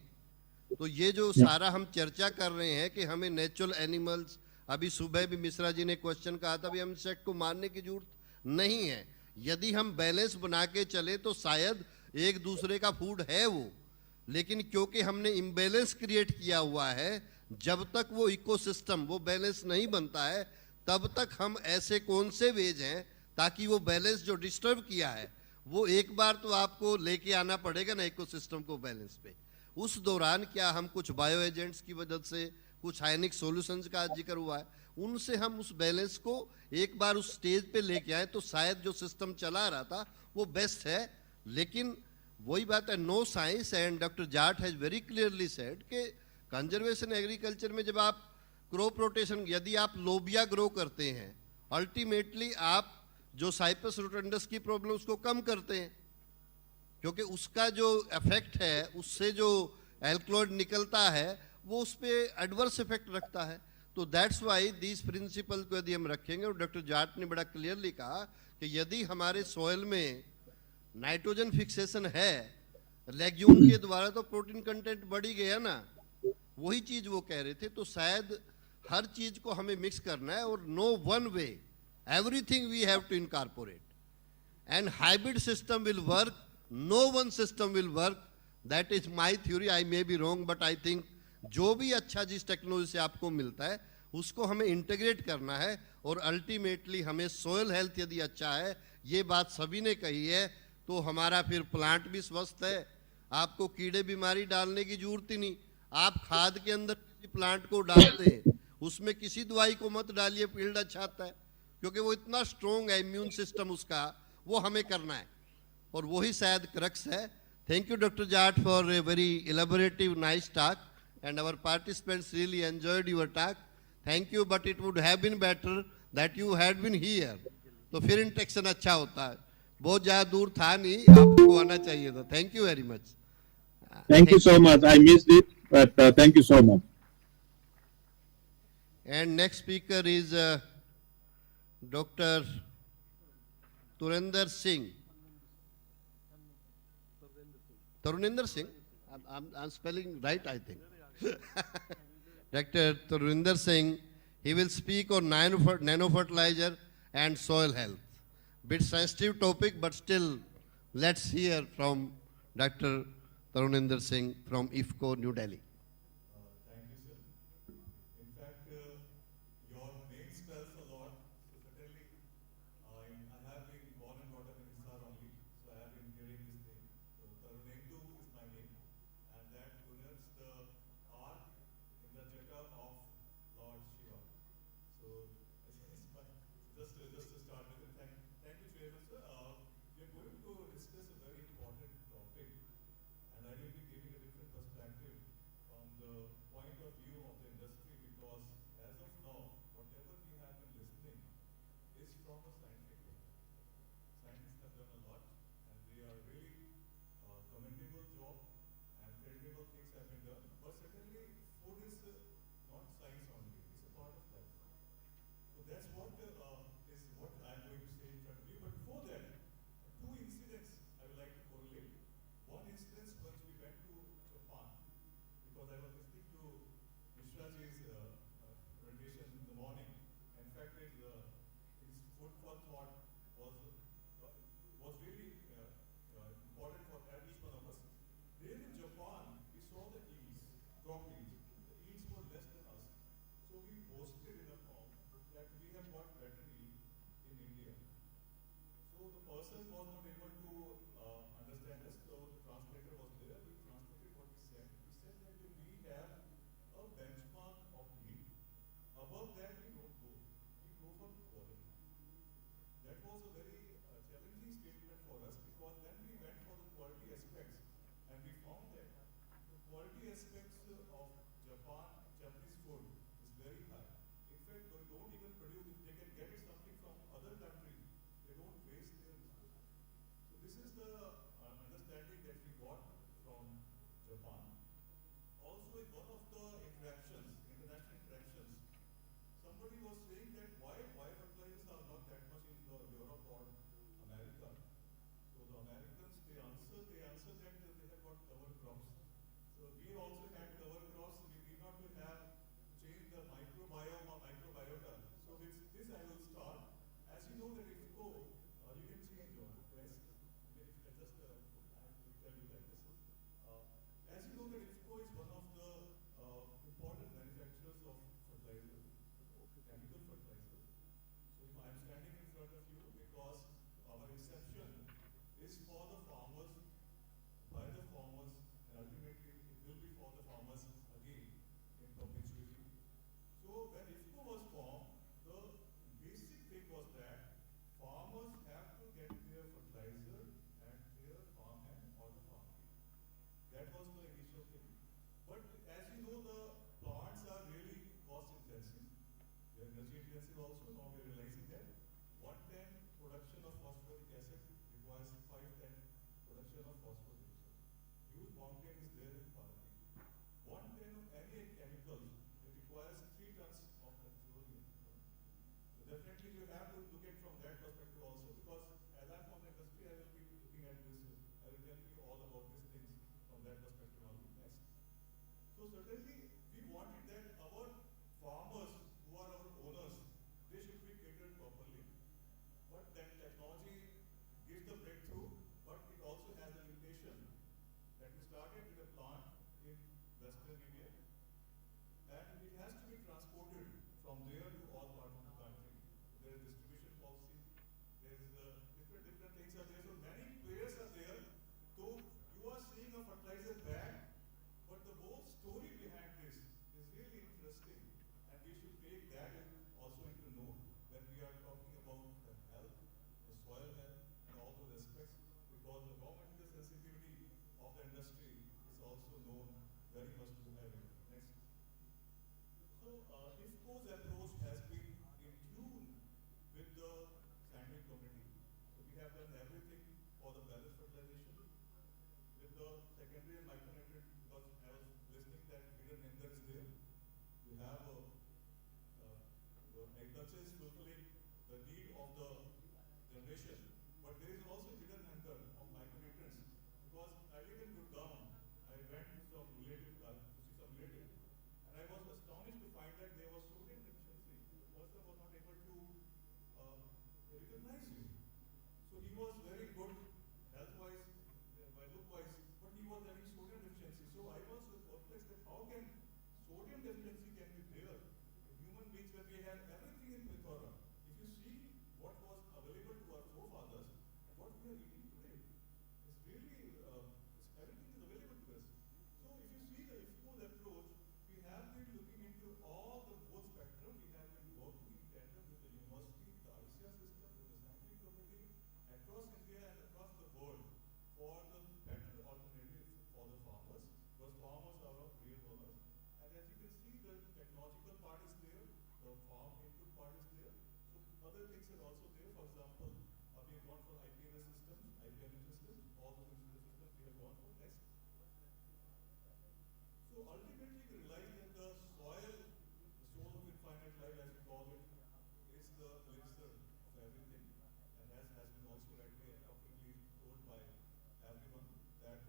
तो ये जो सारा हम चर्चा कर रहे हैं कि हमें नेचुरल एनिमल्स, अभी सुबह भी मिश्रा जी ने क्वेश्चन कहा था भी हम इंसेक्ट को मारने की जरूरत नहीं है. यदि हम बैलेंस बना के चले तो शायद एक दूसरे का फूड है वो, लेकिन क्योंकि हमने इम्बैलेंस क्रिएट किया हुआ है, जब तक वो इकोसिस्टम वो बैलेंस नहीं बनता है, तब तक हम ऐसे कौन से वेज हैं ताकि वो बैलेंस जो डिस्टर्ब किया है वो एक बार तो आपको लेके आना पड़ेगा ना इकोसिस्टम को बैलेंस पे। उस दौरान क्या हम कुछ बायो एजेंट्स की वजह से, कुछ आयनिक सॉल्यूशंस का जिक्र हुआ है, उनसे हम उस बैलेंस को एक बार उस स्टेज पे लेके आए तो शायद जो सिस्टम चला रहा था वो बेस्ट है। लेकिन वही बात है, no science and doctor Jat has very clearly said कि कंजर्वेशन एग्रीकल्चर में जब आप क्रॉप रोटेशन, यदि आप लोबिया ग्रो करते हैं, अल्टीमेटली आप जो साइप्रस रोटेंडस की प्रॉब्लम उसको कम करते हैं, क्योंकि उसका जो इफेक्ट है, उससे जो एल्कलॉइड निकलता है वो उस पर एडवर्स इफेक्ट रखता है। तो दैट्स वाई दिस प्रिंसिपल को यदि हम रखेंगे, और डॉक्टर जाट ने बड़ा क्लियरली कहा कि यदि हमारे सॉइल में नाइट्रोजन फिक्सेशन है लेग्यूम के द्वारा तो प्रोटीन कंटेंट बढ़ ही गया ना, वही चीज वो कह रहे थे। तो शायद हर चीज को हमें मिक्स करना है और no one way, everything we have to incorporate and hybrid system will work, no one system will work. That is my theory, I may be wrong but I think जो भी अच्छा जिस टेक्नोलॉजी से आपको मिलता है उसको हमें इंटीग्रेट करना है, और अल्टीमेटली हमें सोयल हेल्थ यदि अच्छा है, ये बात सभी ने कही है, तो हमारा फिर प्लांट भी स्वस्थ है, आपको कीड़े बीमारी डालने की जरूरत ही नहीं। आप खाद के अंदर किसी प्लांट को डालते हैं उसमें किसी दवाई को मत डालिए, फील्ड अच्छा आता है, क्योंकि वो इतना स्ट्रॉन्ग है इम्यून सिस्टम उसका, वो हमें करना है, और वही शायद क्रक्स है। Thank you doctor Jat for a very elaborative nice talk and our participants really enjoyed your talk. Thank you, but it would have been better that you had been here. तो फिर इंटरेक्शन अच्छा होता है, बहुत ज़्यादा दूर था नहीं, आपको आना चाहिए था। Thank you very much. Thank you so much. I missed it, but thank you so much. And next speaker is Dr. Turinder Singh. Taruninder Singh? I'm spelling right, I think. Dr. Turinder Singh, he will speak on nanofertilizer and soil health. Bit sensitive topic, but still, let's hear from Dr. Turinder Singh from IFCO, New Delhi. Thank you, sir. In fact, your name spells a lot. So certainly, I have been born and brought up in Hisar only, so I have been hearing this thing. So Tarunendu is my name, and that connotes the R in the jata of Lord Shiva. So just to start with it, thank you, Chairman, sir. We are going to discuss a very important topic, and I will be giving a different perspective from the point of view of the industry, because as of now, whatever we have been listening is from a scientific point. Scientists have done a lot, and they are really commendable job, and credible things have been done. But certainly, food is not science only; it's a part of life. So that's what is what I'm going to say in front of you. But before that, two incidents I would like to correlate. One instance, once we went to Japan, because I was listening to Mishraji's presentation in the morning. In fact, his food for thought was really important for each one of us. There in Japan, we saw the eels, crop eels. The eels were less than us. So we boasted in a form that we have got better eel in India. So the person was not able to understand us, so the translator was there. We translated what he said. He said that we have a benchmark of eel. Above that, we don't go. We go for quality. That was a very challenging statement for us, because then we went for the quality aspects, and we found that the quality aspects of Japanese food is very high. In fact, they don't even produce, if they can get it something from other countries, they don't waste their food. So this is the understanding that we got from Japan. Also, in one of the interactions, international interactions, somebody was saying that why fertilizers are not that much in Europe or America. So the Americans, they answered that they have got cover crops. So we also had cover crops. We need not to have change the microbiome or microbiota. So with this I will start. As you know that IFCO, you can change your yes. If just intensive also. Now we are realizing that 1 ton production of phosphoric acid requires 5 ton production of phosphoric acid. Huge mountain is there in Parani. 1 ton of any chemical, it requires 3 tons of petroleum. So definitely you have to look at from that perspective also, because as I'm from the industry, I will be looking at this. I will tell you all about these things from that perspective only. Next. So certainly we wanted that our farmers who are our owners, they should be catered properly. But then technology gives the breakthrough, but it also has a limitation. That we started with a plant in Western India, and it has to be transported from there to all parts of the country. There is distribution policy, there is different things are there. So many players are there. So you are seeing a fertilizer bag, but the whole story behind this is really interesting, and we should take that also into note when we are talking about the health, the soil health, and all those aspects, because the raw material sensitivity of the industry is also known very much to have it. Next. So IFCO's approach has been in tune with the scientific community. So we have done everything for the balanced fertilization with the secondary and micronutrient, because I was listening that hidden hunger is there. We have agriculture is fulfilling the need of the generation, but there is also hidden hunger of micronutrients, because I live in Gurgaon. I went to some relative to see some relative, and I was astonished to find that there was sodium deficiency. The person was not able to recognize you. So he was very good health-wise, look-wise, but he was having sodium deficiency. So I was perplexed that how can sodium deficiency can be there in human beings when we have everything in plethora. If you see what was available to our forefathers and what we are eating today, it's really everything is available to us. So if you see the IFCO's approach, we have been looking into all the whole spectrum. We have been working in tandem with the university, the RCR system, with the scientific community across India and across the world for the better alternatives for the farmers, because farmers are our real owners. And as you can see, the technological part is there, the farm input part is there. So other things are also there. For example, we have gone for IPMS systems, IPMS systems, all those systems we have gone for. Next. So ultimately we realize that the soil, the soul of infinite life as we call it, is the elixir of everything. And as has been also rightly and appropriately told by everyone, that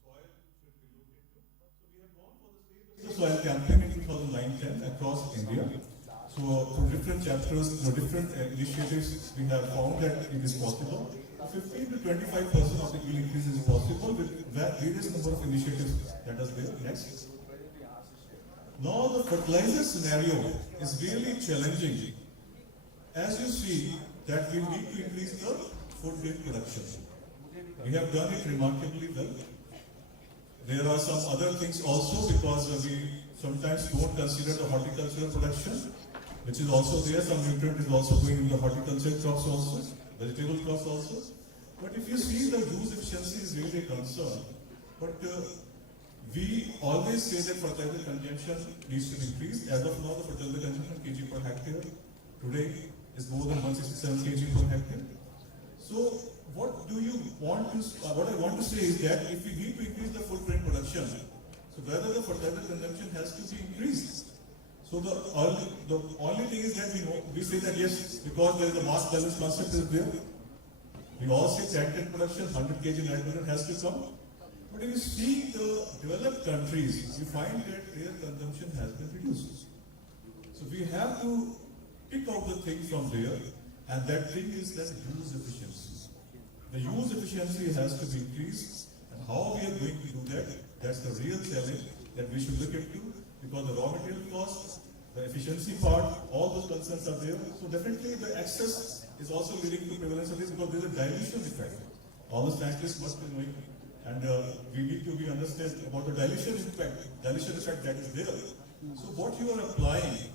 soil should be looked into. So we have gone for the same. The soil campaign in 2009-10 across India. So through different chapters, through different initiatives, we have found that it is possible. 15 to 25% of the yield increase is possible with various number of initiatives that is there. Next. Now the fertilizer scenario is really challenging. As you see that we need to increase the food grain production. We have done it remarkably well. There are some other things also, because we sometimes don't consider the horticultural production, which is also there. Some nutrient is also going in the horticulture crops also, vegetable crops also. But if you see, the use efficiency is really a concern. But we always say that fertilizer consumption needs to increase. As of now, the fertilizer consumption kg per hectare today is more than 167 kg per hectare. So what I want to say is that if we need to increase the food grain production, so whether the fertilizer consumption has to be increased. So the only thing is that we say that yes, because there is a mass balance concept is there. We all say 10 production, 100 kg nitrogen has to come. But if you see the developed countries, you find that their consumption has been reduced. So we have to pick out the thing from there, and that thing is that use efficiency. The use efficiency has to be increased, and how we are going to do that, that's the real challenge that we should look into, because the raw material cost, the efficiency part, all those concerns are there. So definitely the excess is also leading to prevalence of this, because there is a dilution effect. All the scientists must be knowing, and we need to be understand about the dilution effect that is there. So what you are applying,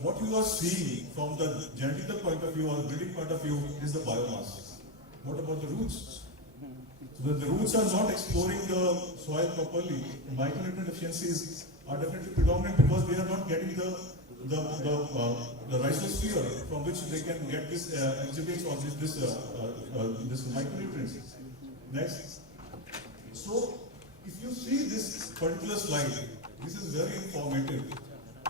what you are seeing from the genetical point of view or breeding point of view is the biomass. What about the roots? So the roots are not exploring the soil properly. The micronutrient deficiencies are definitely predominant because they are not getting the the rhizosphere from which they can get this exudates or this micronutrients. Next. So if you see this particular slide, this is very informative,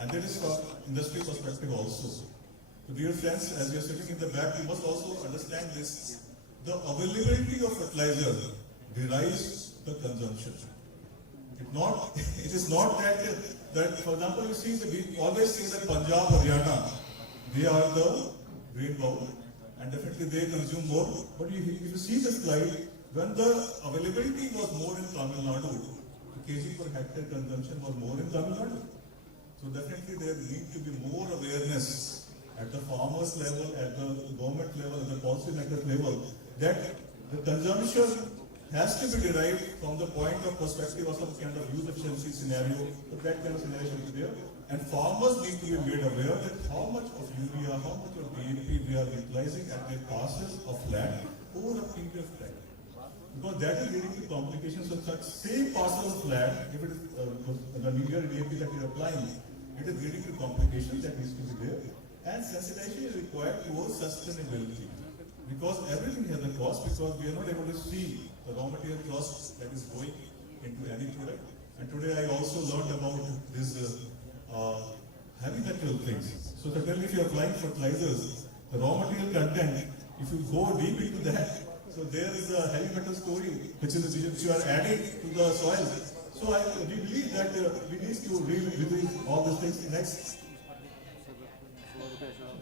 and there is from industry perspective also. So dear friends, as you are sitting in the back, you must also understand this. The availability of fertilizer derives the consumption. It is not that for example, you see, we always say that Punjab, Haryana, they are the grain bowl, and definitely they consume more. But if you see the slide, when the availability was more in Tamil Nadu, the kg per hectare consumption was more in Tamil Nadu. So definitely there need to be more awareness at the farmers level, at the government level, at the policymakers level, that the consumption has to be derived from the point of perspective of some kind of use efficiency scenario. So that kind of scenario should be there. And farmers need to be made aware that how much of urea, how much of DAP they are utilizing at their parcels of land over a period of time. Because that is leading to complications of such same parcel of land, if it is the urea DAP that you are applying, it is leading to complications that needs to be there. And sensitization is required towards sustainability. Because everything has a cost, because we are not able to see the raw material cost that is going into any product. And today I also learned about this heavy metal things. So certainly if you are applying fertilizers, the raw material content, if you go deep into that, so there is a heavy metal story which you are adding to the soil. So we believe that we need to revisit all these things. Next,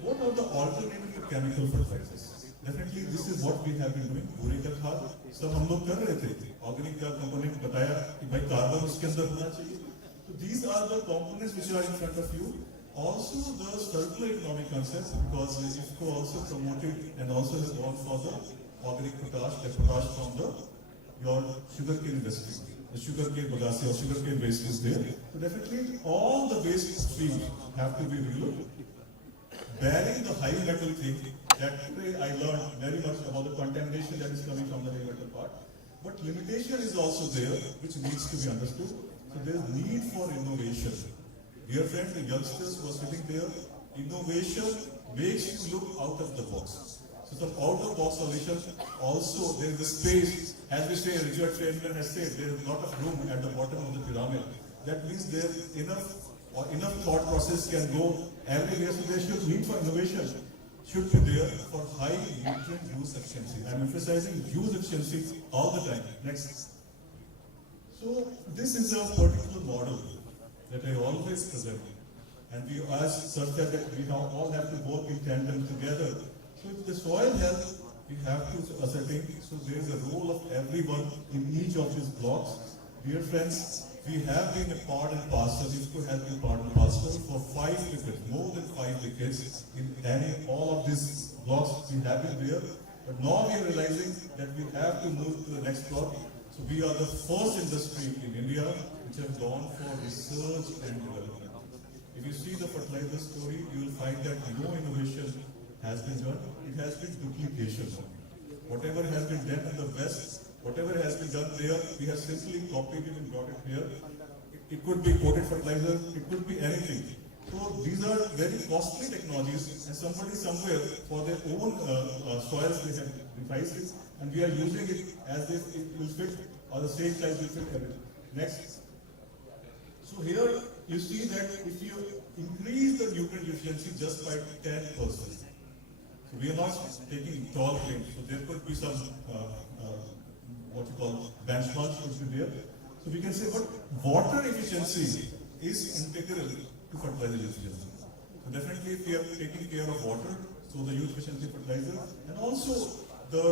what are the alternatives to chemical fertilizers? Definitely this is what we have been doing. बूरे का खाद सब हम लोग कर रहे थे. Organic का component बताया कि भाई कार्बन उसके अंदर होना चाहिए. So these are the components which are in front of you. Also the circular economic concept, because IFCO also promoted and also has gone for the organic potash, the potash from your sugarcane industry. The sugarcane bagasse or sugarcane waste is there. So definitely all the waste streams have to be relooked. Bearing the heavy metal thing, that today I learned very much about the contamination that is coming from the heavy metal part. But limitation is also there, which needs to be understood. So there is need for innovation. Dear friends, the youngsters who are sitting there, innovation makes you look out of the box. So some out-of-box solutions. Also, there is a space, as we say, Richard Feynman has said, there is a lot of room at the bottom of the pyramid. That means there is enough thought process can go everywhere. So there should need for innovation should be there for high nutrient use efficiency. I am emphasizing use efficiency all the time. Next. So this is a particular model that I always present. And we ask such that we all have to work in tandem together. So if the soil health, we have to ascertain. So there is a role of everyone in each of these blocks. Dear friends, we have been a part and parcel, IFCO has been part and parcel for 5 decades, more than 5 decades. In all of these blocks, we have been there. But now we are realizing that we have to move to the next block. So we are the first industry in India which have gone for research and development. If you see the fertilizer story, you will find that no innovation has been done. It has been duplication. Whatever has been done in the West, whatever has been done there, we have simply copied it and brought it here. It could be coated fertilizer, it could be anything. So these are very costly technologies, and somebody somewhere for their own soils they have devised it, and we are using it as if it will fit, or the same size will fit everything. Next. So here you see that if you increase the nutrient efficiency just by 10%, so we are not taking tall claims, so there could be some what you call benchmarks should be there. So we can say, but water efficiency is integral to fertilizer efficiency. So definitely if we are taking care of water, so the use efficiency fertilizer, and also the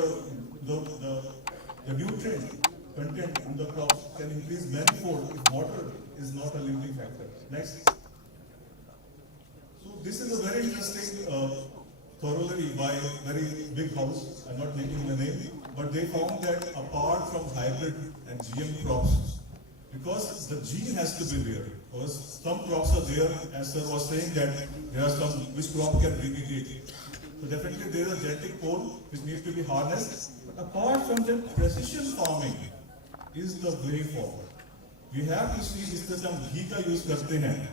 nutrient content in the crops can increase manifold if water is not a limiting factor. Next. So this is a very interesting thoroughly by a very big house, I'm not making the name, but they found that apart from hybrid and GM crops, because the gene has to be there, because some crops are there, as sir was saying that there are some which crop can remediate. So definitely there is a genetic code which needs to be harnessed, but apart from that, precision farming is the way forward. We have to see जिस तरह हम घी का use करते हैं,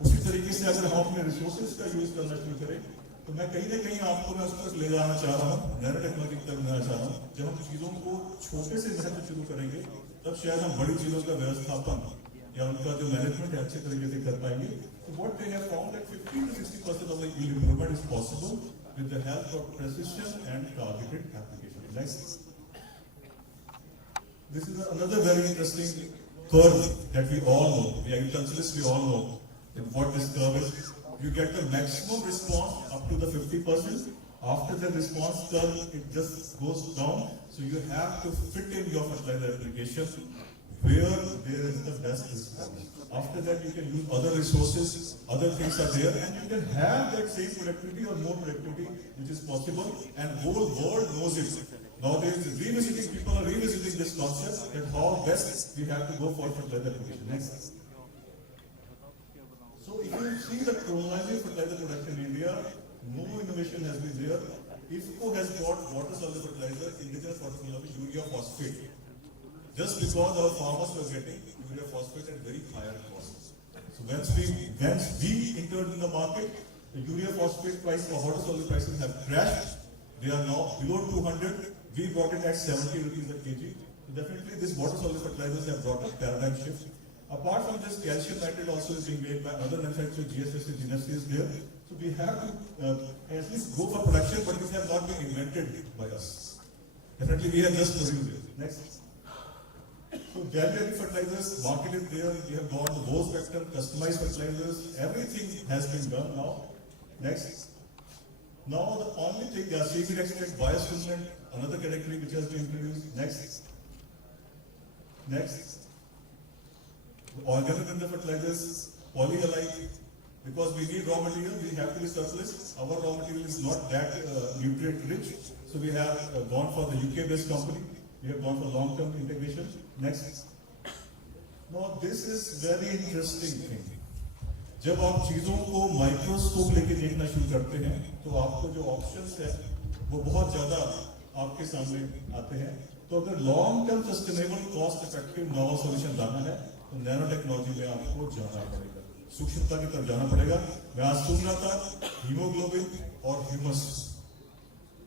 उसी तरीके से अगर हम अपने रिसोर्सेज का यूज करना शुरू करें, तो मैं कहीं ना कहीं आपको मैं उस पर ले जाना चाह रहा हूँ, नैनो टेक्नोलॉजी की तरफ लेना चाह रहा हूँ। जब हम चीज़ों को छोटे से महत्व शुरू करेंगे, तब शायद हम बड़ी चीज़ों का व्यवस्थापन या उनका जो मैनेजमेंट है अच्छे तरीके से कर पाएंगे। So what they have found that 50 to 60% of the yield improvement is possible with the help of precision and targeted application. Next. This is another very interesting curve that we all know, the agriculturists we all know, that what this curve is. You get the maximum response up to the 50%. After the response curve, it just goes down. So you have to fit in your fertilizer application where there is the best response. After that, you can use other resources, other things are there, and you can have that same productivity or more productivity, which is possible, and whole world knows it. Nowadays, people are revisiting this concept that how best we have to go for fertilizer application. Next. So if you see the chronology of fertilizer production in India, no innovation has been there. IFCO has got water-soluble fertilizer, indigenous water-soluble urea phosphate. Just because our farmers were getting urea phosphate at very higher costs. So once we entered in the market, the urea phosphate price or water-soluble prices have crashed. They are now below 200. We bought it at 70 rupees a kg. So definitely this water-soluble fertilizers have brought a paradigm shift. Apart from this, calcium nitrate also is being made by other manufacturers, GSS and GNFC is there. So we have to at least go for production, but these have not been invented by us. Definitely we have just produced it. Next. So value-added fertilizers, market is there. We have gone to low spectrum, customized fertilizers. Everything has been done now. Next. Now the only thing, seaweed extract, biostimulant, another category which has been introduced. Next. Next. Organic fertilizers, polyhalite, because we need raw material, we have to be surplus. Our raw material is not that nutrient rich, so we have gone for the UK-based company. We have gone for long-term integration. Next. Now this is very interesting thing. जब आप चीजों को microscope लेके देखना शुरू करते हैं, तो आपको जो ऑप्शंस है, वो बहुत ज्यादा आपके सामने आते हैं. तो अगर long term sustainable cost effective novel solution लाना है, तो नैनो टेक्नोलॉजी में आपको जाना पड़ेगा, सूक्ष्मता की तरफ जाना पड़ेगा. मैं आज सुन रहा था हीमोग्लोबिन और ह्यूमस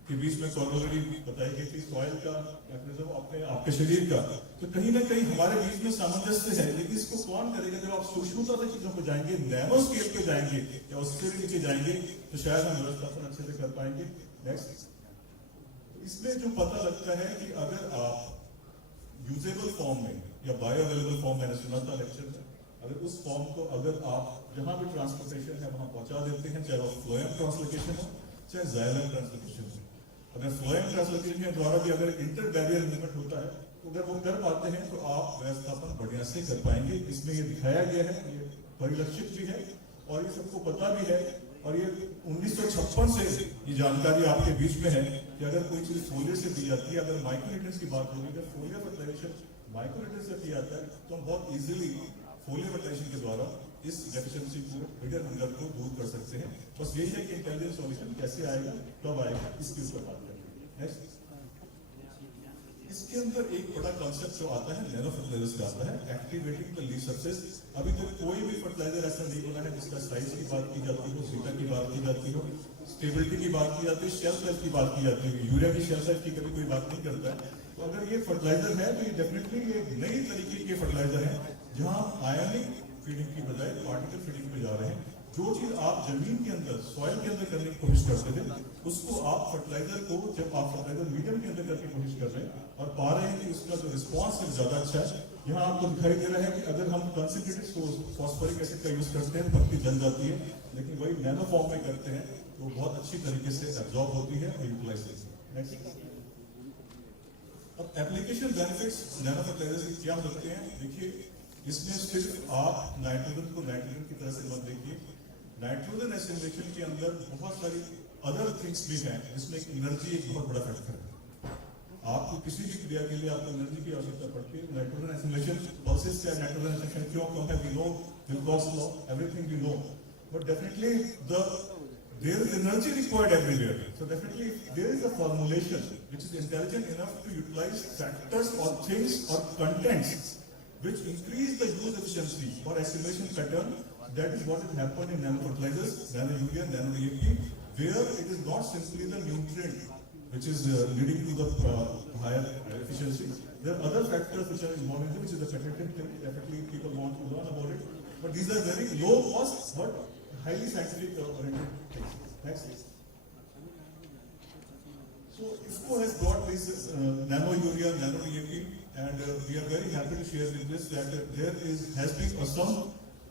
के बीच में कॉर्नोलरी बताई गई थी, सॉइल का मैकेनिज्म अपने आपके शरीर का. तो कहीं ना कहीं हमारे बीच में सामंजस्य है, लेकिन इसको कौन करेगा? जब आप सूक्ष्मता से चीजों पर जाएंगे, नैनो स्केल पे जाएंगे या उससे भी नीचे जाएंगे, तो शायद हम व्यवस्थापन अच्छे से कर पाएंगे. नेक्स्ट. इसमें जो पता लगता है कि अगर आप यूजेबल फॉर्म में या बायो अवेलेबल फॉर्म, मैंने सुना था लेक्चर में, अगर उस फॉर्म को अगर आप जहां भी ट्रांसपोर्टेशन है वहां पहुंचा देते हैं, चाहे वो फ्लोएम ट्रांसलोकेशन हो चाहे जाइलम ट्रांसलोकेशन हो, अगर फ्लोएम ट्रांसलोकेशन के द्वारा भी अगर इंटर बैरियर मूवमेंट होता है, तो अगर वो कर पाते हैं तो आप व्यवस्थापन बढ़िया से कर पाएंगे. इसमें ये दिखाया गया है, ये परिलक्षित भी है और ये सबको पता भी है. और ये 1956 से ये जानकारी आपके बीच में है कि अगर कोई चीज फोलियो से दी जाती है, अगर माइक्रोन्यूट्रिएंट्स की बात होगी, अगर फोलियो फर्टिलाइजेशन माइक्रोन्यूट्रिएंट्स से किया जाता है, तो हम बहुत इजीली फोलियो फर्टिलाइजेशन के द्वारा इस डेफिशिएंसी को, बिगर हंगर को दूर कर सकते हैं. बस यही है कि इंटेलिजेंट सॉल्यूशन कैसे आएगा, कब आएगा, इसके ऊपर बात करेंगे. नेक्स्ट. इसके अंदर एक बड़ा कॉन्सेप्ट जो आता है नैनो फर्टिलाइजर्स का आता है, एक्टिवेटिंग द लीफ सरफेस. अभी तक कोई भी फर्टिलाइजर ऐसा नहीं बना है जिसका साइज की बात की जाती हो, सीटा की बात की जाती हो, स्टेबिलिटी की बात की जाती है, शेल्फ लाइफ की बात की जाती है. यूरिया की शेल्फ लाइफ की कभी कोई बात नहीं करता है. तो अगर ये फर्टिलाइजर है तो ये डेफिनेटली एक नई तरीके के फर्टिलाइजर है, जहाँ आयनिक फीडिंग की बजाय पार्टिकल फीडिंग पे जा रहे हैं. जो चीज आप जमीन के अंदर, सॉइल के अंदर करने की कोशिश करते थे, उसको आप फर्टिलाइजर को, जब आप फर्टिलाइजर मीडियम के अंदर करने की कोशिश कर रहे हैं और पा रहे हैं कि उसका जो रिस्पॉन्स है ज्यादा अच्छा है. यहाँ आपको दिखाई दे रहा है कि अगर हम कंसंट्रेटेड फॉस्फोरिक एसिड का यूज करते हैं, पत्ती जल जाती है, लेकिन वही नैनो फॉर्म में करते हैं तो बहुत अच्छी तरीके से एब्जॉर्ब होती है और यूटिलाइज होती है. नेक्स्ट. अब एप्लीकेशन बेनिफिट्स नैनो फर्टिलाइजर के क्या हो सकते हैं? देखिए, इसमें सिर्फ आप नाइट्रोजन को नाइट्रोजन की तरह से मत देखिए. नाइट्रोजन एसिमिलेशन के अंदर बहुत सारी अदर थिंग्स भी हैं, जिसमें एनर्जी एक बहुत बड़ा फैक्टर है. आपको किसी भी क्रिया के लिए आपको एनर्जी की आवश्यकता पड़ती है. नाइट्रोजन एसिमिलेशन प्रोसेस क्या, नाइट्रोजन एसिमिलेशन क्यों कम है, we know, Wilcox law, everything we know, but definitely there is energy required everywhere. So definitely there is a formulation which is intelligent enough to utilize factors or things or contents which increase the use efficiency or assimilation pattern that is what has happened in nano fertilizers, nano urea, nano DAP, where it is not simply the nutrient which is leading to the higher efficiency. There are other factors which are involved in it, which is the patented thing. Definitely people want to learn about it. But these are very low cost but highly scientific oriented things. Next. So IFCO has brought this nano urea, nano DAP, and we are very happy to share with this that there has been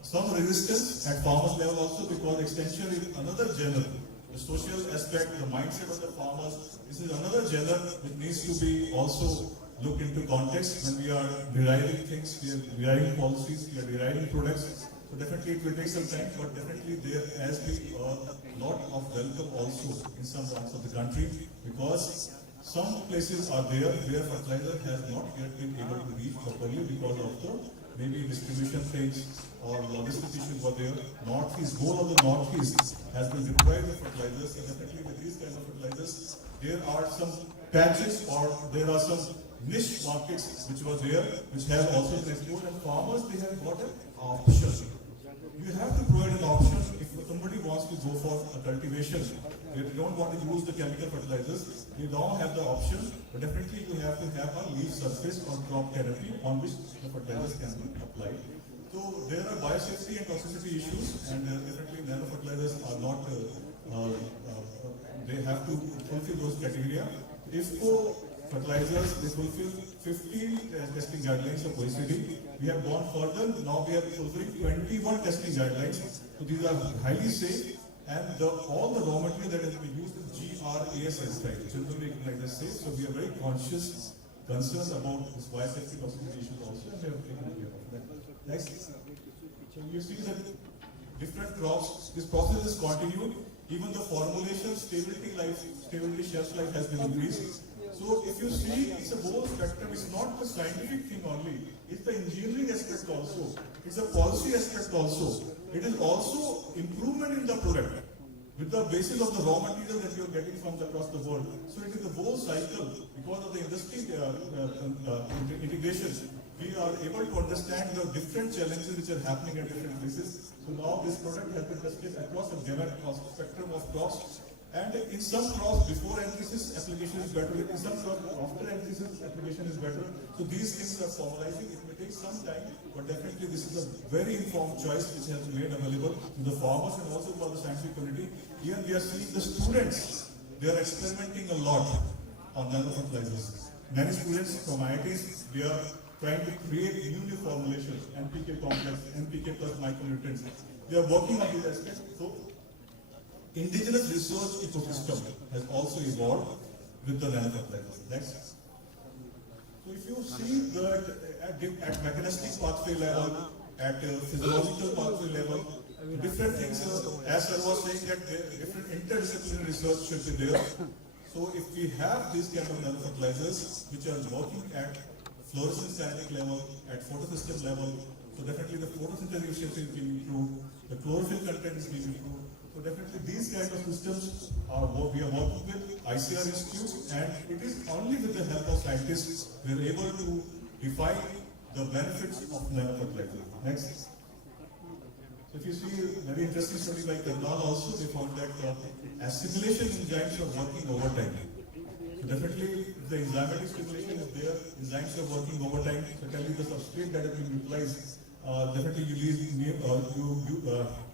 some resistance at farmers level also, because extension is another genre. The social aspect, the mindset of the farmers, this is another genre which needs to be also looked into context when we are deriving things, we are deriving policies, we are deriving products. So definitely it will take some time, but definitely there has been a lot of welcome also in some parts of the country, because some places are there where fertilizer has not yet been able to reach properly because of the maybe distribution things or logistic issues were there. Northeast, whole of the Northeast has been deprived of fertilizers, and definitely with these kind of fertilizers, there are some patches or there are some niche markets which were there, which have also been explored, and farmers, they have got an option. You have to provide an option if somebody wants to go for a cultivation, they don't want to use the chemical fertilizers, they don't have the option, but definitely you have to have a leaf surface or crop canopy on which the fertilizers can be applied. So there are biosafety and toxicity issues, and definitely nano fertilizers are not, they have to fulfill those criteria. IFCO fertilizers, they fulfill 15 testing guidelines of OECD. We have gone further, now we are fulfilling 21 testing guidelines. So these are highly safe, and all the raw material that has been used is GRAS type, generally recognized as safe. So we are very conscious, concerned about this biosafety toxicity issues also, and we have taken care of that. Next. So you see that different crops, this process is continued. Even the formulation, stability shelf life has been increased. So if you see, it's a whole spectrum. It's not the scientific thing only. It's the engineering aspect also. It's a policy aspect also. It is also improvement in the product with the basis of the raw material that you are getting from across the world. So it is the whole cycle. Because of the industry integration, we are able to understand the different challenges which are happening at different places. So now this product has been tested across a gamut spectrum of crops. And in some crops, before anthesis application is better. In some crops, after anthesis application is better. So these things are formalizing. It may take some time, but definitely this is a very informed choice which has been made available to the farmers and also for the scientific community. Here we are seeing the students, they are experimenting a lot on nano fertilizers. Many students from IITs, they are trying to create new formulations, NPK complex, NPK plus micronutrients. They are working on these aspects. So indigenous research ecosystem has also evolved with the nano fertilizers. Next. So if you see that at mechanistic pathway level, at physiological pathway level, different things, as I was saying, that different interdisciplinary research should be there. So if we have these kind of nano fertilizers which are working at fluorescence kinetic level, at photosystem level, so definitely the photosynthetic efficiency is being improved, the chlorophyll content is being improved. So definitely these kind of systems are what we are working with ICR institutes, and it is only with the help of scientists we are able to define the benefits of nano fertilizer. Next. So if you see a very interesting study by Karnal also, they found that assimilation enzymes are working overtime. So definitely if the enzymatic stimulation is there, enzymes are working overtime, certainly the substrate that has been utilized, definitely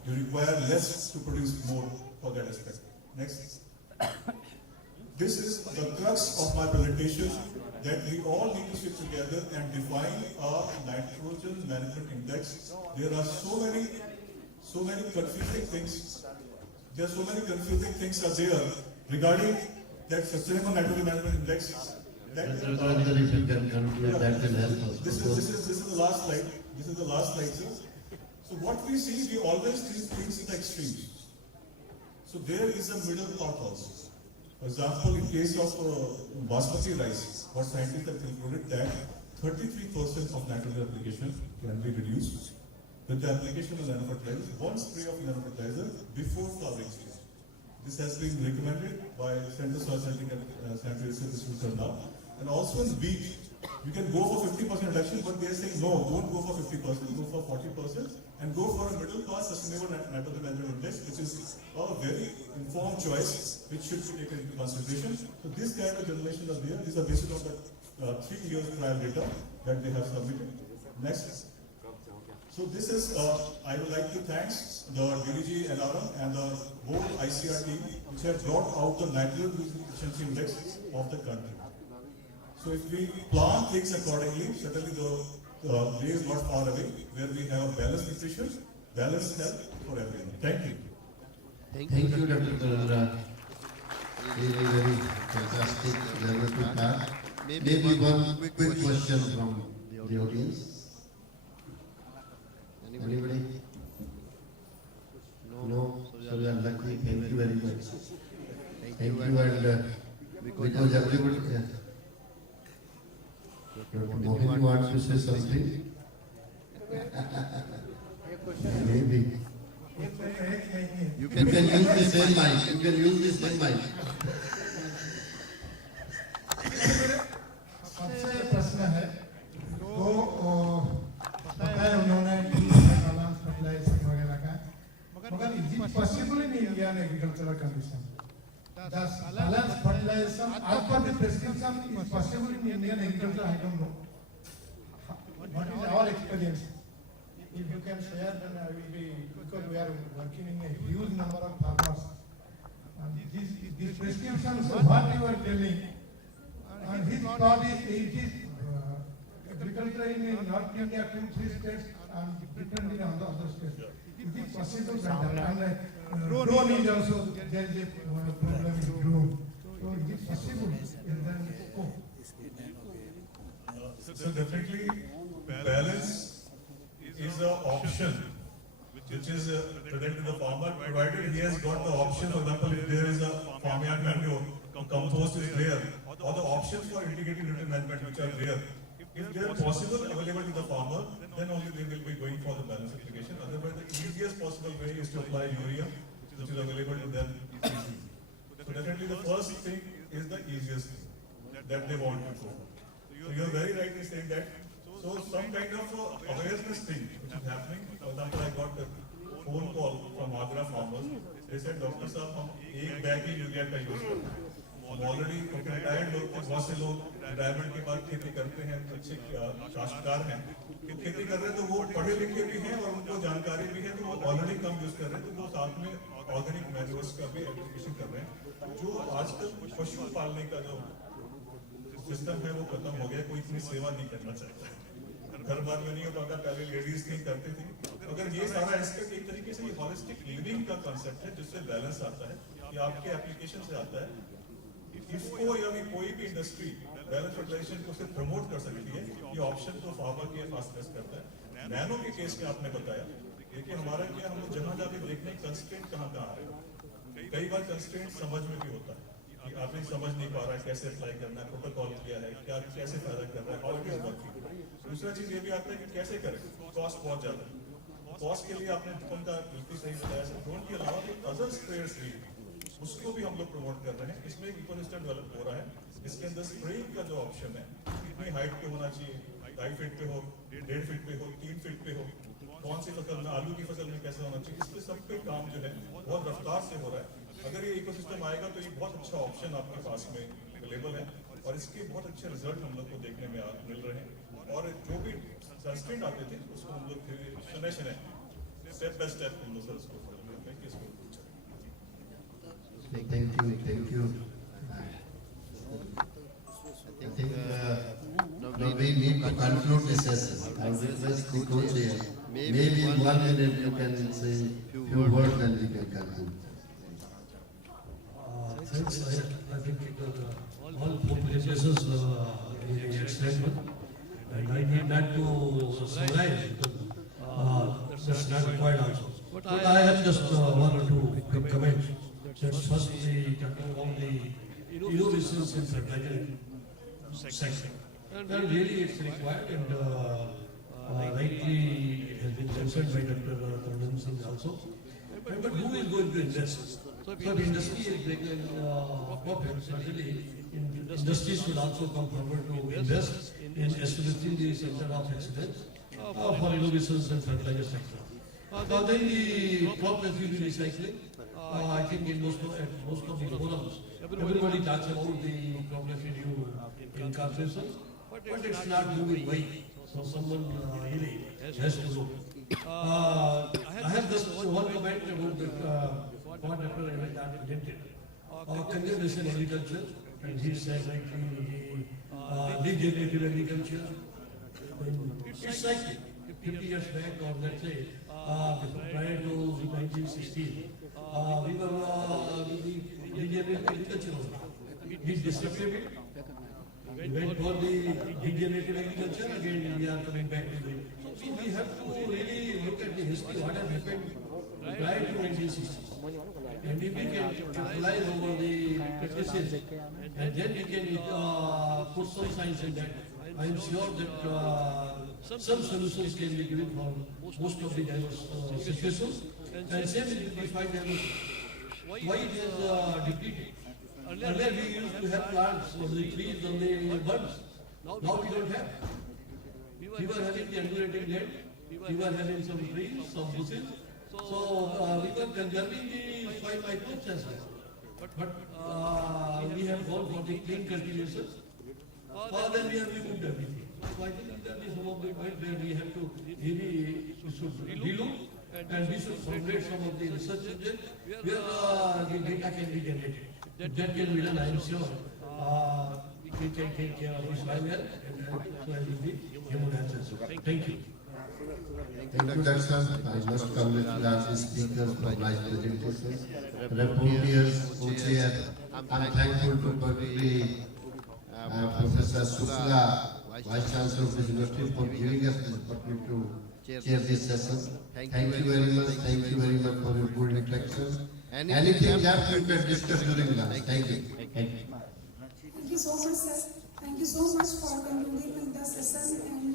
you require less to produce more for that aspect. Next. This is the crux of my presentation, that we all need to sit together and define a nitrogen management index. There are so many confusing things. There are so many confusing things are there regarding that sustainable nitrogen management index. This is the last slide. This is the last slide, sir. So what we see, we always see things in the extremes. So there is a middle path also. For example, in case of basmati rice, what scientists have concluded that 33% of nitrogen application can be reduced with the application of nanofertilizer, one spray of nanofertilizer before flowering stage. This has been recommended by Center for Scientific and Scientific Research Institute now. And also in wheat, You can go for 50% reduction, but they are saying no, don't go for 50%, go for 40%, and go for a middle class sustainable nitrogen management index, which is a very informed choice, which should be taken into consideration. So this kind of generations are there. These are based on the 3 years trial data that they have submitted. Next. So this is, I would like to thank the DDG NRM and the whole ICR team, which have brought out the nitrogen efficiency index of the country. So if we plan things accordingly, certainly the day is not far away, where we have a balanced nutrition, balanced health for everyone. Thank you. Thank you, Dr. Tarandra. Very fantastic level talk. Maybe one quick question from the audience. Anybody? No? So we are lucky. Thank you very much. Thank you, and because everybody... Mohan wants to say something? Maybe. You can use the same mic. You can use the same mic. सबसे प्रश्न है तो बताया उन्होंने balance fertilisation वगैरह का मगर is it possible in Indian agricultural condition does balanced fertilization as per the prescription is possible in Indian agriculture? I don't know. What is our experience? If you can share, then I will be, because we are working in a huge number of farmers. And these prescriptions, what you are telling, and his thought is, it is agriculture in North India, 2-3 states, and different in other states. It is possible that, and drone is also, there is a problem with drone. So it is possible, and then, So definitely, balance is an option which is presented to the farmer, provided he has got the option. For example, if there is a farmyard manure, compost is there, or the options for integrated nutrient management which are there. If they are possible available to the farmer, then only they will be going for the balance application. Otherwise, the easiest possible way is to apply urea, which is available to them easily. So definitely the first thing is the easiest thing that they want to go. So you are very right in saying that. So some kind of awareness thing which is happening. For example, I got a phone call from Agra farmers. They said, Doctor Sahab, हम एक bag ही urea का use करते हैं. हम already retired लोग थे, बहुत से लोग रिटायरमेंट के बाद खेती करते हैं, अच्छे काश्तकार हैं. खेती कर रहे हैं तो वो पढ़े लिखे भी हैं और उनको जानकारी भी है, तो वो ऑलरेडी कम यूज कर रहे हैं, तो वो साथ में ऑर्गेनिक मैन्योर्स का भी एप्लीकेशन कर रहे हैं. जो आजकल पशु पालने का जो सिस्टम है वो खत्म हो गया, कोई इतनी सेवा नहीं करना चाहता. घर बार में नहीं हो पाता, पहले लेडीज नहीं करती थी. अगर ये सारा एस्पेक्ट एक तरीके से हॉलिस्टिक लिविंग का कंसेप्ट है, जिससे बैलेंस आता है, ये आपके एप्लीकेशन से आता है. इसको या कोई भी इंडस्ट्री बैलेंस फर्टिलाइजेशन को सिर्फ प्रमोट कर सकती है. ये ऑप्शन तो फार्मर के पास बेस्ट करता है. नैनो के केस में आपने बताया, देखिए हमारा क्या, हम जहाँ जाके देखने कंस्ट्रेंट कहाँ आ रहे हैं. कई बार कंस्ट्रेंट समझ में भी होता है कि आपने समझ नहीं पा रहा है कैसे अप्लाई करना है, प्रोटोकॉल क्या है, क्या कैसे फायदा कर रहा है, हाउ इट इज वर्किंग. दूसरा चीज ये भी आता है कि कैसे करें, कॉस्ट बहुत ज्यादा है. कॉस्ट के लिए आपने उनका बिल्कुल सही बताया. ड्रोन के अलावा भी अदर स्प्रेयर्स भी, उसको भी हम लोग प्रमोट कर रहे हैं. इसमें एक इकोसिस्टम डेवलप हो रहा है. इसके अंदर स्प्रेइंग का जो ऑप्शन है, कितनी हाइट पे होना चाहिए, 2.5 फीट पे हो, 1.5 फीट पे हो, 3 फीट पे हो, कौन सी फसल में, आलू की फसल में कैसे होना चाहिए, इस पे सब पे काम जो है बहुत रफ्तार से हो रहा है. अगर ये इकोसिस्टम आएगा तो ये बहुत अच्छा ऑप्शन आपके पास में अवेलेबल है और इसके बहुत अच्छे रिजल्ट हम लोग को देखने में मिल रहे हैं. और जो भी कंस्ट्रेंट आते थे उसको हम लोग शनै शनै स्टेप बाय स्टेप हम लोग उसको फॉलो करके इसको. Thank you. I think now we need to conclude this session. I will request the co-chair. Maybe in 1 minute you can say few words and we can conclude. Thanks. I think all 4 presentations really excellent. And I need not to summarize because that's not required also. But I have just 1 or 2 quick comments. That's firstly talking about the innovations in fertilizer sector. And really it's required, and rightly it has been mentioned by Dr. Tarandra Singh also. But who is going to invest? So if industry is making profit, certainly industries should also come forward to invest in establishing the Center of Excellence for Innovations and Fertilizer sector. Then the crop residue recycling. I think in most of the forums, everybody talks about the crop residue incorporation, but it's not moving way. So someone really has to do. I have just one comment about what Dr. Ravi presented. Conservation agriculture, and he said like the regenerative agriculture. It's like 50 years back, or let's say prior to 1960, we were the regenerative agriculture. We disrupted it. We went for the regenerative agriculture, again we are coming back to it. So we have to really look at the history, what has happened prior to 1960. And if we can capitalize over the practices, and then we can put some science in that, I am sure that some solutions can be given for most of the diverse situations. And same with the five diversity. Why it is depleted? Earlier we used to have plants on the trees, on the birds. Now we don't have. We were having the undulating land, we were having some trees, some bushes. So we were conserving the soil microbes as well. But we have gone for the clean cultivation. Then we have removed everything. So I think that is some of the point where we have to really relook, and we should formulate some of the research subjects where the data can be generated. That can be done, I am sure. We can take care of this well, and so as will be human answers. Thank you. Thank you, Dr. I must congratulate the speakers for nice presentations. Reporters, co-chair, I'm thankful to particularly Professor Shukla, Vice Chancellor of the University, for giving us this opportunity to chair this session. Thank you very much. Thank you very much for your good reflections. Anything that you can discuss during lunch. Thank you. Thank you. Thank you so much, sir. Thank you so much for concluding the session and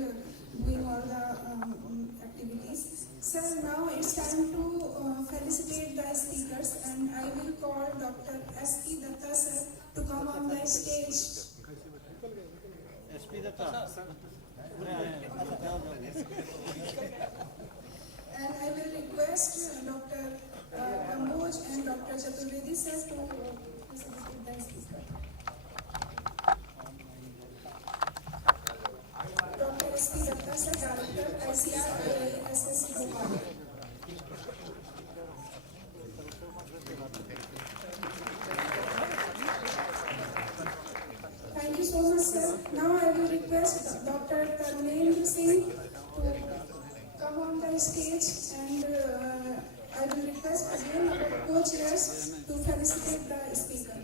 doing all the activities. Sir, now it's time to felicitate the speakers, and I will call Dr. S.P. Datta, sir, to come on the stage. SP Datta. And I will request Dr. Kamboj and Dr. Chaturvedi, sir, to facilitate the speaker. Dr. S.P. Datta, sir, Director, ICR, SSC Bhopal. Thank you so much, sir. Now I will request Dr. Tarnendra Singh to come on the stage, and I will request again our co-chairs to felicitate the speaker.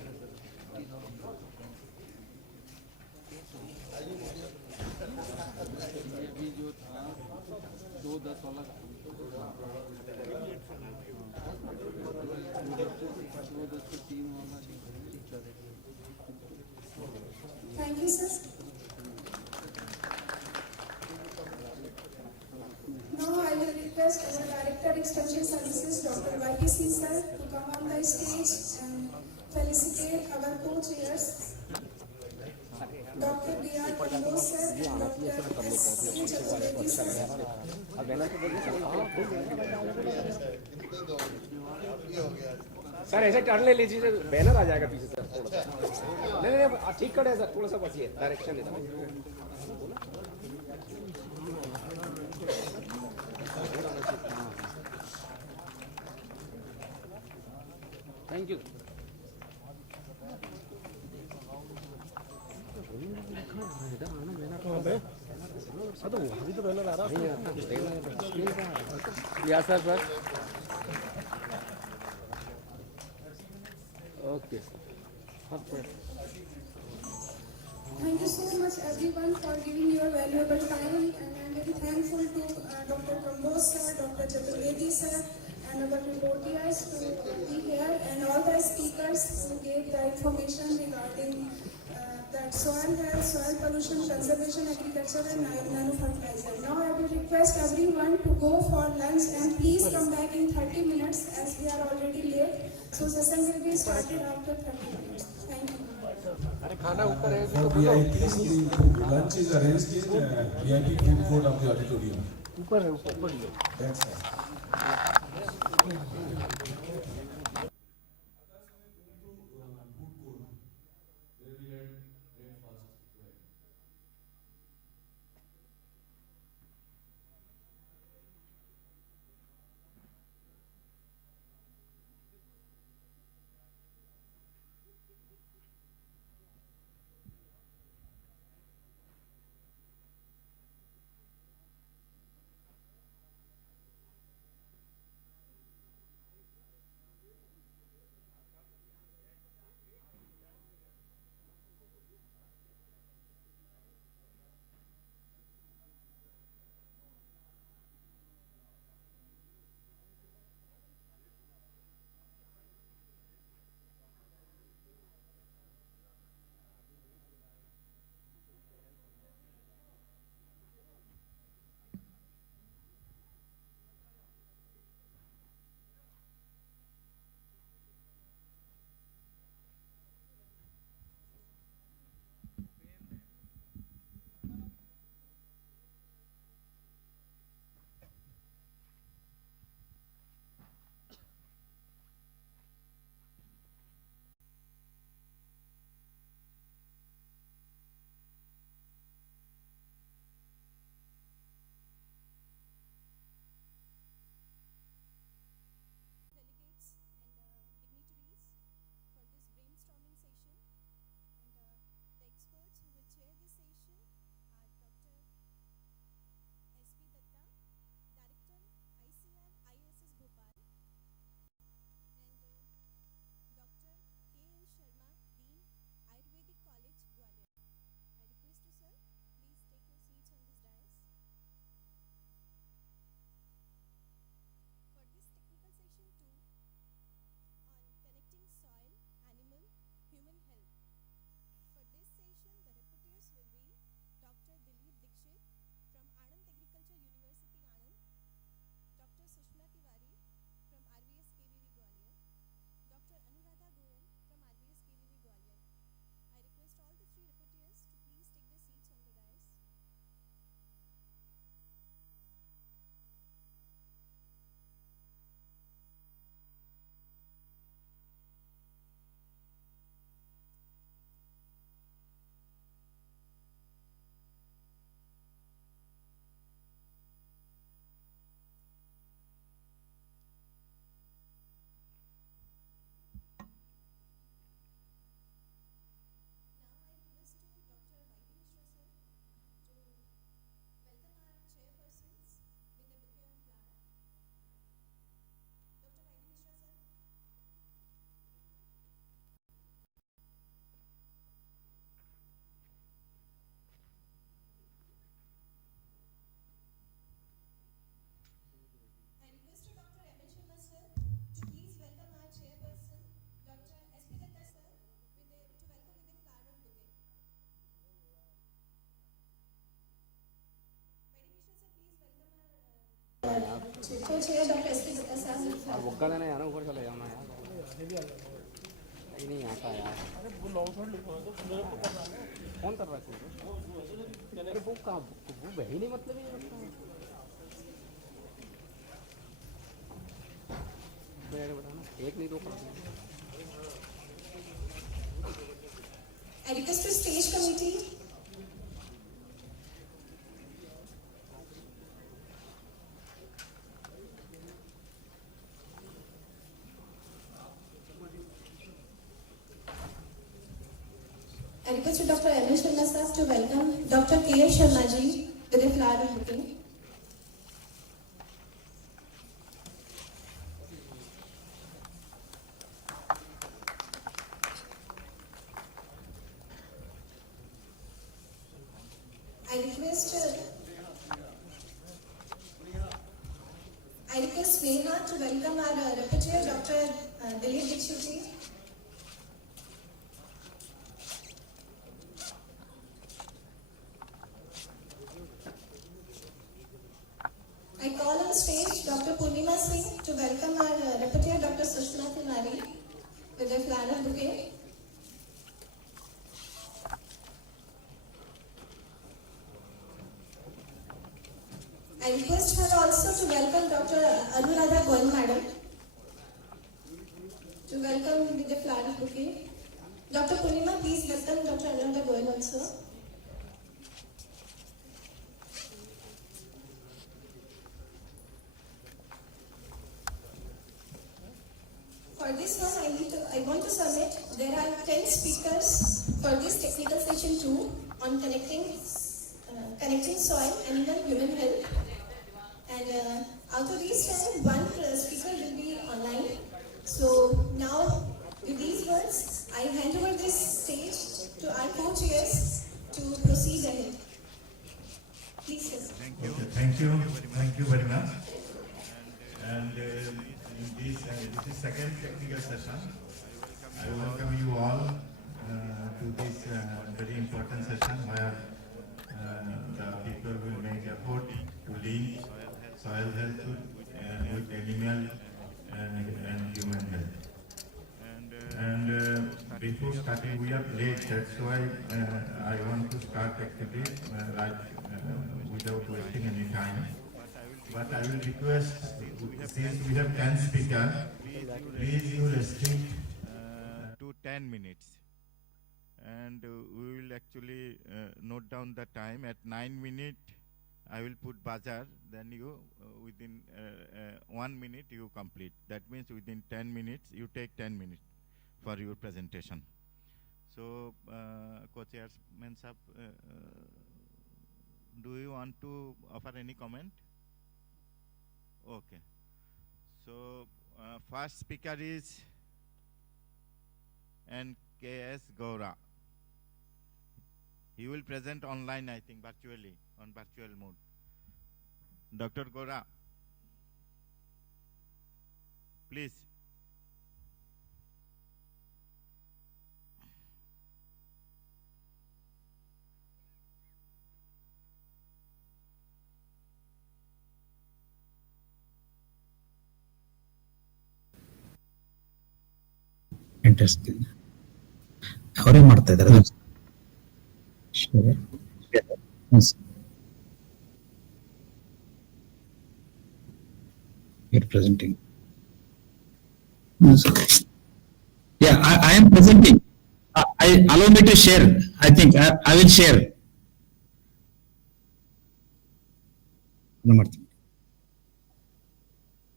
Thank you, sir. Now I will request our Director Extension Services, Dr. Y.P. Singh, sir, to come on the stage and felicitate our co-chairs, Dr. B.R. Kamboj, sir, and Dr. S.C. Chaturvedi, sir. Sir ऐसे turn ले लीजिए, banner आ जाएगा पीछे sir थोड़ा सा। नहीं ठीक खड़े सर, थोड़ा सा बचिए, डायरेक्शन देता हूँ। Thank you. तो अभी तो बैनर आ रहा है। या सर बस okay. Thank you so much everyone for giving your valuable time, and I am very thankful to Dr. Kamboj sir, Dr. Chaturvedi sir, and our reporters to be here, and all the speakers who gave the information regarding that soil health, soil pollution, conservation, agriculture and nano fertilizer. Now I will request everyone to go for lunch, and please come back in 30 minutes as we are already late. So session will be started after 30 minutes. Thank you. For VIPs, the lunch is arranged in VIP food court of the auditorium. That's all. बुक्का देने यार ऊपर चले जाना यार नहीं आता यार कौन कर रहा है अरे वो कहाँ वो वही नहीं मतलब ये बताना एक नहीं दो I request to stage committee. I request to Dr. M. Sharma sir to welcome Dr. K. Sharma ji with a flower and bouquet. I request Sneha to welcome our rapporteur Dr. Dilip Dixit ji. I call on stage Dr. Purnima Singh to welcome our rapporteur Dr. Sushma Tiwari. with a floral bouquet. I request her also to welcome Dr. Anuradha Goel Madam to welcome with a floral bouquet. Dr. Purnima, please welcome Dr. Anuradha Goel also. For this one, I want to submit, there are 10 speakers for this technical session 2 on connecting soil, animal, human health. And out of these 10, one speaker will be online. So now, with these words, I hand over this stage to our co-chairs to proceed ahead. Please, sir. Thank you very much. And this is second technical session. I welcome you all to this very important session where the people will make effort to link soil health with animal and human health. And before starting, we are late. That's why I want to start actually without wasting any time. But I will request, since we have 10 speakers, please you restrict to 10 minutes. And we will actually note down the time. At 9 minutes, I will put buzzer. Then you, within 1 minute, you complete. That means within 10 minutes, you take 10 minutes for your presentation. So, co-chairman sir, do you want to offer any comment? Okay. So, first speaker is N.K.S. Gaura. He will present online, I think, virtually, on virtual mode. Dr. Gaura, please. Interesting. ಅವರೇ ಮಾಡ್ತಾ ಇದ್ದಾರೆ. Yes. You're presenting. Yes. Yeah, I am presenting. Allow me to share. I think I will share.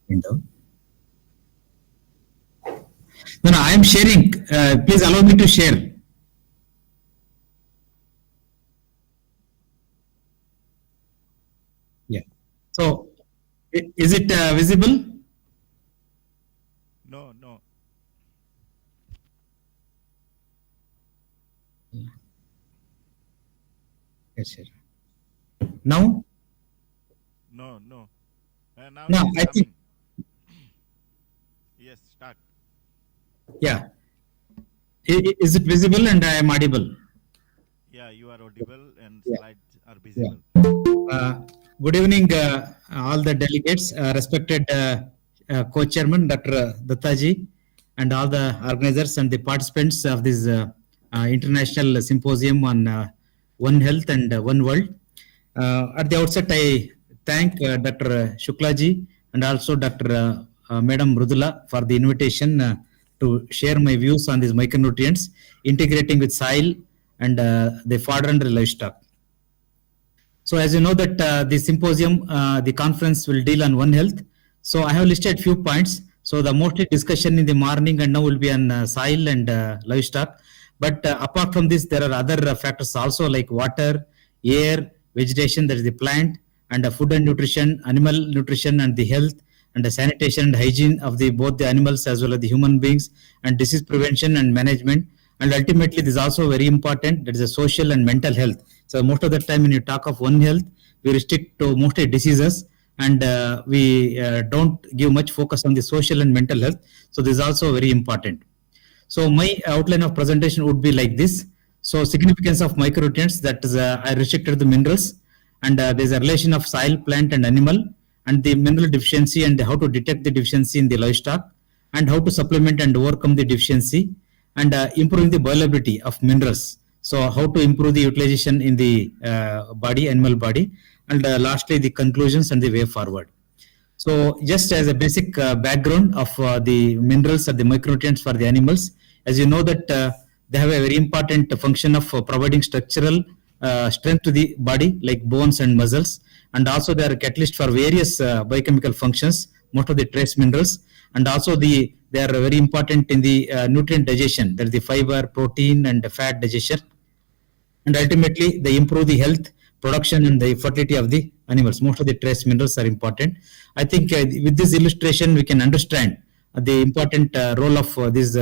Window. No, I am sharing. Please allow me to share. Yeah. So, is it visible? No. Yes, sir. Now? No. Now No, I think. Yes, start. Yeah. Is it visible and I am audible? Yeah, you are audible and slides are visible. Yeah. Good evening, all the delegates, respected co-chairman, Dr. Dattaji, and all the organizers and the participants of this international symposium on One Health and One World. At the outset, I thank Dr. Shuklaji and also Dr. Madam Mrudula for the invitation to share my views on these micronutrients, integrating with soil and the fodder and the livestock. So as you know that the symposium, the conference will deal on One Health. So I have listed few points. So the mostly discussion in the morning and now will be on soil and livestock. But apart from this, there are other factors also like water, air, vegetation, that is the plant, and food and nutrition, animal nutrition and the health, and the sanitation and hygiene of the both the animals as well as the human beings, and disease prevention and management. And ultimately, this is also very important. That is a social and mental health. So most of the time when you talk of One Health, we restrict to mostly diseases and we don't give much focus on the social and mental health. So this is also very important. So my outline of presentation would be like this. So significance of micronutrients, that is I restricted the minerals, and there's a relation of soil, plant and animal, and the mineral deficiency and how to detect the deficiency in the livestock, and how to supplement and overcome the deficiency, and improving the bioavailability of minerals. So how to improve the utilization in the body, animal body, and lastly the conclusions and the way forward. So just as a basic background of the minerals or the micronutrients for the animals, as you know that they have a very important function of providing structural strength to the body like bones and muscles, and also they are catalyst for various biochemical functions, most of the trace minerals, and also they are very important in the nutrient digestion, that is the fiber, protein and fat digestion, and ultimately they improve the health, production and the fertility of the animals. Most of the trace minerals are important. I think with this illustration we can understand the important role of these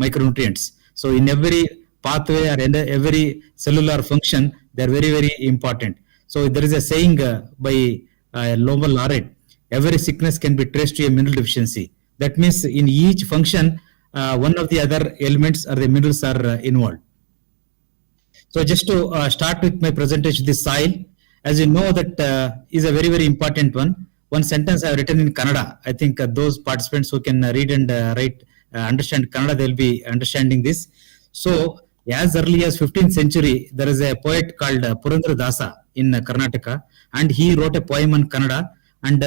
micronutrients. So in every pathway or in every cellular function, they are very, very important. So there is a saying by Lowell Lauret, every sickness can be traced to a mineral deficiency. That means in each function, one of the other elements or the minerals are involved. So just to start with my presentation, the soil, as you know that is a very, very important one. One sentence I have written in Kannada. I think those participants who can read and write, understand Kannada, they will be understanding this. So as early as 15th century, there is a poet called Purandara Dasa in Karnataka, and he wrote a poem in Kannada, and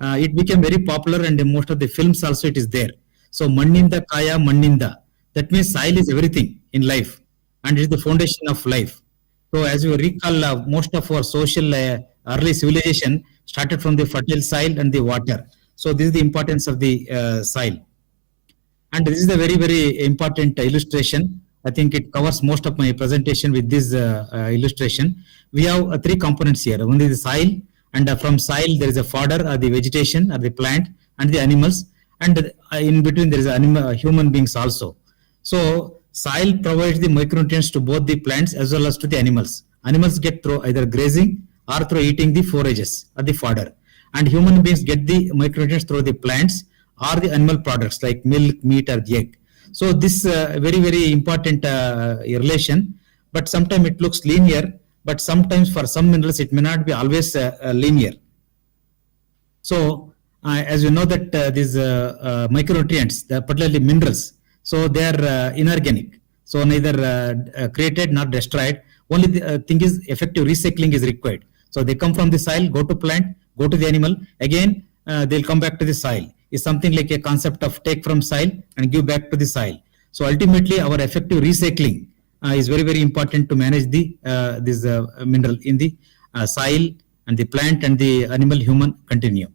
it became very popular, and in most of the films also it is there. So Manninda Kaya Manninda, that means soil is everything in life, and it is the foundation of life. So as you recall, most of our social early civilization started from the fertile soil and the water. So this is the importance of the soil. And this is a very, very important illustration. I think it covers most of my presentation with this illustration. We have three components here. One is the soil, and from soil there is a fodder, or the vegetation, or the plant, and the animals. And in between there is human beings also. So soil provides the micronutrients to both the plants as well as to the animals. Animals get through either grazing or through eating the forages or the fodder. And human beings get the micronutrients through the plants or the animal products like milk, meat, or the egg. So this very, very important relation, but sometimes it looks linear, but sometimes for some minerals it may not be always linear. So as you know that these micronutrients, particularly minerals, so they are inorganic. So neither created nor destroyed. Only the thing is effective recycling is required. So they come from the soil, go to plant, go to the animal, again they'll come back to the soil. Is something like a concept of take from soil and give back to the soil. So ultimately our effective recycling is very, very important to manage the this mineral in the soil and the plant and the animal human continuum.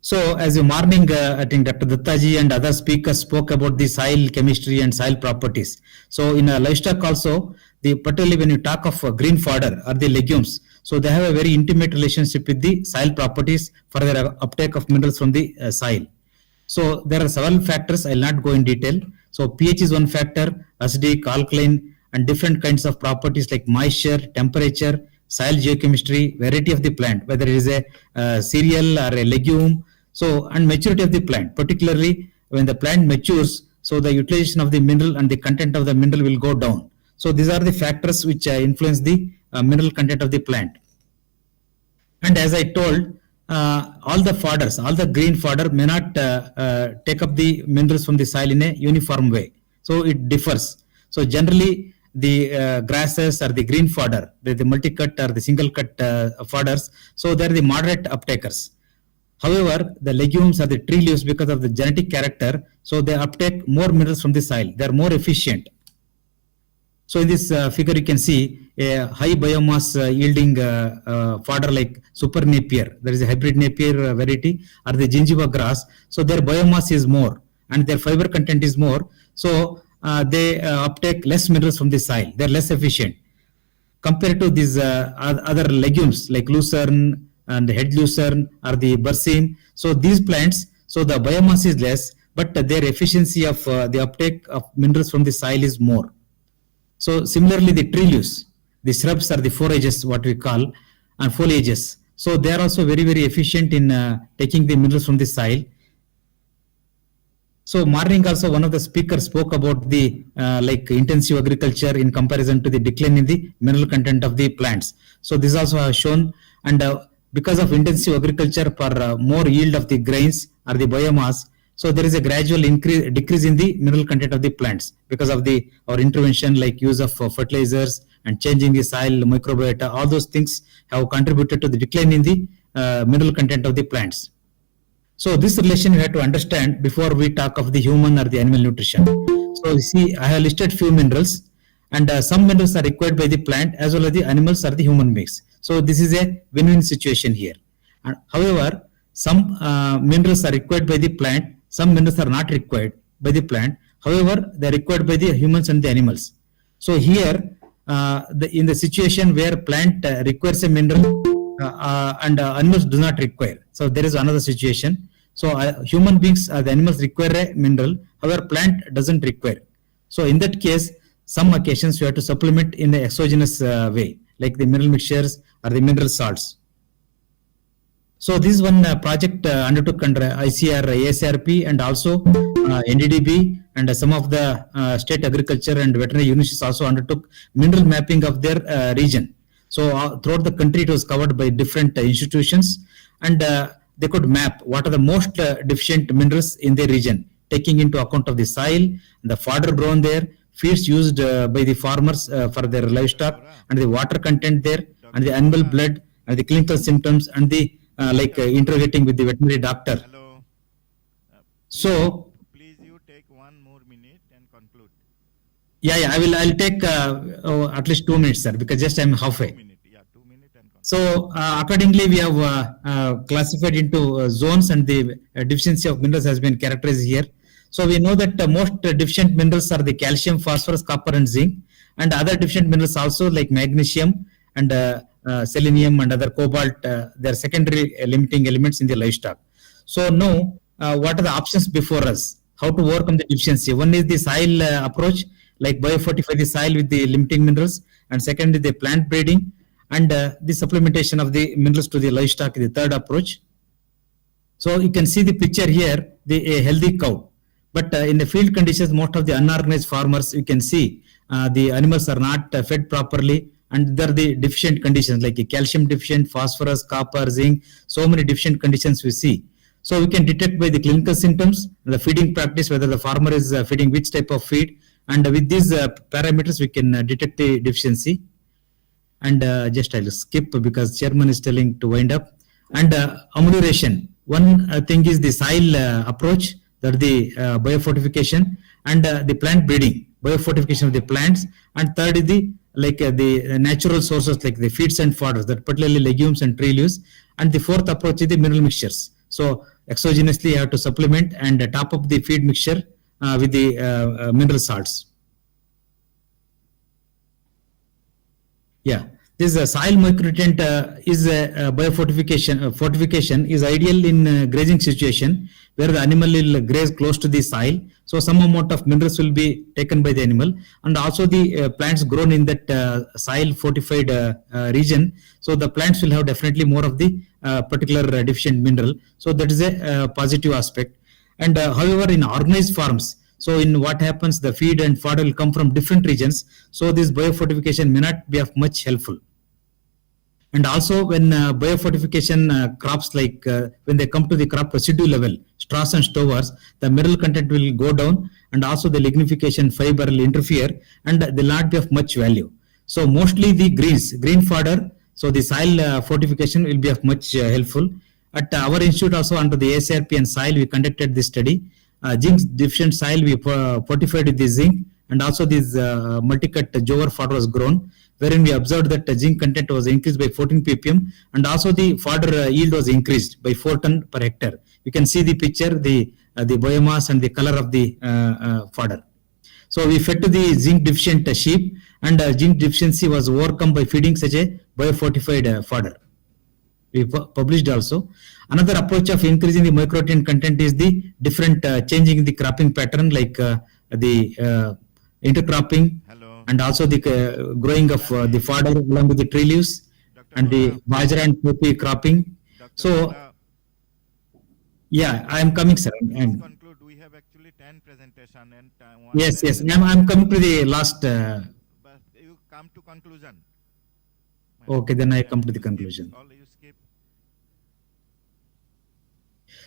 So as a morning, I think Dr. Dattaji and other speakers spoke about the soil chemistry and soil properties. So in livestock also, particularly when you talk of green fodder or the legumes, so they have a very intimate relationship with the soil properties for their uptake of minerals from the soil. So there are several factors, I'll not go in detail. So pH is one factor, acidic, alkaline, and different kinds of properties like moisture, temperature, soil geochemistry, variety of the plant, whether it is a cereal or a legume. So, and maturity of the plant, particularly when the plant matures, so the utilization of the mineral and the content of the mineral will go down. So these are the factors which influence the mineral content of the plant. And as I told, all the fodders, all the green fodder may not take up the minerals from the soil in a uniform way. So it differs. So generally the grasses or the green fodder, the multi-cut or the single cut fodders, so they are the moderate uptakers. However, the legumes or the tree leaves, because of the genetic character, so they uptake more minerals from the soil. They are more efficient. So in this figure, you can see a high biomass yielding fodder like super napier. There is a hybrid napier variety, or the gingiva grass. So their biomass is more and their fiber content is more. So they uptake less minerals from the soil. They are less efficient compared to these other legumes like lucerne and head lucerne or the berseem. So these plants, so the biomass is less, but their efficiency of the uptake of minerals from the soil is more. So similarly, the tree leaves, the shrubs are the forages, what we call, and foliages. So they are also very, very efficient in taking the minerals from the soil. So morning also one of the speakers spoke about the like intensive agriculture in comparison to the decline in the mineral content of the plants. So this also has shown, and because of intensive agriculture for more yield of the grains or the biomass, so there is a gradual decrease in the mineral content of the plants because of our intervention, like use of fertilizers and changing the soil microbiota. All those things have contributed to the decline in the mineral content of the plants. So this relation you have to understand before we talk of the human or the animal nutrition. So you see, I have listed few minerals, and some minerals are required by the plant as well as the animals or the human beings. So this is a win-win situation here. And however, some minerals are required by the plant, some minerals are not required by the plant. However, they are required by the humans and the animals. So here, in the situation where plant requires a mineral and animals do not require, so there is another situation. So human beings or the animals require a mineral, however plant doesn't require. So in that case, some occasions you have to supplement in the exogenous way, like the mineral mixtures or the mineral salts. So this is one project undertook under ICR, ASRP, and also NDDB, and some of the state agriculture and veterinary universities also undertook mineral mapping of their region. So throughout the country, it was covered by different institutions, and they could map what are the most deficient minerals in their region, taking into account of the soil, the fodder grown there, feeds used by the farmers for their livestock, and the water content there, and the animal blood, and the clinical symptoms, and the interrogating with the veterinary doctor. So Please you take 1 more minute and conclude. Yeah, I'll take at least 2 minutes, sir, because just I'm halfway. So accordingly, we have classified into zones, and the deficiency of minerals has been characterized here. So we know that most deficient minerals are the calcium, phosphorus, copper, and zinc, and other deficient minerals also like magnesium and selenium and other cobalt. They are secondary limiting elements in the livestock. So now, what are the options before us? How to overcome the deficiency? One is the soil approach, like biofortify the soil with the limiting minerals, and second is the plant breeding, and the supplementation of the minerals to the livestock is the third approach. So you can see the picture here, a healthy cow. But in the field conditions, most of the unorganized farmers, you can see the animals are not fed properly, and there are the deficient conditions like calcium deficient, phosphorus, copper, zinc, so many deficient conditions we see. So we can detect by the clinical symptoms, the feeding practice, whether the farmer is feeding which type of feed, and with these parameters we can detect the deficiency. And just I'll skip because chairman is telling to wind up. And amelioration. One thing is the soil approach, that the biofortification, and the plant breeding, biofortification of the plants, and third is the the natural sources like the feeds and fodders, that particularly legumes and tree leaves, and the fourth approach is the mineral mixtures. So exogenously you have to supplement and top up the feed mixture with the mineral salts. Yeah, this soil micronutrient is biofortification. Fortification is ideal in grazing situation where the animal will graze close to the soil. So some amount of minerals will be taken by the animal, and also the plants grown in that soil fortified region. So the plants will have definitely more of the particular deficient mineral. So that is a positive aspect. And however, in organized farms, so in what happens, the feed and fodder will come from different regions. So this biofortification may not be of much helpful. And also when biofortification crops, like when they come to the crop residue level, straws and stovers, the mineral content will go down, and also the lignification fiber will interfere, and they will not be of much value. So mostly the green fodder, so the soil fortification will be of much helpful. At our institute also under the ASRP and soil, we conducted this study. Zinc deficient soil, we fortified with the zinc, and also this multi-cut jover fodder was grown, wherein we observed that the zinc content was increased by 14 ppm, and also the fodder yield was increased by 4 ton per hectare. You can see the picture, the biomass and the color of the fodder. So we fed to the zinc deficient sheep, and zinc deficiency was overcome by feeding such a biofortified fodder. We published also. Another approach of increasing the micronutrient content is the different changing in the cropping pattern, like the intercropping, and also the growing of the fodder along with the tree leaves, and the bajra and poppy cropping. So yeah, I am coming, sir. Conclude. We have actually 10 presentation and yes, I'm coming to the last. But you come to conclusion. Okay, then I come to the conclusion.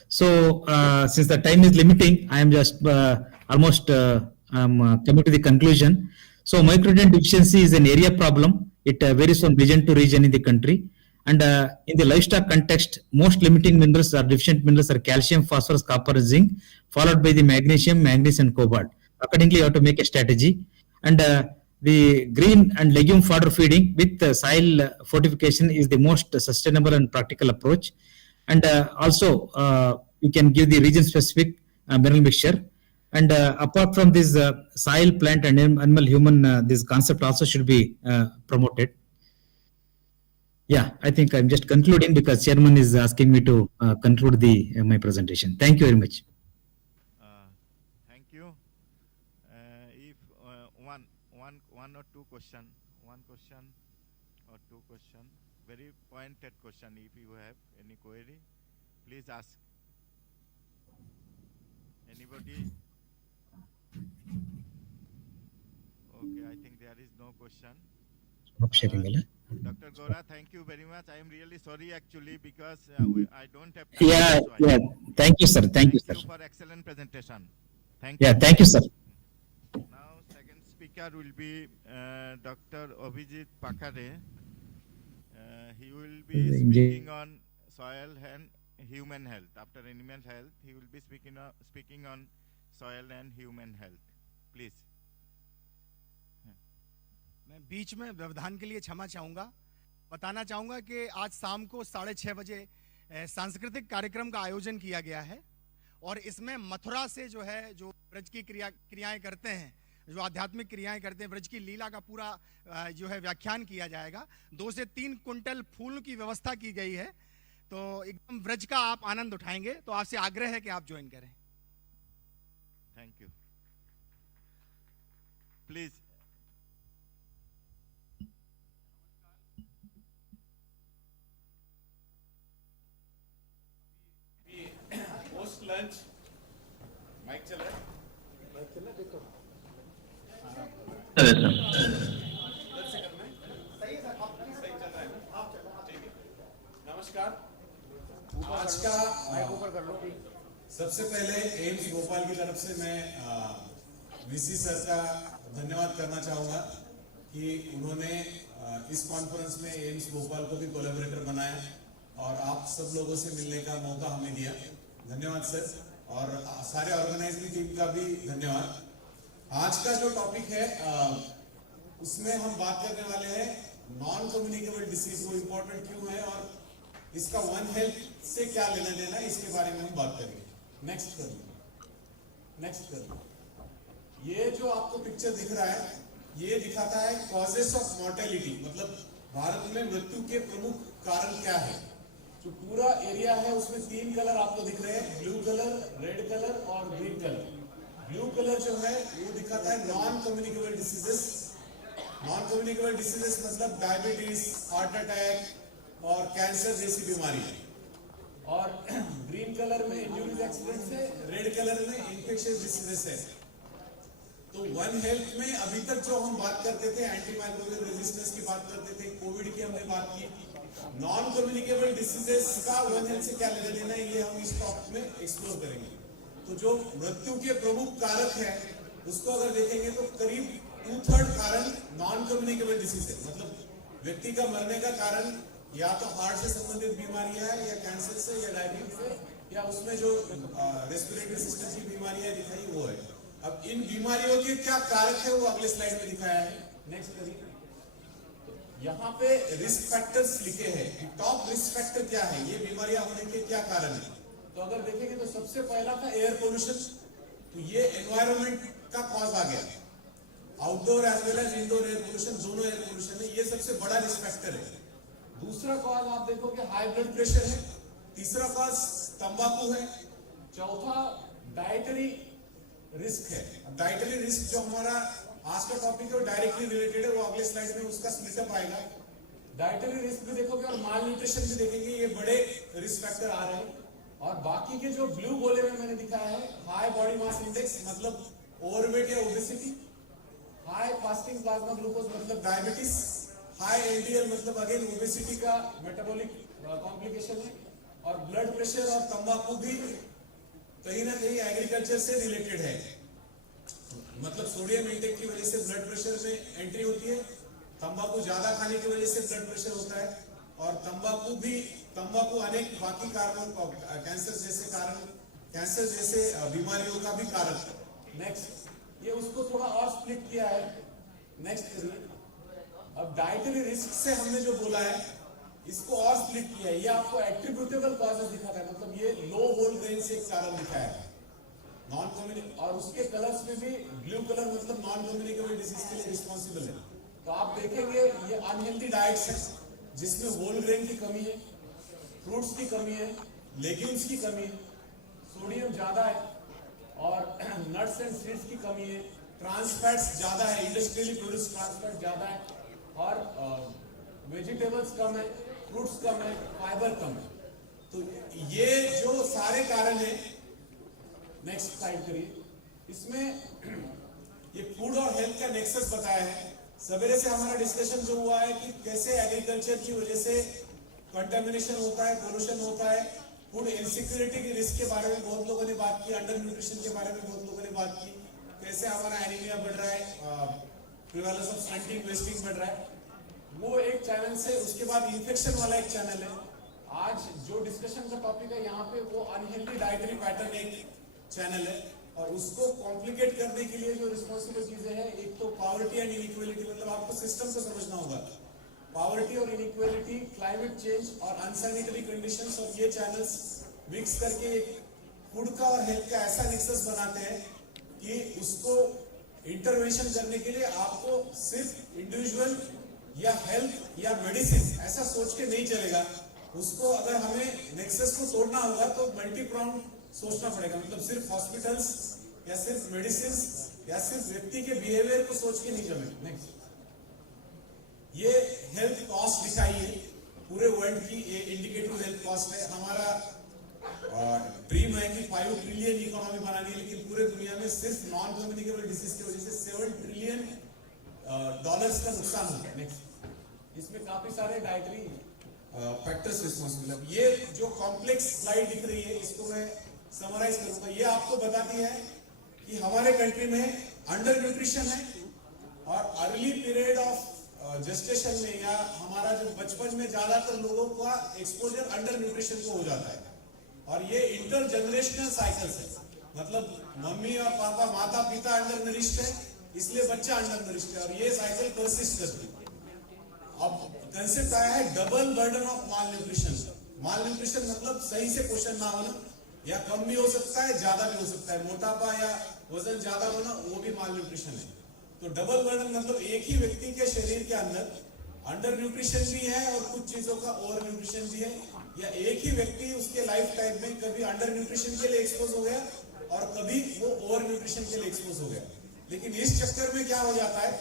So since the time is limiting, I am just almost coming to the conclusion. So micronutrient deficiency is an area problem. It varies from region to region in the country. And in the livestock context, most limiting minerals or deficient minerals are calcium, phosphorus, copper, and zinc, followed by the magnesium, manganese, and cobalt. Accordingly, you have to make a strategy. And the green and legume fodder feeding with soil fortification is the most sustainable and practical approach. And also, you can give the region-specific mineral mixture. And apart from this soil, plant, and animal, human, this concept also should be promoted. Yeah, I think I'm just concluding because chairman is asking me to conclude my presentation. Thank you very much. Thank you. If one or two question, one question or two question, very pointed question. If you have any query, please ask. Anybody? Okay, I think there is no question. Dr. Gora, thank you very much. I am really sorry actually because I don't have time. Yeah. Thank you, sir. Thank you, sir. Thank you for excellent presentation. Thank you. you. Yeah, thank you, sir. Now, second speaker will be Dr. Abhijit Pakhare. He will be speaking on soil and human health. After animal health, he will be speaking on soil and human health. Please. मैं बीच में व्यवधान के लिए क्षमा चाहूँगा। बताना चाहूँगा कि आज शाम को 6:30 बजे सांस्कृतिक कार्यक्रम का आयोजन किया गया है और इसमें मथुरा से जो है जो ब्रज की क्रियाएं करते हैं, जो आध्यात्मिक क्रियाएं करते हैं, ब्रज की लीला का पूरा जो है व्याख्यान किया जाएगा। 2 से 3 कुंटल फूल की व्यवस्था की गई है, तो एकदम ब्रज का आप आनंद उठाएंगे। तो आपसे आग्रह है कि आप ज्वाइन करें। Thank you. Please. Post lunch mic चल रहा है? देखो सही है ठीक है। नमस्कार। आज का सबसे पहले एम्स भोपाल की तरफ से मैं वीसी सर का धन्यवाद करना चाहूँगा कि उन्होंने इस कॉन्फ्रेंस में एम्स भोपाल को भी कोलैबोरेटर बनाया और आप सब लोगों से मिलने का मौका हमें दिया। धन्यवाद सर, और सारे ऑर्गेनाइजिंग टीम का भी धन्यवाद। आज का जो टॉपिक है उसमें हम बात करने वाले हैं नॉन कम्युनिकेबल डिसीज, वो इम्पोर्टेंट क्यों है और इसका वन हेल्थ से क्या लेना देना है, इसके बारे में हम बात करेंगे। नेक्स्ट कर लो। ये जो आपको पिक्चर दिख रहा है, ये दिखाता है कॉजेस ऑफ मॉर्टेलिटी, मतलब भारत में मृत्यु के प्रमुख कारण क्या है। जो पूरा एरिया है उसमें 3 कलर आपको दिख रहे हैं, ब्लू कलर, रेड कलर और ग्रीन कलर। ब्लू कलर जो है वो दिखाता है non communicable diseases. Non communicable diseases मतलब डायबिटीज, हार्ट अटैक और कैंसर जैसी बीमारियां। और ग्रीन कलर में इंजरीज, एक्सीडेंट्स है, रेड कलर में इन्फेक्शियस डिसीजेस है। तो वन हेल्थ में अभी तक जो हम बात करते थे, एंटीमाइक्रोबियल रेजिस्टेंस की बात करते थे, कोविड की हमने बात की, नॉन कम्युनिकेबल डिसीजेस का वन हेल्थ से क्या लेना देना है, ये हम इस टॉपिक में एक्सप्लोर करेंगे। तो जो मृत्यु के प्रमुख कारक है उसको अगर देखेंगे तो करीब 2/3 कारण नॉन कम्युनिकेबल डिसीज है, मतलब व्यक्ति का मरने का कारण या तो हार्ट से संबंधित बीमारियां है, या कैंसर से, या डायबिटीज से, या उसमें जो रेस्पिरेटरी सिस्टम की बीमारियां दिखाई वो है। अब इन बीमारियों के क्या कारक है वो अगले स्लाइड में दिखाया है। नेक्स्ट करिए। यहाँ पे रिस्क फैक्टर्स लिखे हैं, टॉप रिस्क फैक्टर क्या है, ये बीमारियां होने के क्या कारण है। तो अगर देखेंगे तो सबसे पहला था एयर पोल्यूशन, तो ये एनवायरनमेंट का कॉज आ गया। Outdoor as well as indoor air pollution, दोनों एयर पोल्यूशन है, ये सबसे बड़ा रिस्क फैक्टर है। दूसरा कॉज आप देखोगे हाई ब्लड प्रेशर है, तीसरा कॉज तंबाकू है, चौथा डाइटरी रिस्क है। डाइटरी रिस्क जो हमारा आज का टॉपिक है वो डायरेक्टली रिलेटेड है, वो अगले स्लाइड में उसका स्प्लिटअप आएगा। डाइटरी रिस्क भी देखोगे और माल न्यूट्रिशन भी देखेंगे, ये बड़े रिस्क फैक्टर आ रहे हैं। और बाकी के जो ब्लू गोले में मैंने दिखाया है, हाई बॉडी मास इंडेक्स मतलब ओवरवेट या obesity, high fasting plasma glucose मतलब डायबिटीज, हाई एलडीएल मतलब अगेन ओबेसिटी का मेटाबॉलिक कॉम्प्लिकेशन है, और ब्लड प्रेशर और तंबाकू भी कहीं ना कहीं एग्रीकल्चर से रिलेटेड है। मतलब सोडियम इंटेक की वजह से ब्लड प्रेशर में एंट्री होती है, तंबाकू ज्यादा खाने की वजह से ब्लड प्रेशर होता है, और तंबाकू अनेक बाकी कारणों, कैंसर जैसे बीमारियों का भी कारण है। नेक्स्ट, ये उसको थोड़ा और स्प्लिट किया है। नेक्स्ट करिए। अब डाइटरी रिस्क से हमने जो बोला है इसको और स्प्लिट किया है। ये आपको एट्रीब्यूटेबल कॉजेस दिखाता है, मतलब ये लो होल ग्रेन से एक कारण दिखाया है, नॉन कम्युनिकेबल, और उसके कलर्स में भी ब्लू कलर मतलब नॉन कम्युनिकेबल डिजीज के लिए रिस्पॉन्सिबल है। तो आप देखेंगे ये अनहेल्दी डाइट्स है जिसमें होल ग्रेन की कमी है, फ्रूट्स की कमी है, लेग्यूम्स की कमी है, सोडियम ज्यादा है, और नट्स एंड सीड्स की कमी है, ट्रांस फैट्स ज्यादा है, इंडस्ट्रियली प्रोड्यूस ट्रांस फैट ज्यादा है, और वेजिटेबल्स कम है, फ्रूट्स कम है, फाइबर कम है। तो ये जो सारे कारण है, नेक्स्ट स्लाइड करिए। इसमें ये फूड और हेल्थ का नेक्सस बताया है। सवेरे से हमारा डिस्कशन जो हुआ है कि कैसे एग्रीकल्चर की वजह से कंटामिनेशन होता है, पोल्यूशन होता है, फूड इनसिक्योरिटी के रिस्क के बारे में बहुत लोगों ने बात की, अंडर न्यूट्रिशन के बारे में बहुत लोगों ने बात की, कैसे हमारा एनीमिया बढ़ रहा है, प्रिवेलेंस ऑफ स्टंटिंग वेस्टिंग बढ़ रहा है। वो एक चैनल से, उसके बाद इन्फेक्शन वाला एक चैनल है। आज जो डिस्कशन का टॉपिक है यहाँ पे वो अनहेल्दी डाइटरी पैटर्न एक चैनल है, और उसको कॉम्प्लिकेट करने के लिए जो रिस्पॉन्सिबल चीजें हैं, एक तो पॉवर्टी एंड इनइक्वालिटी, मतलब आपको सिस्टम को समझना होगा। पॉवर्टी और इनइक्वालिटी, क्लाइमेट चेंज और अनसैनिटरी कंडीशंस, और ये चैनल्स मिक्स करके एक फूड का और हेल्थ का ऐसा नेक्सस बनाते हैं कि उसको इंटरवेंशन करने के लिए आपको सिर्फ इंडिविजुअल या हेल्थ या मेडिसिन ऐसा सोच के नहीं चलेगा। उसको अगर हमें नेक्सस को तोड़ना होगा तो मल्टी प्रॉन्ग सोचना पड़ेगा, मतलब सिर्फ हॉस्पिटल्स या सिर्फ मेडिसिन या सिर्फ व्यक्ति के बिहेवियर को सोच के नहीं चलेगा। नेक्स्ट, ये हेल्थ कॉस्ट दिखाई है पूरे वर्ल्ड की, ये इंडिकेटिव हेल्थ कॉस्ट है। हमारा ड्रीम है कि 5 ट्रिलियन इकोनॉमी बनानी है, लेकिन पूरे दुनिया में सिर्फ नॉन कम्युनिकेबल डिजीज की वजह से $7 ट्रिलियन का नुकसान होता है। नेक्स्ट, इसमें काफी सारे डाइटरी फैक्टर्स रिस्पॉन्सिबल है। ये जो कॉम्प्लेक्स स्लाइड दिख रही है इसको मैं समराइज करूंगा। ये आपको बताती है कि हमारे कंट्री में अंडर न्यूट्रिशन है, और अर्ली पीरियड ऑफ जेस्टेशन में या हमारा जो बचपन में ज्यादातर लोगों का एक्सपोजर अंडर न्यूट्रिशन को हो जाता है, और ये इंटर जनरेशनल साइकिल्स है, मतलब मम्मी और पापा, माता पिता अंडर नरिश्ड है, इसलिए बच्चा अंडर नरिश्ड है, और ये साइकिल परसिस्ट करती है। अब कंसेप्ट आया है double burden of mall nutrition. Mall nutrition मतलब सही से पोषण ना होना, या कम भी हो सकता है, ज्यादा भी हो सकता है, मोटापा या वजन ज्यादा होना, वो भी माल न्यूट्रिशन है। तो डबल बर्डन मतलब एक ही व्यक्ति के शरीर के अंदर अंडर न्यूट्रिशन भी है और कुछ चीजों का ओवर न्यूट्रिशन भी है, या एक ही व्यक्ति उसके लाइफ टाइम में कभी अंडर न्यूट्रिशन के लिए एक्सपोज हो गया और कभी वो ओवर न्यूट्रिशन के लिए एक्सपोज हो गया। लेकिन इस चक्कर में क्या हो जाता है,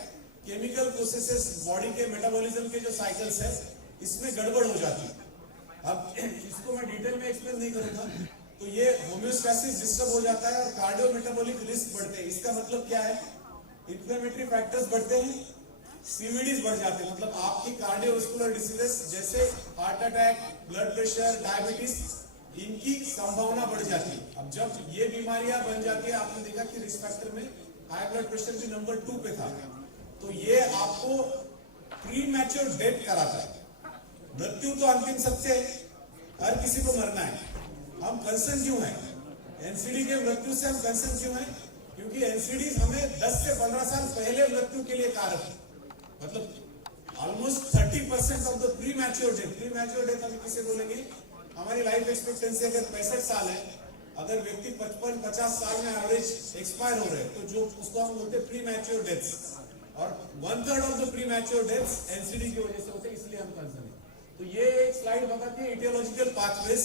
केमिकल प्रोसेसेस, बॉडी के मेटाबॉलिज्म के जो साइकिल्स है, इसमें गड़बड़ हो जाती है। अब इसको मैं डिटेल में एक्सप्लेन नहीं करूंगा। तो ये होम्योस्टैसिस डिस्टर्ब हो जाता है और कार्डियो मेटाबॉलिक रिस्क बढ़ते हैं। इसका मतलब क्या है, इन्फ्लेमेटरी फैक्टर्स बढ़ते हैं, सीवीडीज बढ़ जाते हैं, मतलब आपकी कार्डियोवास्कुलर डिसीजेस जैसे heart attack, blood pressure, diabetes, इनकी संभावना बढ़ जाती है। अब जब ये बीमारियां बन जाती है, आपने देखा कि रिस्क फैक्टर में हाई ब्लड प्रेशर भी नंबर 2 पे था, तो ये आपको प्री मैच्योर डेथ कराता है। मृत्यु तो अंतिम सत्य है, हर किसी को मरना है। हम कंसर्न क्यों हैं? एनसीडी के मृत्यु से हम कंसर्न क्यों हैं? क्योंकि एनसीडी हमें 10 से 15 साल पहले मृत्यु के लिए कारक है, मतलब almost 30% of the pre mature death हम किसे बोलेंगे? हमारी लाइफ एक्सपेक्टेंसी अगर 65 साल है, अगर व्यक्ति 55-50 साल में एवरेज एक्सपायर हो रहे हैं, तो जो उसको हम बोलते हैं प्री मैच्योर डेथ्स, और 1/3 of the pre mature deaths NCD की वजह से होते हैं, इसलिए हम कंसर्न है। तो ये एक स्लाइड बताती है इटियोलॉजिकल पाथवेज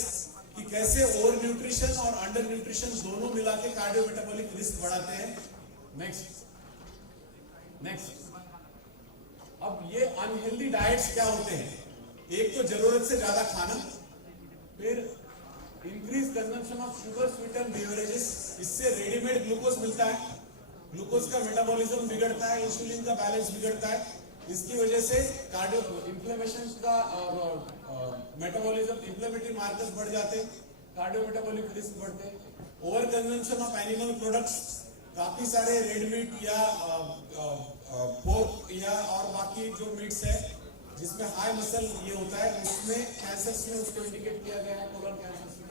कि कैसे ओवर न्यूट्रिशन और अंडर न्यूट्रिशन दोनों मिला के कार्डियो मेटाबॉलिक रिस्क बढ़ाते हैं। नेक्स्ट, अब ये अनहेल्दी डाइट्स क्या होते हैं? एक तो जरूरत से ज्यादा खाना, फिर increase consumption of sugar Sutton beverages, इससे रेडीमेड ग्लूकोज मिलता है, ग्लूकोज का मेटाबॉलिज्म बिगड़ता है, इंसुलिन का बैलेंस बिगड़ता है, इसकी वजह से कार्डियो इन्फ्लेमेशन का और मेटाबॉलिज्म इंफ्लेमेटरी मार्कर्स बढ़ जाते, कार्डियो मेटाबॉलिक रिस्क बढ़ते, over consumption of animal products, काफी सारे रेड मीट या पोर्क या और बाकी जो मीट्स है जिसमें हाई मसल ये होता है, उसमें कैंसर्स में उसको इंडिकेट किया गया है, कोलन कैंसर्स में।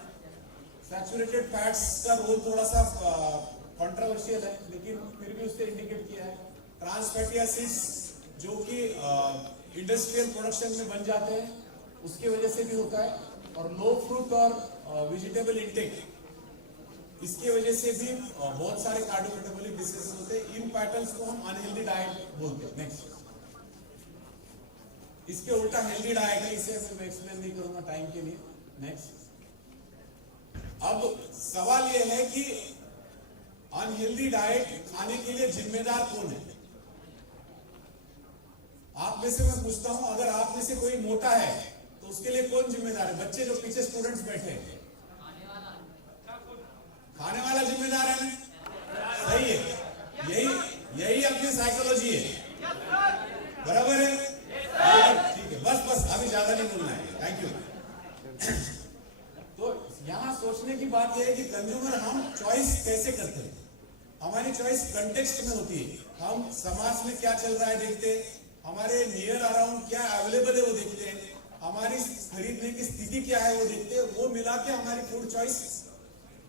सैचुरेटेड फैट्स का रोल थोड़ा सा कंट्रोवर्शियल है, लेकिन फिर भी उससे इंडिकेट किया है। ट्रांस फैटी एसिड्स जो कि इंडस्ट्रियल प्रोडक्शन में बन जाते हैं, उसकी वजह से भी होता है। और लो फ्रूट और वेजिटेबल इंटेक, इसकी वजह से भी बहुत सारे कार्डियोमेटाबॉलिक डिसीजेस होते हैं। इन पैटर्न्स को हम अनहेल्दी डाइट बोलते हैं। नेक्स्ट, इसके उल्टा हेल्दी डाइट है, इसे मैं एक्सप्लेन नहीं करूंगा टाइम के लिए। नेक्स्ट, अब सवाल यह है कि अनहेल्दी डाइट खाने के लिए जिम्मेदार कौन है? आप में से मैं पूछता हूं, अगर आप में से कोई मोटा है तो उसके लिए कौन जिम्मेदार है? बच्चे जो पीछे स्टूडेंट्स बैठे हैं, खाने वाला जिम्मेदार है ना? सही है, यही अपनी साइकोलॉजी है, बराबर है? ठीक है, बस अभी ज्यादा नहीं बोलना है। Thank you. तो यहां सोचने की बात यह है कि कंज्यूमर हम चॉइस कैसे करते हैं। हमारी चॉइस कंटेक्स्ट में होती है, हम समाज में क्या चल रहा है देखते हैं, हमारे नियर अराउंड क्या अवेलेबल है वो देखते हैं, हमारी खरीदने की स्थिति क्या है वो देखते हैं, वो मिला के हमारी फूड चॉइस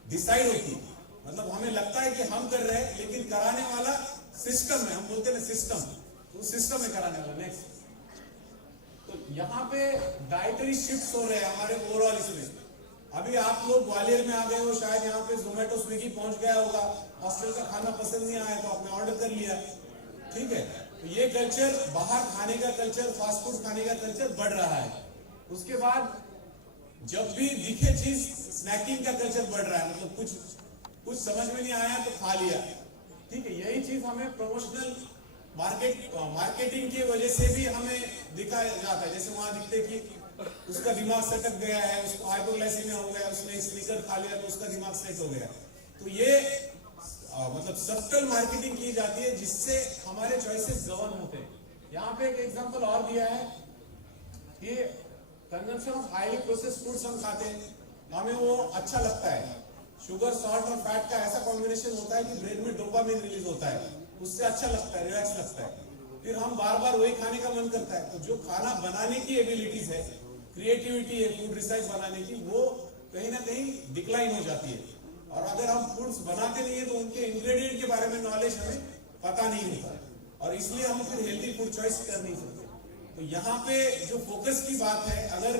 डिसाइड होती है। मतलब हमें लगता है कि हम कर रहे हैं, लेकिन कराने वाला सिस्टम है। हम बोलते हैं सिस्टम, तो सिस्टम है कराने वाला। नेक्स्ट, तो यहाँ पे डाइटरी शिफ्ट हो रहे हैं हमारे ओवरऑल इसमें। अभी आप लोग ग्वालियर में आ गए हो, शायद यहाँ पे जोमेटो स्विगी पहुंच गया होगा, हॉस्टल का खाना पसंद नहीं आया तो आपने ऑर्डर कर लिया, ठीक है। तो ये कल्चर, बाहर खाने का कल्चर, फास्ट फूड खाने का कल्चर बढ़ रहा है। उसके बाद जब भी दिखे चीज, स्नैकिंग का कल्चर बढ़ रहा है, मतलब कुछ समझ में नहीं आया तो खा लिया, ठीक है। यही चीज हमें प्रमोशनल मार्केटिंग की वजह से भी हमें दिखाया जाता है। जैसे वहां दिखते कि उसका दिमाग सटक गया है, उसको हाइपोग्लाइसीमिया हो गया, उसने एक स्नीकर खा लिया तो उसका दिमाग सेट हो गया। तो ये मतलब सब्टल मार्केटिंग की जाती है जिससे हमारे चॉइसेस गवर्न होते हैं। यहाँ पे एक एग्जांपल और दिया है कि consumption of highly processed foods हम खाते हैं, हमें वो अच्छा लगता है। शुगर, सॉल्ट और फैट का ऐसा कॉम्बिनेशन होता है कि ब्रेन में डोपामिन रिलीज होता है, उससे अच्छा लगता है, रिलैक्स लगता है। फिर हम बार बार वही खाने का मन करता है। तो जो खाना बनाने की एबिलिटीज है, क्रिएटिविटी है फूड रिसर्च बनाने की, वो कहीं ना कहीं डिक्लाइन हो जाती है। और अगर हम फूड्स बनाते नहीं है तो उनके इंग्रेडिएंट के बारे में नॉलेज हमें पता नहीं होता, और इसलिए हम फिर हेल्दी फूड चॉइस कर नहीं सकते। तो यहाँ पे जो फोकस की बात है, अगर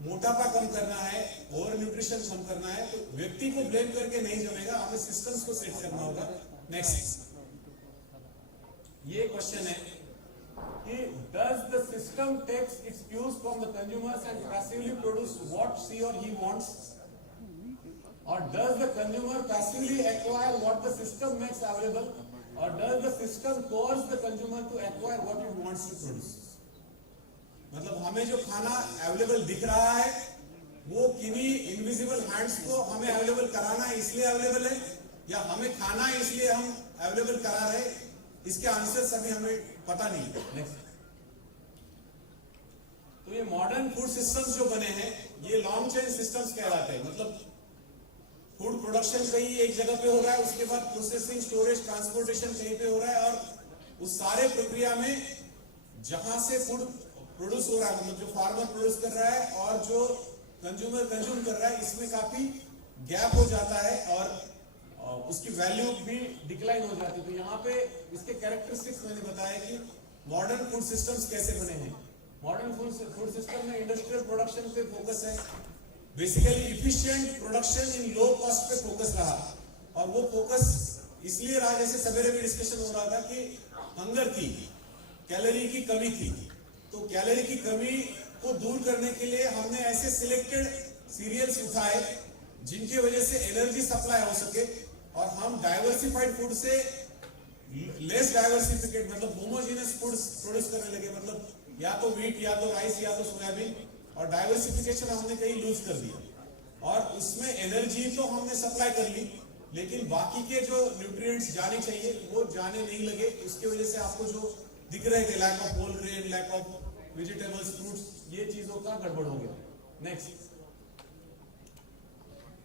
मोटापा कम करना है, ओवर न्यूट्रिशन कम करना है, तो व्यक्ति को ब्लेम करके नहीं जमेगा, हमें सिस्टम्स को सेट करना होगा। नेक्स्ट, ये क्वेश्चन है कि does the system takes its cues from the consumers and passively produce what she or he wants, or does the consumer passively acquire what the system makes available, or does the system coerce the consumer to acquire what it wants to produce? मतलब हमें जो खाना available दिख रहा है वो किन्हीं invisible hands को हमें अवेलेबल कराना है इसलिए अवेलेबल है, या हमें खाना है इसलिए हम अवेलेबल करा रहे हैं? इसके आंसर्स अभी हमें पता नहीं। नेक्स्ट, तो ये मॉडर्न फूड सिस्टम्स जो बने हैं ये लॉन्ग चेन सिस्टम्स कहलाते हैं। मतलब फूड प्रोडक्शन कहीं एक जगह पे हो रहा है, उसके बाद प्रोसेसिंग, स्टोरेज, ट्रांसपोर्टेशन कहीं पे हो रहा है, और उस सारे प्रक्रिया में जहां से फूड प्रोड्यूस हो रहा है, मतलब जो फार्मर प्रोड्यूस कर रहा है और जो कंज्यूमर कंज्यूम कर रहा है, इसमें काफी गैप हो जाता है और उसकी वैल्यू भी डिक्लाइन हो जाती है। तो यहाँ पे इसके कैरेक्टरिस्टिक्स मैंने बताया कि मॉडर्न फूड सिस्टम्स कैसे बने हैं। मॉडर्न फूड सिस्टम में इंडस्ट्रियल प्रोडक्शन पे फोकस है, basically efficient production in low cost पे फोकस रहा, और वो फोकस इसलिए रहा, जैसे सवेरे भी डिस्कशन हो रहा था कि हंगर थी, कैलोरी की कमी थी। तो कैलोरी की कमी को दूर करने के लिए हमने ऐसे सिलेक्टेड सीरियल्स उठाए जिनकी वजह से एनर्जी सप्लाई हो सके, और हम डाइवर्सिफाइड फूड से लेस डाइवर्सिफिकेट, मतलब होमोजेनस फूड्स प्रोड्यूस करने लगे, मतलब या तो व्हीट, या तो राइस, या तो सोयाबीन, और डाइवर्सिफिकेशन हमने कहीं लूज कर दिया, और उसमें एनर्जी तो हमने सप्लाई कर ली, लेकिन बाकी के जो न्यूट्रिएंट्स जाने चाहिए वो जाने नहीं लगे। उसकी वजह से आपको जो दिख रहे थे, lack of whole grain, lack of vegetables, fruits, ये चीजों का गड़बड़ हो गया। नेक्स्ट।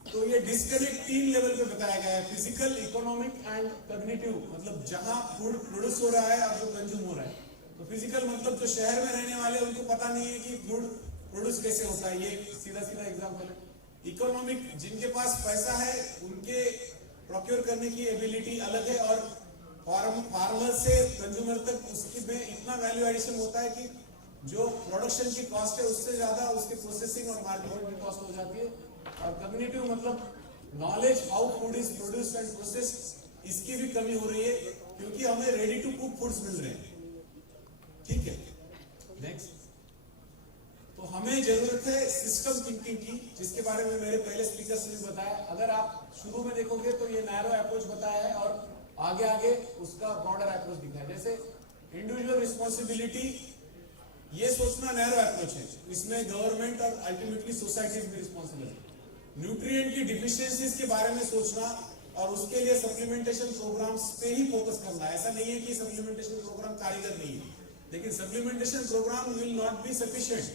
तो ये डिस्कनेक्ट 3 लेवल पे बताया गया है, फिजिकल, इकोनॉमिक एंड कॉग्निटिव। मतलब जहां फूड प्रोड्यूस हो रहा है और जो कंज्यूम हो रहा है। तो फिजिकल मतलब जो शहर में रहने वाले उनको पता नहीं है कि फूड प्रोड्यूस कैसे होता है, ये सीधा सीधा एग्जांपल है। इकोनॉमिक, जिनके पास पैसा है उनके प्रोक्योर करने की एबिलिटी अलग है, और फार्मर से कंज्यूमर तक उसकी में इतना वैल्यू एडिशन होता है कि जो प्रोडक्शन की कॉस्ट है उससे ज्यादा उसके प्रोसेसिंग और मार्केटिंग की कॉस्ट हो जाती है। और कॉग्निटिव मतलब knowledge how food is produced and processed, इसकी भी कमी हो रही है क्योंकि हमें रेडी टू कुक फूड्स मिल रहे हैं। ठीक है, नेक्स्ट। तो हमें जरूरत है सिस्टम थिंकिंग की, जिसके बारे में मेरे पहले स्पीकर्स ने बताया। अगर आप शुरू में देखोगे तो ये नैरो अप्रोच बताया है और आगे आगे उसका ब्रॉडर अप्रोच दिखाया। जैसे इंडिविजुअल रिस्पॉन्सिबिलिटी, ये सोचना नैरो अप्रोच है, इसमें गवर्नमेंट और अल्टीमेटली सोसाइटी भी रिस्पॉन्सिबल है। न्यूट्रिएंट की डिफिशियंसीज के बारे में सोचना और उसके लिए सप्लीमेंटेशन प्रोग्राम्स पे ही फोकस करना। ऐसा नहीं है कि सप्लीमेंटेशन प्रोग्राम कारीगर नहीं है, लेकिन supplementation program will not be sufficient,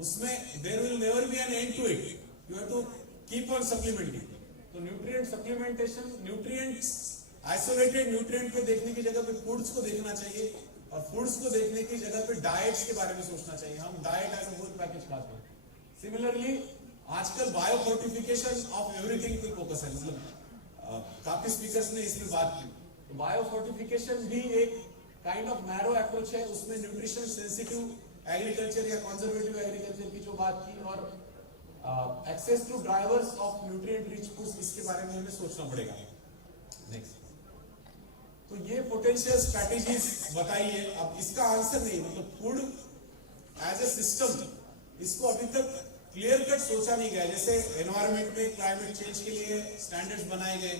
उसमें there will never be an end to it, you have to keep on supplementing. तो nutrient supplementation, nutrients, isolated nutrient पे देखने की जगह पे फूड्स को देखना चाहिए, और फूड्स को देखने की जगह पे डाइट्स के बारे में सोचना चाहिए। हम diet as a whole package खाते हैं। सिमिलरली आजकल बायो फोर्टिफिकेशन ऑफ एवरीथिंग पे फोकस है, मतलब काफी स्पीकर्स ने इसमें बात की। तो बायो फोर्टिफिकेशन भी एक काइंड ऑफ नैरो अप्रोच है, उसमें न्यूट्रिशन सेंसिटिव एग्रीकल्चर या कंजर्वेटिव एग्रीकल्चर की जो बात की, और access to drivers of nutrient rich foods, इसके बारे में हमें सोचना पड़ेगा। नेक्स्ट। तो ये पोटेंशियल स्ट्रेटेजीज बताई है। अब इसका आंसर नहीं, मतलब फूड एज ए सिस्टम, इसको अभी तक क्लियर कट सोचा नहीं गया। जैसे एनवायरमेंट में क्लाइमेट चेंज के लिए स्टैंडर्ड्स बनाए गए,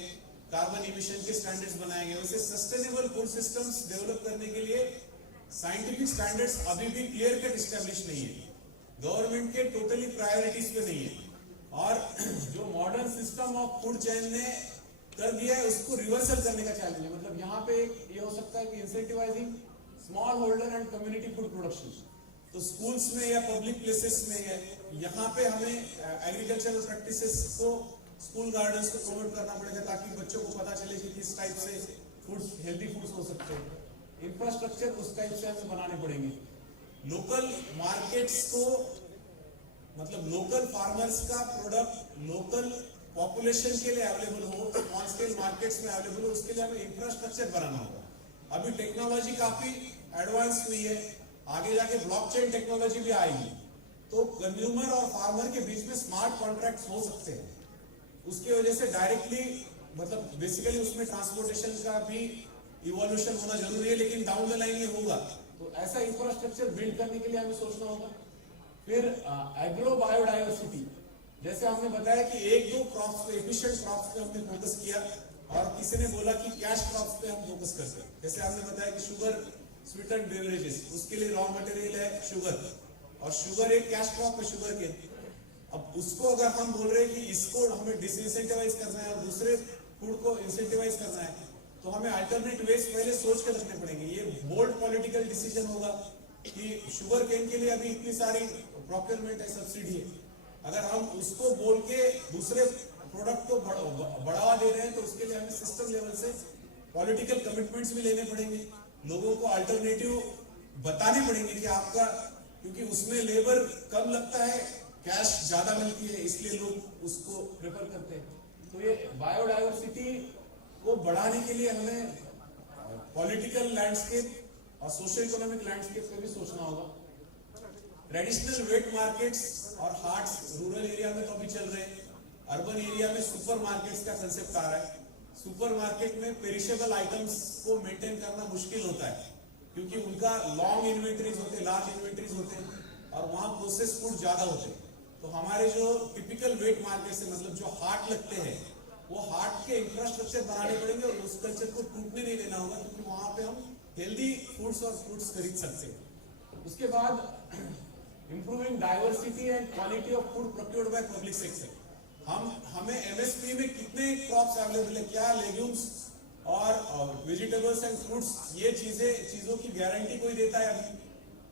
कार्बन इमिशन के स्टैंडर्ड्स बनाए गए, वैसे सस्टेनेबल फूड सिस्टम्स डेवलप करने के लिए साइंटिफिक स्टैंडर्ड्स अभी भी क्लियर कट एस्टेब्लिश नहीं है, गवर्नमेंट के टोटली प्रायोरिटीज पे नहीं है। और जो modern system of food chain ने कर दिया है उसको रिवर्सल करने का चैलेंज है। मतलब यहाँ पे ये हो सकता है कि incentivising small holder and community food production, तो स्कूल्स में या पब्लिक प्लेसेस में यहाँ पे हमें एग्रीकल्चरल प्रैक्टिसेस को, स्कूल गार्डन्स को प्रमोट करना पड़ेगा, ताकि बच्चों को पता चले कि किस टाइप से फूड्स, हेल्दी फूड्स हो सकते हैं। इंफ्रास्ट्रक्चर उस टाइप से हमें बनाने पड़ेंगे। लोकल मार्केट्स को, मतलब लोकल फार्मर्स का प्रोडक्ट लोकल पॉपुलेशन के लिए अवेलेबल हो, स्मॉल स्केल मार्केट्स में अवेलेबल हो, उसके लिए हमें इंफ्रास्ट्रक्चर बनाना होगा। अभी टेक्नोलॉजी काफी एडवांस हुई है, आगे जाके ब्लॉकचेन टेक्नोलॉजी भी आएगी, तो कंज्यूमर और फार्मर के बीच में स्मार्ट कॉन्ट्रैक्ट्स हो सकते हैं। उसकी वजह से डायरेक्टली, मतलब बेसिकली उसमें ट्रांसपोर्टेशन का भी इवोल्यूशन होना जरूरी है, लेकिन डाउन द लाइन ये होगा। तो ऐसा इंफ्रास्ट्रक्चर बिल्ड करने के लिए हमें सोचना होगा। फिर एग्रो बायोडाइवर्सिटी, जैसे हमने बताया कि 1-2 क्रॉप्स पे, एफिशिएंट क्रॉप्स पे हमने फोकस किया, और किसी ने बोला कि कैश क्रॉप्स पे हम फोकस करते हैं। जैसे हमने बताया कि शुगर स्वीटन बेवरेजेस, उसके लिए रॉ मटेरियल है शुगर, और शुगर एक कैश क्रॉप है, शुगर के। अब उसको अगर हम बोल रहे हैं कि इसको हमें डिसइंसेंटिवाइज करना है और दूसरे फूड को इंसेंटिवाइज करना है, तो हमें अल्टरनेट वेज पहले सोच कर रखने पड़ेंगे। ये बोल्ड पॉलिटिकल डिसीजन होगा कि शुगर केन के लिए अभी इतनी सारी प्रोक्योरमेंट है, सब्सिडी है, अगर हम उसको बोल के दूसरे प्रोडक्ट को बढ़ावा दे रहे हैं, तो उसके लिए हमें सिस्टम लेवल से पॉलिटिकल कमिटमेंट्स भी लेने पड़ेंगे, लोगों को अल्टरनेटिव बताने पड़ेंगे कि आपका, क्योंकि उसमें लेबर कम लगता है, कैश ज्यादा मिलती है, इसलिए लोग उसको प्रेफर करते हैं। तो ये बायोडाइवर्सिटी को बढ़ाने के लिए हमें पॉलिटिकल लैंडस्केप और सोशल इकोनॉमिक लैंडस्केप पे भी सोचना होगा। ट्रेडिशनल वेट मार्केट्स और हाट्स रूरल एरिया में तो अभी चल रहे हैं, अर्बन एरिया में सुपर मार्केट्स का कंसेप्ट आ रहा है। सुपर मार्केट में पेरिशेबल आइटम्स को मेंटेन करना मुश्किल होता है, क्योंकि उनका लॉन्ग इन्वेंटरीज होते हैं, लार्ज इन्वेंटरीज होते हैं, और वहां प्रोसेस फूड ज्यादा होते हैं। तो हमारे जो टिपिकल वेट मार्केट से, मतलब जो हाट लगते हैं, वो हाट के इंफ्रास्ट्रक्चर बनाने पड़ेंगे, और उस कल्चर को टूटने नहीं देना होगा, क्योंकि वहां पे हम हेल्दी फूड्स और फ्रूट्स खरीद सकते हैं। उसके बाद improving diversity and quality of food procured by public sector. हमें एमएसपी में कितने क्रॉप्स अवेलेबल है, क्या लेग्यूम्स और वेजिटेबल्स एंड फ्रूट्स, ये चीजों की गारंटी कोई देता है अभी?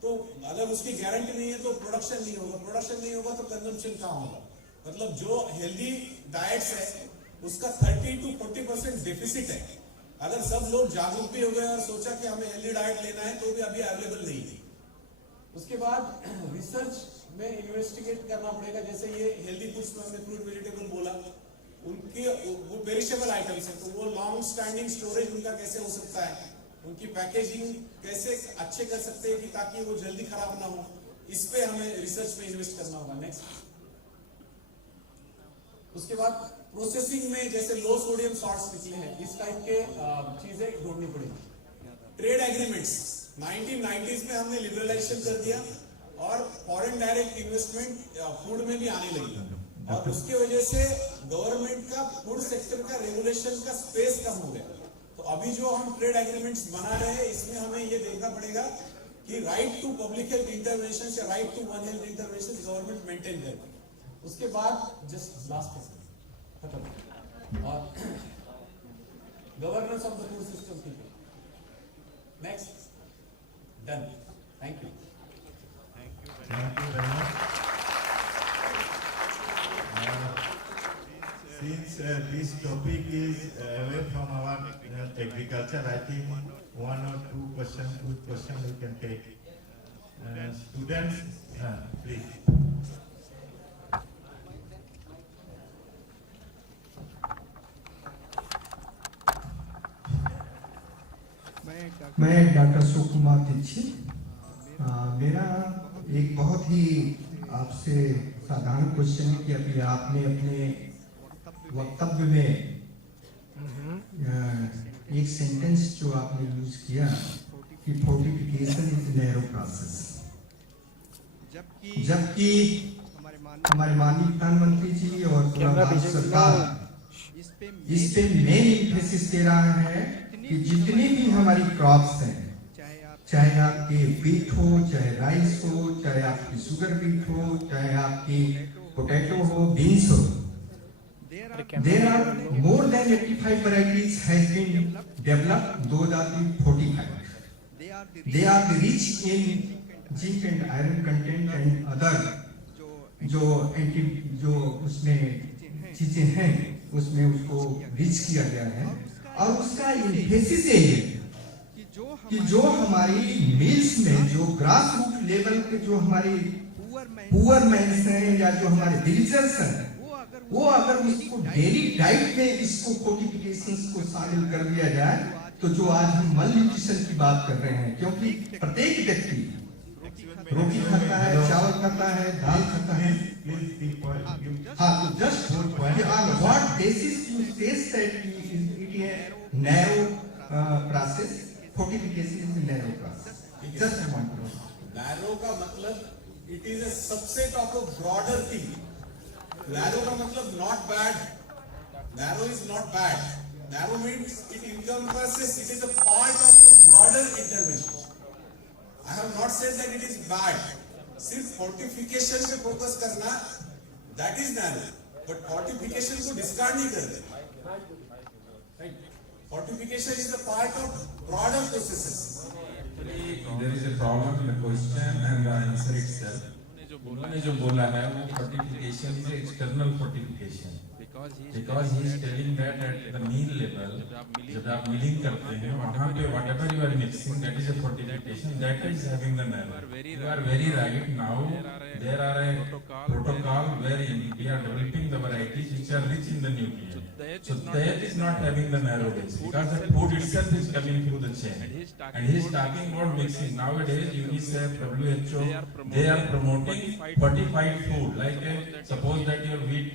तो अगर उसकी गारंटी नहीं है तो प्रोडक्शन नहीं होगा, प्रोडक्शन नहीं होगा तो कंजम्पशन कहाँ होगा। मतलब जो हेल्दी डाइट्स है उसका 30 to 40% डेफिसिट है। अगर सब लोग जागरूक भी हो गए और सोचा कि हमें हेल्दी डाइट लेना है तो भी अभी अवेलेबल नहीं है। उसके बाद रिसर्च में इन्वेस्टिगेट करना पड़ेगा। जैसे ये हेल्दी फूड्स में हमने फ्रूट वेजिटेबल बोला, उनके वो पेरिशेबल आइटम्स है, तो वो लॉन्ग स्टैंडिंग स्टोरेज उनका कैसे हो सकता है, उनकी पैकेजिंग कैसे अच्छे कर सकते हैं कि ताकि वो जल्दी खराब ना हो, इस पे हमें रिसर्च में इन्वेस्ट करना होगा। नेक्स्ट, उसके बाद प्रोसेसिंग में जैसे लो सोडियम सॉल्ट्स निकले हैं, इस टाइप के चीजें ढूंढनी पड़ेगी। ट्रेड एग्रीमेंट्स 1990s में हमने लिबरलाइजेशन कर दिया और फॉरेन डायरेक्ट इन्वेस्टमेंट फूड में भी आने लगी, और उसकी वजह से गवर्नमेंट का फूड सेक्टर का रेगुलेशन का स्पेस कम हो गया। तो अभी जो हम ट्रेड एग्रीमेंट्स बना रहे हैं इसमें हमें ये देखना पड़ेगा कि right to public health intervention या right to one health intervention government maintain करे। उसके बाद जस्ट लास्ट खत्म, और governance of the food system की। Next, done, thank you. Thank you very much. Since this topic is away from our agriculture, I think one or two questions, good questions we can take. Students, please. मैं doctor सुकुमार दीक्षित। मेरा एक बहुत ही आपसे साधारण question है कि अभी आपने अपने वक्तव्य में एक सेंटेंस जो आपने यूज किया कि फोर्टिफिकेशन इज नैरो प्रोसेस, जबकि हमारे माननीय प्रधानमंत्री जी और पूरा भारत सरकार इस पे मेन एम्फेसिस दे रहा है कि जितनी भी हमारी क्रॉप्स हैं, चाहे आपके व्हीट हो, चाहे राइस हो, चाहे आपकी शुगर बीट हो, चाहे आपकी पोटैटो हो, बीन्स हो, there are more than 85 varieties has been developed. Those are the fortified. They are rich in zinc and iron content and other जो उसमें चीजें हैं उसमें उसको रिच किया गया है। और उसका एम्फेसिस ये है कि जो हमारी मिल्स में जो ग्रास रूट लेवल के जो हमारे पुअर मैन्स हैं या जो हमारे विलेजर्स हैं, वो अगर उसको डेली डाइट में इसको फोर्टिफिकेशंस को शामिल कर दिया जाए तो जो आज हम मल न्यूट्रिशन की बात कर रहे हैं, क्योंकि प्रत्येक व्यक्ति रोटी खाता है, चावल खाता है, दाल खाता है। हाँ, तो just on what basis you say that it is a narrow process, fortification is a narrow process. Just I want to know. Narrow का मतलब it is a subset of a broader thing. Narrow का मतलब not bad. Narrow is not bad. Narrow means it encompasses, it is a part of a broader intervention. I have not said that it is bad. सिर्फ fortification पे focus करना, that is narrow. But fortification को discard नहीं करते. Right? Fortification is a part of broader processes. There is a problem in the question and the answer itself. उन्होंने जो बोला है वो fortification is external fortification. Because he is telling that at the meal level, जब आप milling करते हैं वहाँ पे whatever you are mixing, that is a fortification, that is having the narrow. You are very right. Now there are a protocol wherein we are developing the varieties which are rich in the nutrients. So that is not having the narrow base because the food itself is coming through the chain. And he is talking about mixing. Nowadays UNICEF, WHO, they are promoting fortified food. Like suppose that your wheat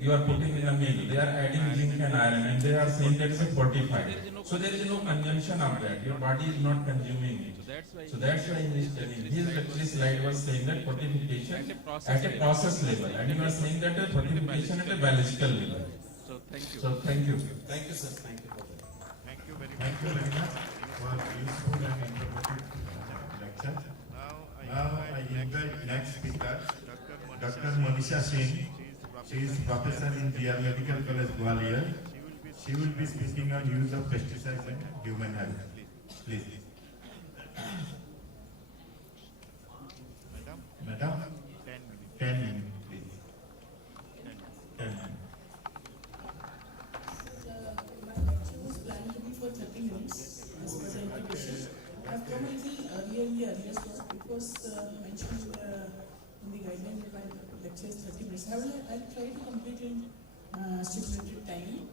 you are putting in a meal, they are adding zinc and iron and they are saying that it's a fortified. So there is no consumption of that. Your body is not consuming it. So that's why he is telling. His slide was saying that fortification at a process level, and you are saying that a fortification at a biological level. So thank you. So thank you. Thank you, sir. Thank you. Thank you very much for useful and informative lecture. Now I invite next speaker, Dr. Monisha Singh. She is professor in GR Medical College, Gwalior. She will be speaking on use of pesticides in human health. Please. I'll try to complete in stipulated time.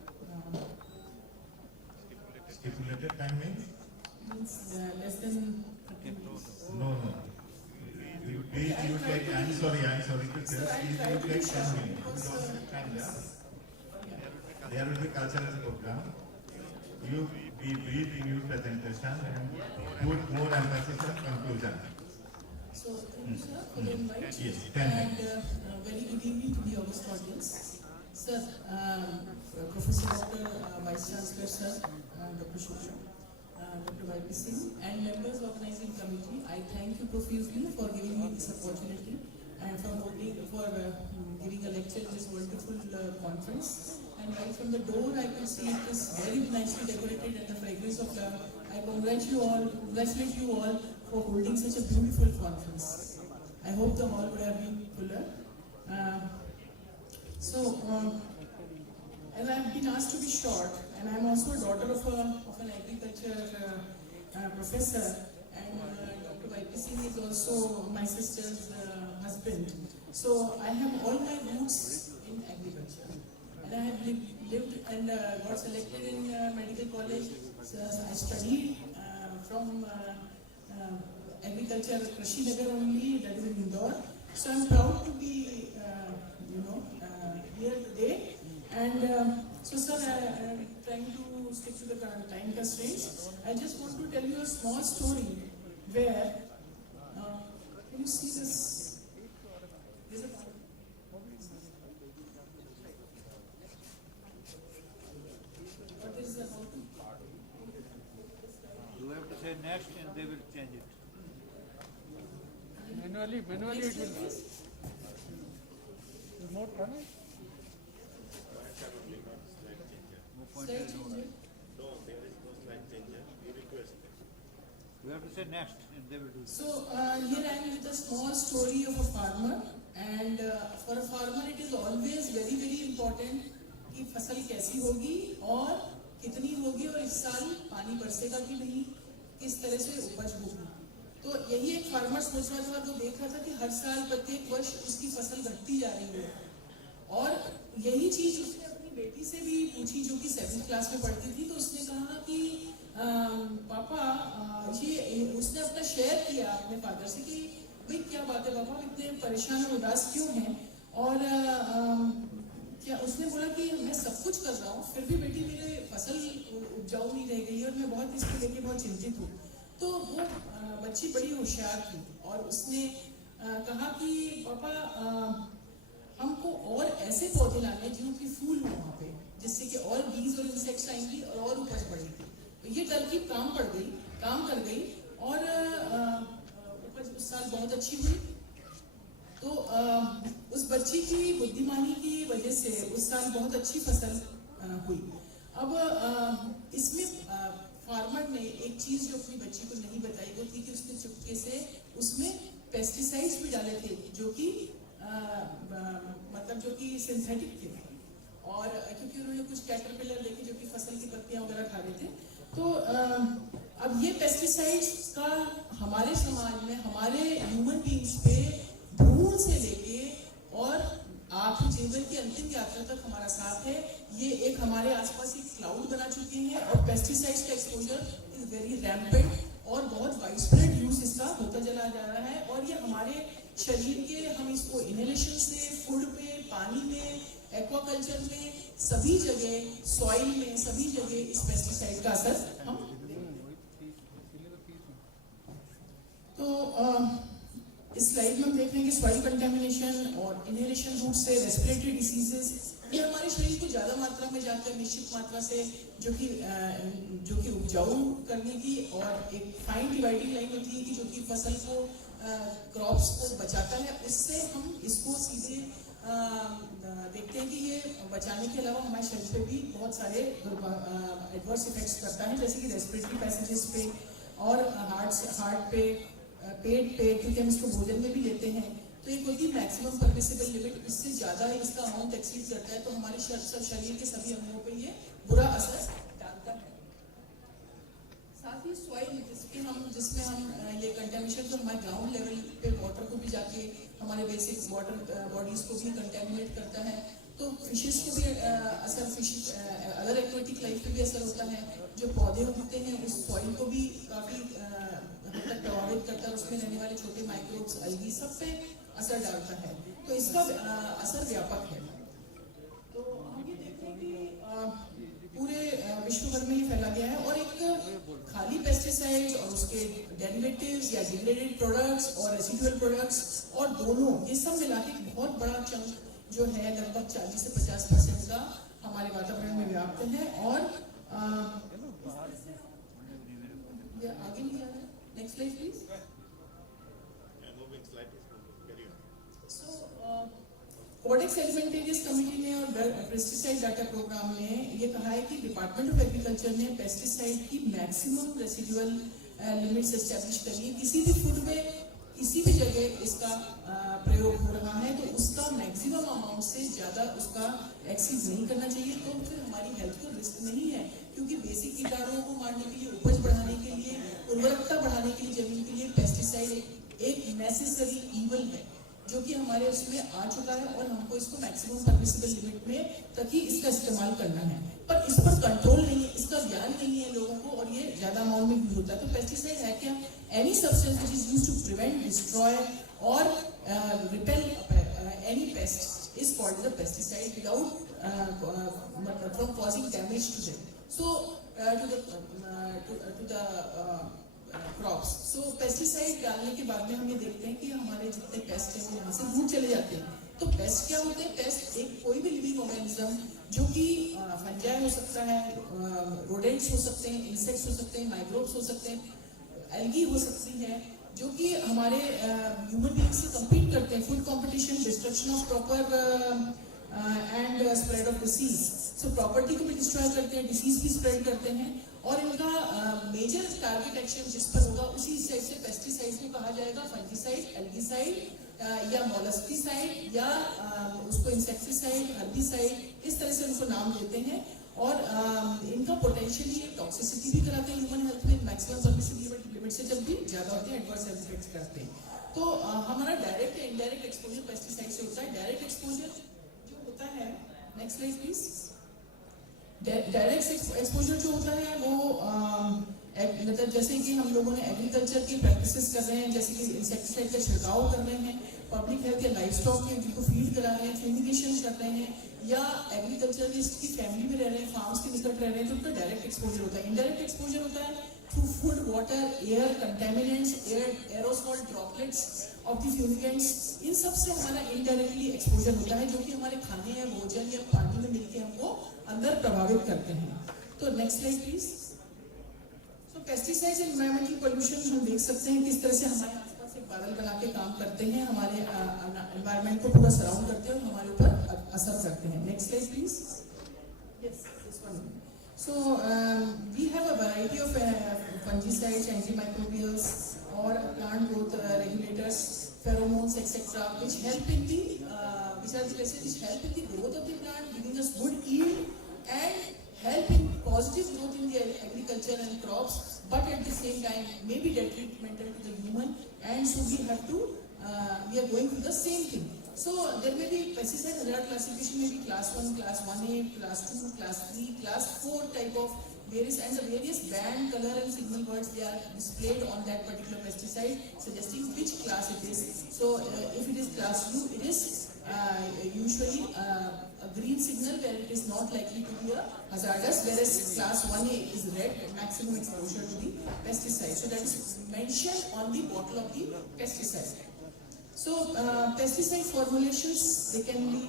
Stipulated time means? Means less than 30 minutes. No. You take, I'm sorry to tell you, you take 10 minutes. There will be cultural program. You be brief in your presentation and put more emphasis on conclusion. So thank you, sir, for the invite. Yes, 10 minutes. And very good evening to the August audience. Sir, Professor Dr. Vice Chancellor, sir, Dr. Shosha, Dr. YP Singh, and members of organizing committee, I thank you profusely for giving me this opportunity and for giving a lecture in this wonderful conference. And right from the door, I could see it is very nicely decorated and the fragrance of love. I congratulate you all for holding such a beautiful conference. I hope the hall would have been fuller. As I have been asked to be short, and I am also a daughter of an agriculture professor, and Dr. YP Singh is also my sister's husband. So I have all my roots in agriculture. And I have lived and got selected in medical college. So I studied from agriculture, Krishi Nagar only, that is in Indore. So I'm proud to be, here today. And so, sir, I'm trying to stick to the time constraints. I just want to tell you a small story where, can you see this? Is it? What is the You have to say next and they will change it. Manually it will. Remote run it? Slide changer. No, there is no slide changer. You request. You have to say next and they will do it. So here I am with a small story of a farmer, and for a farmer it is always very very important कि फसल कैसी होगी और कितनी होगी और इस साल पानी बरसेगा कि नहीं, किस तरह से उपज होगी. तो यही एक फार्मर सोच रहा था, तो देख रहा था कि हर साल प्रत्येक वर्ष उसकी फसल घटती जा रही है. और यही चीज उसने अपनी बेटी से भी पूछी जो कि 7th क्लास में पढ़ती थी. तो उसने कहा कि पापा, ये उसने अपना शेयर किया अपने फादर से कि भाई क्या बात है पापा, इतने परेशान और उदास क्यों हैं. और क्या उसने बोला कि मैं सब कुछ कर रहा हूँ फिर भी बेटी मेरे फसल उपजाऊ नहीं रह गई और मैं बहुत इसको लेके बहुत चिंतित हूँ. तो वो बच्ची बड़ी होशियार थी और उसने कहा कि पापा हमको और ऐसे पौधे लाने जिनके फूल हो वहाँ पे, जिससे कि और बीज और इंसेक्ट्स आएंगी और उपज बढ़ेगी. तो ये तरकीब काम कर गई और उपज उस साल बहुत अच्छी हुई. तो उस बच्ची की बुद्धिमानी की वजह से उस साल बहुत अच्छी फसल हुई. अब इसमें फार्मर ने एक चीज जो अपनी बच्ची को नहीं बताई वो थी कि उसने चुपके से उसमें पेस्टिसाइड्स भी डाले थे जो कि मतलब जो कि सिंथेटिक थे. और क्योंकि उन्होंने कुछ कैटरपिलर देखे जो कि फसल की पत्तियां वगैरह खा रहे थे. तो अब ये पेस्टिसाइड्स का हमारे समाज में हमारे ह्यूमन बींग्स पे भ्रूण से लेके और आखिर जीवन की अंतिम यात्रा तक हमारा साथ है. ये एक हमारे आसपास एक क्लाउड बना चुके हैं और पेस्टिसाइड्स का एक्सपोजर इज वेरी रैम्पेंट और बहुत वाइडस्प्रेड यूज इसका होता चला जा रहा है. और ये हमारे शरीर के, हम इसको इनहेलेशन से, फूड पे, पानी में, एक्वाकल्चर में, सभी जगह, सॉइल में, सभी जगह इस पेस्टिसाइड का असर हम तो इस स्लाइड में हम देख रहे हैं कि सॉइल कंटेमिनेशन और इनहेलेशन रूट से रेस्पिरेटरी डिसीजेस ये हमारे शरीर को ज्यादा मात्रा में जाकर निश्चित मात्रा से जो कि उपजाऊ करने की और एक फाइन डिवाइडिंग लाइन होती है कि जो कि फसल को क्रॉप्स को बचाता है, उससे हम इसको सीधे देखते हैं कि ये बचाने के अलावा हमारे शरीर पे भी बहुत सारे एडवर्स इफेक्ट्स करता है, जैसे कि रेस्पिरेटरी पैसेजेस पे और हार्ट पे, पेट पे, क्योंकि हम इसको भोजन में भी लेते हैं. तो एक होती है मैक्सिमम परमिसिबल लिमिट, इससे ज़्यादा इसका अमाउंट एक्सीड करता है तो हमारे शरीर के सभी अंगों पे ये बुरा असर डालता है. साथ ही सॉइल जिसमें हम ये कंटेमिनेशन तो हमारे ग्राउंड लेवल पे वाटर को भी जाके हमारे बेसिक वाटर बॉडीज को भी कंटेमिनेट करता है, तो फिशेस को भी असर, फिश अदर एक्वेटिक लाइफ पे भी असर होता है। जो पौधे उगते हैं उस सॉइल को भी काफ़ी हद तक प्रभावित करता है, उसमें रहने वाले छोटे माइक्रोब्स, अलगी सब पे असर डालता है, तो इसका असर व्यापक है। तो हम ये देखते हैं कि पूरे विश्व भर में ये फैला गया है, और एक खाली पेस्टिसाइड्स और उसके डेरिवेटिव्स या डिग्रेडेड प्रोडक्ट्स और रेसिडुअल प्रोडक्ट्स और दोनों ये सब मिला के बहुत बड़ा चंक जो है लगभग 40 से 50% का हमारे वातावरण में व्याप्त है। और ये आगे नहीं जा रहा है, next slide please. Codex Alimentarius committee ने और पेस्टिसाइड डाटा प्रोग्राम ने ये कहा है कि डिपार्टमेंट ऑफ एग्रीकल्चर ने पेस्टिसाइड की मैक्सिमम रेसिडुअल लिमिट्स एस्टेब्लिश करी है। किसी भी फूड में किसी भी जगह इसका प्रयोग हो रहा है तो उसका मैक्सिमम अमाउंट से ज़्यादा उसका एक्सीड नहीं करना चाहिए, तो फिर हमारी हेल्थ को रिस्क नहीं है, क्योंकि बेसिक कीटाणुओं को मारने के लिए, उपज बढ़ाने के लिए, उर्वरकता बढ़ाने के लिए जमीन के लिए पेस्टिसाइड एक नेसेसरी ईवल है जो कि हमारे उसमें आ चुका है, और हमको इसको मैक्सिमम परमिसिबल लिमिट में तक ही इसका इस्तेमाल करना है। पर इस पर कंट्रोल नहीं है, इसका ज्ञान नहीं है लोगों को, और ये ज्यादा अमाउंट में यूज होता है। तो पेस्टिसाइड है क्या? Any substance which is used to prevent, destroy और repel any pest is called the pesticide without from causing damage to them, so to the crops. So pesticide डालने के बाद में हम ये देखते हैं कि हमारे जितने पेस्ट हैं वो यहाँ से दूर चले जाते हैं। तो पेस्ट क्या होते हैं? पेस्ट एक कोई भी लिविंग ऑर्गेनिज्म जो कि फंजाई हो सकता है, रोडेंट्स हो सकते हैं, इंसेक्ट्स हो सकते हैं, माइक्रोब्स हो सकते हैं, एल्गी हो सकती है, जो कि हमारे ह्यूमन बीइंग से कम्पीट करते हैं। Food competition, destruction of proper and spread of disease. So property को भी डिस्ट्रॉय करते हैं, डिसीज भी स्प्रेड करते हैं, और इनका मेजर टारगेट एक्शन जिस पर होगा उसी हिसाब से पेस्टिसाइड को कहा जाएगा फंजीसाइड, एल्गीसाइड या मोलस्कीसाइड या उसको इंसेक्टिसाइड, हर्बिसाइड, इस तरह से उनको नाम देते हैं। और इनका पोटेंशियली टॉक्सिसिटी भी कराते हैं ह्यूमन हेल्थ में, मैक्सिमम परमिसिबल लिमिट से जब भी ज्यादा होते हैं एडवर्स हेल्थ इफेक्ट्स करते हैं। तो हमारा डायरेक्ट या इनडायरेक्ट एक्सपोजर पेस्टिसाइड से होता है। डायरेक्ट एक्सपोजर जो होता है, next slide please. Direct exposure जो होता है वो मतलब जैसे कि हम लोगों ने एग्रीकल्चर की प्रैक्टिसेस कर रहे हैं, जैसे कि इंसेक्टिसाइड का छिड़काव कर रहे हैं, पब्लिक हेल्थ या लाइफ स्टॉक के जिनको फीड करा रहे हैं, फ्यूमिगेशन कर रहे हैं, या एग्रीकल्चरिस्ट की फैमिली में रह रहे हैं, फार्म्स के निकट रह रहे हैं, तो उनका डायरेक्ट एक्सपोजर होता है। इनडायरेक्ट एक्सपोजर होता है through food, water, air, contaminants, aerosol droplets of the fumigants, इन सब से हमारा इनडायरेक्टली एक्सपोजर होता है, जो कि हमारे खाने या भोजन या पानी में मिलकर हमको अंदर प्रभावित करते हैं। तो next slide please. So pesticides and environmental pollution हम देख सकते हैं किस तरह से हमारे आसपास एक बादल बना के काम करते हैं, हमारे एनवायरमेंट को पूरा सराउंड करते हैं और हमारे ऊपर असर करते हैं। Next slide please. Yes, this one. So we have a variety of fungicides, antimicrobials, or plant growth regulators, pheromones, etc., which help in the which are the pests which help in the growth of the plant, giving us good yield and help in positive growth in the agriculture and crops, but at the same time may be detrimental to the human, and so we have to we are going through the same thing. So there may be pesticide hazard classification, may be class 1, class 1A, class 2, class 3, class 4 type of various, and the various band, color and signal words they are displayed on that particular pesticide suggesting which class it is. So if it is class 2, it is usually a green signal where it is not likely to be a hazardous, whereas class 1A is red, maximum exposure to the pesticide. So that is mentioned on the bottle of the pesticide. So pesticide formulations, they can be,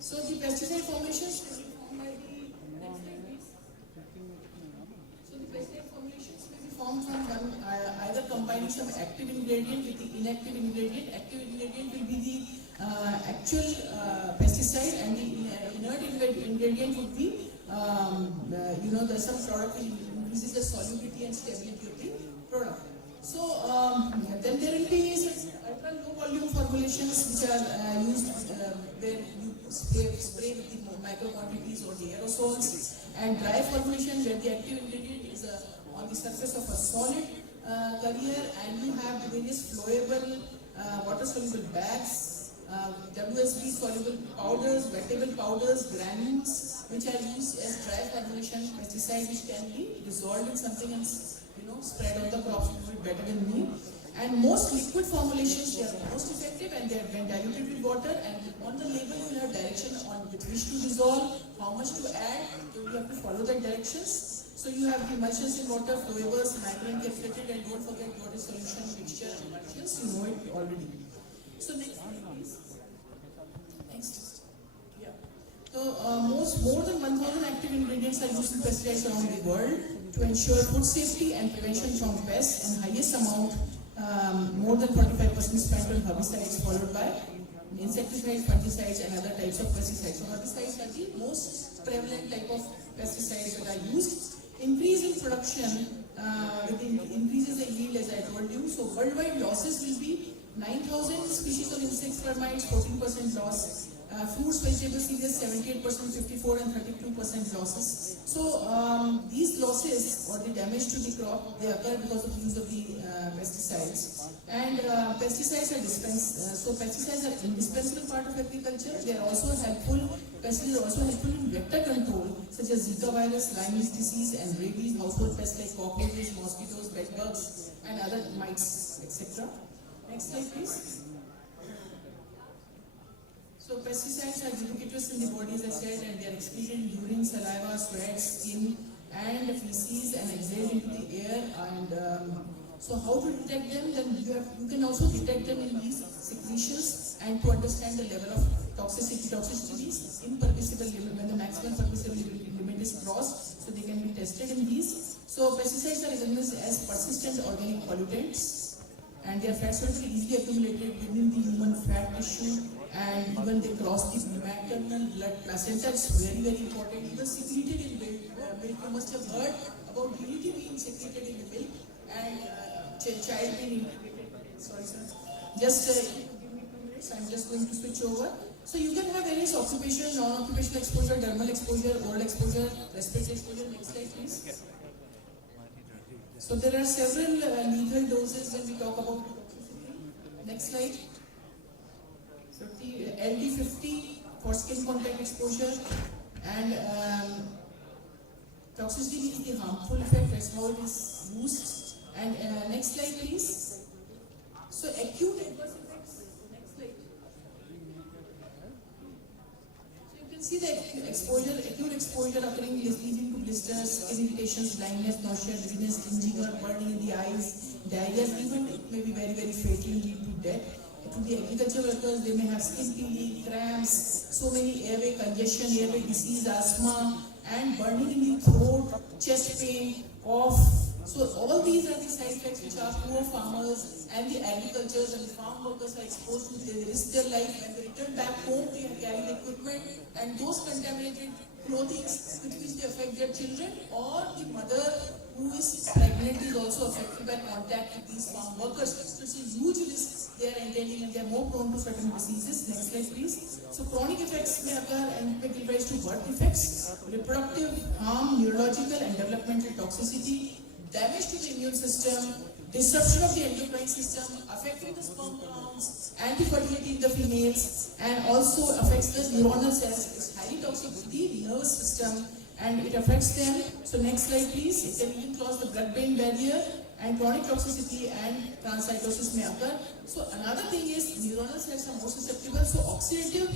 so the pesticide formulations can be formed by the, so the pesticide formulations may be formed from one, either combining some active ingredient with the inactive ingredient. Active ingredient will be the actual pesticide, and the inert ingredient would be the some product which increases the solubility and stability of the product. So then there will be ultra low volume formulations which are used where you spray with the micro quantities or the aerosols, and dry formulation where the active ingredient is on the surface of a solid career, and you have various flowable water soluble bags, WSB soluble powders, wettable powders, granules, which are used as dry formulation pesticide, which can be dissolved in something and spread on the crops better than me. And most liquid formulations, they are most effective, and they are when diluted with water, and on the label you will have direction on with which to dissolve, how much to add, so you have to follow the directions. So you have the emulsions in water, flowable, microencapsulated, and don't forget what is solution, mixture, emulsions, you know it already. So next slide, please. Next. Yeah. So more than 1,000 active ingredients are used in pesticides around the world to ensure food safety and prevention from pests, and highest amount, more than 45% spent on herbicides, followed by insecticides, fungicides, and other types of pesticides. So herbicides are the most prevalent type of pesticides that are used. Increase in production increases the yield, as I told you. So worldwide losses will be 9,000 species of insects, termites, 14% loss. Fruits, vegetables, cereals, 78%, 54% and 32% losses. So these losses or the damage to the crop, they occur because of the use of the pesticides. And pesticides are dispensed. So pesticides are indispensable part of agriculture. They are also helpful. Pesticides are also helpful in vector control, such as Zika virus, Lyme disease, and rabies, household pests like cockroaches, mosquitoes, bedbugs, and other mites, etc. Next slide, please. So pesticides are ubiquitous in the body, as I said, and they are excreted in urine, saliva, sweat, skin, and feces, and exhaled into the air. And so how to detect them? Then you can also detect them in these secretions, and to understand the level of toxicity is impermissible limit, when the maximum permissible limit is crossed, so they can be tested in these. So pesticides are recognized as persistent organic pollutants, and they are fat soluble, easily accumulated within the human fat tissue, and even they cross the maternal blood placenta. It's very, very important. Even secreted in milk. You must have heard about DDT being secreted in the milk, and child being integrated. Sorry, sir. Just give me 2 minutes. I'm just going to switch over. So you can have various occupation, non-occupational exposure, dermal exposure, oral exposure, respiratory exposure. Next slide, please. So there are several lethal doses when we talk about toxicity. Next slide. So LD50 for skin contact exposure, and toxicity means the harmful effect. That's how it is used. And next slide, please. So acute adverse effects. Next slide. So you can see the acute exposure occurring leading to blisters, skin irritations, blindness, nausea, dizziness, tinging or burning in the eyes, diarrhea. Even it may be very, very fatal, lead to death. To the agriculture workers, they may have skin peeling, cramps, so many airway congestion, airway disease, asthma, and burning in the throat, chest pain, cough. So all these are the side effects which our poor farmers and the agricultures and the farm workers are exposed to. They risk their life. When they return back home, they carry the equipment, and those contaminated clothing, which they affect their children, or the mother who is pregnant is also affected by contact with these farm workers. So it's a huge risk they are entailing, and they are more prone to certain diseases. Next slide, please. So chronic effects may occur and may give rise to birth defects, reproductive harm, neurological and developmental toxicity, damage to the immune system, disruption of the endocrine system, affecting the sperm counts, anti-fertility in the females, and also affects the neuronal cells. It's highly toxic to the nervous system, and it affects them. So next slide, please. It can even cross the blood-brain barrier, and chronic toxicity and transcytosis may occur. So another thing is neuronal cells are more susceptible. So oxidative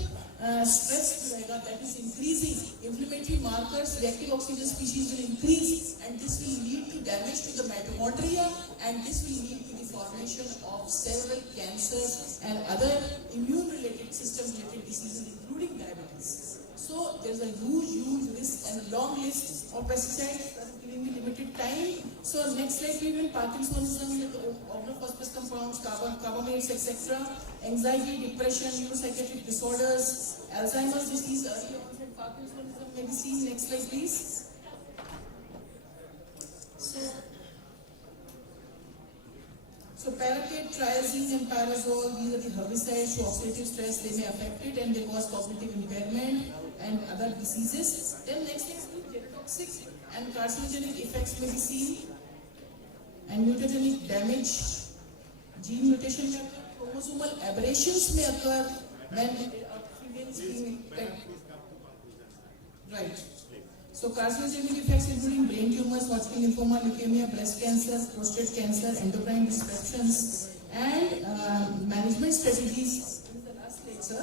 stress, that is increasing inflammatory markers, reactive oxygen species will increase, and this will lead to damage to the mitochondria, and this will lead to the formation of several cancers and other immune-related, system-related diseases, including diabetes. So there's a huge list and a long list of pesticides that is giving me limited time. So next slide, we will Parkinsonism, organophosphorus compounds, carbamates, etc. Anxiety, depression, neuropsychiatric disorders, Alzheimer's disease, early onset Parkinsonism may be seen. Next slide, please. So paraquat, triazine, and pyrazole, these are the herbicides. So oxidative stress, they may affect it, and they cause cognitive impairment and other diseases. Then next is genotoxic and carcinogenic effects may be seen. and mutagenic damage, gene mutation may occur, chromosomal aberrations may occur when female is being infected. Right. So carcinogenic effects including brain tumors, Hodgkin lymphoma, leukemia, breast cancer, prostate cancer, endocrine disruptions, and management strategies. This is the last slide, sir.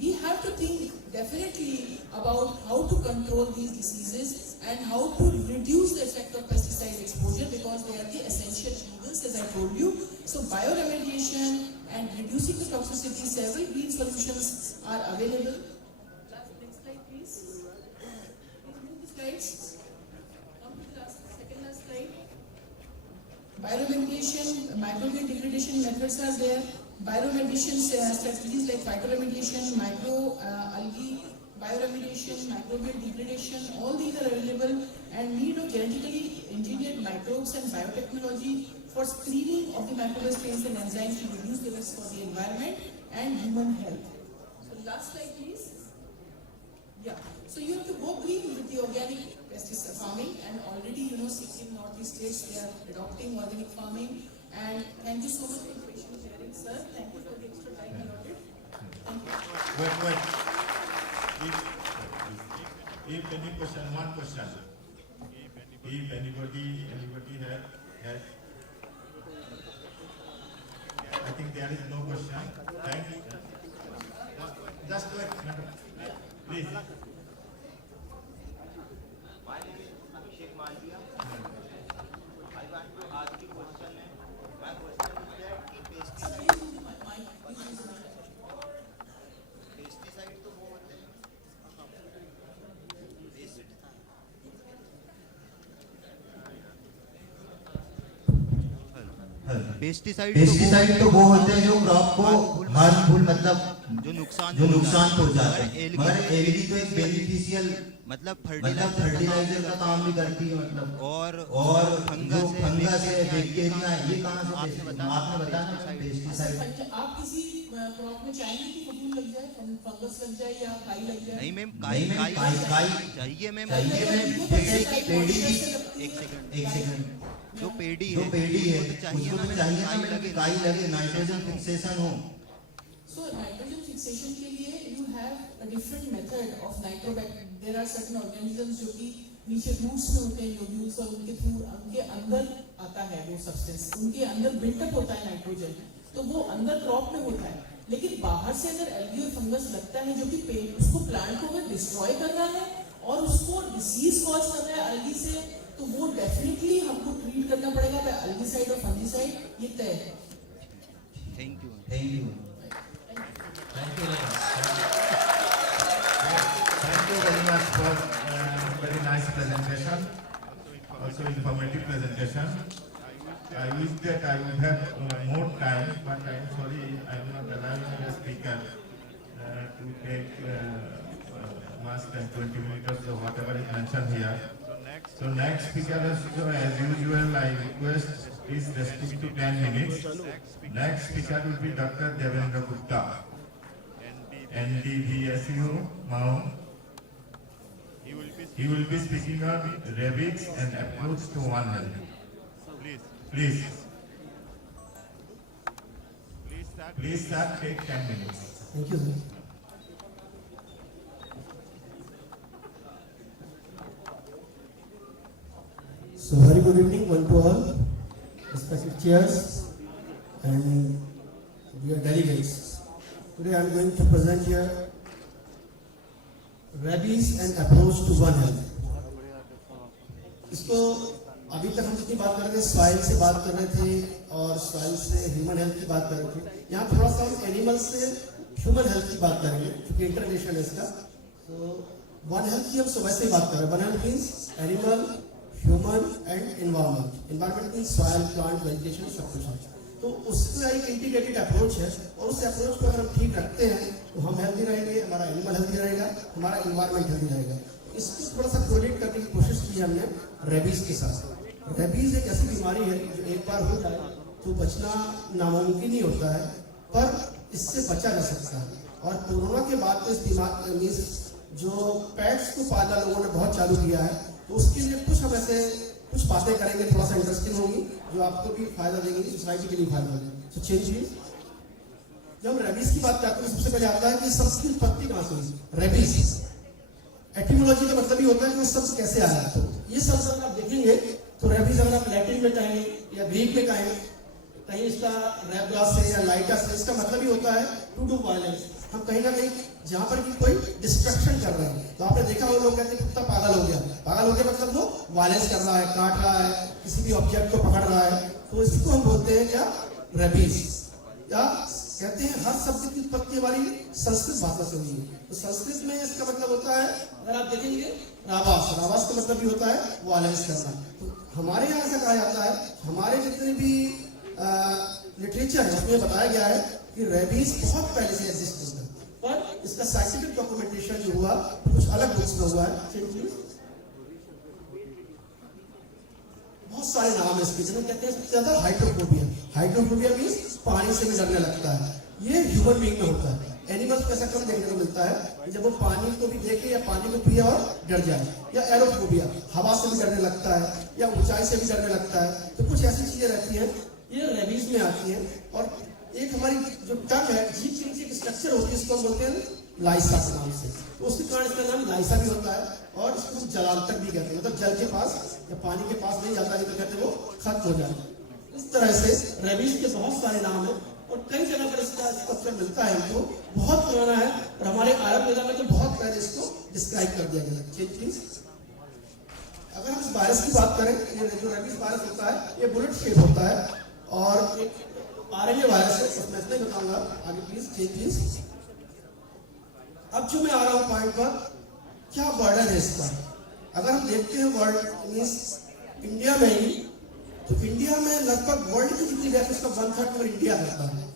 We have to think definitely about how to control these diseases and how to reduce the effect of pesticide exposure, because they are the essential evils, as I told you. So bioremediation and reducing the toxicity, several green solutions are available. Next slide, please. Please move the slides. Come to the second last slide. Bioremediation, microbial degradation methods are there. Bioremediation strategies like phytoremediation, microalgae, bioremediation, microbial degradation, all these are available, and need of genetically engineered microbes and biotechnology for screening of the microbial strains and enzymes to reduce the risk for the environment and human health. So last slide, please. Yeah. So you have to go green with the organic pesticide farming, and already Sikkim, Northeast states, they are adopting organic farming. And thank you so much for patient sharing, sir. Thank you for the extra time allotted. Thank you. Wait. If any question, one question. If anybody has, I think there is no question. Thank you. Just wait, madam. Please. My name is Abhishek Mandia. I want to ask you a question. My question is that pesticide तो वो होते हैं pesticide तो वो होते हैं जो crop को हार्मफुल, मतलब जो नुकसान पहुंचाते हैं, मगर एलगी तो एक बेनिफिशियल मतलब फर्टिलाइजर का काम भी करती है, मतलब और फंगस है, बैक्टीरिया है, ये कहाँ से आपने बताया पेस्टिसाइड। आप किसी क्रॉप में चाहेंगे कि फफूंद लग जाए, फंगस लग जाए या काई लग जाए? नहीं मैम, काई चाहिए मैम। एक सेकंड जो पेड़ी है उसको तो चाहिए ना काई लगे, नाइट्रोजन फिक्सेशन हो। So nitrogen fixation के लिए you have a different method of nitrobacteria. There are certain organisms जो कि नीचे roots में होते हैं, nodules, और उनके थ्रू उनके अंदर आता है वो substance, उनके अंदर built-up होता है नाइट्रोजन, तो वो अंदर क्रॉप में होता है। लेकिन बाहर से अगर एल्गी और फंगस लगता है जो कि उसको प्लांट को अगर डिस्ट्रॉय कर रहा है और उसको डिसीज कॉज कर रहा है एल्गी से, तो वो डेफिनेटली हमको ट्रीट करना पड़ेगा बाय एल्गीसाइड और फंगीसाइड, ये तय है। Thank you. Thank you very much for very nice presentation, also informative presentation. I wish that I would have more time, but I am sorry I am not allowing the speaker to take much than 20 minutes or whatever is mentioned here. So next speaker, as usual, I request please restrict to 10 minutes. Next speaker will be Dr. Devendra Gupta, NDVSU, Mao. He will be speaking on rabies and approach to One Health. Please, sir, take 10 minutes. Thank you, sir. So very good evening one to all, respected chairs and dear delegates. Today I am going to present here rabies and approach to One Health. इसको अभी तक हम जितनी बात कर रहे थे soil से बात कर रहे थे और सॉइल से ह्यूमन हेल्थ की बात कर रहे थे, यहाँ थोड़ा सा हम एनिमल से ह्यूमन हेल्थ की बात करेंगे क्योंकि इंटरनेशनल है इसका। तो वन हेल्थ की हम सुबह से बात कर रहे हैं। One health means animal, human and environment. Environment means soil, plant, vegetation, सब कुछ। तो उसका एक इंटीग्रेटेड अप्रोच है और उस अप्रोच को अगर हम ठीक रखते हैं तो हम हेल्दी रहेंगे, हमारा एनिमल हेल्दी रहेगा, हमारा एनवायरमेंट हेल्दी रहेगा। इसको थोड़ा सा कोरिलेट करने की कोशिश की हमने रेबीज के साथ। रेबीज एक ऐसी बीमारी है जो एक बार हो जाए तो बचना नामुमकिन ही होता है, पर इससे बचा जा सकता है। और कोरोना के बाद तो इस बीमारी मीन्स जो पेट्स को पालना लोगों ने बहुत चालू किया है, तो उसके लिए कुछ हम ऐसे कुछ बातें करेंगे, थोड़ा सा इंटरेस्टिंग होंगी, जो आपको भी फायदा देंगी, सोसाइटी के लिए फायदा देंगे। So change please. जब हम रेबीज की बात करते हैं सबसे पहले आता है कि शब्द की उत्पत्ति कहाँ से हुई। रेबीज एटिमोलॉजी का मतलब ही होता है कि शब्द कैसे आया। तो ये शब्द अगर आप देखेंगे तो रेबीज अगर आप लैटिन में कहें या ग्रीक में कहें, कहीं इसका रेबलास से या लाइटा से, इसका मतलब ही होता है टू डू वायलेंस। हम कहीं ना कहीं जहां पर कि कोई डिस्ट्रक्शन कर रहे हैं, तो आपने देखा वो लोग कहते हैं कुत्ता पागल हो गया। पागल हो गया मतलब वो वायलेंस कर रहा है, काट रहा है, किसी भी ऑब्जेक्ट को पकड़ रहा है, तो इसको हम बोलते हैं क्या, रेबीज। या कहते हैं हर शब्द की उत्पत्ति हमारी संस्कृत भाषा से हुई है। तो संस्कृत में इसका मतलब होता है, अगर आप देखेंगे रावास, रावास का मतलब भी होता है वायलेंस करना। तो हमारे यहाँ ऐसा कहा जाता है, हमारे जितने भी लिटरेचर है उसमें बताया गया है कि रेबीज बहुत पहले से एग्जिस्ट करता है, पर इसका साइंटिफिक डॉक्यूमेंटेशन जो हुआ कुछ अलग बुक्स में हुआ है। बहुत सारे नाम है इसके, जिन्हें कहते हैं सबसे ज्यादा हाइड्रोफोबिया। हाइड्रोफोबिया मींस पानी से भी डरने लगता है। ये ह्यूमन बीइंग में होता है। एनिमल्स में ऐसा कम देखने को मिलता है कि जब वो पानी को भी देखे या पानी को पिए और डर जाए। या एरोफोबिया, हवा से भी डरने लगता है या ऊंचाई से भी डरने लगता है। तो कुछ ऐसी चीजें रहती हैं, ये रेबीज में आती हैं। और एक हमारी जो टंग है, जीभ के नीचे एक स्ट्रक्चर होती है, इसको हम बोलते हैं लाइसा के नाम से। तो उसके कारण इसका नाम लाइसा भी होता है। और इसको हम जलांतक भी कहते हैं, मतलब जल के पास या पानी के पास नहीं जाता, नहीं तो कहते वो खत्म हो जाता है। इस तरह से रेबीज के बहुत सारे नाम है और कई जगह पर इसका स्ट्रक्चर मिलता है हमको। बहुत पुराना है और हमारे आयुर्वेदा में तो बहुत पहले इसको डिस्क्राइब कर दिया गया। Change please. अगर हम इस वायरस की बात करें, ये जो रेबीज वायरस होता है ये बुलेट शेप होता है और एक आरएनए वायरस है, उसमें इतना ही बताऊंगा। आगे प्लीज, चेंज प्लीज। अब जो मैं आ रहा हूं पॉइंट पर, क्या बर्डन है इसका। अगर हम देखते हैं वर्ल्ड मीन्स इंडिया में ही, तो इंडिया में लगभग वर्ल्ड की जितनी डेथ उसका 1/3 इंडिया करता है।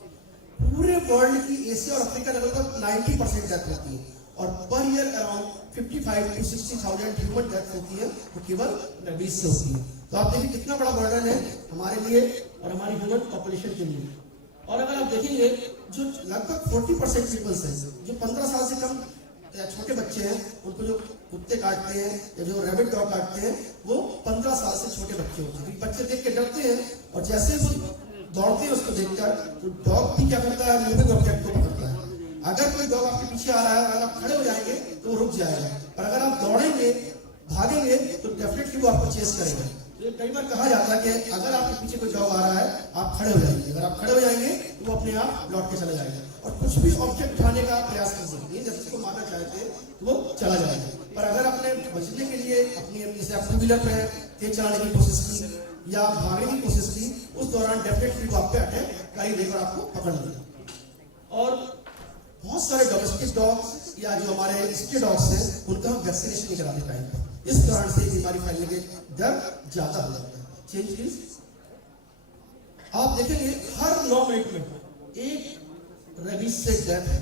पूरे वर्ल्ड की एशिया और अफ्रीका लेवल पर 90% डेथ होती है और per year around 55 to 60,000 human death होती है, तो केवल रेबीज से होती है। तो आप देखिए कितना बड़ा बर्डन है हमारे लिए और हमारी ह्यूमन पॉपुलेशन के लिए। और अगर आप देखेंगे जो लगभग 40% पीपल्स हैं, जो 15 साल से कम छोटे बच्चे हैं, उनको जो कुत्ते काटते हैं या जो रैबिट डॉग काटते हैं, वो 15 साल से छोटे बच्चे होते हैं। बच्चे देख के डरते हैं और जैसे वो दौड़ते हैं उसको देखकर, तो डॉग भी क्या करता है, मूविंग ऑब्जेक्ट को पकड़ता है। अगर कोई डॉग आपके पीछे आ रहा है, अगर आप खड़े हो जाएंगे तो वो रुक जाएगा, और अगर आप दौड़ेंगे, भागेंगे, तो डेफिनेटली वो आपको चेस करेगा। तो कई बार कहा जाता है कि अगर आपके पीछे कोई डॉग आ रहा है, आप खड़े हो जाएंगे। अगर आप खड़े हो जाएंगे तो वो अपने आप लौट के चला जाएगा और कुछ भी ऑब्जेक्ट उठाने का प्रयास कर सकते हैं। जैसे उसको मारना चाहते हैं तो वो चला जाएगा। पर अगर आपने बचने के लिए अपनी जैसे आप टू व्हीलर पे तेज चलाने की कोशिश की या भागने की कोशिश की, उस दौरान डेफिनेटली वो आप पे अटैक कर ही देगा और आपको पकड़ लेगा। और बहुत सारे डोमेस्टिक डॉग्स या जो हमारे स्ट्रीट डॉग्स हैं, उनका हम वैक्सीनेशन नहीं कराते टाइम पर। इस कारण से बीमारी फैलने के डर ज्यादा हो जाता है। Change please. आप देखेंगे हर 9 मिनट में एक रेबीज से डेथ है।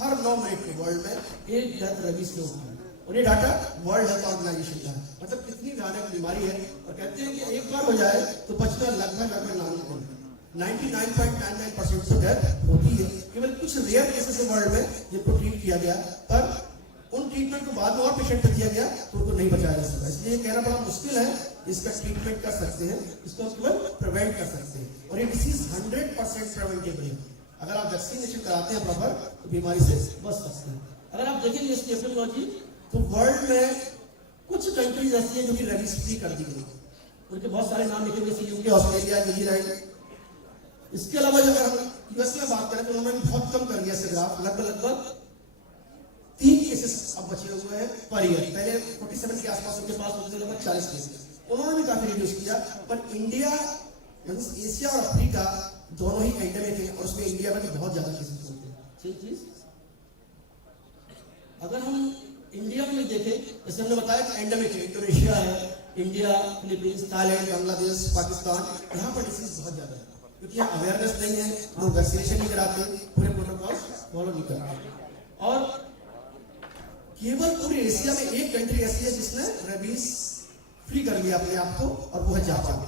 हर 9 मिनट में वर्ल्ड में एक डेथ रेबीज से होती है और ये डाटा वर्ल्ड हेल्थ ऑर्गेनाइजेशन का है। मतलब कितनी भयानक बीमारी है। और कहते हैं कि एक बार हो जाए तो बचना लगभग नामुमकिन है। 99.99% तो डेथ होती है। केवल कुछ रेयर केसेस है वर्ल्ड में जिनको ट्रीट किया गया, पर उन ट्रीटमेंट को बाद में और पेशेंट पर दिया गया तो उनको नहीं बचाया जा सकता। इसलिए कहना बड़ा मुश्किल है। इसका ट्रीटमेंट कर सकते हैं, इसको केवल प्रिवेंट कर सकते हैं और ये डिसीज 100% प्रिवेंटेबल है। अगर आप वैक्सीनेशन कराते हैं प्रॉपर तो बीमारी से बच सकते हैं। अगर आप देखेंगे इसकी एपिडेमियोलॉजी, तो वर्ल्ड में कुछ कंट्रीज ऐसी हैं जो कि रेबीज फ्री कर दी गई। उनके बहुत सारे नाम लिखे जैसे यूके, ऑस्ट्रेलिया, न्यूजीलैंड। इसके अलावा अगर हम यूएस में बात करें तो उन्होंने बहुत कम कर दिया इससे ग्राफ। लगभग 3 केसेस अब बचे हुए हैं पर ईयर। पहले 47 के आसपास उनके पास होते थे लगभग 40 केसेस। उन्होंने भी काफी रिड्यूस किया। पर इंडिया एशिया और अफ्रीका दोनों ही एंडेमिक है और उसमें इंडिया में भी बहुत ज्यादा केसेस होते हैं। ठीक चीज। अगर हम इंडिया में देखें, जैसे हमने बताया कि एंडेमिक है, इंडोनेशिया है, India, Philippines, Thailand, Bangladesh, Pakistan, यहाँ पर डिसीज बहुत ज्यादा है क्योंकि यहाँ अवेयरनेस नहीं है, लोग वैक्सीनेशन नहीं कराते, पूरे प्रोटोकॉल फॉलो नहीं करते। और केवल पूरे एशिया में एक कंट्री ऐसी है जिसने रेबीज फ्री कर लिया अपने आप को, और वो है जापान।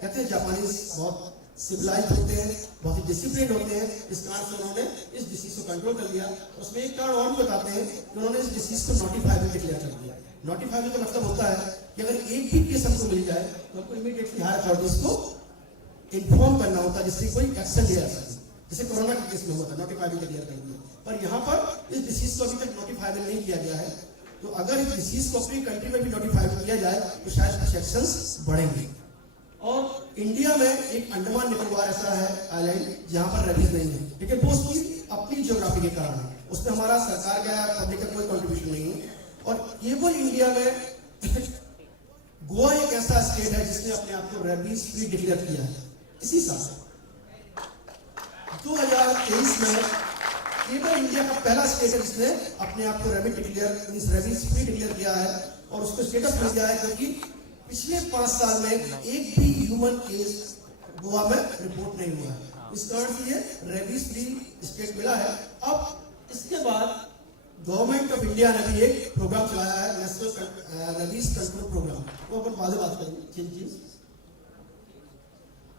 कहते हैं जापानीज बहुत सिविलाइज्ड होते हैं, बहुत ही डिसिप्लिन होते हैं। इस कारण से उन्होंने इस डिसीज को कंट्रोल कर लिया। उसमें एक कारण और भी बताते हैं कि उन्होंने इस डिसीज को नोटिफाइबल डिक्लेयर कर दिया। नोटिफाइबल का मतलब होता है कि अगर एक भी केस हमको मिल जाए तो हमको इमीडिएटली हायर अथॉरिटीज को इन्फॉर्म करना होता है, जिससे कोई एक्शन लिया जा सके। जैसे कोरोना के केस में हुआ था, नोटिफाइड क्लियर कर दिया, पर यहाँ पर इस डिसीज को अभी तक नोटिफाइड नहीं किया गया है। तो अगर इस डिसीज को अपनी कंट्री में भी नोटिफाइड किया जाए तो शायद कुछ एक्शंस बढ़ेंगे। और इंडिया में एक अंडमान निकोबार ऐसा है आइलैंड जहां पर रेबीज नहीं है, लेकिन वो उसकी अपनी ज्योग्राफी के कारण है, उसमें हमारा सरकार का पब्लिक का कोई कंट्रीब्यूशन नहीं है। और केवल इंडिया में गोवा एक ऐसा स्टेट है जिसने अपने आप को रेबीज फ्री डिक्लेयर किया है। इसी साल 2023 में केवल इंडिया का पहला स्टेट है जिसने अपने आप को रेबीज फ्री डिक्लेयर किया है, और उसको स्टेटस मिल गया है क्योंकि पिछले 5 साल में एक भी ह्यूमन केस गोवा में रिपोर्ट नहीं हुआ है। इस कारण से ये रेबीज फ्री स्टेट मिला है। अब इसके बाद गवर्नमेंट ऑफ इंडिया ने भी एक प्रोग्राम चलाया है, नेशनल रेबीज कंट्रोल प्रोग्राम, वो अपन बाद में बात करेंगे।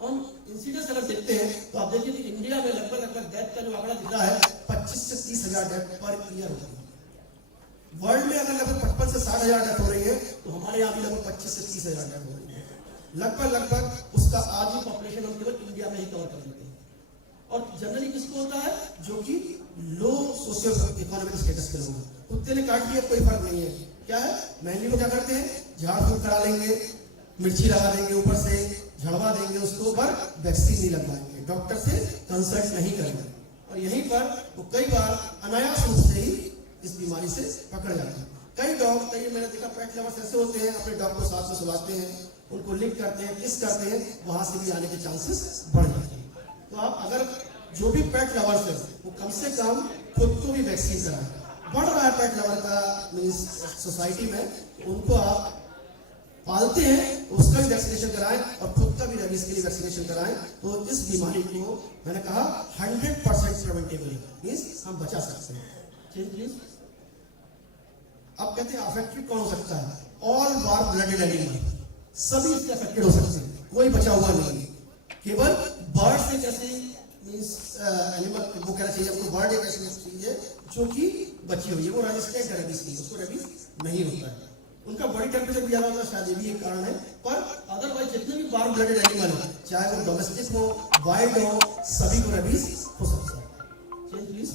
हम इंसिडेंस अगर देखते हैं तो आप देखिए कि इंडिया में लगभग डेथ का जो आंकड़ा दिख रहा है 25 से 30 हजार डेथ पर ईयर होती है। वर्ल्ड में अगर लगभग 55 से 60 हजार डेथ हो रही है तो हमारे यहाँ भी लगभग 25 से 30 हजार डेथ हो रही है। लगभग उसका आधी पॉपुलेशन हम केवल इंडिया में ही कवर कर लेते हैं। और जनरली किसको होता है? जो कि लो सोशियो इकोनॉमिक स्टेटस के लोग हैं। कुत्ते ने काट दिया कोई फर्क नहीं है, क्या है, मेहंदी को क्या करते हैं, झाड़ फूक करा लेंगे, मिर्ची लगा देंगे, ऊपर से झड़वा देंगे उसको, पर वैक्सीन नहीं लगवाएंगे, डॉक्टर से कंसल्ट नहीं करेंगे, और यहीं पर वो कई बार अनायास रूप से ही इस बीमारी से पकड़ जाते हैं। कई मैंने देखा पेट लवर्स ऐसे होते हैं, अपने डॉग को साथ में सुलाते हैं, उनको लिक करते हैं, किस करते हैं, वहां से भी आने के चांसेस बढ़ जाते हैं। तो आप अगर जो भी पेट लवर्स है वो कम से कम खुद को भी वैक्सीन कराएं। बढ़ रहा है पेट लवर का मीन्स सोसाइटी में, उनको आप पालते हैं उसका भी वैक्सीनेशन कराएं और खुद का भी रेबीज के लिए वैक्सीनेशन कराएं। तो इस बीमारी को मैंने कहा 100% प्रिवेंटेबल मीन्स हम बचा सकते हैं। अब कहते हैं अफेक्टेड कौन हो सकता है? ऑल वार्म ब्लडेड एनिमल, सभी इससे अफेक्टेड हो सकते हैं, कोई बचा हुआ नहीं। केवल बर्ड से जैसे मीन्स एनिमल वो कहना चाहिए आपको, बर्ड एक ऐसी चीज है जो कि बची हुई है, वो रेजिस्टेंट है रेबीज की, उसको रेबीज नहीं होता है। उनका बॉडी टेम्परेचर भी ज्यादा होता है, शायद ये भी एक कारण है। पर अदरवाइज जितने भी वार्म ब्लडेड एनिमल है, चाहे वो डोमेस्टिक हो वाइल्ड हो, सभी को रेबीज हो सकता है। Change please.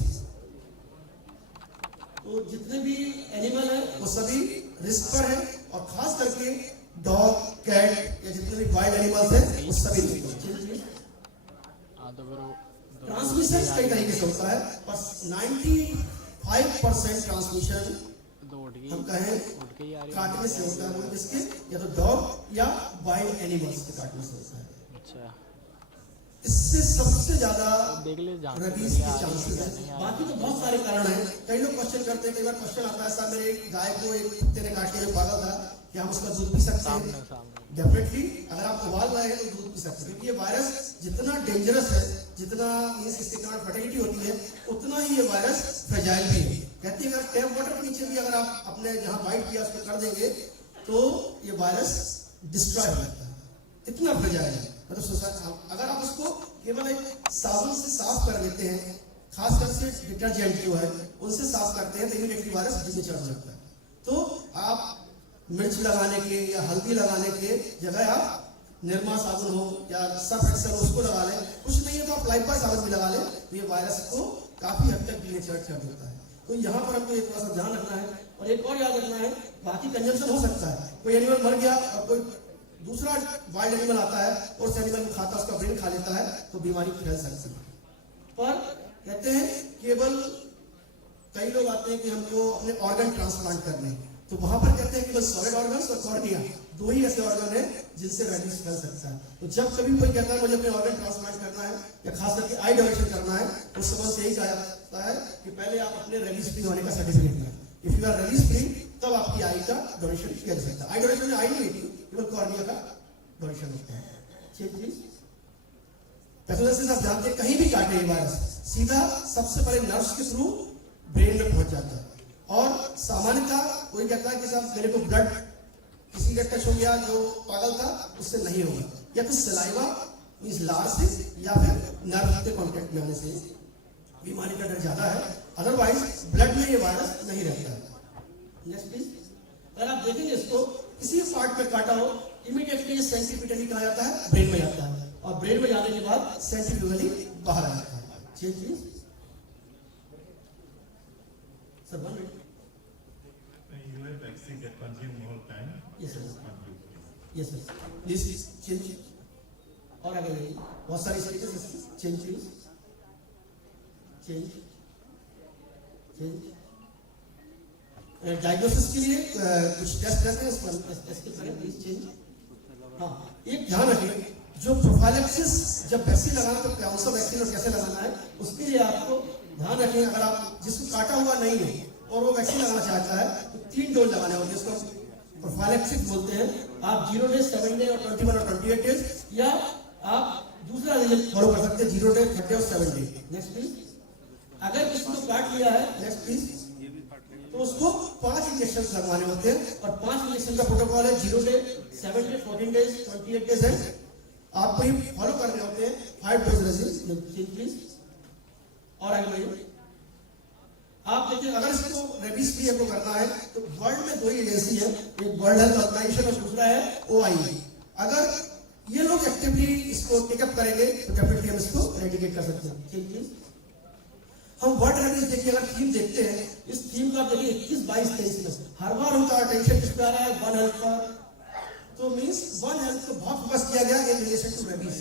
तो जितने भी एनिमल है वो सभी रिस्क पर है, और खास करके डॉग, कैट या जितने भी वाइल्ड एनिमल्स हैं वो सभी रिस्क पर। ट्रांसमिशन कई तरीके से होता है, पर 95% ट्रांसमिशन हम कहें काटने से होता है, वो किसके, या तो डॉग या वाइल्ड एनिमल्स के काटने से होता है। अच्छा, इससे सबसे ज्यादा रेबीज के चांसेस है। बाकी तो बहुत सारे कारण हैं। कई लोग क्वेश्चन करते हैं, कई बार क्वेश्चन आता है, साहब मेरे एक गाय को एक कुत्ते ने काट के पाला था, क्या हम उसका दूध पी सकते हैं? डेफिनेटली, अगर आप उबाल रहे हैं तो दूध पी सकते हैं, क्योंकि ये वायरस जितना डेंजरस है, जितना इसके कारण फर्टिलिटी होती है, उतना ही ये वायरस फ्रेजाइल भी है। कहते हैं अगर टैप वाटर के नीचे भी अगर आप अपने जहां बाइट किया उसको कर देंगे तो ये वायरस डिस्ट्रॉय हो जाता है, इतना फ्रेजाइल है। मतलब अगर आप उसको केवल एक साबुन से साफ कर लेते हैं, खासकर से डिटर्जेंट जो है उनसे साफ करते हैं, तो इमीडिएटली वायरस नीचे चढ़ जाता है। तो आप मिर्च लगाने के या हल्दी लगाने के जगह आप निर्मा साबुन हो या सर्फ एक्सेल हो उसको लगा लें, कुछ नहीं है तो आप लाइफबॉय साबुन भी लगा लें, तो ये वायरस को काफी हद तक डिनेचर कर देता है। तो यहाँ पर हमको थोड़ा सा ध्यान रखना है, और एक और याद रखना है, बाकी कंजम्पशन हो सकता है, कोई एनिमल मर गया और कोई दूसरा वाइल्ड एनिमल आता है और उस एनिमल को खाता है, उसका ब्रेन खा लेता है, तो बीमारी फैल सकती है। पर कहते हैं केवल कई लोग आते हैं कि हमको अपने ऑर्गन ट्रांसप्लांट करने, तो वहां पर कहते हैं कि बस सॉलिड ऑर्गन्स और कॉर्निया, दो ही ऐसे ऑर्गन है जिनसे रेबीज फैल सकता है। तो जब कभी कोई कहता है मुझे अपने ऑर्गन ट्रांसप्लांट करना है या खास करके आई डोनेशन करना है, उस समय से यही कहा जाता है कि पहले आप अपने रेबीज फ्री होने का सर्टिफिकेट लें। If you are rabies free तब आपकी आई का डोनेशन किया जा सकता है। आई डोनेशन में आई नहीं होती, केवल कॉर्निया का डोनेशन होता है। पैथोजेनेसिस आप जानते हैं, कहीं भी काटे ये वायरस सीधा सबसे पहले नर्व्स के थ्रू ब्रेन में पहुंच जाता है। और सामान्यतः कोई कहता है कि साहब मेरे को ब्लड किसी का टच हो गया जो पागल था उससे नहीं होगा, या तो सलाइवा मींस लार से या फिर नर्व के कांटेक्ट में आने से बीमारी का डर ज्यादा है। अदरवाइज ब्लड में ये वायरस नहीं रहता है। Next please. अगर आप देखेंगे इसको किसी पार्ट में काटा हो, इमीडिएटली ये सेंट्रीपिटली कहा जाता है, ब्रेन में जाता है, और ब्रेन में जाने के बाद सेंट्रीफ्यूगली बाहर आ जाता है। Change please sir, 1 minute. You have vaccine that consume more time. Yes sir, yes sir, please change. और आगे जाइए, बहुत सारी stages, change please, change change. Diagnosis के लिए कुछ टेस्ट रहते हैं, इसके करें प्लीज, चेंज। हाँ, एक ध्यान रखिए, जो प्रोफाइलैक्सिस जब वैक्सीन लगाना तो कौन सा वैक्सीन और कैसे लगाना है, उसके लिए आपको ध्यान रखिए। अगर आप जिसको काटा हुआ नहीं है और वो वैक्सीन लगाना चाहता है तो 3 डोज लगाने होते हैं, इसको प्रोफाइलैक्सिस बोलते हैं। आप 0 डेज, 7 डे और 21 और 28 डेज, या आप दूसरा फॉलो कर सकते हैं, 0 डे, 30 और 7 डे। Next please. अगर किसी को काट लिया है, नेक्स्ट प्लीज, तो उसको 5 इंजेक्शन लगवाने होते हैं, और 5 इंजेक्शन का प्रोटोकॉल है, 0 डे, 7 डे, 14 डेज, 28 डेज है। आपको ये फॉलो करने होते हैं। 5 डोज रेजिन प्लीज। और आगे बढ़िए। आप देखिए, अगर इसको रेबीज फ्री को करना है तो वर्ल्ड में 2 ही एजेंसी है, एक वर्ल्ड हेल्थ ऑर्गेनाइजेशन और दूसरा है OIE। अगर ये लोग एक्टिवली इसको टेकअप करेंगे तो डेफिनेटली हम इसको रेडिकेट कर सकते हैं। ठीक प्लीज। हम वर्ल्ड रेबीज देखिए, अगर थीम देखते हैं, इस थीम का देखिए 21, 22, 23 में हर बार उनका अटेंशन किस पे आ रहा है, वन हेल्थ पर। तो मीन्स वन हेल्थ को बहुत फोकस किया गया इन रिलेशन टू रेबीज।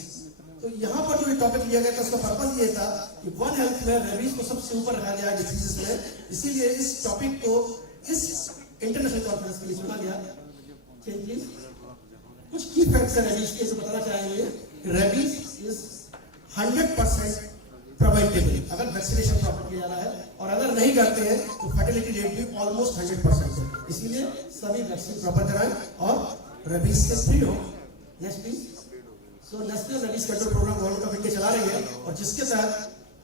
तो यहाँ पर जो टॉपिक लिया गया था उसका पर्पज ये था कि वन हेल्थ में रेबीज को सबसे ऊपर रखा गया डिसीजेस में, इसीलिए इस टॉपिक को इस इंटरनेशनल कॉन्फ्रेंस के लिए चुना गया। प्लीज। कुछ की फैक्ट्स है रेबीज के, तो बताना चाहेंगे। रेबीज इज 100% प्रिवेंटेबल अगर वैक्सीनेशन प्रॉपर किया जा रहा है, और अगर नहीं करते हैं तो फर्टिलिटी रेट भी ऑलमोस्ट 100% है। इसीलिए सभी वैक्सीन प्रॉपर कराएं और रेबीज से फ्री हो। Next please. So national rabies control programme government of India चला रही है, और जिसके तहत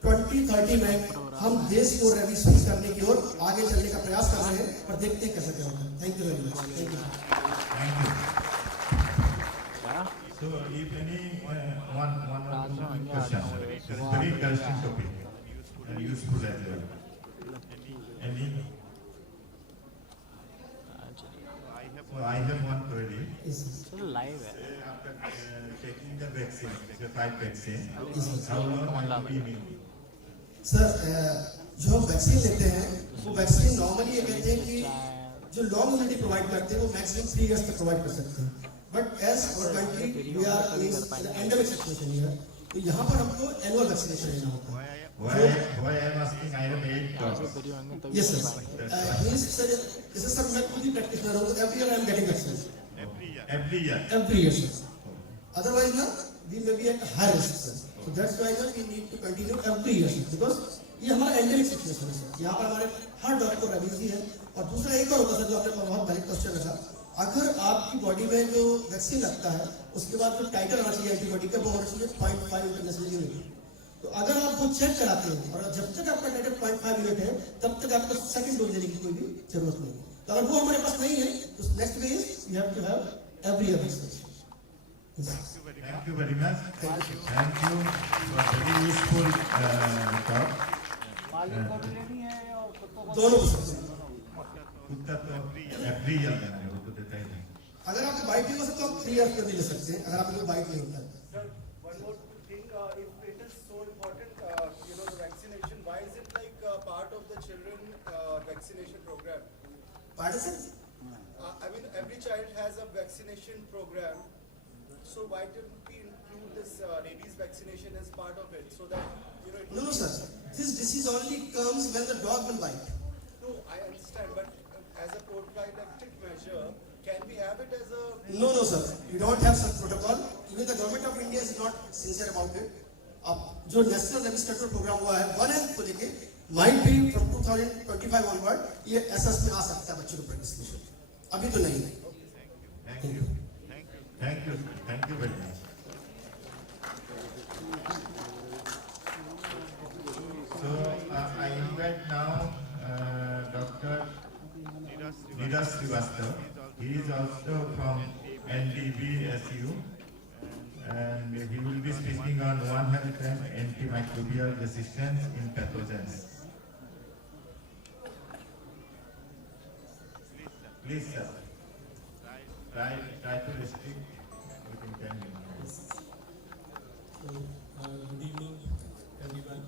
2030 में हम देश को रेबीज फ्री करने की ओर आगे चलने का प्रयास कर रहे हैं, और देखते हैं कैसे क्या होगा। Thank you very much. Thank you. So, if any one or two questions, it's a very interesting topic and useful as well. Any? So I have one query. Live है. After taking the vaccine, the 5 vaccine, how long will be immune? Sir, जो हम vaccine लेते हैं वो vaccine normally ये कहते हैं कि जो लॉन्ग इम्यूनिटी प्रोवाइड करते हैं वो मैक्सिमम 3 इयर्स तक प्रोवाइड कर सकते हैं। But as our country we are in endemic situation here, तो यहाँ पर हमको एनुअल वैक्सीनेशन लेना होता है। Why I am asking? I have 8 dogs. Yes sir. This is sir, मैं खुद ही प्रैक्टिस कर रहा हूँ। Every year I am getting vaccinated. Every year. Every year sir. Otherwise ना we may be at high risk sir. So that's why ना we need to continue every year sir, because ये हमारा endemic situation है sir. यहाँ पर हमारे हर dog को rabies भी है, और दूसरा एक और होता है जो आपने बहुत वैलिड क्वेश्चन रखा, अगर आपकी बॉडी में जो वैक्सीन लगता है उसके बाद जो टाइटर आना चाहिए एंटीबॉडी का, वो होना चाहिए 0.5 इंटरनेशनल यूनिट। तो अगर आप वो चेक कराते हैं और जब तक आपका टाइटर 0.5 यूनिट है तब तक आपको सेकंड डोज लेने की कोई भी जरूरत नहीं है। तो अगर वो हमारे पास नहीं है तो next way is you have to have every year vaccination. Thank you very much. Thank you for very useful talk. दोनों कुत्ता तो every year लेना है, वो तो देता ही नहीं। अगर आपको बाइट नहीं हो सकता तो आप 3 इयर्स में भी ले सकते हैं, अगर आपको बाइट नहीं होता है। One more thing, if it is so important, the vaccination, why is it like part of the children vaccination program? Pardon sir? I mean, every child has a vaccination program, so why didn't we include this rabies vaccination as part of it, so that it No sir, this disease only comes when the dog will bite. No, I understand, but as a prophylactic measure, can we have it as a... No sir, we don't have such protocol. Even the government of India is not sincere about it. अब जो national rabies control programme हुआ है one health को लेके, might be from 2025 onward ये SS में आ सकता है बच्चों को वैक्सीनेशन, अभी तो नहीं है। Thank you. Thank you. Thank you very much. So I invite now Dr. Neeraj Srivastava. He is also from NDBSU, and he will be speaking on One Health and antimicrobial resistance in pathogens. Please, sir. try to restrict within 10 minutes. So, good evening, everyone.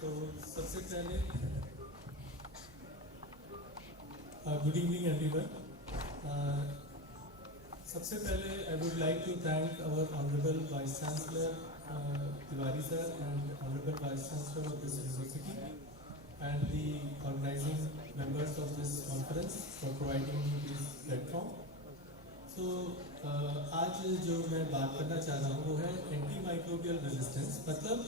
So, सबसे पहले good evening, everyone. सबसे पहले I would like to thank our Honorable Vice Chancellor Tiwari sir and Honorable Vice Chancellor of this university and the organizing members of this conference for providing me this platform. So, आज जो मैं बात करना चाह रहा हूँ वो है एंटी माइक्रोबियल रेजिस्टेंस, मतलब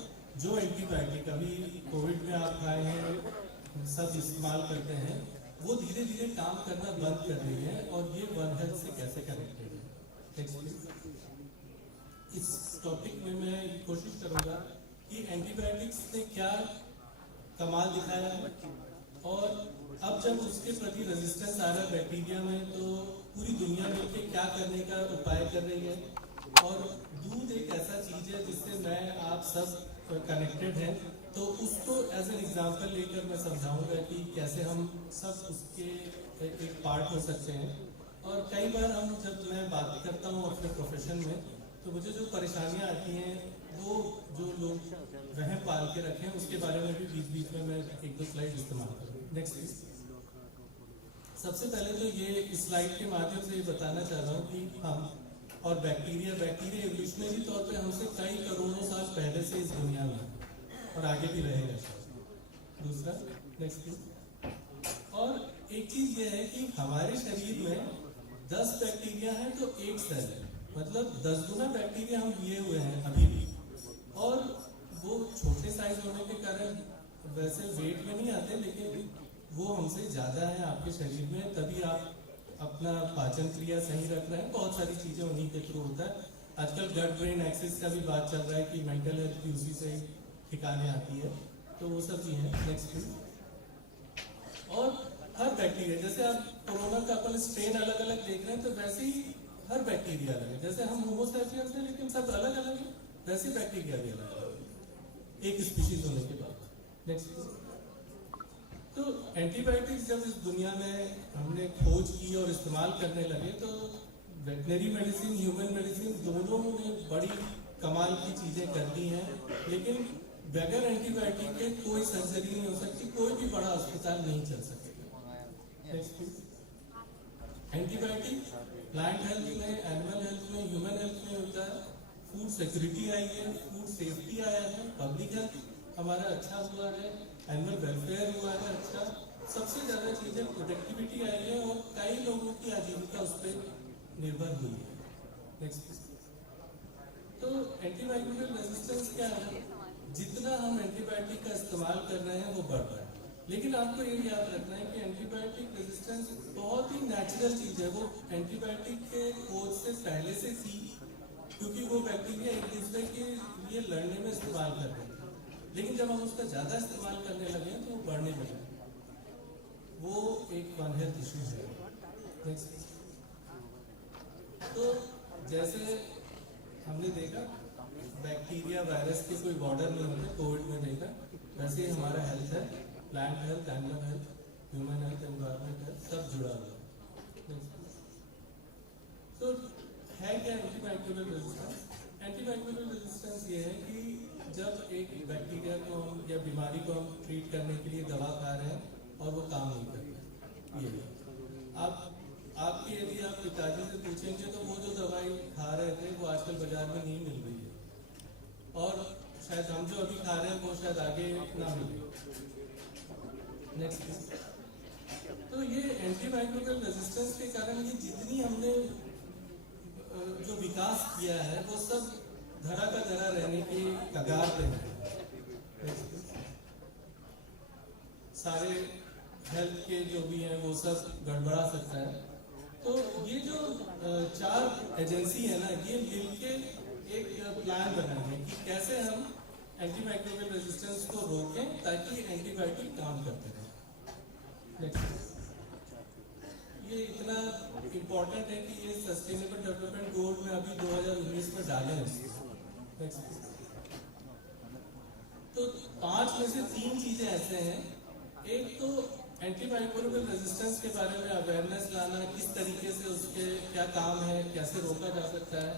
जो एंटीबायोटिक अभी कोविड में आप खाए हैं सब इस्तेमाल करते हैं वो धीरे धीरे काम करना बंद कर रही है और ये वन हेल्थ से कैसे कनेक्टेड है। Next please. इस टॉपिक में मैं कोशिश करूंगा कि एंटीबायोटिक्स ने क्या कमाल दिखाया है और अब जब उसके प्रति रेजिस्टेंस आ रहा है बैक्टीरिया में तो पूरी दुनिया मिलकर क्या करने का उपाय कर रही है। और दूध एक ऐसा चीज है जिससे मैं आप सब कनेक्टेड हैं, तो उसको एज एन एग्जाम्पल लेकर मैं समझाऊंगा कि कैसे हम सब उसके एक पार्ट हो सकते हैं। और कई बार हम जब मैं बात करता हूँ अपने प्रोफेशन में तो मुझे जो परेशानियाँ आती हैं वो जो लोग वह पाल के रखें उसके बारे में भी बीच बीच में मैं एक दो स्लाइड इस्तेमाल करूँ। Next please. सबसे पहले तो ये इस स्लाइड के माध्यम से ये बताना चाह रहा हूँ कि हम और बैक्टीरिया एवोल्यूशनरी तौर पे हमसे कई करोड़ों साल पहले से इस दुनिया में और आगे भी रहेगा। दूसरा, नेक्स्ट प्लीज। और एक चीज ये है कि हमारे शरीर में 10 बैक्टीरिया हैं तो एक सेल है, मतलब 10 गुना बैक्टीरिया हम लिए हुए हैं अभी भी। और वो छोटे साइज होने के कारण वैसे वेट में नहीं आते, लेकिन वो हमसे ज्यादा है आपके शरीर में, तभी आप अपना पाचन क्रिया सही रख रहे हैं। बहुत सारी चीजें उन्हीं के थ्रू होता है। आजकल ब्लड ब्रेन एक्सिस का भी बात चल रहा है कि मेंटल हेल्थ भी उसी से ठिकाने आती है, तो वो सब भी है। Next please. और हर बैक्टीरिया, जैसे आप कोरोना का अपन स्ट्रेन अलग अलग देख रहे हैं तो वैसे ही हर बैक्टीरिया अलग है। जैसे हम होमो सैपियंस हैं लेकिन सब अलग अलग है, वैसे बैक्टीरिया भी अलग है एक स्पीशीज होने के बाद। Next please. तो एंटीबायोटिक्स जब इस दुनिया में हमने खोज की और इस्तेमाल करने लगे तो वेटनरी मेडिसिन ह्यूमन मेडिसिन दोनों ने बड़ी कमाल की चीजें कर दी हैं, लेकिन बगैर एंटीबायोटिक के कोई सर्जरी नहीं हो सकती, कोई भी बड़ा अस्पताल नहीं चल सकेगा। एंटीबायोटिक प्लांट हेल्थ में, एनिमल हेल्थ में, ह्यूमन हेल्थ में होता है। फूड सिक्योरिटी आई है, फूड सेफ्टी आया है, पब्लिक हेल्थ हमारा अच्छा हुआ है, एनिमल वेलफेयर हुआ है अच्छा, सबसे ज्यादा चीजें प्रोडक्टिविटी आई है और कई लोगों की आजीविका उस पर निर्भर हुई है। नेक्स्ट। तो एंटीमाइक्रोबियल रेजिस्टेंस क्या है? जितना हम एंटीबायोटिक का इस्तेमाल कर रहे हैं वो बढ़ रहा है, लेकिन आपको ये याद रखना है कि एंटीबायोटिक रेजिस्टेंस बहुत ही नेचुरल चीज है। वो एंटीबायोटिक के खोज से पहले से थी, क्योंकि वो बैक्टीरिया एक दूसरे के लिए लड़ने में इस्तेमाल कर रहे हैं, लेकिन जब हम उसका ज्यादा इस्तेमाल करने लगे तो वो बढ़ने लगे। वो एक वन हेल्थ इशू है। नेक्स्ट। तो जैसे हमने देखा बैक्टीरिया वायरस के कोई बॉर्डर नहीं होते, कोविड में देखा, वैसे ही हमारा हेल्थ है, plant health, animal health, human health, environment health, सब जुड़ा हुआ है। तो है क्या एंटीमाइक्रोबियल रेजिस्टेंस? एंटीमाइक्रोबियल रेजिस्टेंस ये है कि जब एक बैक्टीरिया को हम या बीमारी को हम ट्रीट करने के लिए दवा खा रहे हैं और वो काम नहीं करता, ये आपके यदि आप पिताजी से पूछेंगे तो वो जो दवाई खा रहे थे वो आजकल बाजार में नहीं मिल रही है, और शायद हम जो अभी खा रहे हैं वो शायद आगे ना मिले। नेक्स्ट। तो ये एंटीमाइक्रोबियल रेजिस्टेंस के कारण ये जितनी हमने जो विकास किया है वो सब धरा का धरा रहने की कगार पे है। सारे हेल्थ के जो भी हैं वो सब गड़बड़ा सकता है। तो ये जो 4 एजेंसी है ना, ये मिलके एक प्लान बनाएंगे कि कैसे हम एंटीमाइक्रोबियल रेजिस्टेंस को रोकें ताकि एंटीबायोटिक काम करते रहें। नेक्स्ट। ये इतना इम्पोर्टेंट है कि ये सस्टेनेबल डेवलपमेंट गोल में अभी 2019 में डाले हैं। तो 5 में से 3 चीजें ऐसे हैं। एक तो एंटीमाइक्रोबियल रेजिस्टेंस के बारे में अवेयरनेस लाना, किस तरीके से उसके क्या काम है, कैसे रोका जा सकता है।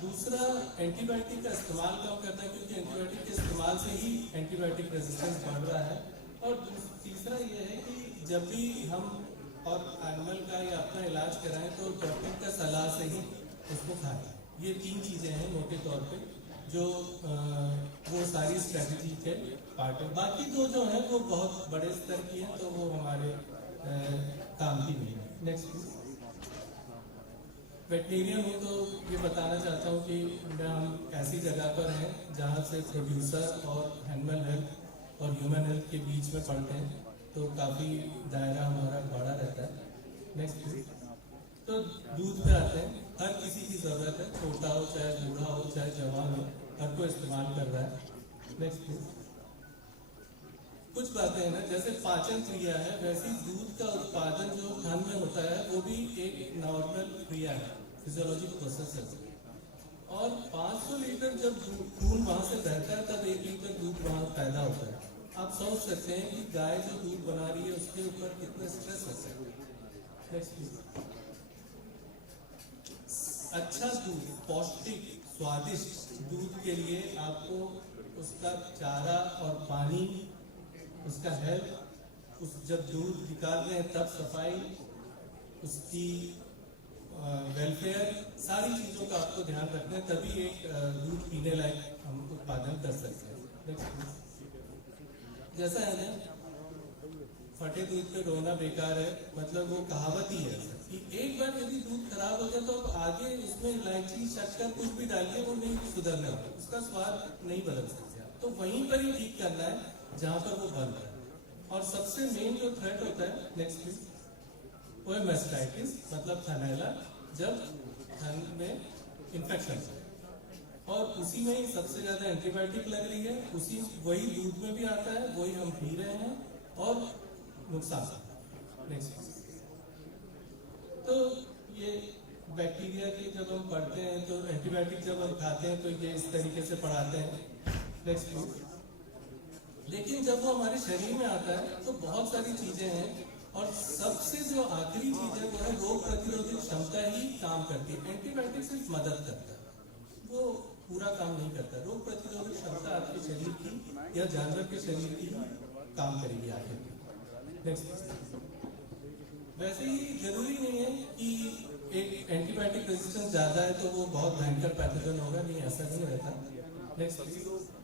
दूसरा, एंटीबायोटिक का इस्तेमाल कम करना है, क्योंकि एंटीबायोटिक के इस्तेमाल से ही एंटीबायोटिक रेजिस्टेंस बढ़ रहा है। और तीसरा ये है कि जब भी हम और एनिमल का या अपना इलाज कराएं तो डॉक्टर का सलाह से ही उसको खाएं। ये 3 चीज़ें हैं मोटे तौर पे जो वो सारी स्ट्रेटजी के पार्ट है। बाकी 2 जो हैं वो बहुत बड़े स्तर की हैं, तो वो हमारे काम की नहीं है। Next please. वेटनेरियन हूँ तो ये बताना चाहता हूँ कि हम ऐसी जगह पर हैं जहाँ से प्रोड्यूसर और एनिमल हेल्थ और ह्यूमन हेल्थ के बीच में पढ़ते हैं, तो काफ़ी दायरा हमारा बड़ा रहता है। Next please. तो दूध पे आते हैं। हर किसी की ज़रूरत है, छोटा हो चाहे बूढ़ा हो चाहे जवान हो, हर कोई इस्तेमाल कर रहा है। Next please. कुछ बातें हैं ना, जैसे पाचन क्रिया है, वैसे दूध का उत्पादन जो थन में होता है वो भी एक नॉर्मल क्रिया है, फिजियोलॉजिक प्रोसेस है। और 500 लीटर जब खून वहाँ से बहता है तब 1 लीटर दूध वहाँ पैदा होता है। आप सोच सकते हैं कि गाय जो दूध बना रही है उसके ऊपर कितना स्ट्रेस होता है। Next please. अच्छा दूध, पौष्टिक स्वादिष्ट दूध के लिए आपको उसका चारा और पानी, उसका हेल्थ, उस जब दूध निकाल रहे हैं तब सफाई, उसकी वेलफेयर, सारी चीज़ों का आपको ध्यान रखना है, तभी एक दूध पीने लायक हम उत्पादन कर सकते हैं। नेक्स्ट। जैसा है ना, फटे दूध पे रोना बेकार है, मतलब वो कहावत ही है कि एक बार यदि दूध खराब हो जाए तो अब आगे उसमें इलायची शक्कर कुछ भी डालिए वो नहीं सुधरने वाला, उसका स्वाद नहीं बदल सकते। तो वहीं पर ही ठीक करना है जहाँ पर वो बन रहा है। और सबसे मेन जो थ्रेट होता है, नेक्स्ट प्लीज, वो है मेस्टाइटिस, मतलब थनैला, जब थन में इन्फेक्शन है। और उसी में ही सबसे ज्यादा एंटीबायोटिक लग रही है, उसी वही दूध में भी आता है, वही हम पी रहे हैं और नुकसान। नेक्स्ट। तो ये बैक्टीरिया की जब हम पढ़ते हैं तो एंटीबायोटिक जब हम खाते हैं तो ये इस तरीके से पढ़ाते हैं। Next please. लेकिन जब वो हमारे शरीर में आता है तो बहुत सारी चीजें हैं, और सबसे जो आखिरी चीज है वो है रोग प्रतिरोधक क्षमता ही काम करती है। एंटीबायोटिक सिर्फ मदद करता है, वो पूरा काम नहीं करता। रोग प्रतिरोधक क्षमता आपके शरीर की या जानवर के शरीर की काम करेगी आगे। नेक्स्ट। वैसे ही जरूरी नहीं है कि एक एंटीबायोटिक रेजिस्टेंस ज्यादा है तो वो बहुत भयंकर पैथोजन होगा, नहीं, ऐसा नहीं रहता। Next.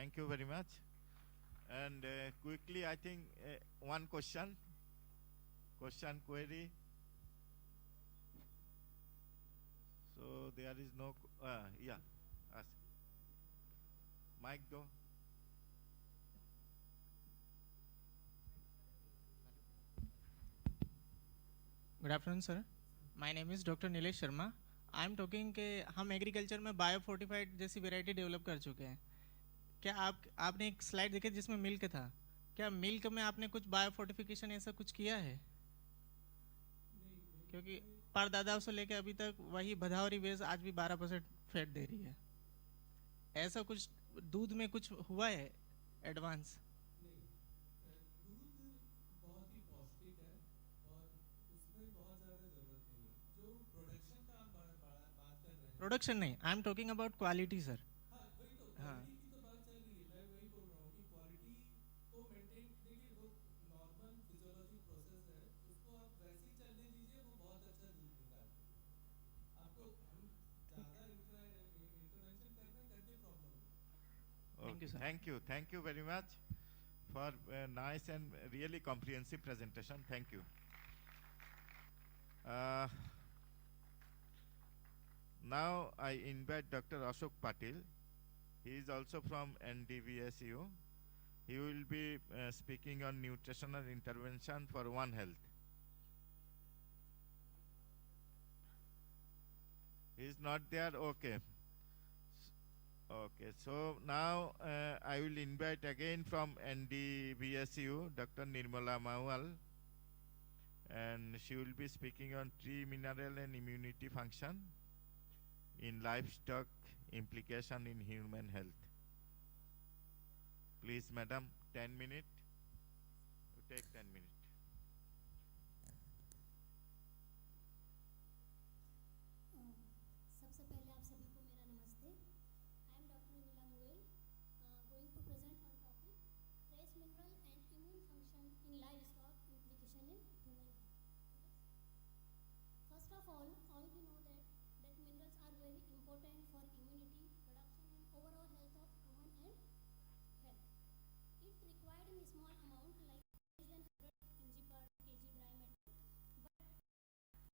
Thank you very much. And quickly, I think one question, query. So there is no, yeah, ask. Mic go. Good afternoon sir, my name is doctor Nilesh Sharma. I am talking कि हम agriculture में bio fortified जैसी variety develop कर चुके हैं. क्या आपने एक स्लाइड देखी जिसमें मिल्क था, क्या मिल्क में आपने कुछ बायो फोर्टिफिकेशन ऐसा कुछ किया है? क्योंकि परदादाओं से लेकर अभी तक वही भदावरी वेज आज भी 12% फैट दे रही है. ऐसा कुछ दूध में कुछ हुआ है एडवांस? प्रोडक्शन नहीं, I am talking about quality sir. हाँ, Thank you very much for nice and really comprehensive presentation. Thank you. Now I invite Dr. Ashok Patil. He is also from NDVSU. He will be speaking on nutritional intervention for One Health. He is not there? Okay. Okay, so now I will invite again from NDVSU Dr. Nirmala Mawal, and she will be speaking on tree mineral and immunity function in livestock, implication in human health. Please, madam, 10 minutes. You take 10 minutes. सबसे पहले आप सभी को मेरा नमस्ते. I am Dr. Nirmala Mawal, going to present on topic trace mineral and immune function in livestock, implication in human health. First of all we know that minerals are very important for immunity, production and overall health of human and health. It required in small amount like less than 100 mg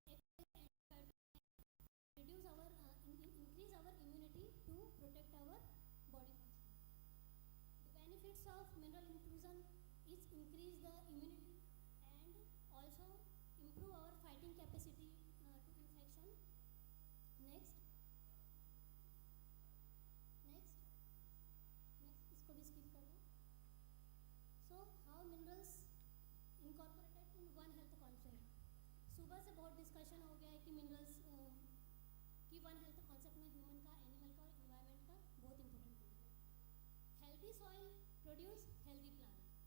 per kg dry matter, but reduce our increase our immunity to protect our body function. The benefits of mineral inclusion is increase the immunity and also improve our fighting capacity to infection. Next इसको भी skip कर दो. So how minerals incorporated in One Health concept. सुबह से बहुत discussion हो गया है कि मिनरल्स की वन हेल्थ कॉन्सेप्ट में ह्यूमन का, एनिमल का और एनवायरनमेंट का बहुत इंपॉर्टेंट है. Healthy soil produce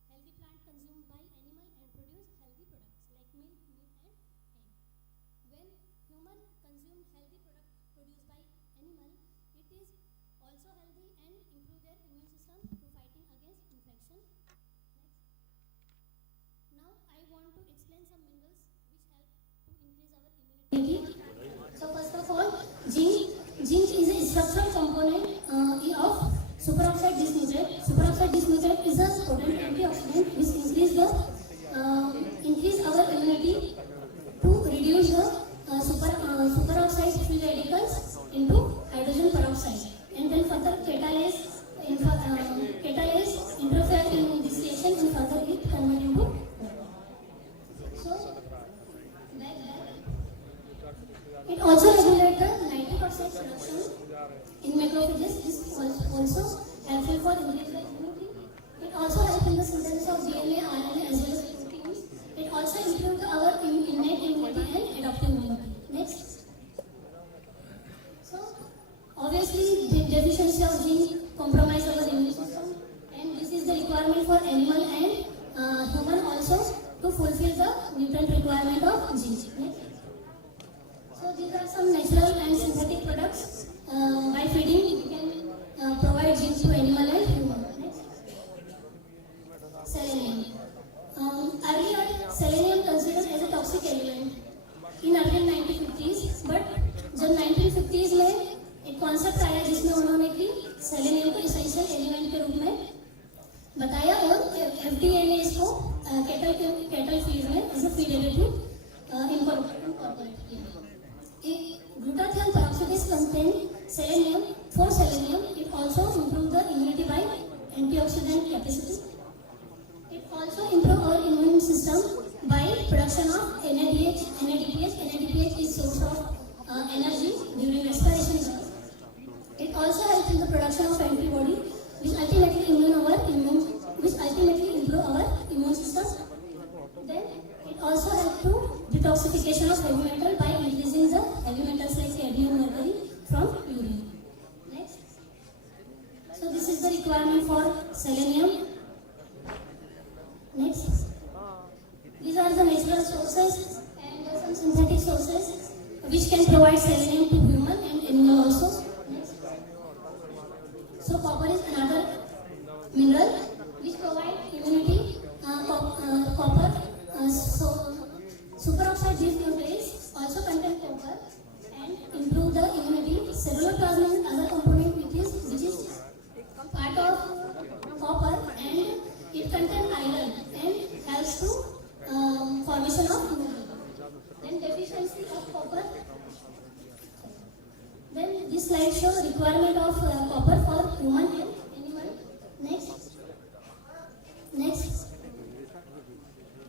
healthy plant consumed by animal and produce healthy products like milk, meat and egg. When human consume healthy product produced by animal, it is also healthy and improve their immune system to fighting against infection. Next. Now I want to explain some minerals which help to increase our immunity. So first of all, zinc is a structural component of superoxide dismutase. Superoxide dismutase is a potent antioxidant which increase our immunity to reduce the superoxide free radicals into hydrogen peroxide, and then further catalase interfere in this reaction and further it convert into. So it also regulates the nitric oxide production in macrophages. This also helpful for increasing the immunity. It also helps in the synthesis of DNA, RNA as well as proteins. It also improves our innate immunity and adaptive immunity. Next. So obviously the deficiency of zinc compromise our immune system, and this is the requirement for animal and human also to fulfill the nutrient requirement of zinc. Next. So these are some natural and synthetic products. By feeding we can provide zinc to animal and human. Next. Selenium. Earlier selenium considered as a toxic element in early 1950s, but जब 1950s में एक concept आया जिसमें उन्होंने कि selenium को essential element के रूप में cattle feed में as a feed additive incorporated किया. Glutathione peroxidase contain selenium. For selenium, it also improves the immunity by antioxidant capacity. It also improves our immune system by production of NADH. NADPH is source of energy during respiration. It also helps in the production of antibody, which ultimately improve our immune system. Then it also helps to detoxification of heavy metal by increasing the heavy metals like cadmium, mercury from urine. Next. So this is the requirement for selenium. Next. These are the natural sources and some synthetic sources which can provide selenium to human and animal also. Next. So copper is another mineral which provide immunity. Copper, superoxide dismutase also contain copper and improve the immunity. Celluloplasmin is another component which is part of copper and it contains iron and helps to formation of immunity. Then deficiency of copper. Then this slide shows requirement of copper for human and animal. Next.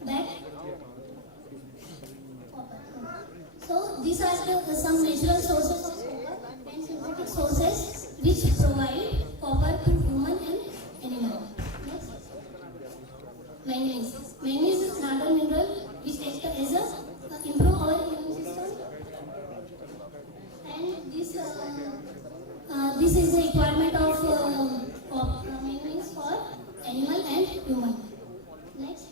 Back. So these are some natural sources of copper and synthetic sources which provide copper to human and animal. Next. Manganese. Manganese is another mineral which acts as a improve our immune system. And this is the requirement of manganese for animal and human. Next.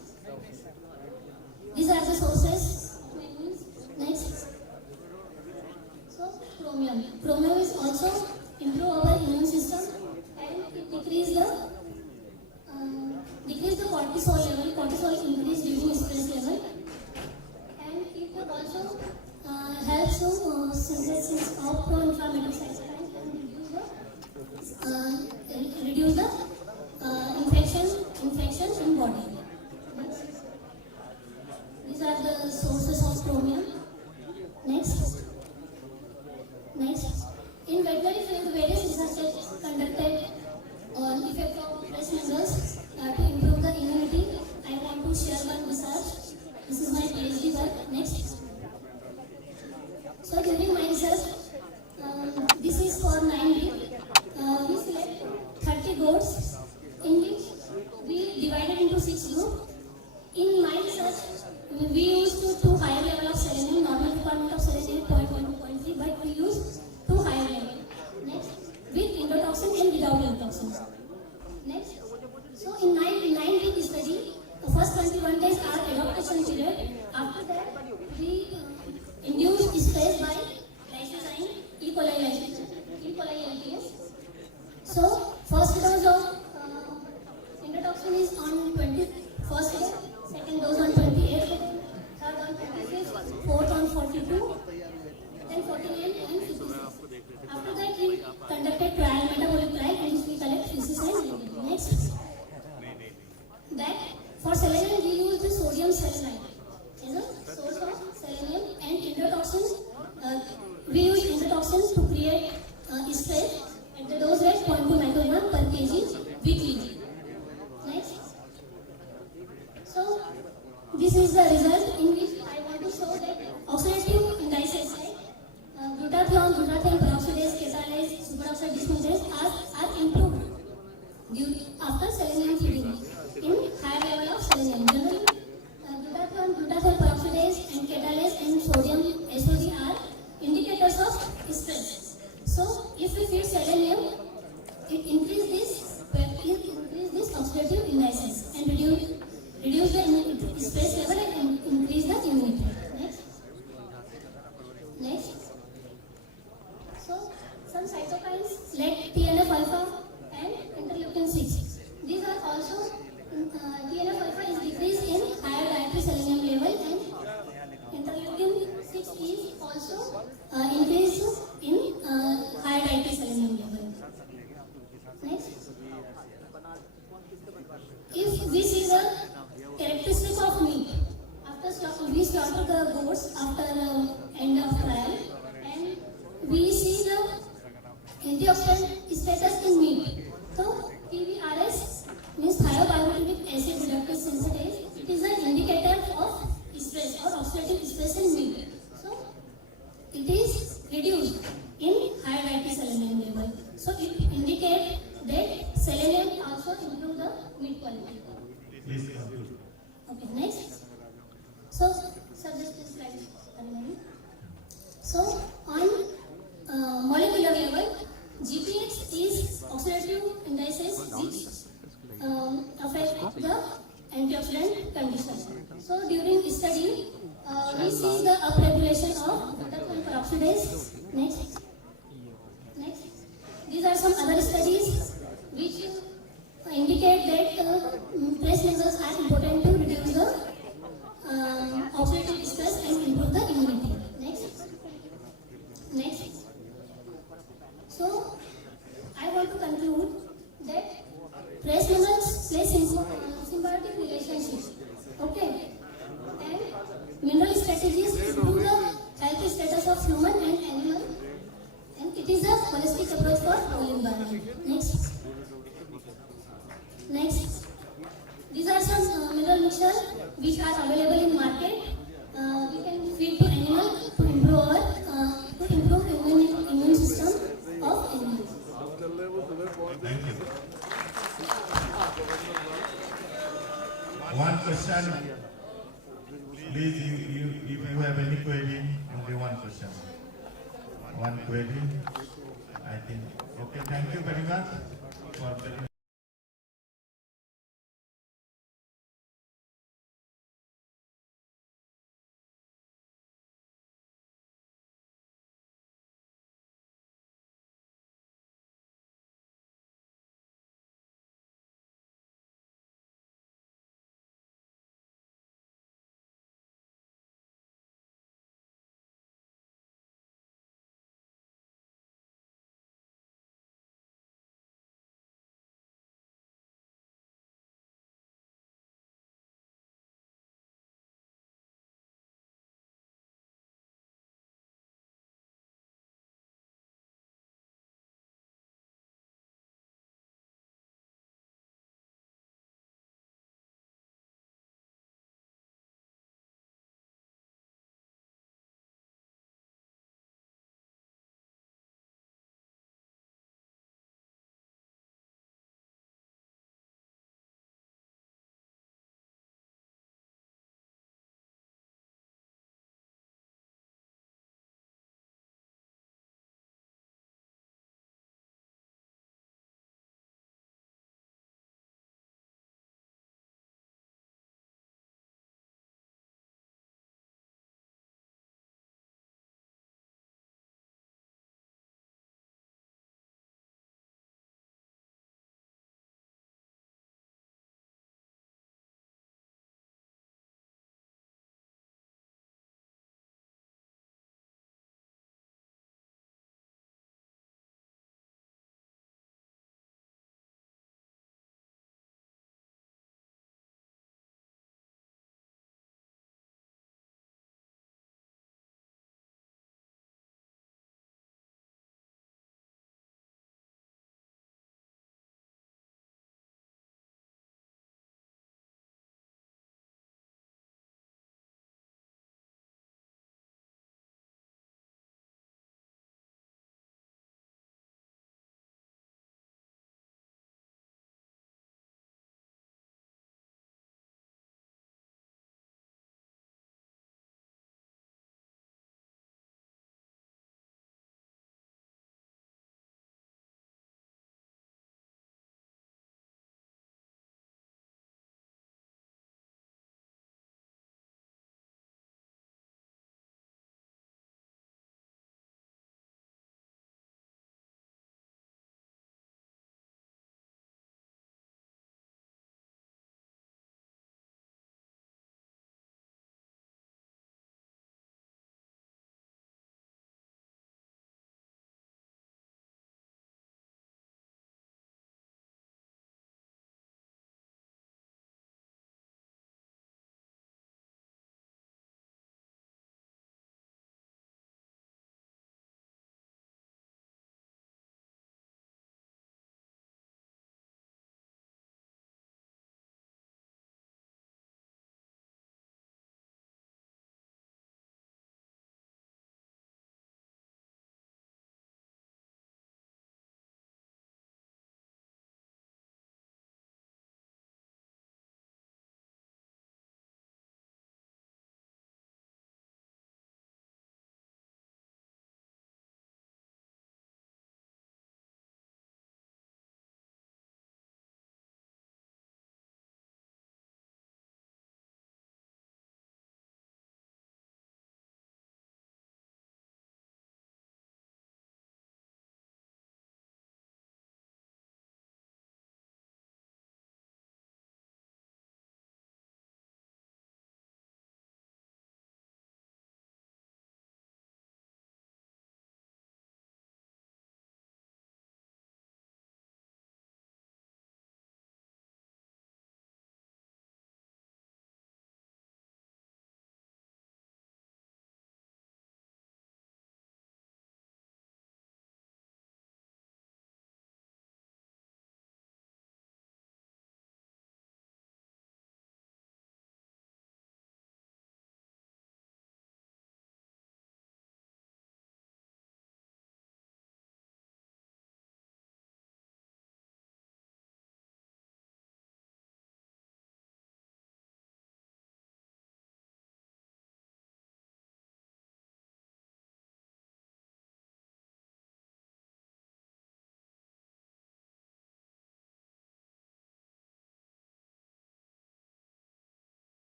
These are the sources of manganese. Next. So chromium. Chromium is also improve our immune system and it decrease the cortisol level. Cortisol increase during stress level, and it also helps to synthesis of pro-inflammatory cytokines and reduce the infection in body. Next. These are the sources of chromium. Next. In veterinary field, various research is conducted on effect of fresh minerals to improve the immunity. I want to share one research. This is my PhD work. Next. So during my research, this is for 9 weeks. We select 30 goats in which we divided into 6 groups. In my research, we used 2 higher level of selenium. Normal requirement of selenium 0.1 to 0.3, but we use 2 higher level. Next, with endotoxin and without endotoxin. Next, so in 9-week study, the first 21 days are adaptation period. After that, we induce stress by lysozyme, E. coli LPS. So first dose of endotoxin is on 21st day, second dose on 28th day, third on 25th, fourth on 42, then 49 and 56. After that, we conducted metabolic trial in which we collect feces and urine. Next. That for selenium, we use the sodium selenite as a source of selenium and endotoxin. We use endotoxin to create stress at the dose rate 0.2 microgram per kg weekly. Next. So this is the result in which I want to show that oxidative indices like glutathione peroxidase, catalase, superoxide dismutase are improved after selenium feeding in higher level of selenium. Generally, glutathione peroxidase and catalase and sodium SOD are indicators of stress. So if we feed selenium, it increases this oxidative indices and reduce the stress level and increase the immunity. Next. So some cytokines like TNF-alpha and interleukin-6. These are also TNF-alpha is decreased in higher dietary selenium level and interleukin-6 is also increased in higher dietary selenium level. Next. If we see the we slaughter the goats after end of trial, and we see the antioxidant status in meat. So TBRS means thiobarbituric acid reductase synthetase. It is an indicator of stress or oxidative stress in meat. So it is reduced in high dietary selenium level. So it indicates that selenium also improve the meat quality. Please conclude. Okay, next. So, suggest this slide. So, on molecular level, GPX is oxidative indices which affect the antioxidant condition. So, during study, we see the upregulation of beta-2 peroxidase. Next. Next. These are some other studies which indicate that trace minerals are important to reduce the oxidative stress and improve the immunity. Next. Next. So, I want to conclude that trace minerals play symbiotic relationship. Okay. And mineral strategies improve the health status of human and animal. And it is a holistic approach for whole environment. Next. Next. These are some mineral mixture which are available in market. We can feed to animal to improve immune system of animals. Thank you. One question. Please, if you have any query, only one question. One query. I think. Okay, thank you very much for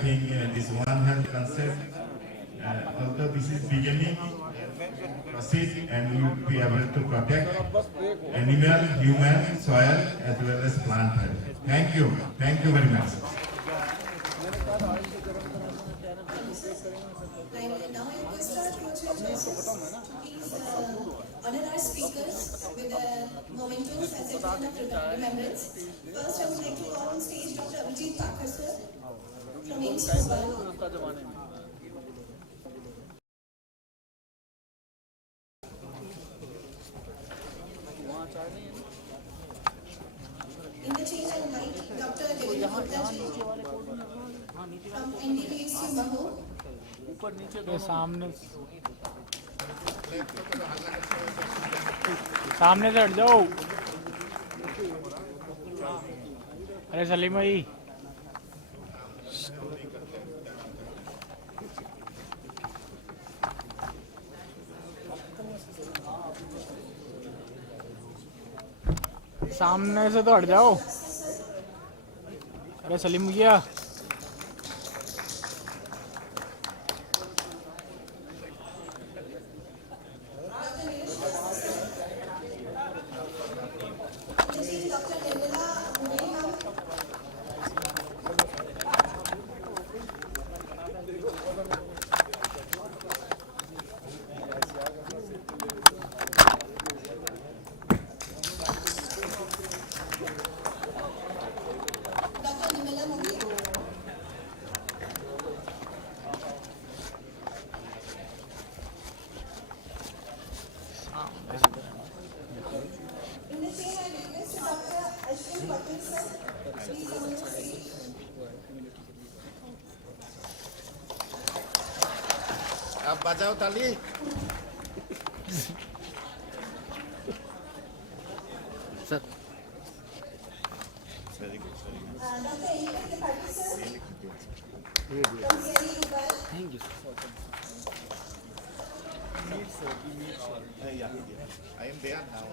think this One Health concept, although this is beginning, proceed and we will be able to protect animal, human, soil as well as plant health. Thank you very much. Now I request our co-chair judges to please honor our speakers with a mementos as a token of remembrance. First, I would like to call on stage Dr. Abhijit Thakur sir from Inaugural. In the chain, I invite Dr. Devendra Gupta ji from NDVSU Maho. के सामने से हट जाओ। अरे सलीम भाई सामने से तो हट जाओ। अरे सलीम भैया अब बजाओ ताली। Sir Thank you. I am there now.